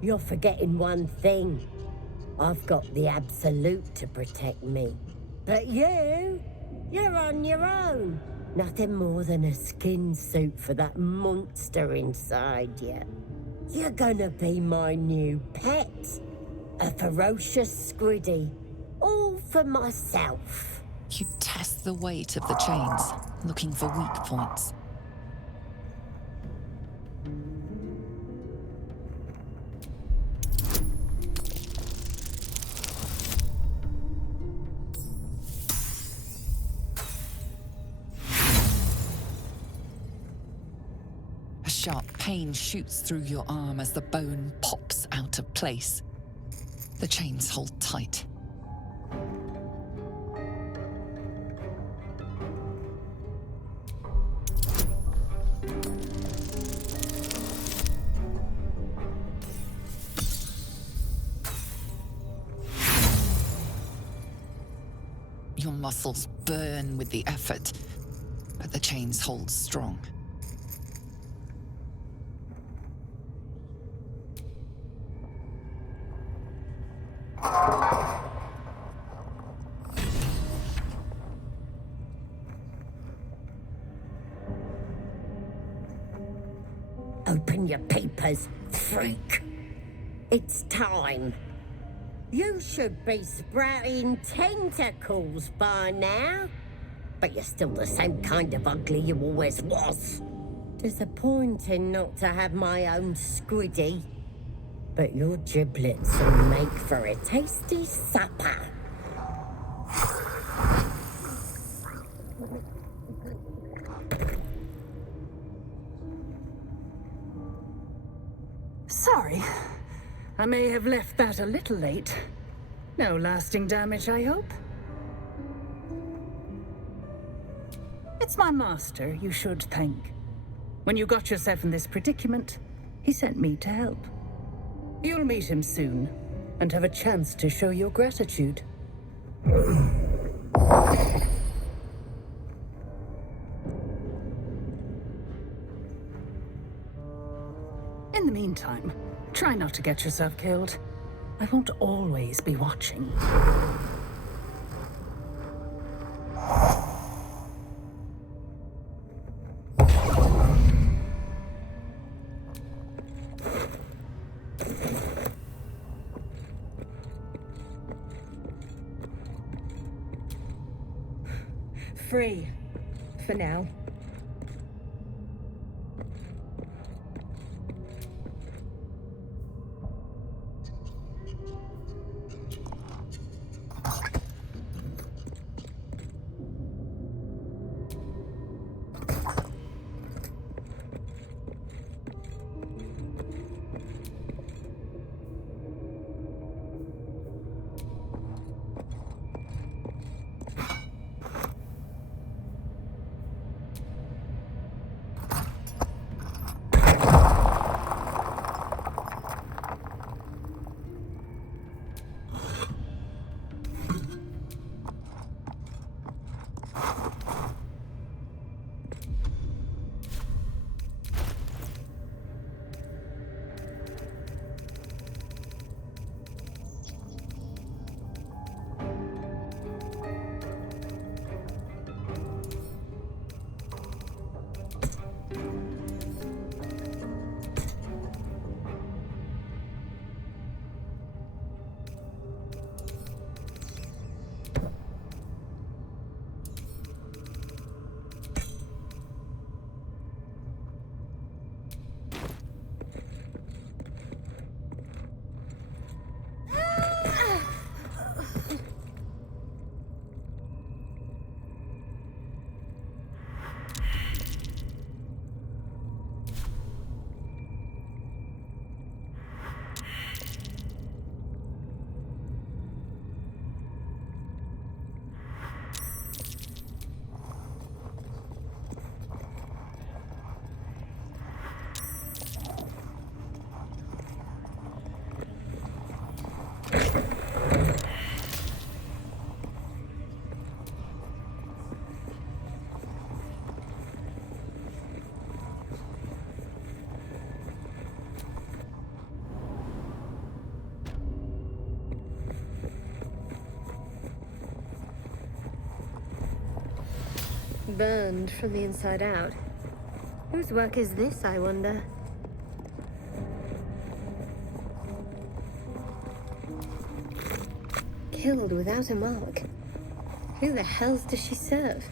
You're forgetting one thing. I've got the Absolute to protect me. But you're on your own. Nothing more than a skin suit for that monster inside you. You're gonna be my new pet. A ferocious squiddy. All for myself. You test the weight of the chains, looking for weak points. A sharp pain shoots through your arm as the bone pops out of place. The chains hold tight. Your muscles burn with the effort, but the chains hold strong. Open your papers, freak. It's time. You should be sprouting tentacles by now. But you're still the same kind of ugly you always was. Disappointing not to have my own squiddy. But your giblets will make for a tasty supper. Sorry. I may have left that a little late. No lasting damage, I hope? It's my master you should thank. When you got yourself in this predicament, he sent me to help. You'll meet him soon, and have a chance to show your gratitude. In the meantime, try not to get yourself killed. I won't always be watching. Free. For now. burned from the inside out. Whose work is this, I wonder? Killed without a mark. Who the hells does she serve?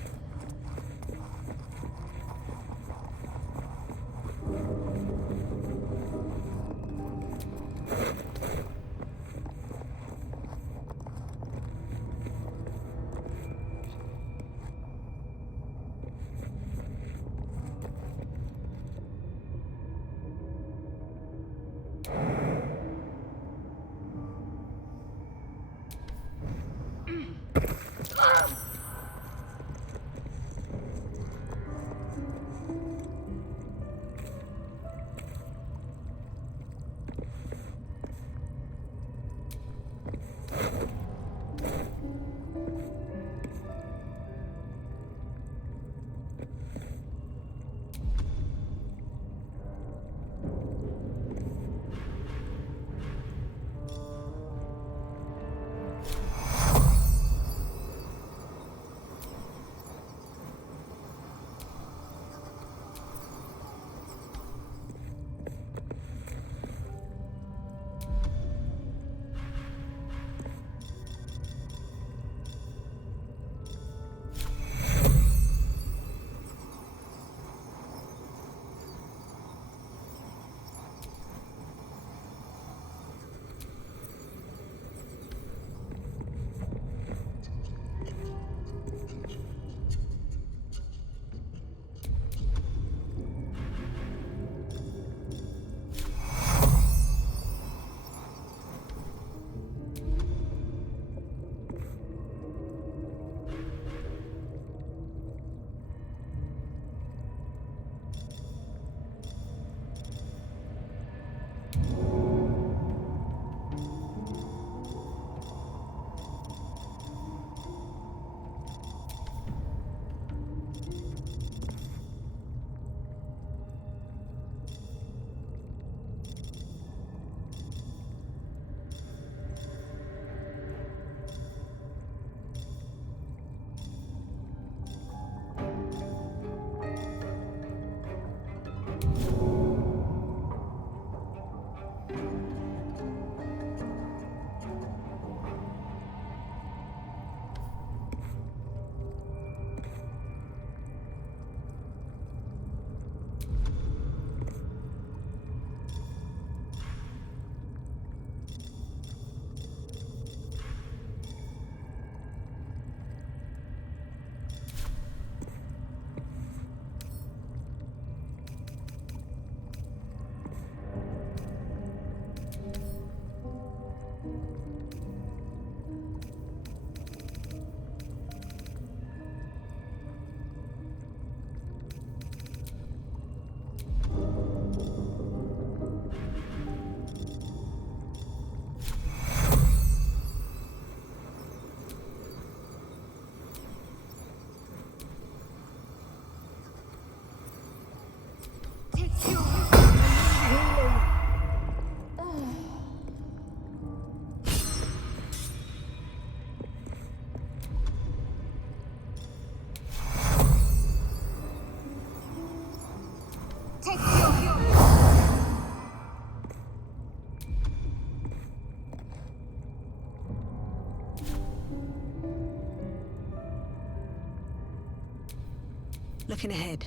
Looking ahead.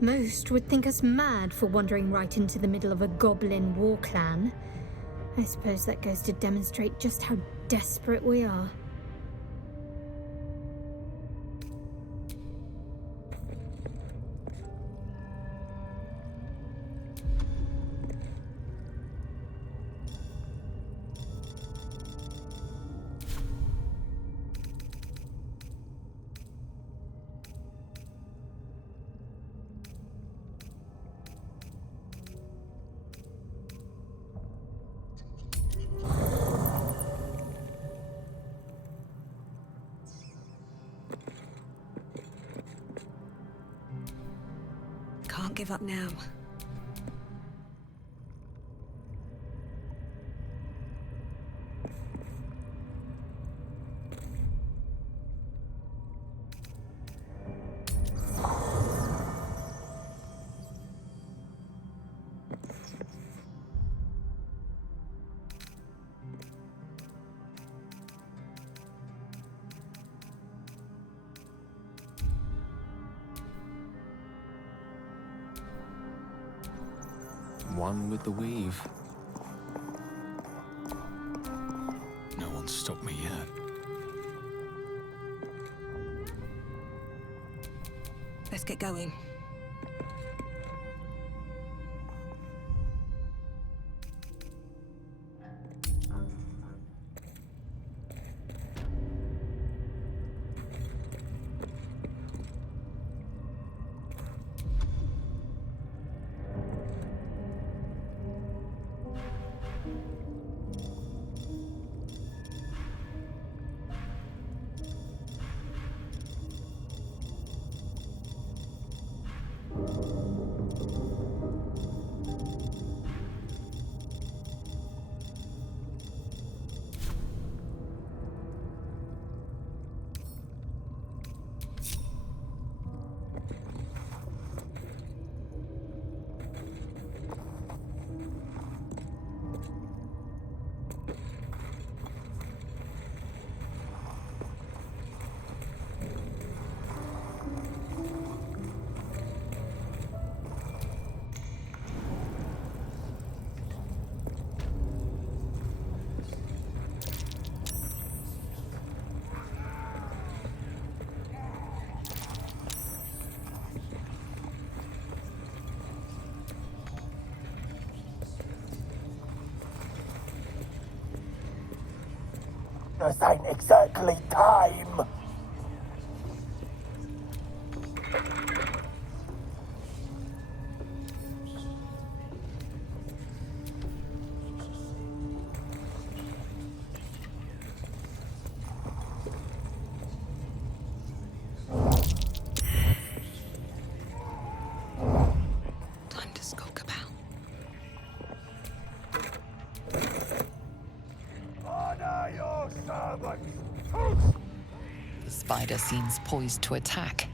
Most would think us mad for wandering right into the middle of a goblin war clan. I suppose that goes to demonstrate just how desperate we are. Can't give up now. one with the weave. No one's stopped me yet. Let's get going. This ain't exactly time. Time to skulk about. Honor your servants. The spider seems poised to attack,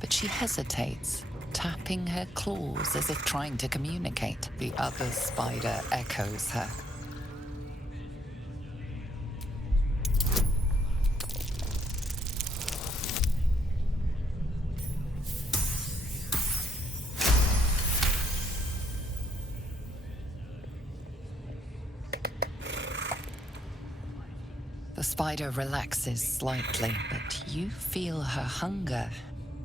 but she hesitates, tapping her claws as if trying to communicate. The other spider echoes her. The spider relaxes slightly, but you feel her hunger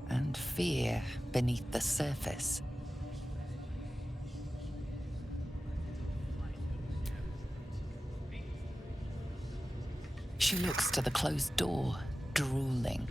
and fear beneath the surface. She looks to the closed door, drooling.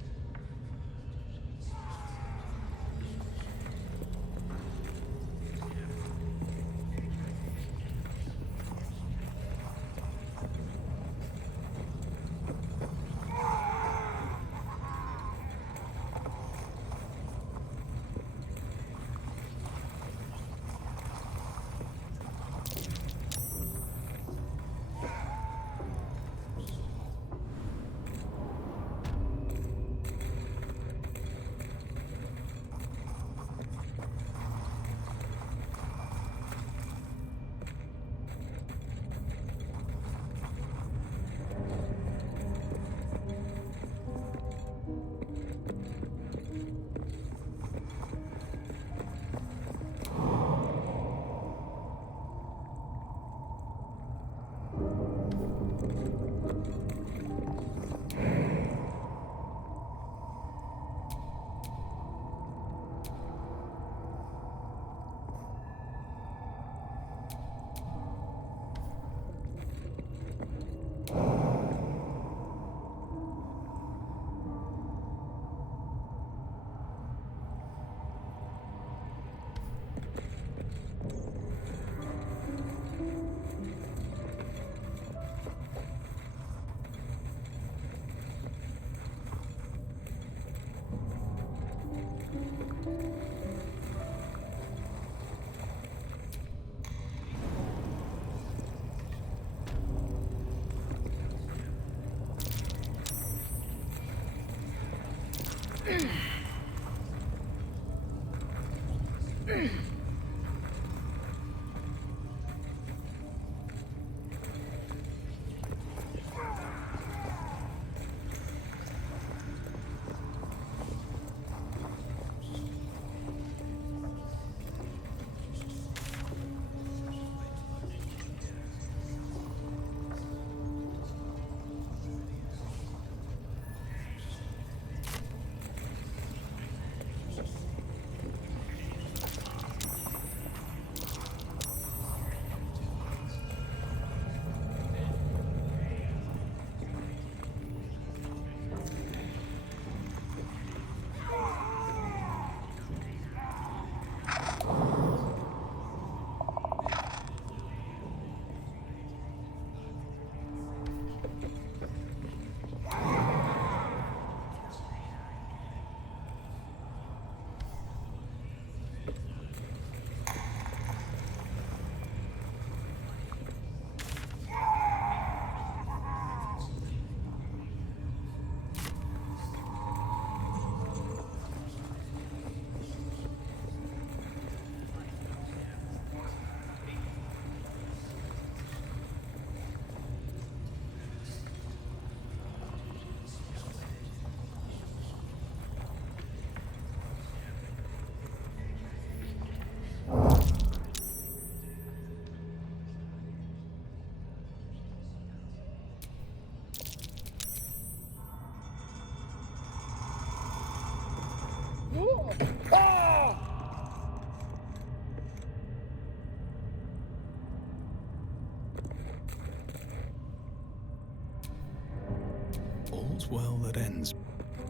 All's well that ends.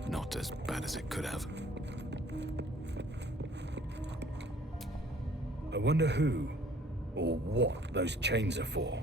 Not as bad as it could have. I wonder who or what those chains are for.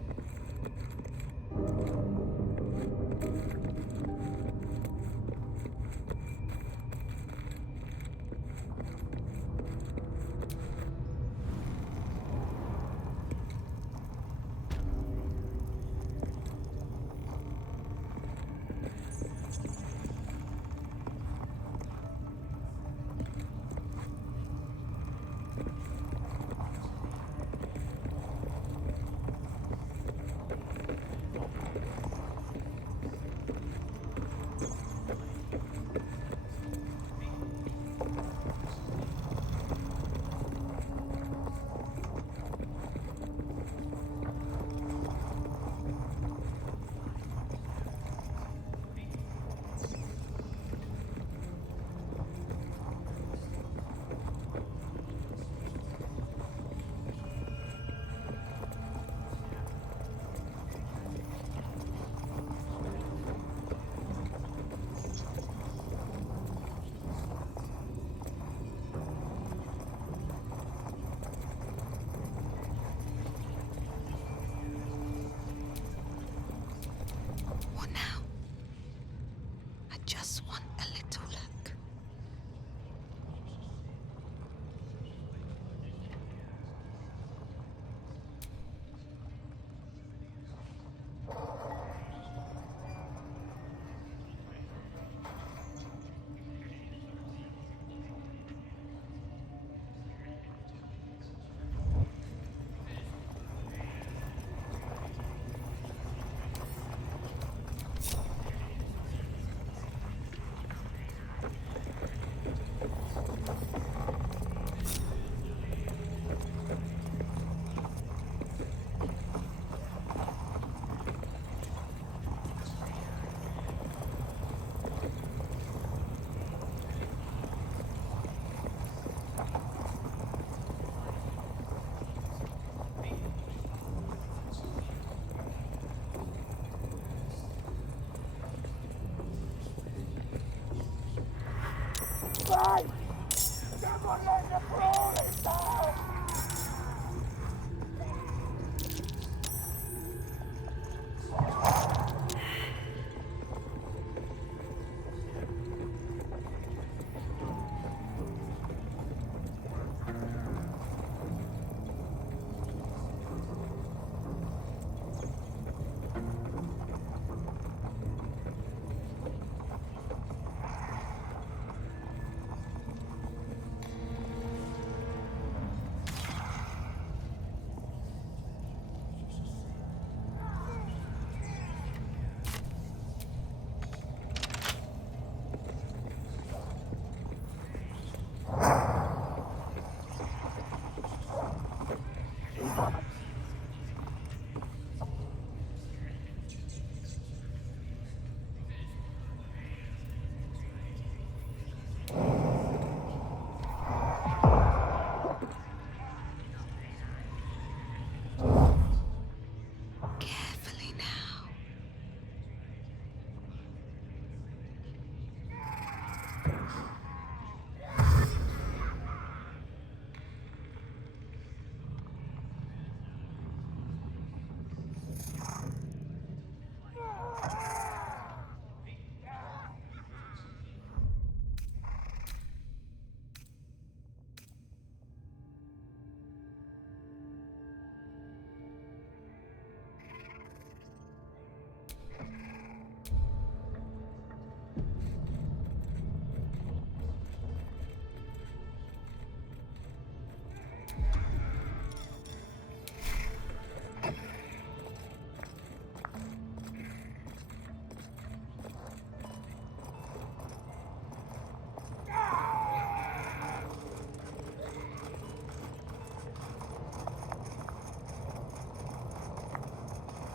Vai! Stiamo morendo pure, sta!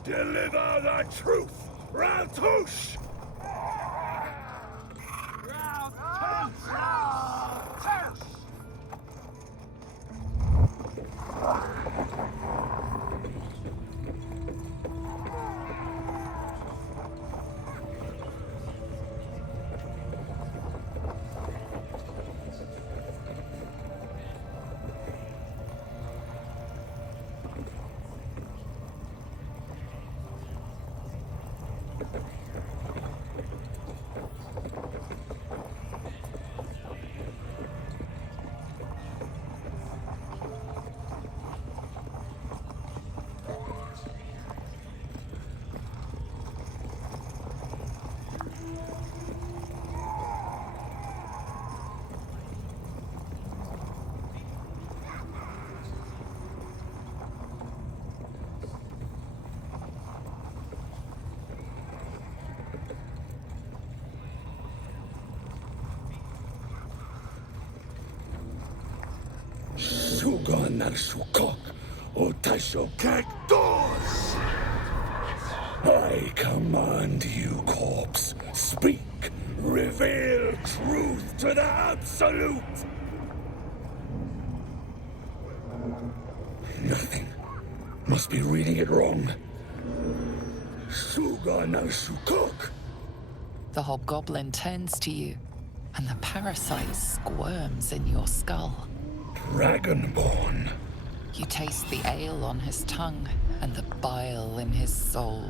Deliver the truth, Raltouche! Sugan al Shukok, O Taisho Cactus! I command you, corpse. Speak. Reveal truth to the Absolute! Nothing. Must be reading it wrong. Sugan al Shukok! The hobgoblin turns to you, and the parasite squirms in your skull. Dragonborn. You taste the ale on his tongue and the bile in his soul.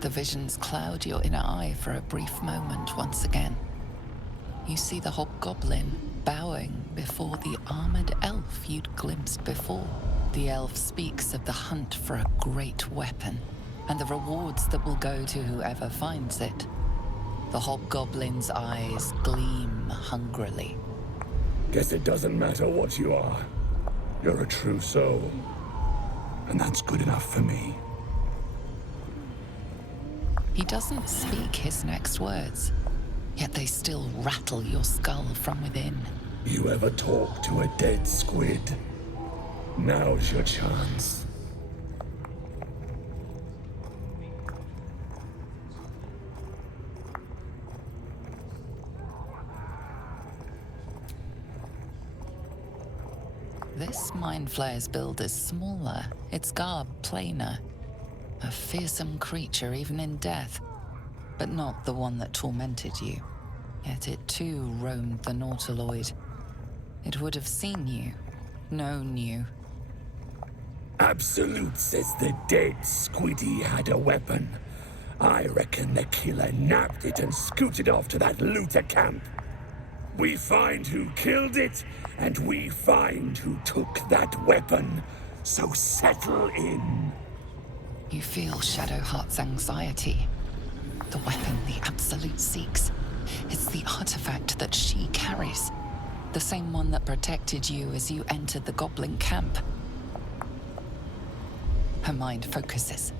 The visions cloud your inner eye for a brief moment once again. You see the hobgoblin bowing before the armored elf you'd glimpsed before. The elf speaks of the hunt for a great weapon and the rewards that will go to whoever finds it. The hobgoblin's eyes gleam hungrily. Guess it doesn't matter what you are. You're a true soul. And that's good enough for me. He doesn't speak his next words, yet they still rattle your skull from within. You ever talk to a dead squid? Now's your chance. This Mind Flayer's build is smaller, its garb plainer. A fearsome creature even in death, but not the one that tormented you. Yet it too roamed the Nautiloid. It would have seen you, known you. Absolute says the dead squiddy had a weapon. I reckon the killer nabbed it and scooted off to that looter camp. We find who killed it, and we find who took that weapon. So settle in. You feel Shadowheart's anxiety. The weapon the Absolute seeks. It's the artifact that she carries. The same one that protected you as you entered the goblin camp. Her mind focuses.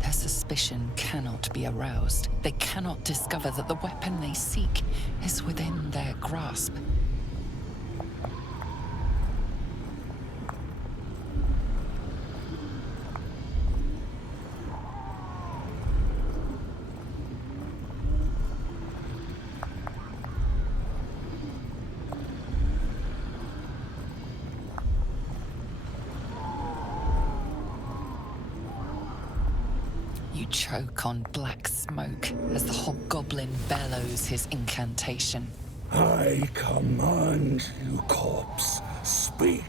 Their suspicion cannot be aroused. They cannot discover that the weapon they seek is within their grasp. You choke on black smoke as the hobgoblin bellows his incantation. I command you, corpse. Speak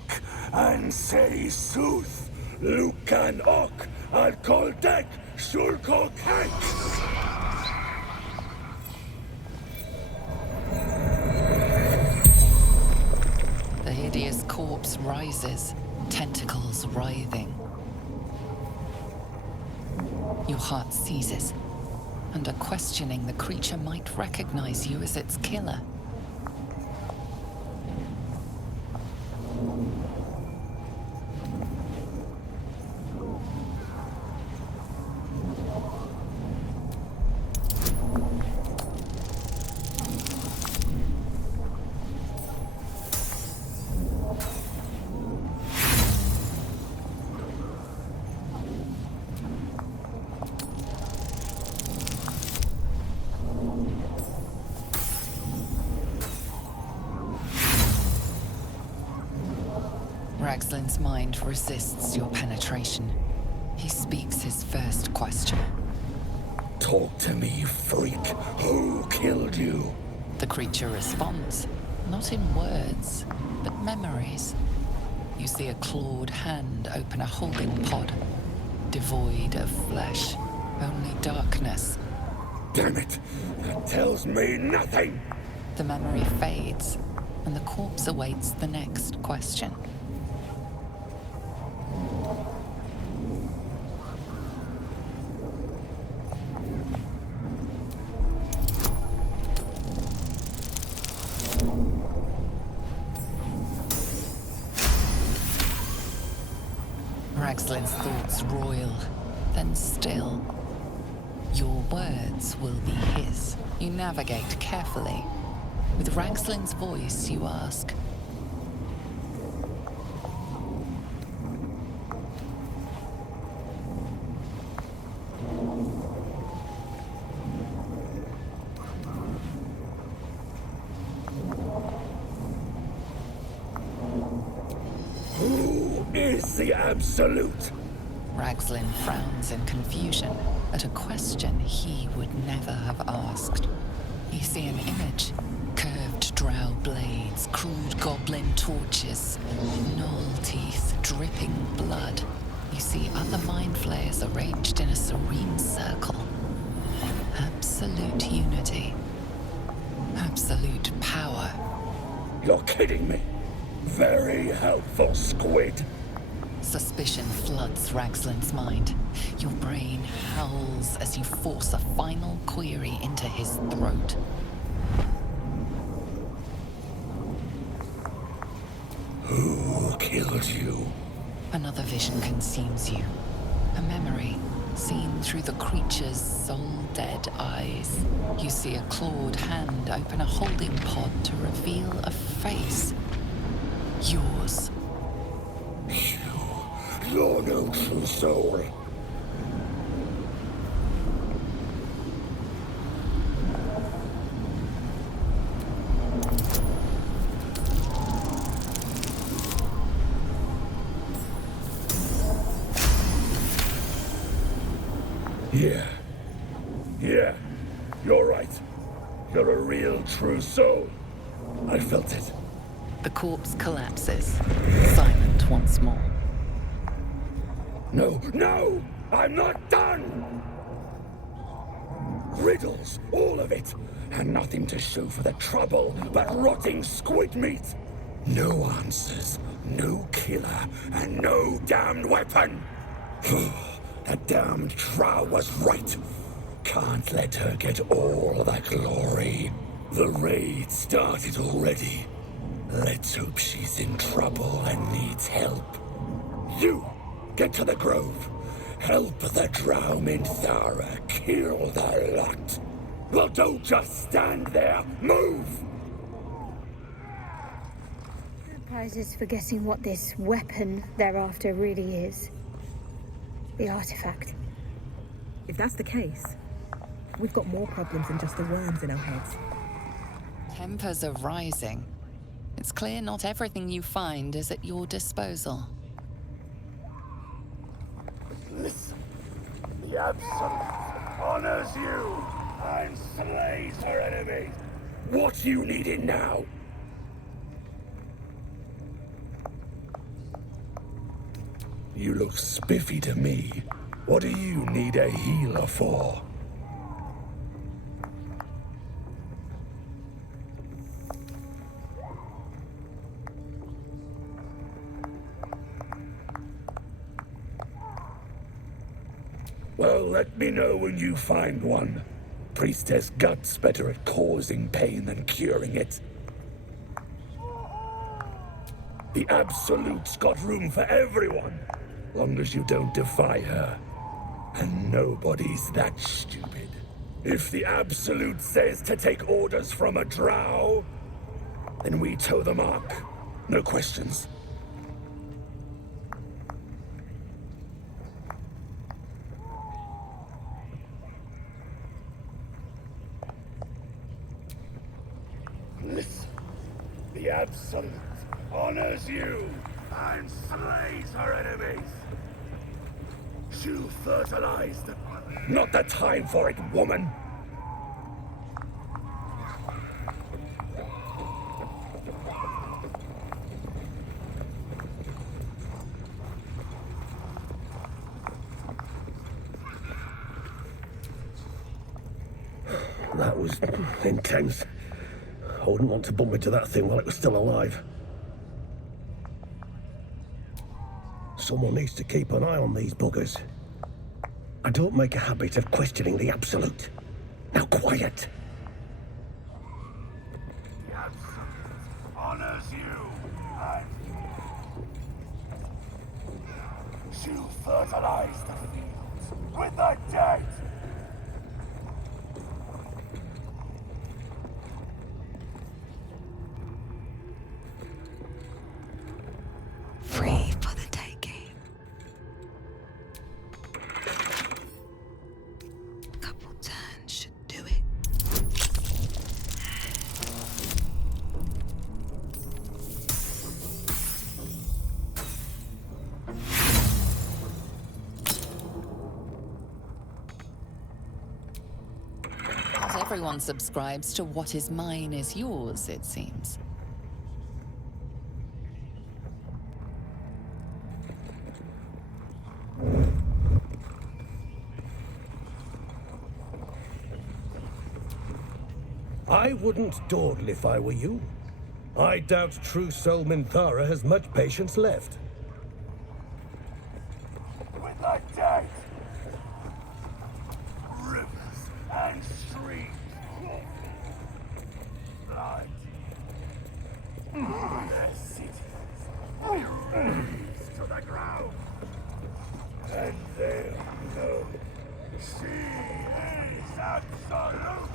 and say sooth. Lucan ok al koldek shulko kek. The hideous corpse rises, tentacles writhing. Your heart seizes. Under questioning, the creature might recognize you as its killer. Ragslin's mind resists your penetration. He speaks his first question. Talk to me, you freak. Who killed you? The creature responds, not in words, but memories. You see a clawed hand open a holding pod, devoid of flesh, only darkness. Damn it! That tells me nothing! The memory fades, and the corpse awaits the next question. Ragslin's thoughts roil, then still. Your words will be his. You navigate carefully. With Ragslin's voice, you ask. is the Absolute? Ragzlin frowns in confusion at a question he would never have asked. You see an image. Curved drow blades, crude goblin torches, gnoll teeth dripping blood. You see other mind flayers arranged in a serene circle. Absolute unity. Absolute power. You're kidding me. Very helpful, Squid. Suspicion floods Ragzlin's mind. Your brain howls as you force a final query into his throat. Who killed you? Another vision consumes you. A memory, seen through the creature's soul-dead eyes. You see a clawed hand open a holding pod to reveal a face. Yours. You're no true soul. Yeah, you're right. You're a real true soul. I felt it. The corpse collapses, silent once more. No! I'm not done! Riddles, all of it, and nothing to show for the trouble but rotting squid meat. No answers, no killer, and no damned weapon. The damned drow was right. Can't let her get all the glory. The raid started already. Let's hope she's in trouble and needs help. You, get to the grove. Help the drow Minthara kill the lot. Well, don't just stand there. Move! Prizes for guessing what this weapon thereafter really is. The artifact. If that's the case, we've got more problems than just the worms in our heads. Tempers are rising. It's clear not everything you find is at your disposal. Listen. The Absolute honors you and slays her enemies. What you needing now? You look spiffy to me. What do you need a healer for? Well, let me know when you find one. Priestess Gut's better at causing pain than curing it. The Absolute's got room for everyone, long as you don't defy her. And nobody's that stupid. If the Absolute says to take orders from a drow, then we toe the mark. No questions. Listen, the Absolute honors you and slays her enemies. She'll fertilize the... Not the time for it, woman! That was intense. I wouldn't want to bump into that thing while it was still alive. Someone needs to keep an eye on these buggers. I don't make a habit of questioning the Absolute. Now quiet! The Absolute honors you and... She'll fertilize the fields with the dead! Free for the taking. Couple turns should do it. everyone subscribes to what is mine is yours, it seems. I wouldn't dawdle if I were you. I doubt true soul Minthara has much patience left. With the dead! Rivers and streams. Blood. Their cities. Razed to the ground. And they'll know she is absolute.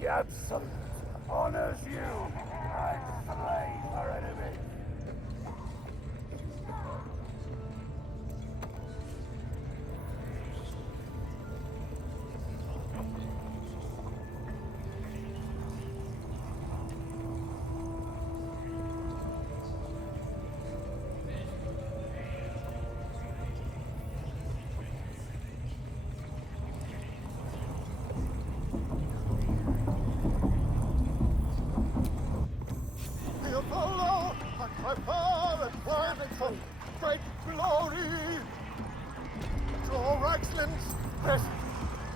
The Absolute honors you and slays our enemies. Great glory! Draw Raxlin's best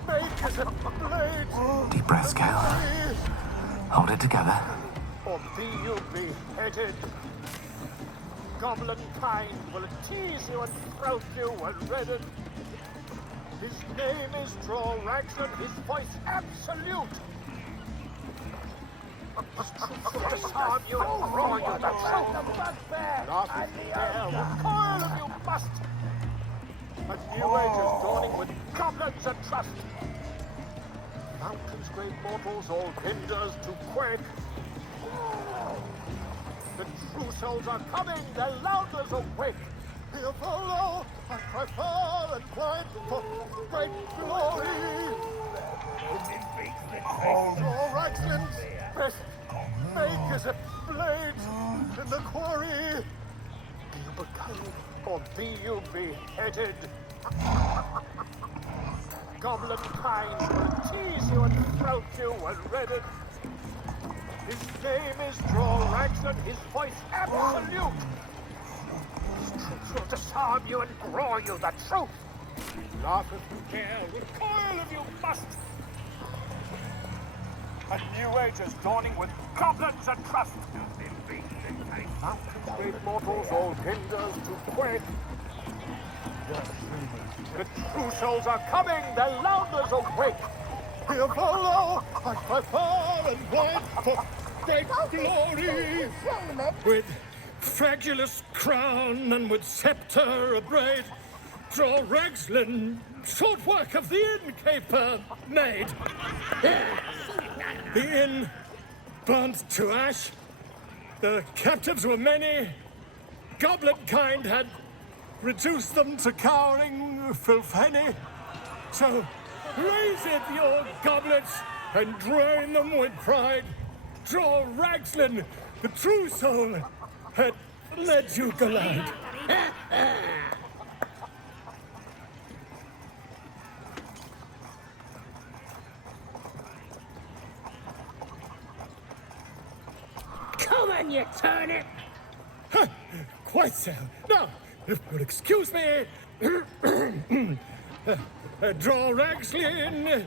make as a blade! Deep breaths, Gale. Hold it together. Or be you beheaded! Goblin kind will tease you and throat you and redden. His name is Draw Raxlin, his voice absolute! Disarm you and roar you the truth! Laugh if you dare, recoil if you must! A new age is dawning with goblins and trust! Mountains, great mortals, all hinders to quake! The true souls are coming, their louders awake! Here follow, I cry far and wide for great glory! Draw Raxlin's best make as a blade in the quarry. Be you become, or be you beheaded. Goblin kind will tease you and throat you and redden. His name is Draw Raxlin, his voice absolute. His truth will disarm you and roar you the truth. Laugh if you dare, recoil if you must. A new age is dawning with goblins and trust. Mountains, great mortals, all hinders to quake. The true souls are coming, their louders awake. Here follow, I cry far and wide for great glory. With fragulous crown and with scepter abraid, Draw Raxlin, short work of the innkeeper made. The inn burnt to ash. The captives were many. Goblin kind had reduced them to cowering filthenny. So raise it, your goblets, and drain them with pride. Draw Raxlin, the true soul, had led you glide. Come on, you turnip! Quite so. Now, if you'll excuse me. Draw Raxlin,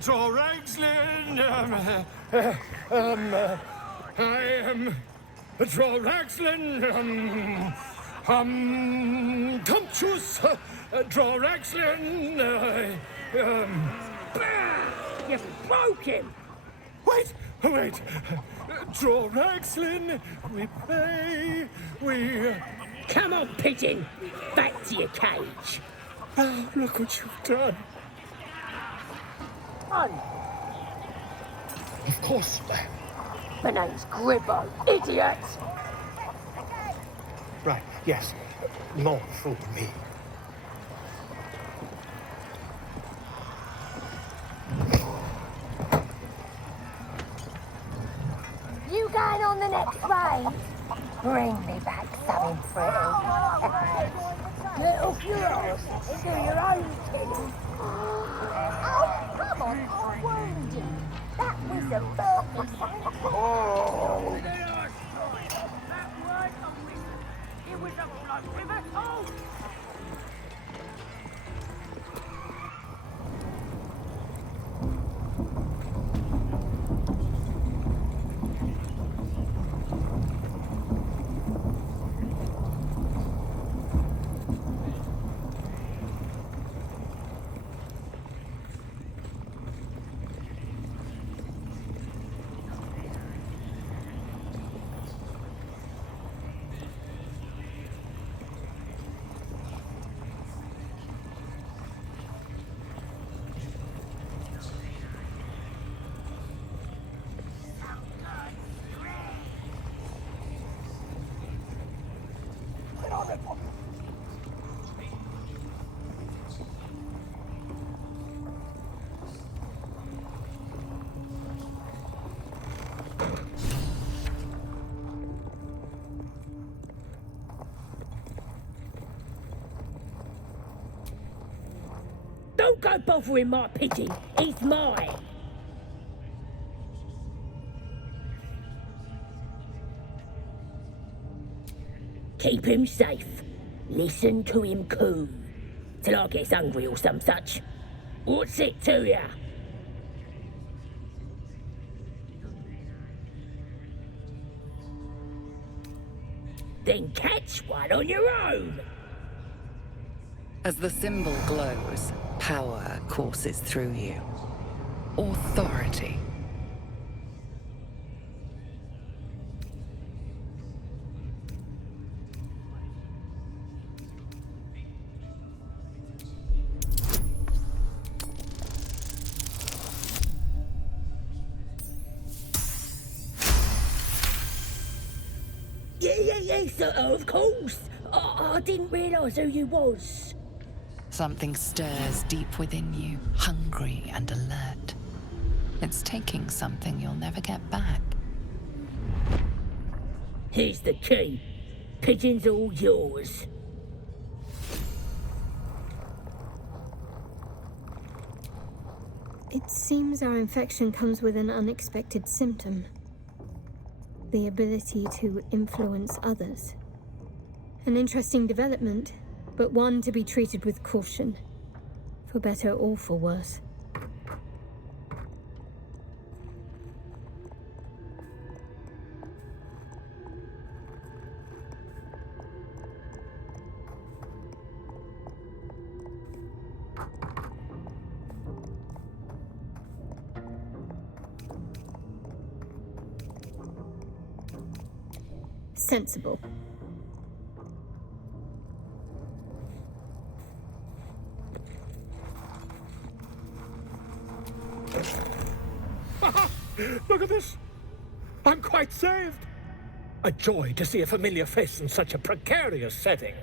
Draw Raxlin. I am Draw Raxlin. Tumptuous, draw Axlin, You broke him! Wait! Draw Axlin, we pray, we... Come on, pigeon! Back to your cage! Oh, look what you've done. Of course, my name's Gribbo, idiot! Right, yes. More fool me. You going on the next raid? Bring me back something pretty. Little girls, do your own thing. Oh, come on, I'm wounded. That was a burpee. Oh. It was a blood river. Oh! Don't go bothering my pigeon. He's mine. Keep him safe. Listen to him coo. Till I gets hungry or some such. What's it to ya? Then catch one on your own. As the symbol glows, power courses through you. Authority. Yes, of course. I didn't realise who you was. Something stirs deep within you, hungry and alert. It's taking something you'll never get back. Here's the key. Pigeon's all yours. It seems our infection comes with an unexpected symptom. The ability to influence others. An interesting development, but one to be treated with caution. For better or for worse. Sensible. Look at this! I'm quite saved! A joy to see a familiar face in such a precarious setting.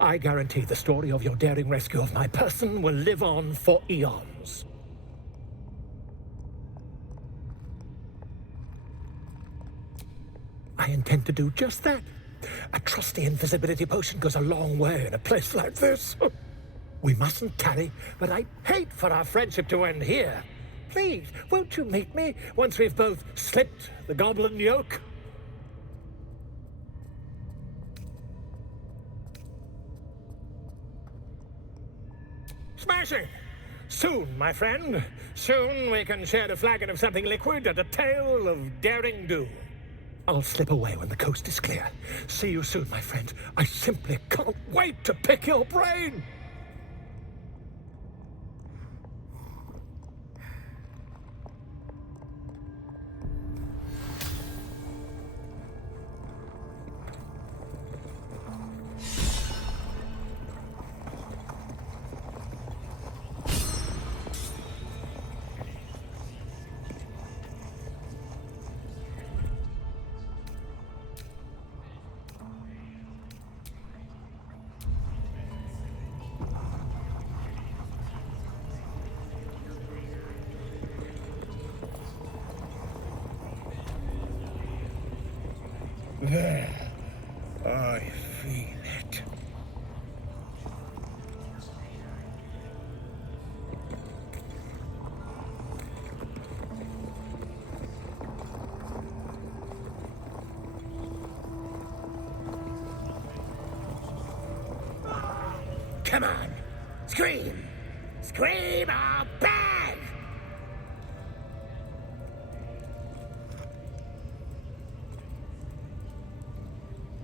I guarantee the story of your daring rescue of my person will live on for eons. I intend to do just that. A trusty invisibility potion goes a long way in a place like this. We mustn't tarry, but I'd hate for our friendship to end here. Please, won't you meet me once we've both slipped the goblin yoke? Smashing! Soon, my friend. Soon we can share a flagon of something liquid and a tale of daring do. I'll slip away when the coast is clear. See you soon, my friend. I simply can't wait to pick your brain! There. I feel it. Come on! Scream! Scream or bang!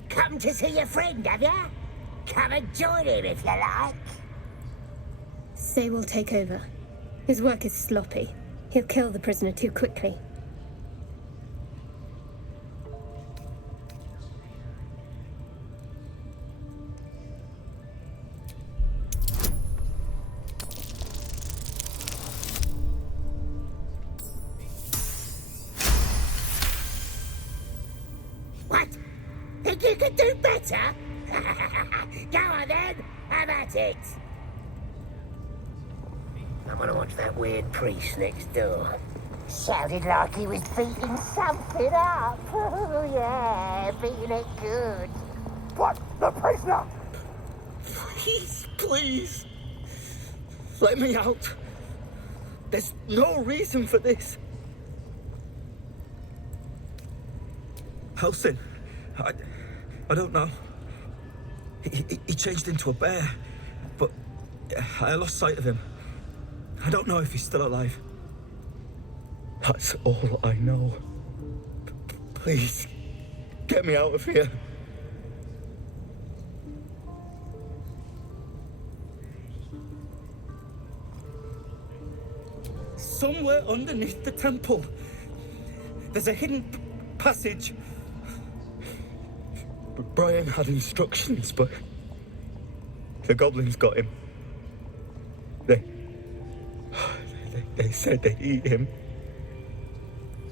Come to see your friend, have ya? Come and join him if you like. Say will take over. His work is sloppy. He'll kill the prisoner too quickly. What? Think you can do better? Go on then, have at it. I want to watch that weird priest next door. Sounded like he was beating something up. Oh yeah, beating it good. What? The prisoner? Please, please. Let me out. There's no reason for this. Halsin, I don't know. He changed into a bear, but I lost sight of him. I don't know if he's still alive. That's all I know. Please, get me out of here. Somewhere underneath the temple, there's a hidden passage. Brian had instructions, but the goblins got him. They said they'd eat him.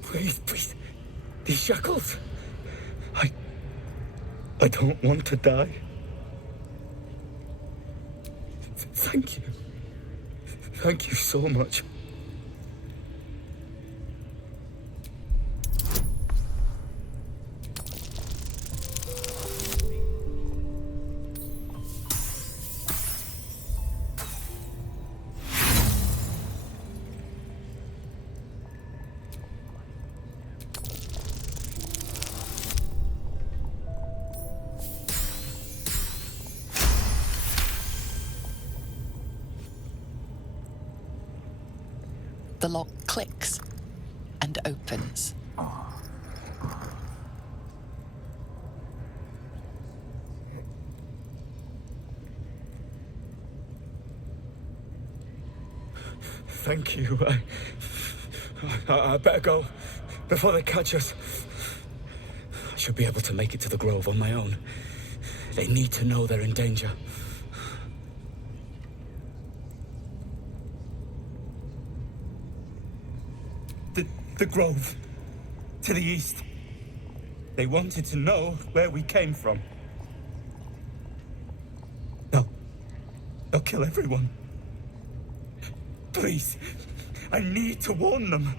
Please, please, these shackles. I don't want to die. Thank you. Thank you so much. The lock clicks and opens. Thank you. I better go before they catch us. I should be able to make it to the grove on my own. They need to know they're in danger. The grove. To the east. They wanted to know where we came from. No. They'll kill everyone. Please. I need to warn them.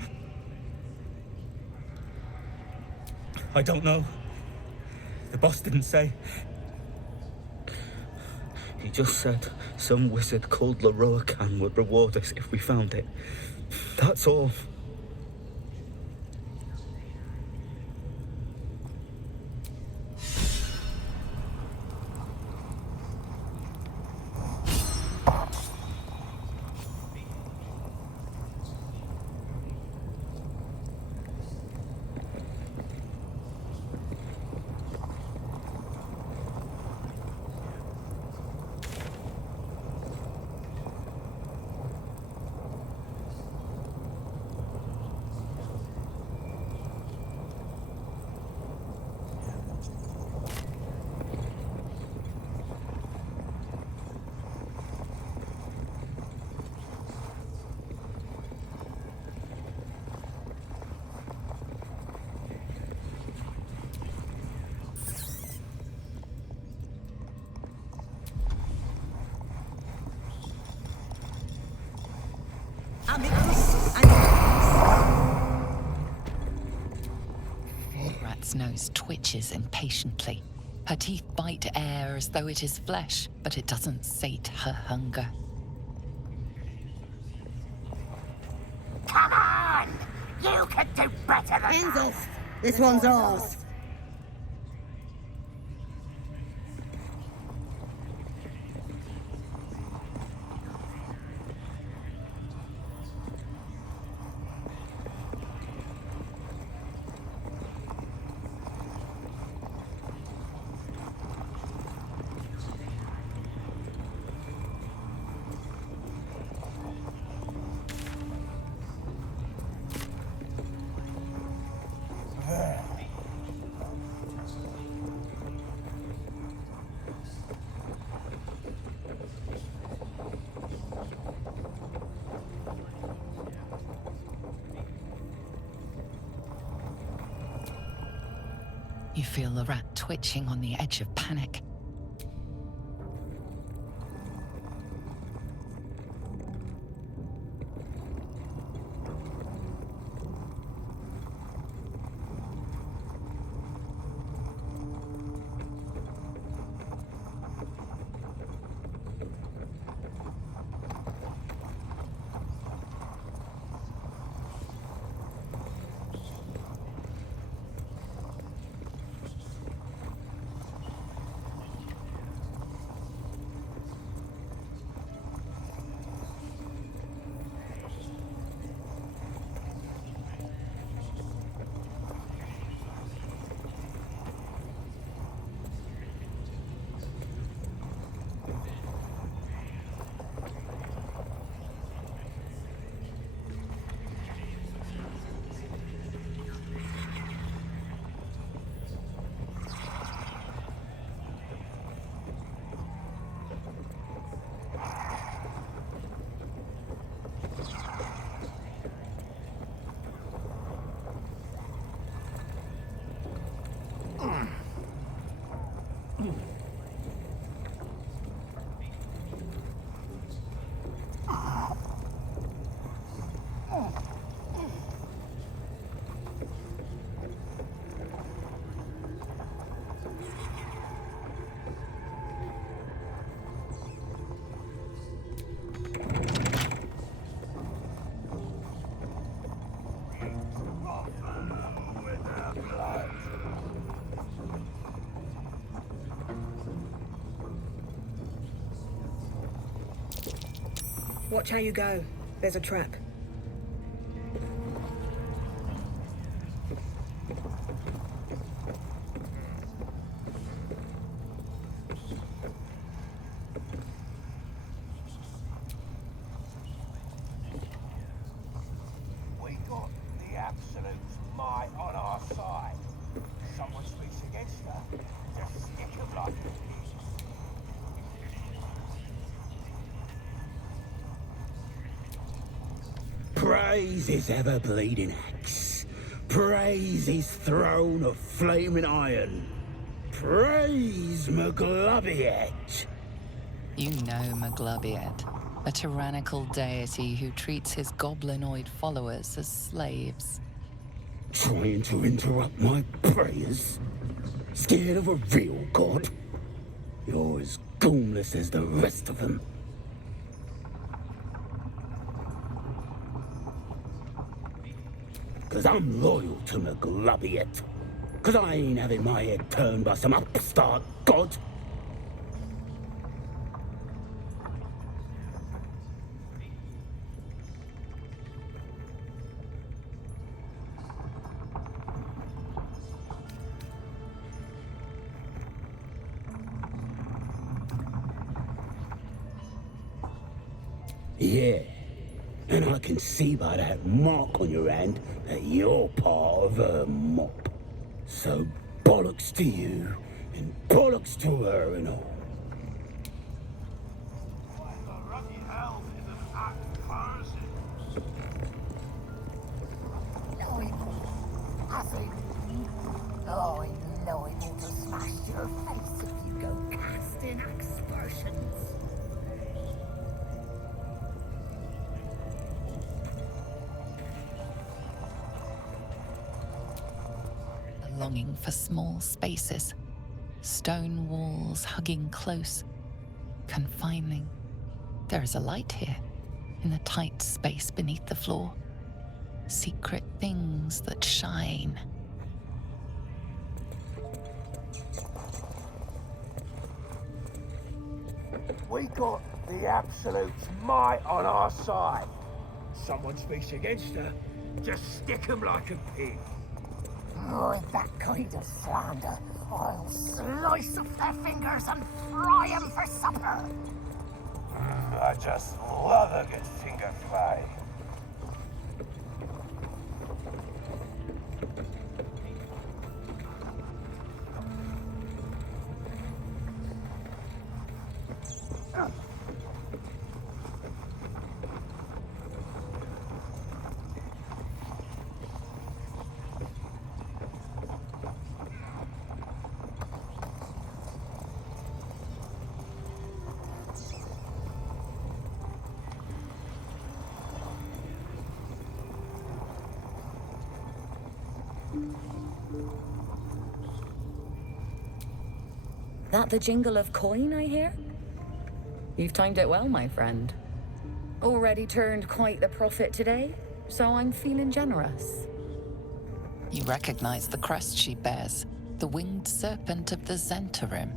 I don't know. The boss didn't say. He just said some wizard called Leroacan would reward us if we found it. That's all. Rat's nose twitches impatiently. Her teeth bite air as though it is flesh, but it doesn't sate her hunger. Come on! You can do better than Hands that! off! This one's ours. You feel the rat twitching on the edge of panic. Watch how you go. There's a trap. We got the absolute might on our side. Someone speaks against her, just stick 'em like it. Praise his ever-bleeding axe. Praise his throne of flaming iron. Praise Maglobiet. You know Maglobiet, a tyrannical deity who treats his goblinoid followers as slaves. Trying to interrupt my prayers? Scared of a real god? You're as goonless as the rest of them. Cause I'm loyal to Maglobiet. Cause I ain't having my head turned by some upstart god. Yeah. And I can see by that mark on your hand that you're part of her mob. So bollocks to you, and bollocks to her and all. I'm liable to smash your face if you go casting aspersions. longing for small spaces, stone walls hugging close, confining. There is a light here, in the tight space beneath the floor. Secret things that shine. We got the Absolute's might on our side. Someone speaks against her, just stick 'em like a pig. With that kind of slander, I'll slice off their fingers and fry 'em for supper. I just love a good finger fry. That the jingle of coin I hear? You've timed it well, my friend. Already turned quite the profit today, so I'm feeling generous. You recognize the crest she bears, the winged serpent of the Zentarim.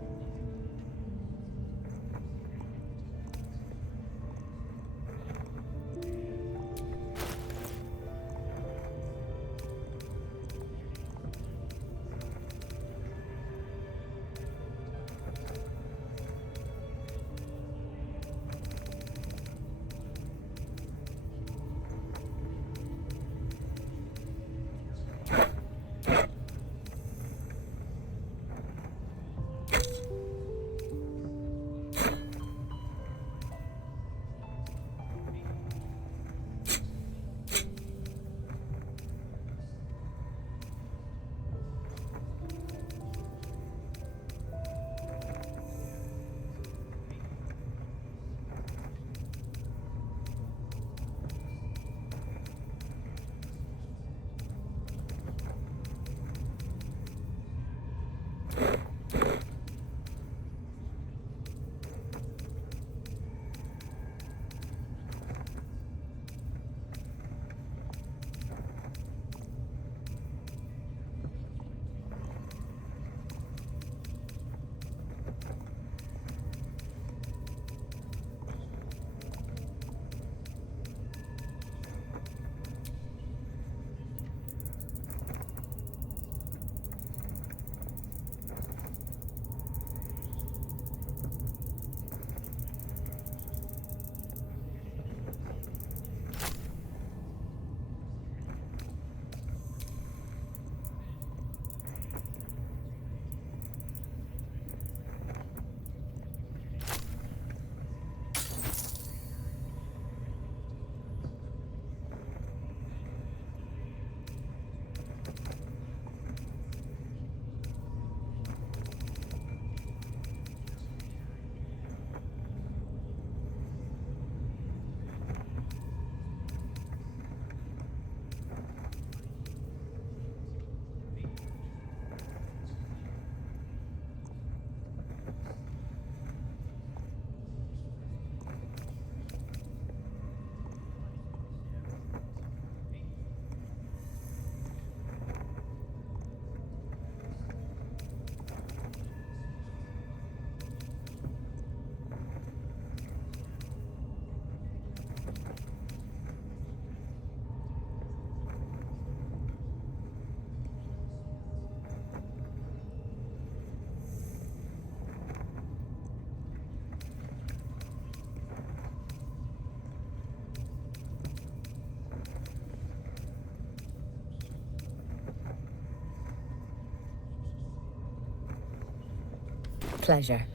Pleasure.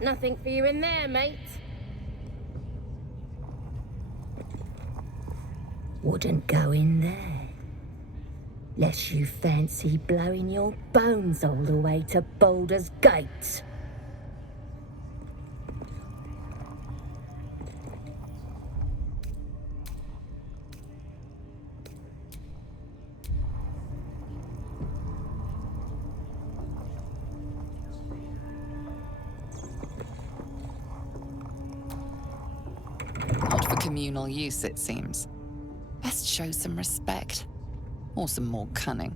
Nothing for you in there, mate. Wouldn't go in there. Lest you fancy blowing your bones all the way to Baldur's Gate. Not for communal use, it seems. Best show some respect. Or some more cunning.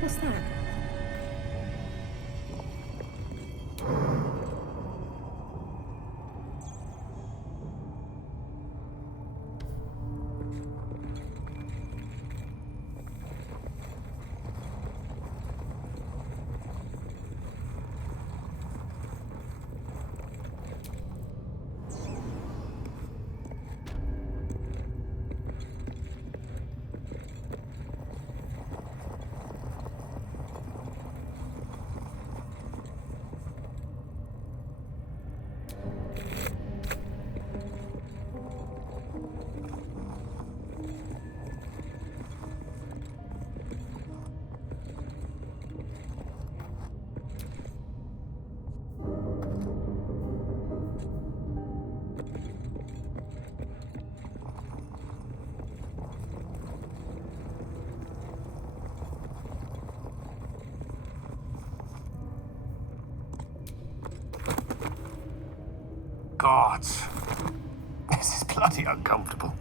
What's that? Gods, this is bloody uncomfortable.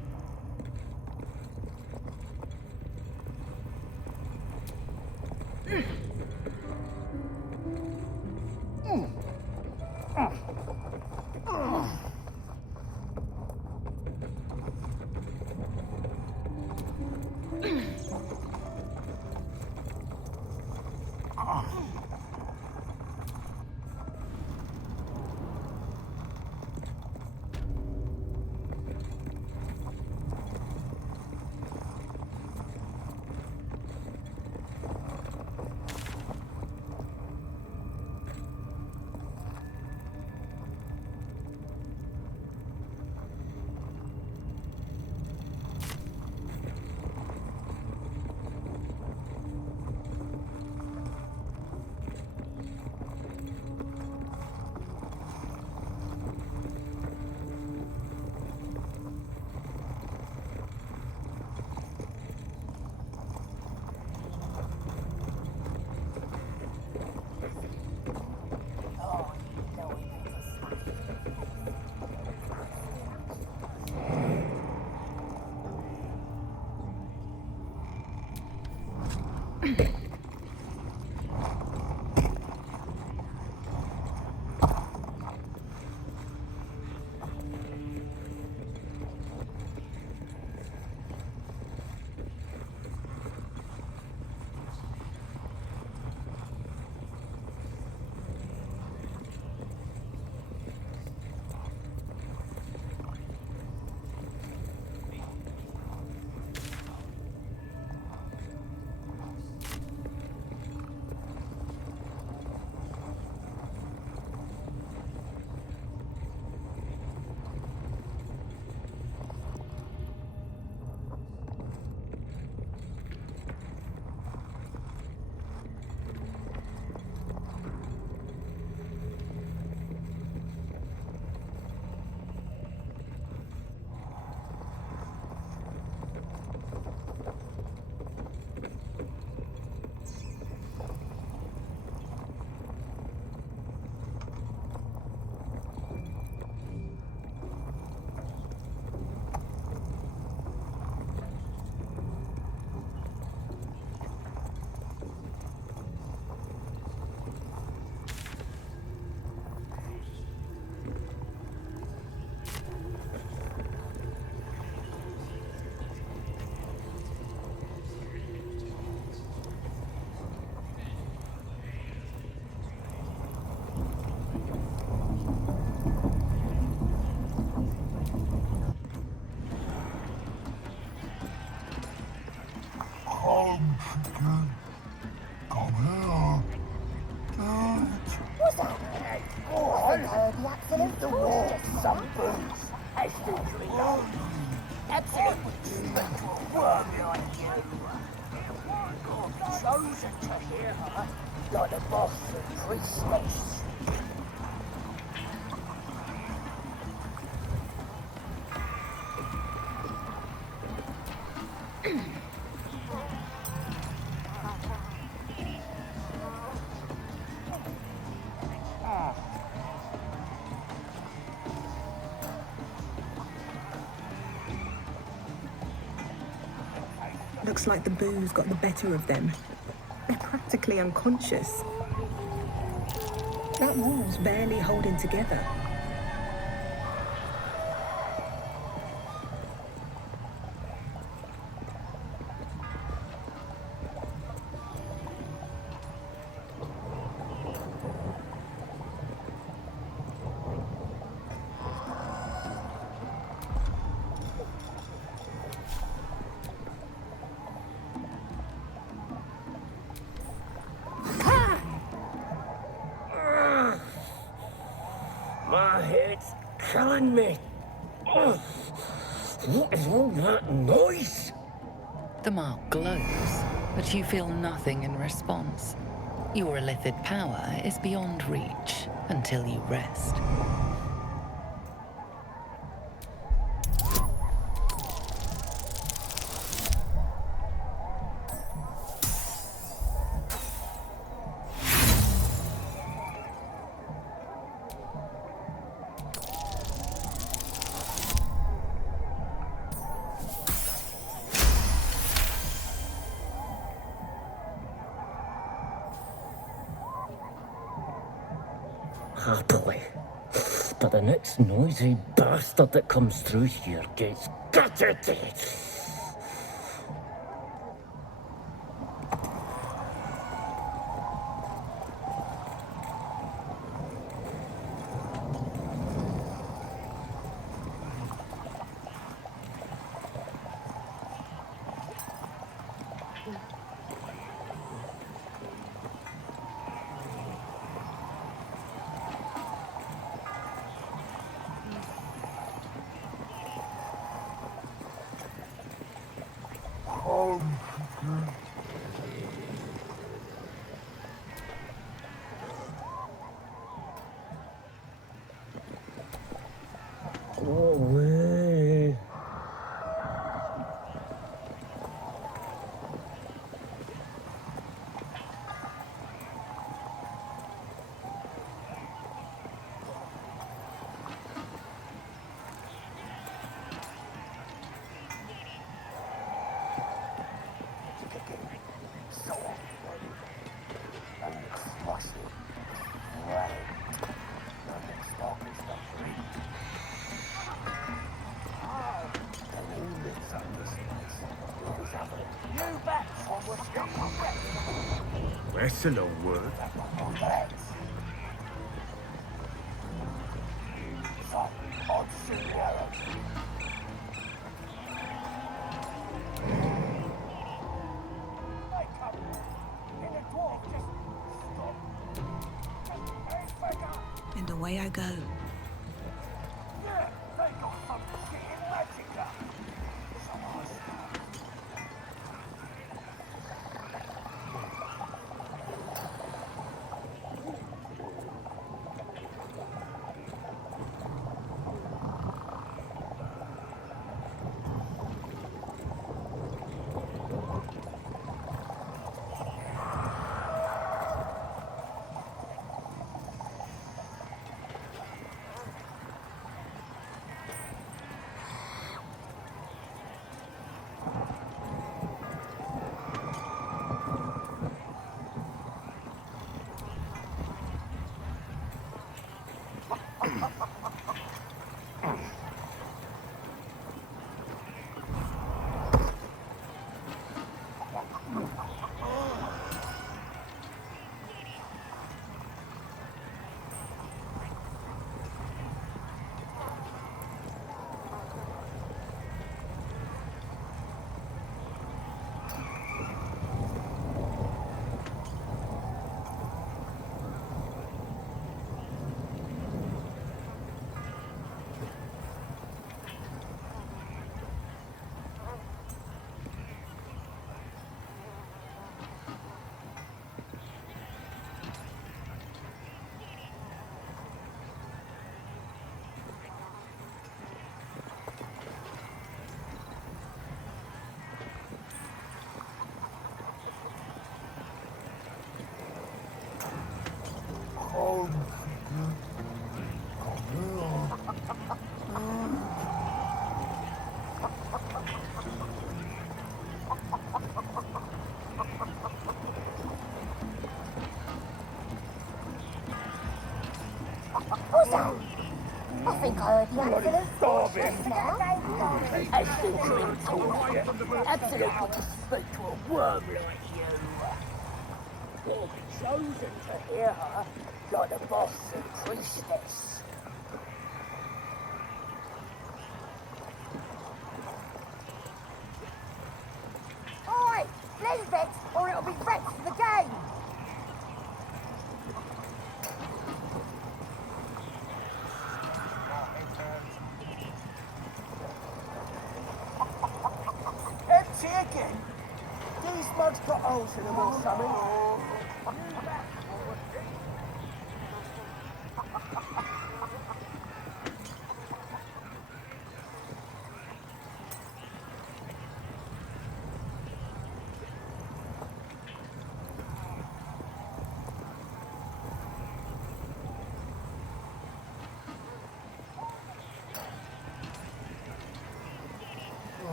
What's that? Oh, I think I heard the absolute worst. Some booze. As usually, though. Absolutely respectful worm behind you. Chosen to hear her like the boss and priestess. Looks like the booze got the better of them. They're practically unconscious. That wall's barely holding together. My head's killing me. Ugh. What is all that noise? The mark glows, but you feel nothing in response. Your illithid power is beyond reach until you rest. Happily. But the next noisy bastard that comes through here gets gutted. Go away. That's a long word. And away I go. I think I heard the accident. As the dream talk, absolutely to speak to a worm like you. You'll be chosen to hear her like the boss and priestess. Oi! Leave it, or it'll be wrecked for the game! Empty again? These mugs got holes in them or something?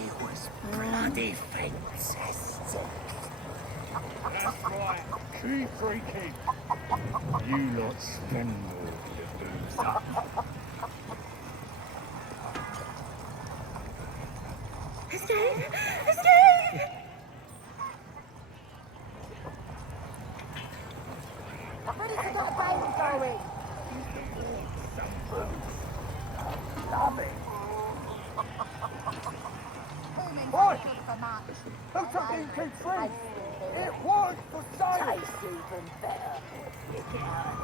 It was bloody fantastic. That's right. Keep drinking. You lot spend all your booze up. Escape! Escape! Ready to get a game going! Love it. Oi! Who took EQ3? It was for sale! Tastes even better. You get out of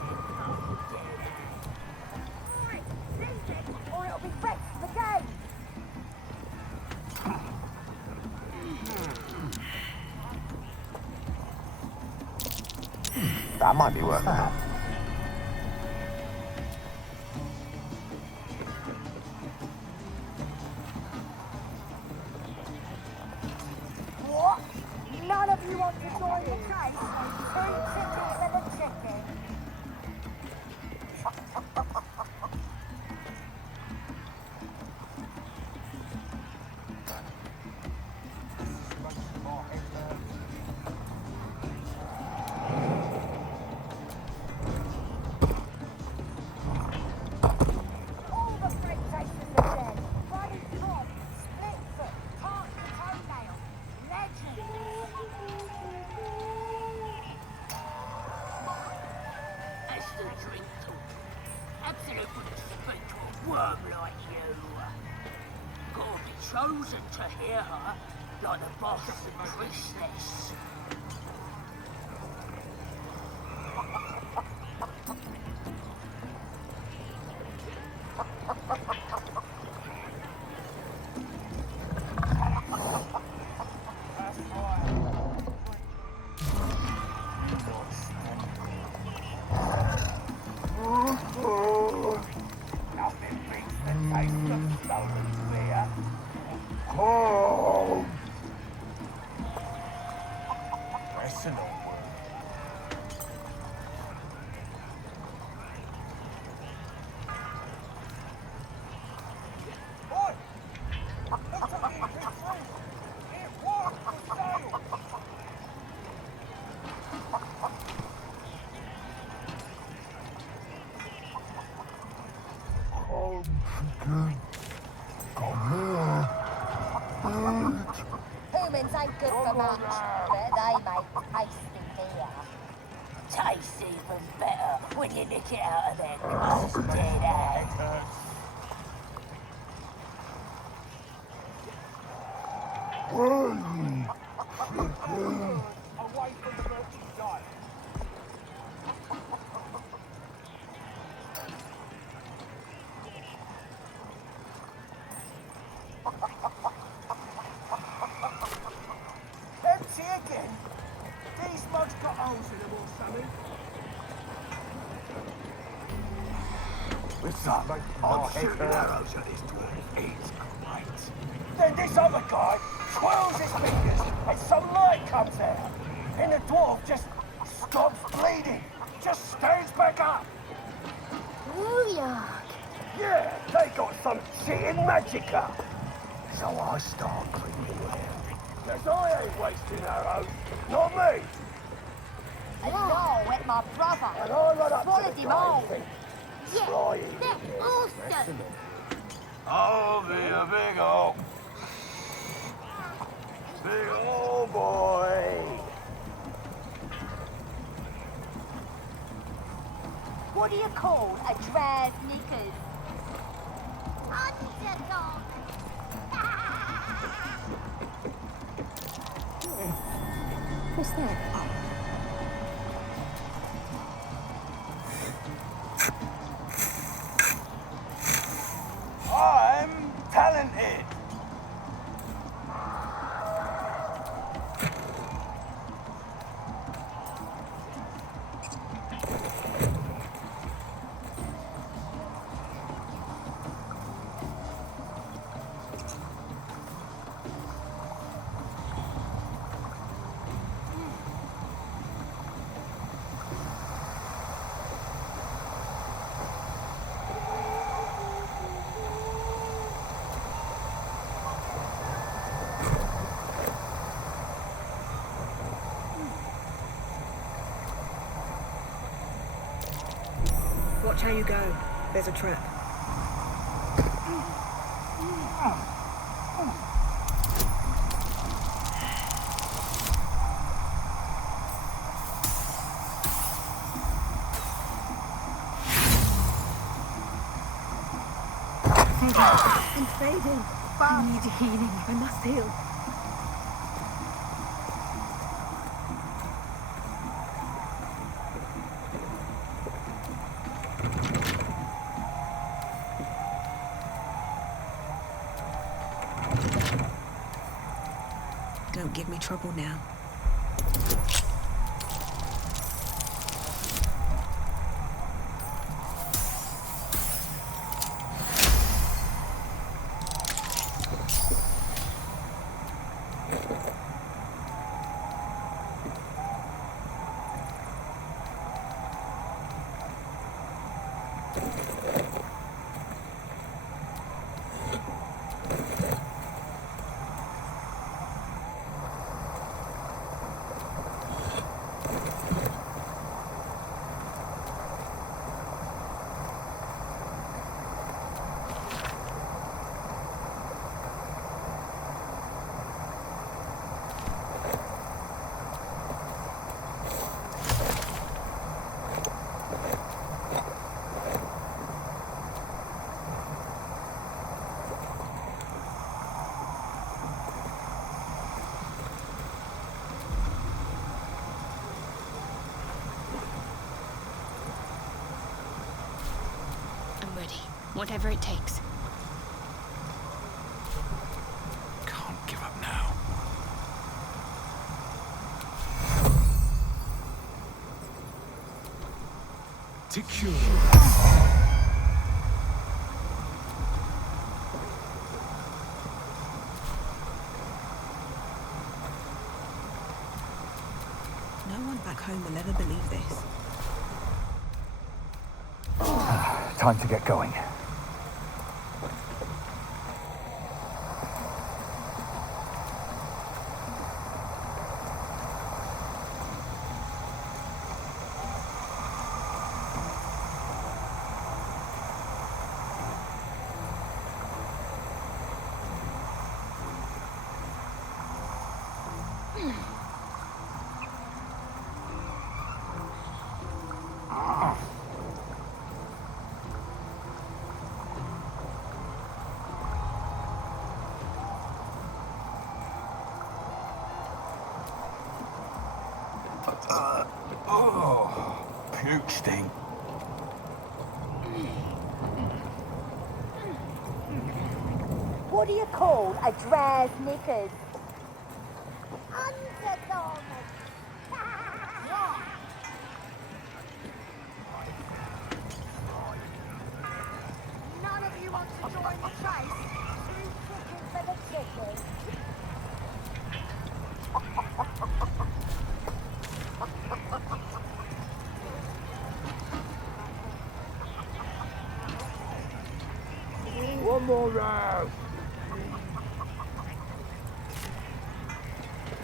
here, Oi! Leave it, or it'll be wrecked for the game! That might be worth it. What? None of you want to join the chase? 2 tickets and a chicken. All the great chasers are dead. Buddy Cobb, Splitfoot, Park the Toenail, Legend. As the drink talk, absolutely to speak to a worm like you. Gotta be chosen to hear her like the boss and priestess. Nothing beats the taste of stolen beer. Oh! Personal. Oi! Who took EQ3? It was for sale! Humans ain't good for much, but they make tasty beer. Tastes even better when you nick it out of their cold dead hands. Away from the merchandise. Empty again? These mugs got holes in them or something? What's up? I'm shooting arrows at this dwarf. It's great. Then this other guy twirls his fingers and some light comes out. And the dwarf just stops bleeding. Just stands back up. Booyah! Yeah, they got some cheating magicka. So I start creeping around. Cause I ain't wasting arrows. Not me. And y'all with my brother. And I run up Swallowed to the him all. grave and Yeah, they're awesome. I'll be a big old boy. What do you call a dress knickers? Underdog. What's that? I'm talented. Watch how you go. There's a trap. I'm fading. I need healing. I must heal. Don't give me trouble now. Whatever it takes. Can't give up now. To cure. No one back home will ever believe this. Time to get going. Puke stink. What do you call a dress knickers? Underdog. None of you want to join the chase? Too chicken for the chicken. One more round.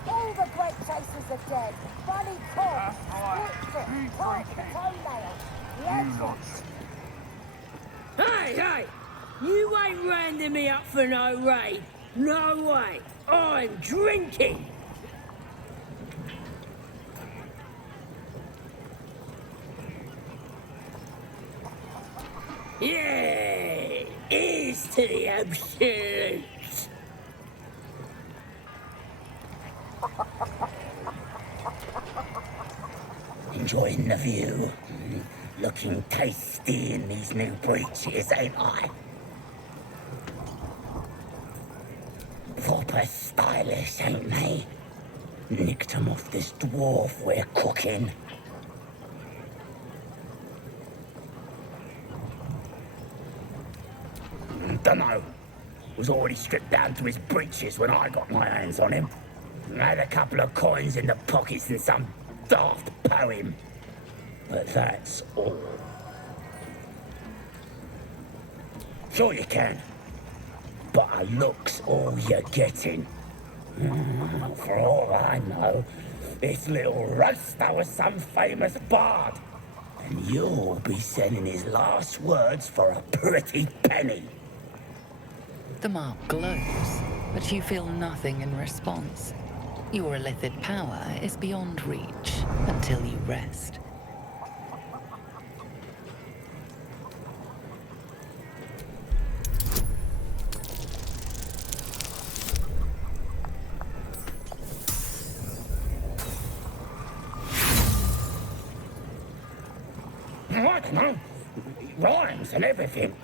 All the great chasers are dead. Bunny, Tom, Split, Top, the Toenail. The Edges. Hey, hey! You ain't rounding me up for no raid. No way. I'm drinking. Yeah, here's to the absolute. Enjoying the view. Looking tasty in these new breeches, ain't I? Proper stylish, ain't they? Nicked 'em off this dwarf we're cooking. Dunno. Was already stripped down to his breeches when I got my hands on him. Had a couple of coins in the pockets and some daft poem. But that's all. Sure you can. But a look's all you're getting. For all I know, this little roaster was some famous bard. And you'll be sending his last words for a pretty penny. The mark glows, but you feel nothing in response. Your illithid power is beyond reach until you rest. I don't know. Rhymes and everything.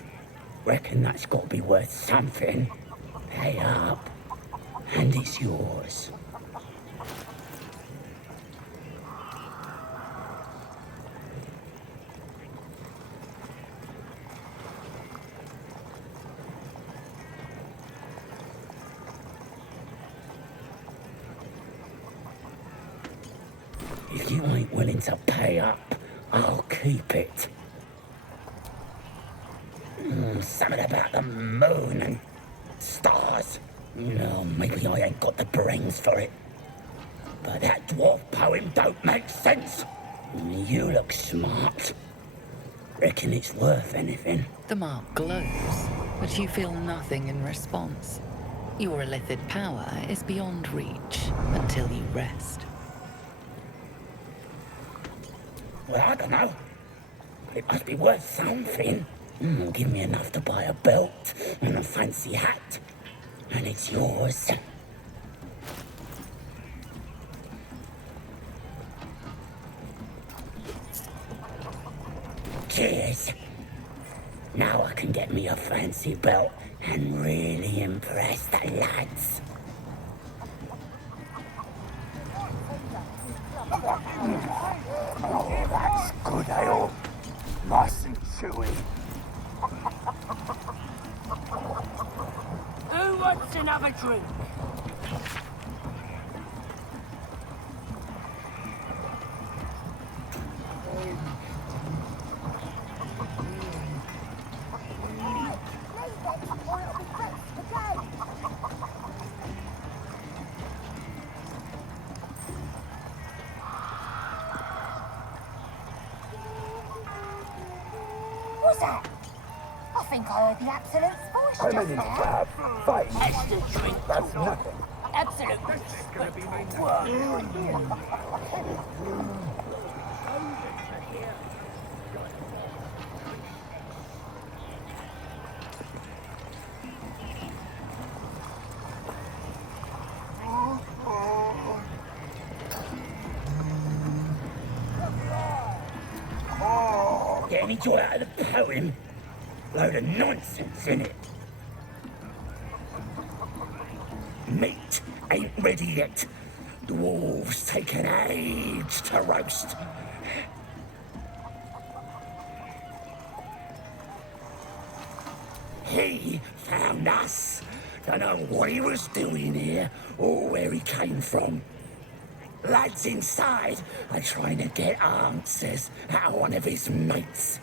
Reckon that's got to be worth something. Pay up, and it's yours. If you ain't willing to pay up, I'll keep it. Something about the moon and stars. No, maybe I ain't got the brains for it. But that dwarf poem don't make sense. You look smart. Reckon it's worth anything. The mark glows, but you feel nothing in response. Your illithid power is beyond reach until you rest. Well, I don't know. It must be worth something. Give me enough to buy a belt and a fancy hat, and it's yours. Cheers. Now I can get me a fancy belt and really impress the lads. Oh, that's good ale. Nice and chewy. Who wants another drink? What's that? I think I heard the absolute voice How just many now. have? 5. Extra drink. That's nothing. Absolute. Get any joy out of the poem? Load of nonsense in it. Meat ain't ready yet. Dwarves take an age to roast. He found us. Don't know what he was doing here or where he came from. Lads inside are trying to get answers out of one of his mates.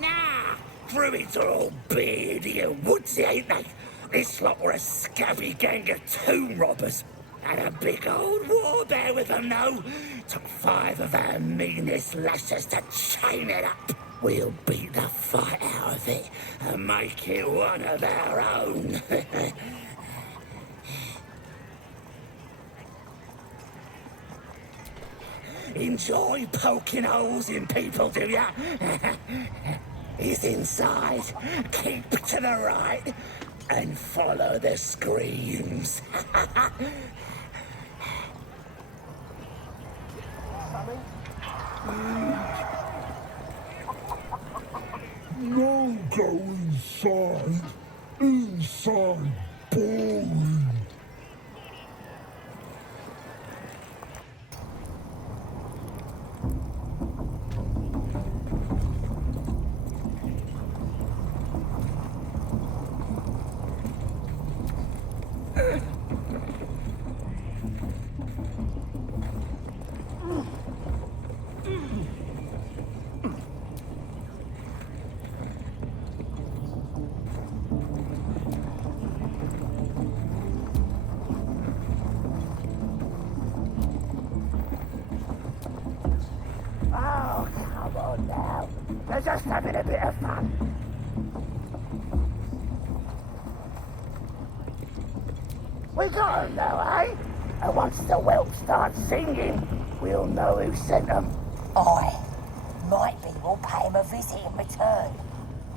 Nah, druids are all beardy and woodsy, ain't they? This lot were a scabby gang of tomb robbers. Had a big old war bear with them, though. Took 5 of our meanest lasses to chain it up. We'll beat the fight out of it and make it one of our own. Enjoy poking holes in people, do ya? He's inside. Keep to the right and follow the screams. No go inside. Inside, boring. Oh, come on now. They're just having a bit of fun. We got 'em now, eh? And once the whelp starts singing, we'll know who sent 'em. Aye. Might be we'll pay him a visit in return.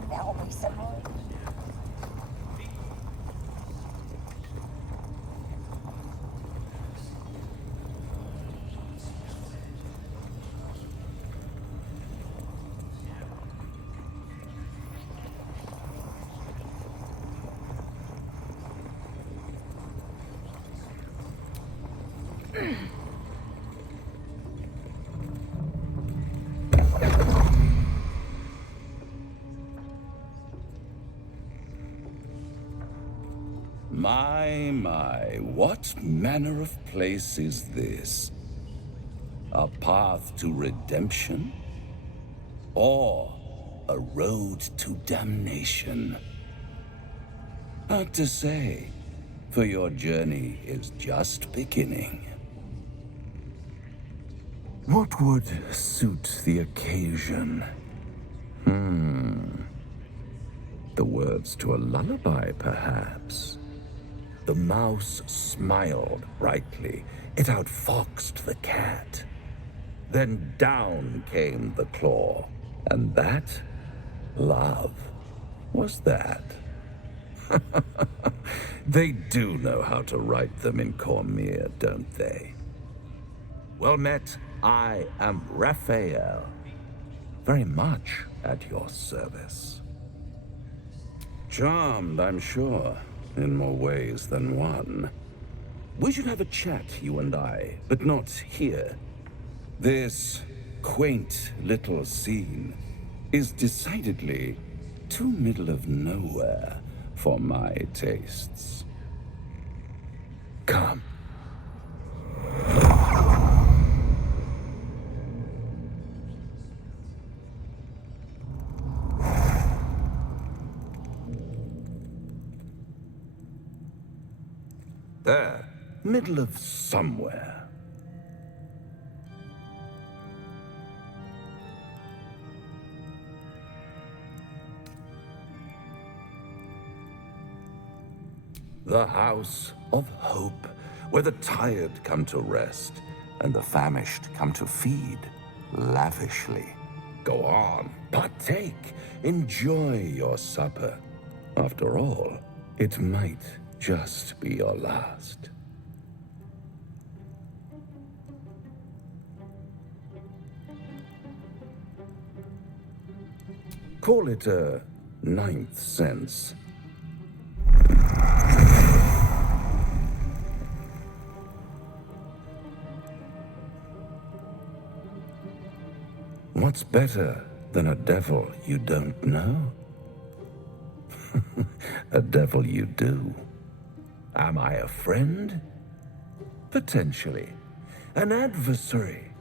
That'll be some... My, what manner of place is this? A path to redemption? Or a road to damnation? Hard to say, for your journey is just beginning. What would suit the occasion? The words to a lullaby, perhaps? The mouse smiled brightly. It outfoxed the cat. Then down came the claw. And that, love, was that. They do know how to write them in Cormier, don't they? Well met, I am Raphael. Very much at your service. Charmed, I'm sure, in more ways than one. We should have a chat, you and I, but not here. This quaint little scene is decidedly too middle of nowhere for my tastes. Come. There, middle of somewhere. The house of hope, where the tired come to rest and the famished come to feed lavishly. Go on, partake, enjoy your supper. After all, it might just be your last. Call it a ninth sense. What's better than a devil you don't know? A devil you do. Am I a friend? Potentially. An adversary?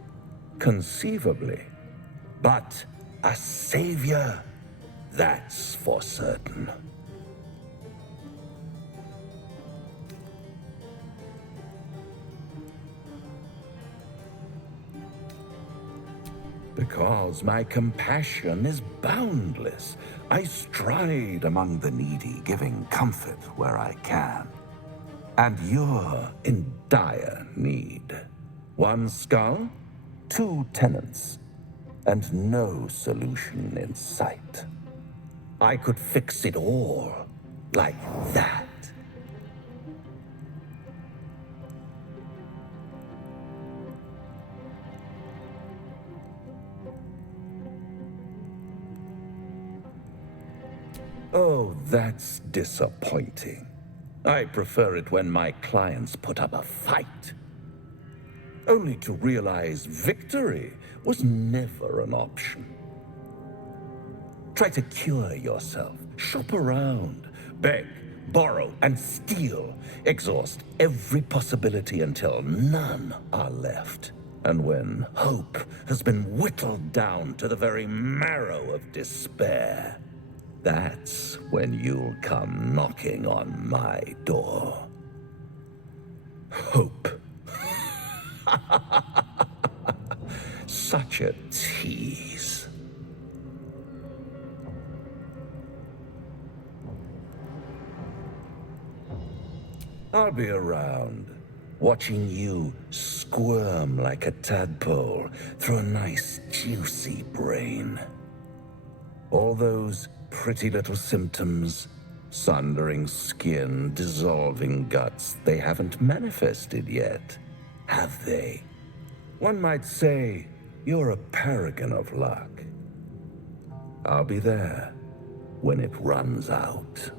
Conceivably. But a savior? That's for certain. because my compassion is boundless. I stride among the needy, giving comfort where I can. And you're in dire need. 1 skull, 2 tenants, and no solution in sight. I could fix it all like that. Oh, that's disappointing. I prefer it when my clients put up a fight. Only to realize victory was never an option. Try to cure yourself, shop around, beg, borrow, and steal. Exhaust every possibility until none are left. And when hope has been whittled down to the very marrow of despair, that's when you'll come knocking on my door. Hope. Such a tease. I'll be around, watching you squirm like a tadpole through a nice, juicy brain. All those pretty little symptoms, sundering skin, dissolving guts, they haven't manifested yet, have they? One might say you're a paragon of luck. I'll be there when it runs out.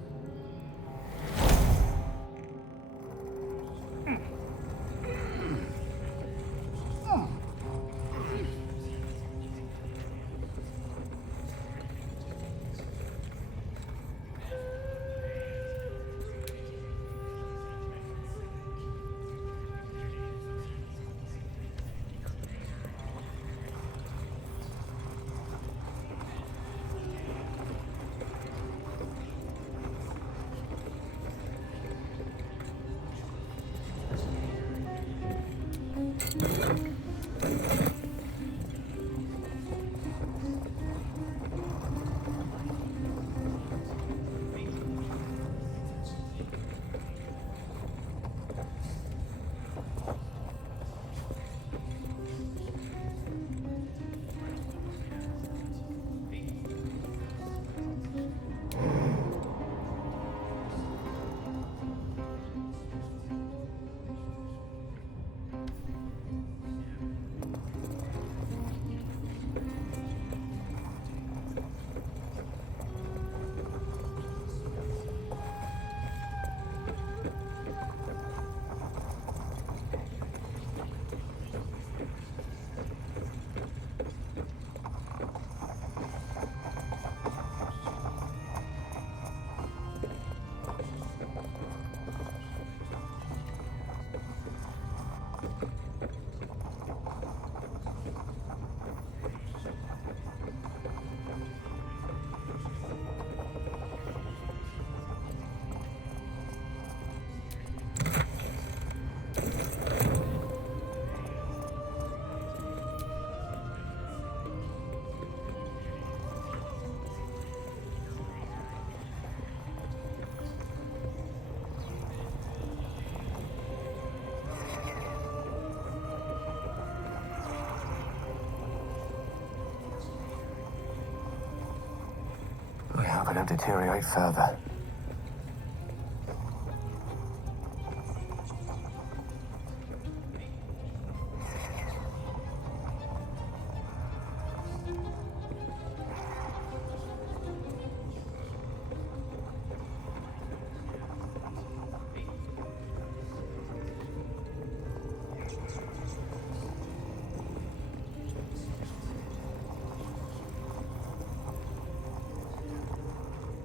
How could it deteriorate further?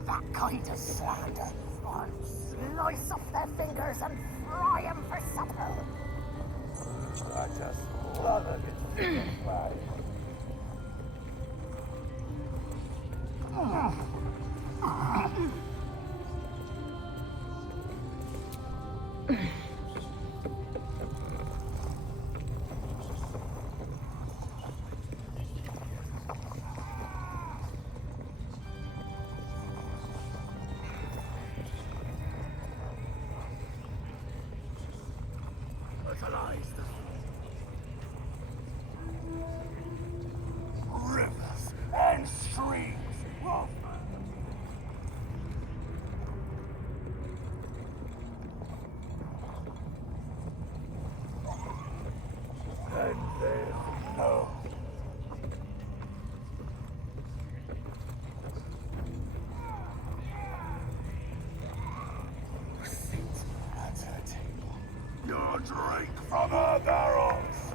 That kind of slander. I'll slice off their fingers and fry them for supper. I just love it. from her barrels.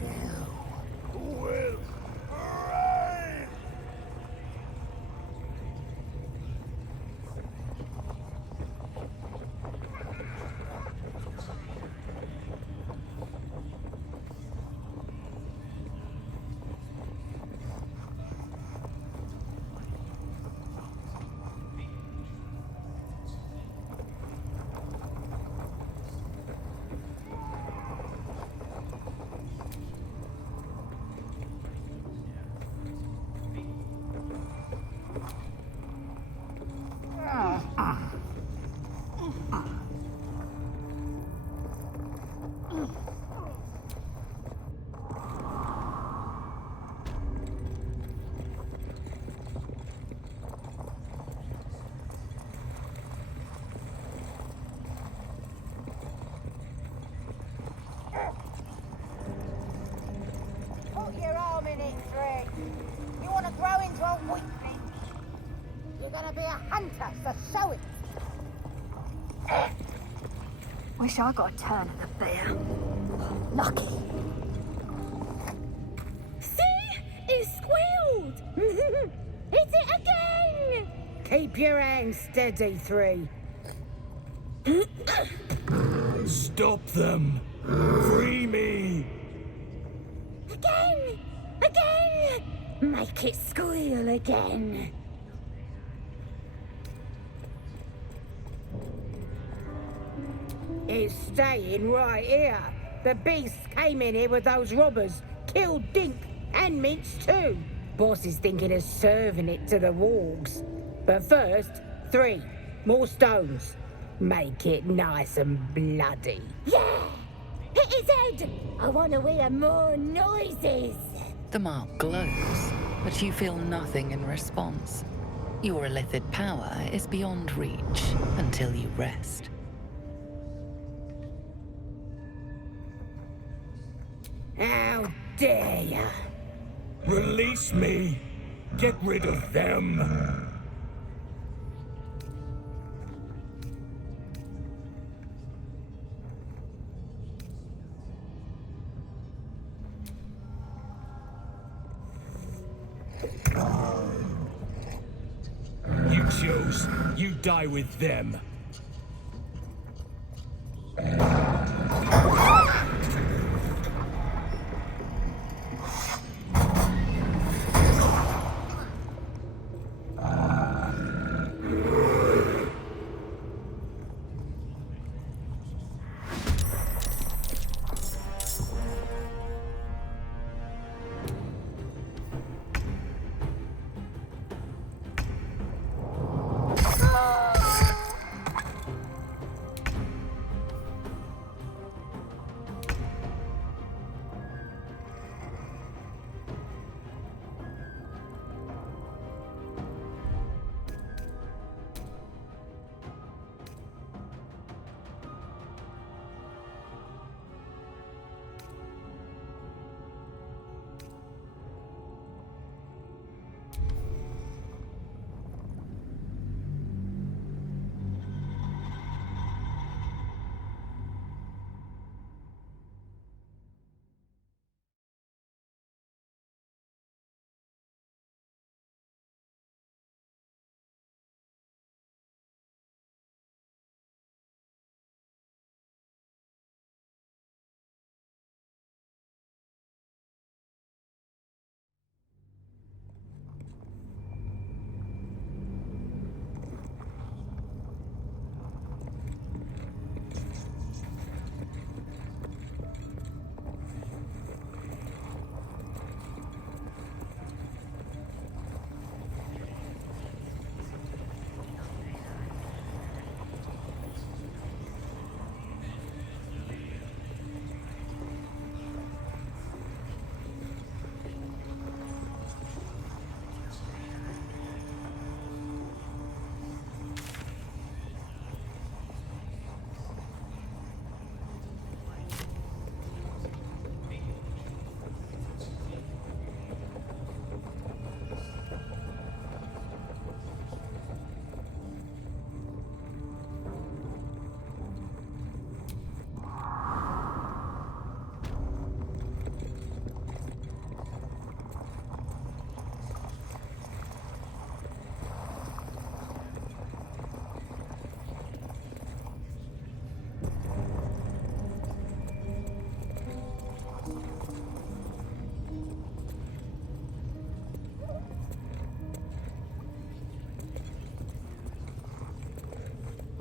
You will reign. Put your arm in it, Fred. You want to grow into a weakling? You're gonna be a hunter, so show it. Wish I got a turn at the bear. Lucky. See? It squealed! Hit it again! Keep your hands steady, 3. Stop them! Free me! Again! Again! Make it squeal again. It's staying right here. The beast came in here with those robbers, killed Dink and Minch too. Boss is thinking of serving it to the wargs. But first, 3 more stones. Make it nice and bloody. Yeah! Hit his head! I want to hear more noises! The mark glows, but you feel nothing in response. Your illithid power is beyond reach until you rest. How dare ya? Release me! Get rid of them! You chose. You die with them.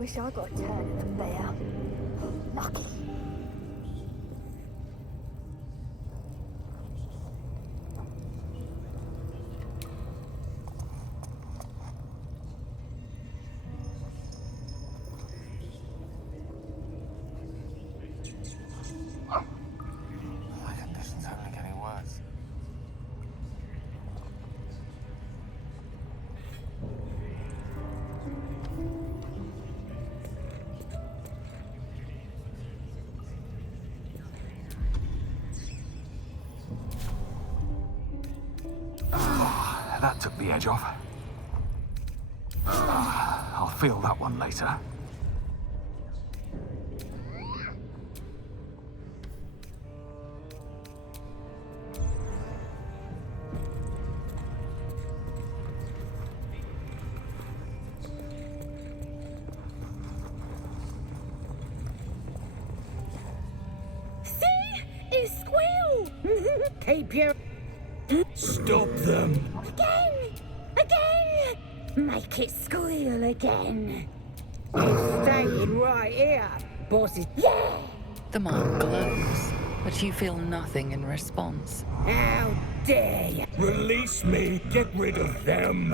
Wish I got a turn in the bear. Lucky. My condition's only getting worse. That took the edge off. I'll feel that one later. See? It's Squeal! Keep your... Stop them! Again! Again! Make it squeal again. It's staying right here, bosses. Yeah! The mark glows, but you feel nothing in response. How dare you! Release me! Get rid of them!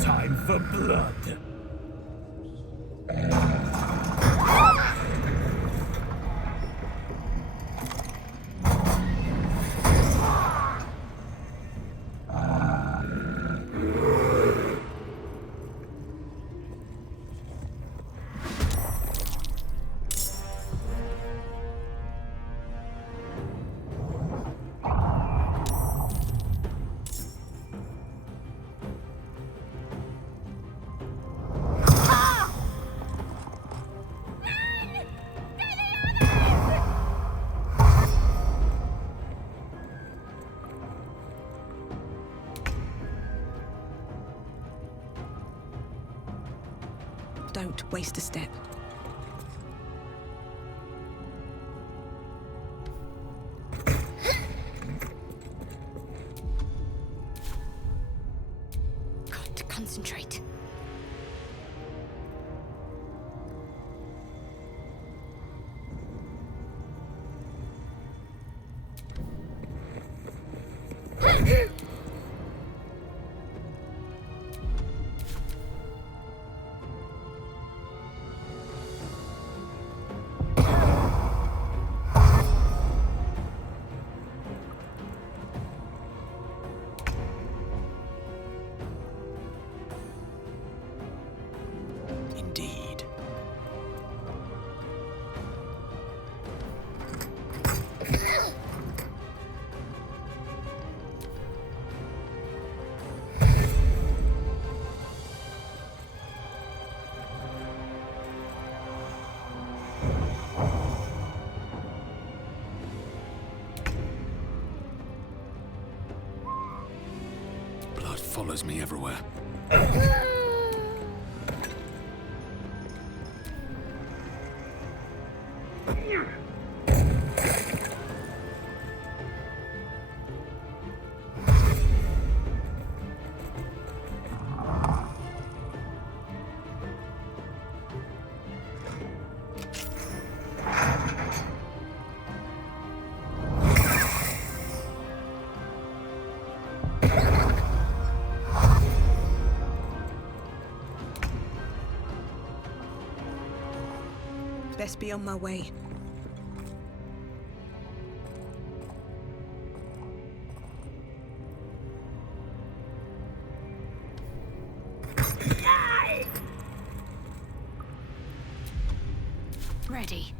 Time for blood! Don't waste a step. Got to concentrate. Indeed. Blood follows me everywhere. Best be on my way. Ready.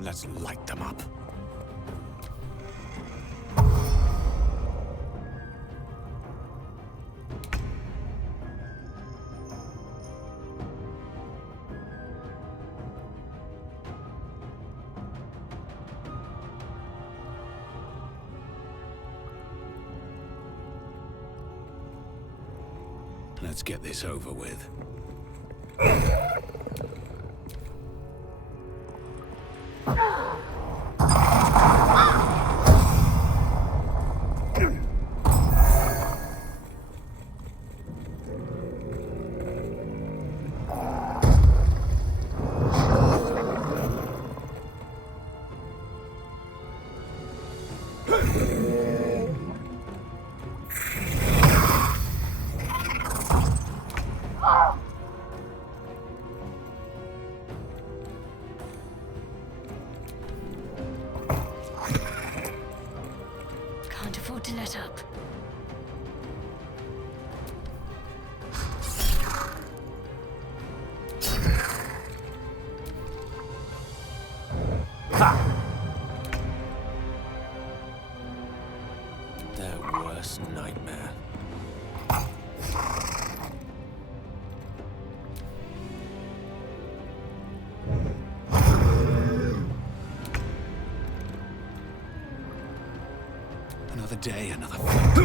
Let's light them up. Let's get this over with. Can't afford to let up. Their worst nightmare. Another day, another fight.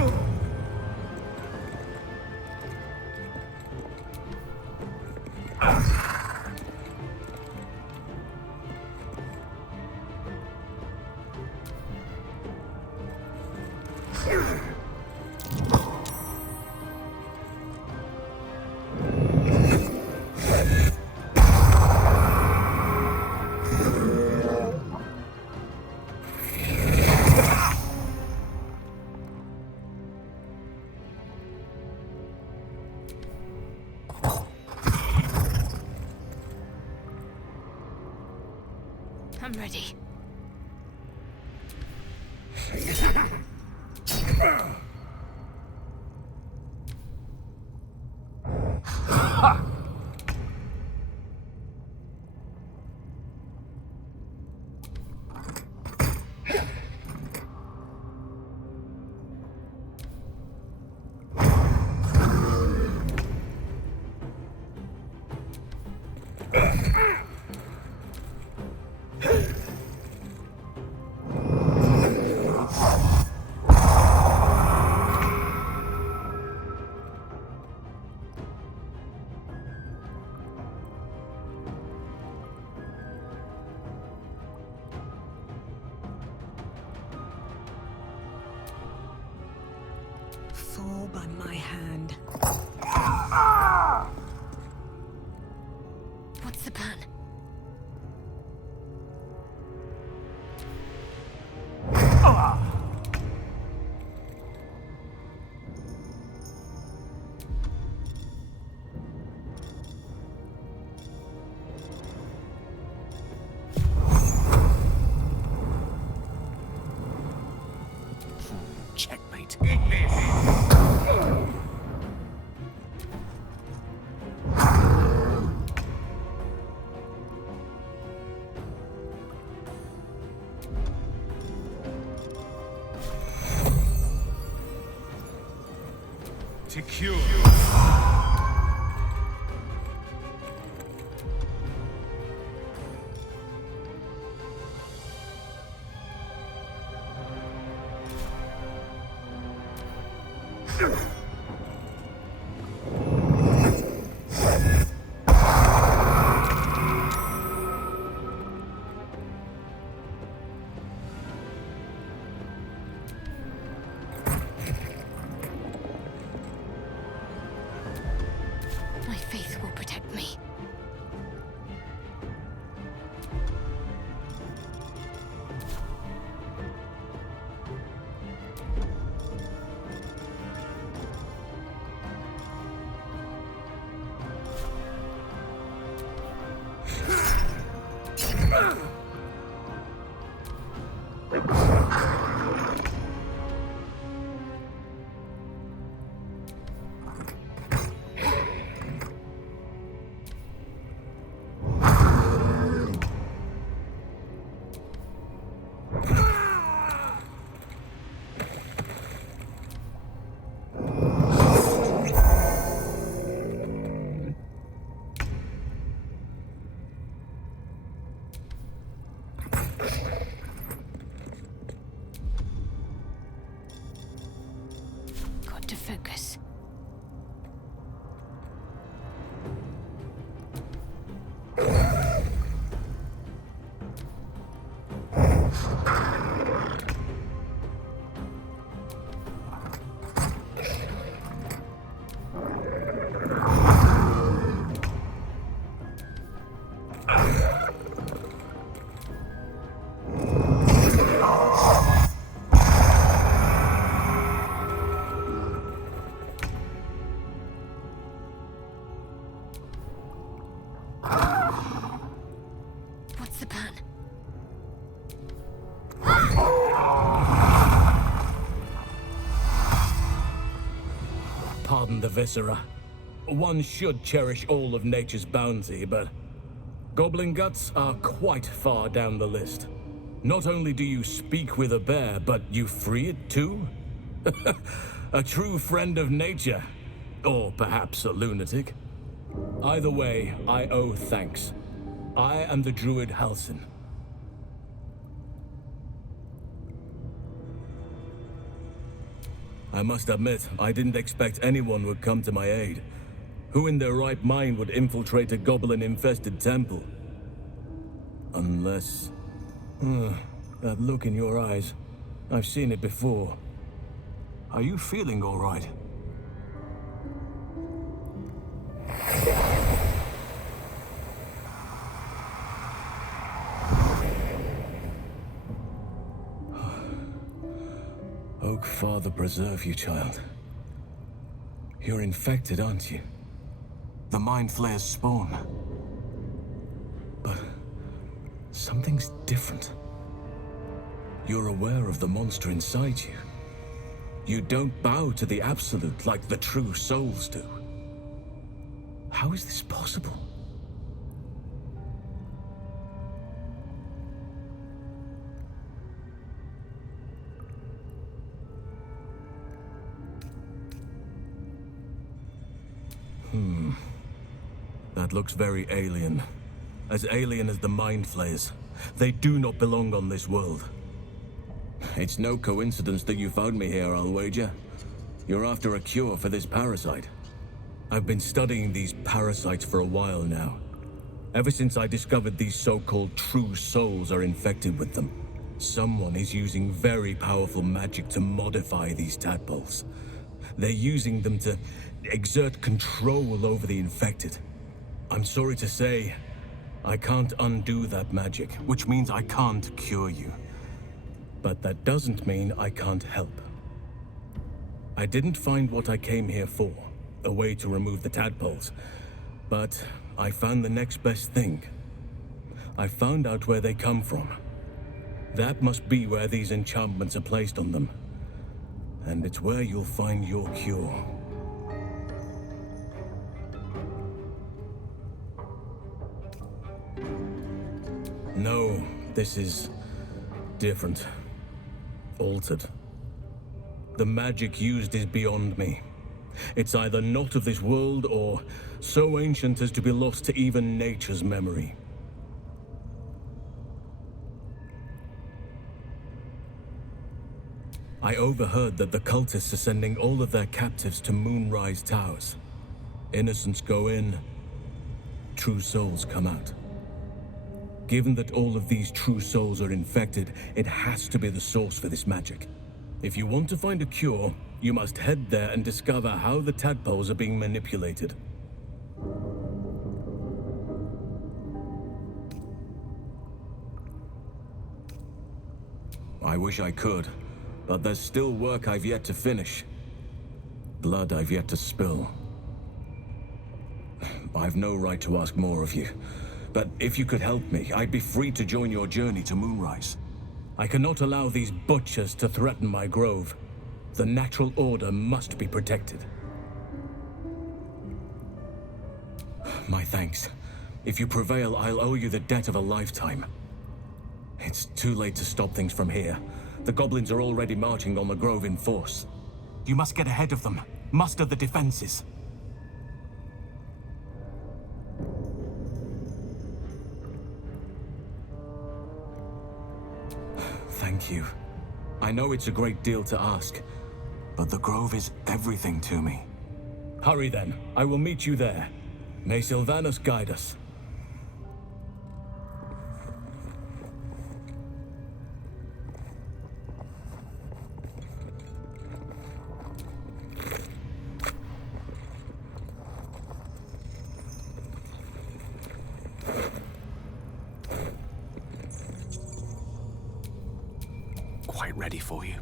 I'm ready. Fall by my hand. What's the plan? Checkmate. Secure. My faith will protect me. What's the plan? Pardon the viscera. One should cherish all of nature's bounty, but goblin guts are quite far down the list. Not only do you speak with a bear, but you free it too? A true friend of nature. Or perhaps a lunatic. Either way, I owe thanks. I am the druid Halsin. I must admit, I didn't expect anyone would come to my aid. Who in their right mind would infiltrate a goblin-infested temple? Unless... that look in your eyes. I've seen it before. Are you feeling all right? Oak Father preserve you, child. You're infected, aren't you? The Mind Flayer's spawn. But something's different. You're aware of the monster inside you. You don't bow to the Absolute like the true souls do. How is this possible? That looks very alien. As alien as the Mind Flayers. They do not belong on this world. It's no coincidence that you found me here, I'll wager. You're after a cure for this parasite. I've been studying these parasites for a while now. Ever since I discovered these so-called true souls are infected with them. Someone is using very powerful magic to modify these tadpoles. They're using them to exert control over the infected. I'm sorry to say, I can't undo that magic, which means I can't cure you. But that doesn't mean I can't help. I didn't find what I came here for, a way to remove the tadpoles, but I found the next best thing. I found out where they come from. That must be where these enchantments are placed on them. And it's where you'll find your cure. No, this is different. Altered. The magic used is beyond me. It's either not of this world or so ancient as to be lost to even nature's memory. I overheard that the cultists are sending all of their captives to Moonrise Towers. Innocents go in, true souls come out. Given that all of these true souls are infected, it has to be the source for this magic. If you want to find a cure, you must head there and discover how the tadpoles are being manipulated. I wish I could, but there's still work I've yet to finish. Blood I've yet to spill. I've no right to ask more of you. But if you could help me, I'd be free to join your journey to Moonrise. I cannot allow these butchers to threaten my grove. The natural order must be protected. My thanks. If you prevail, I'll owe you the debt of a lifetime. It's too late to stop things from here. The goblins are already marching on the grove in force. You must get ahead of them. Muster the defenses. Thank you. I know it's a great deal to ask, but the grove is everything to me. Hurry then. I will meet you there. May Sylvanus guide us. quite ready for you.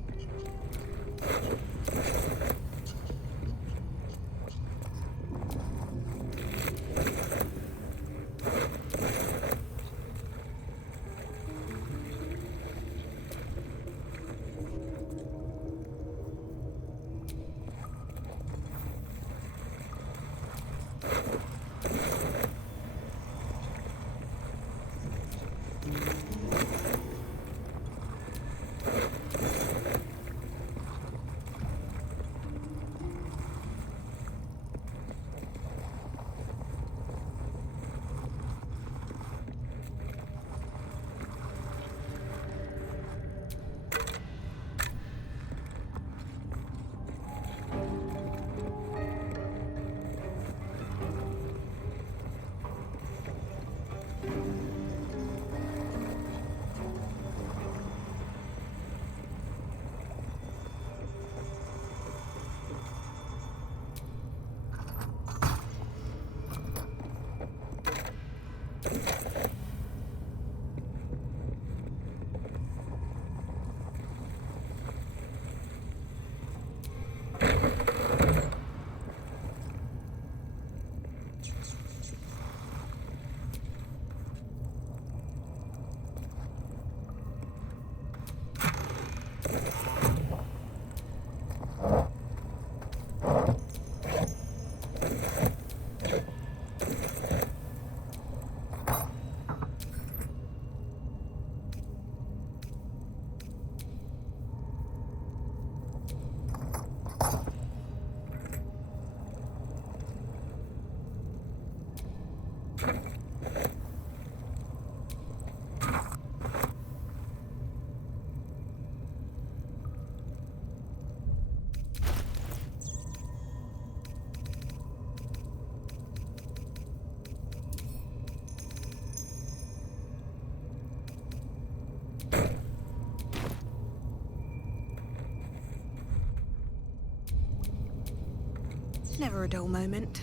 Never a dull moment.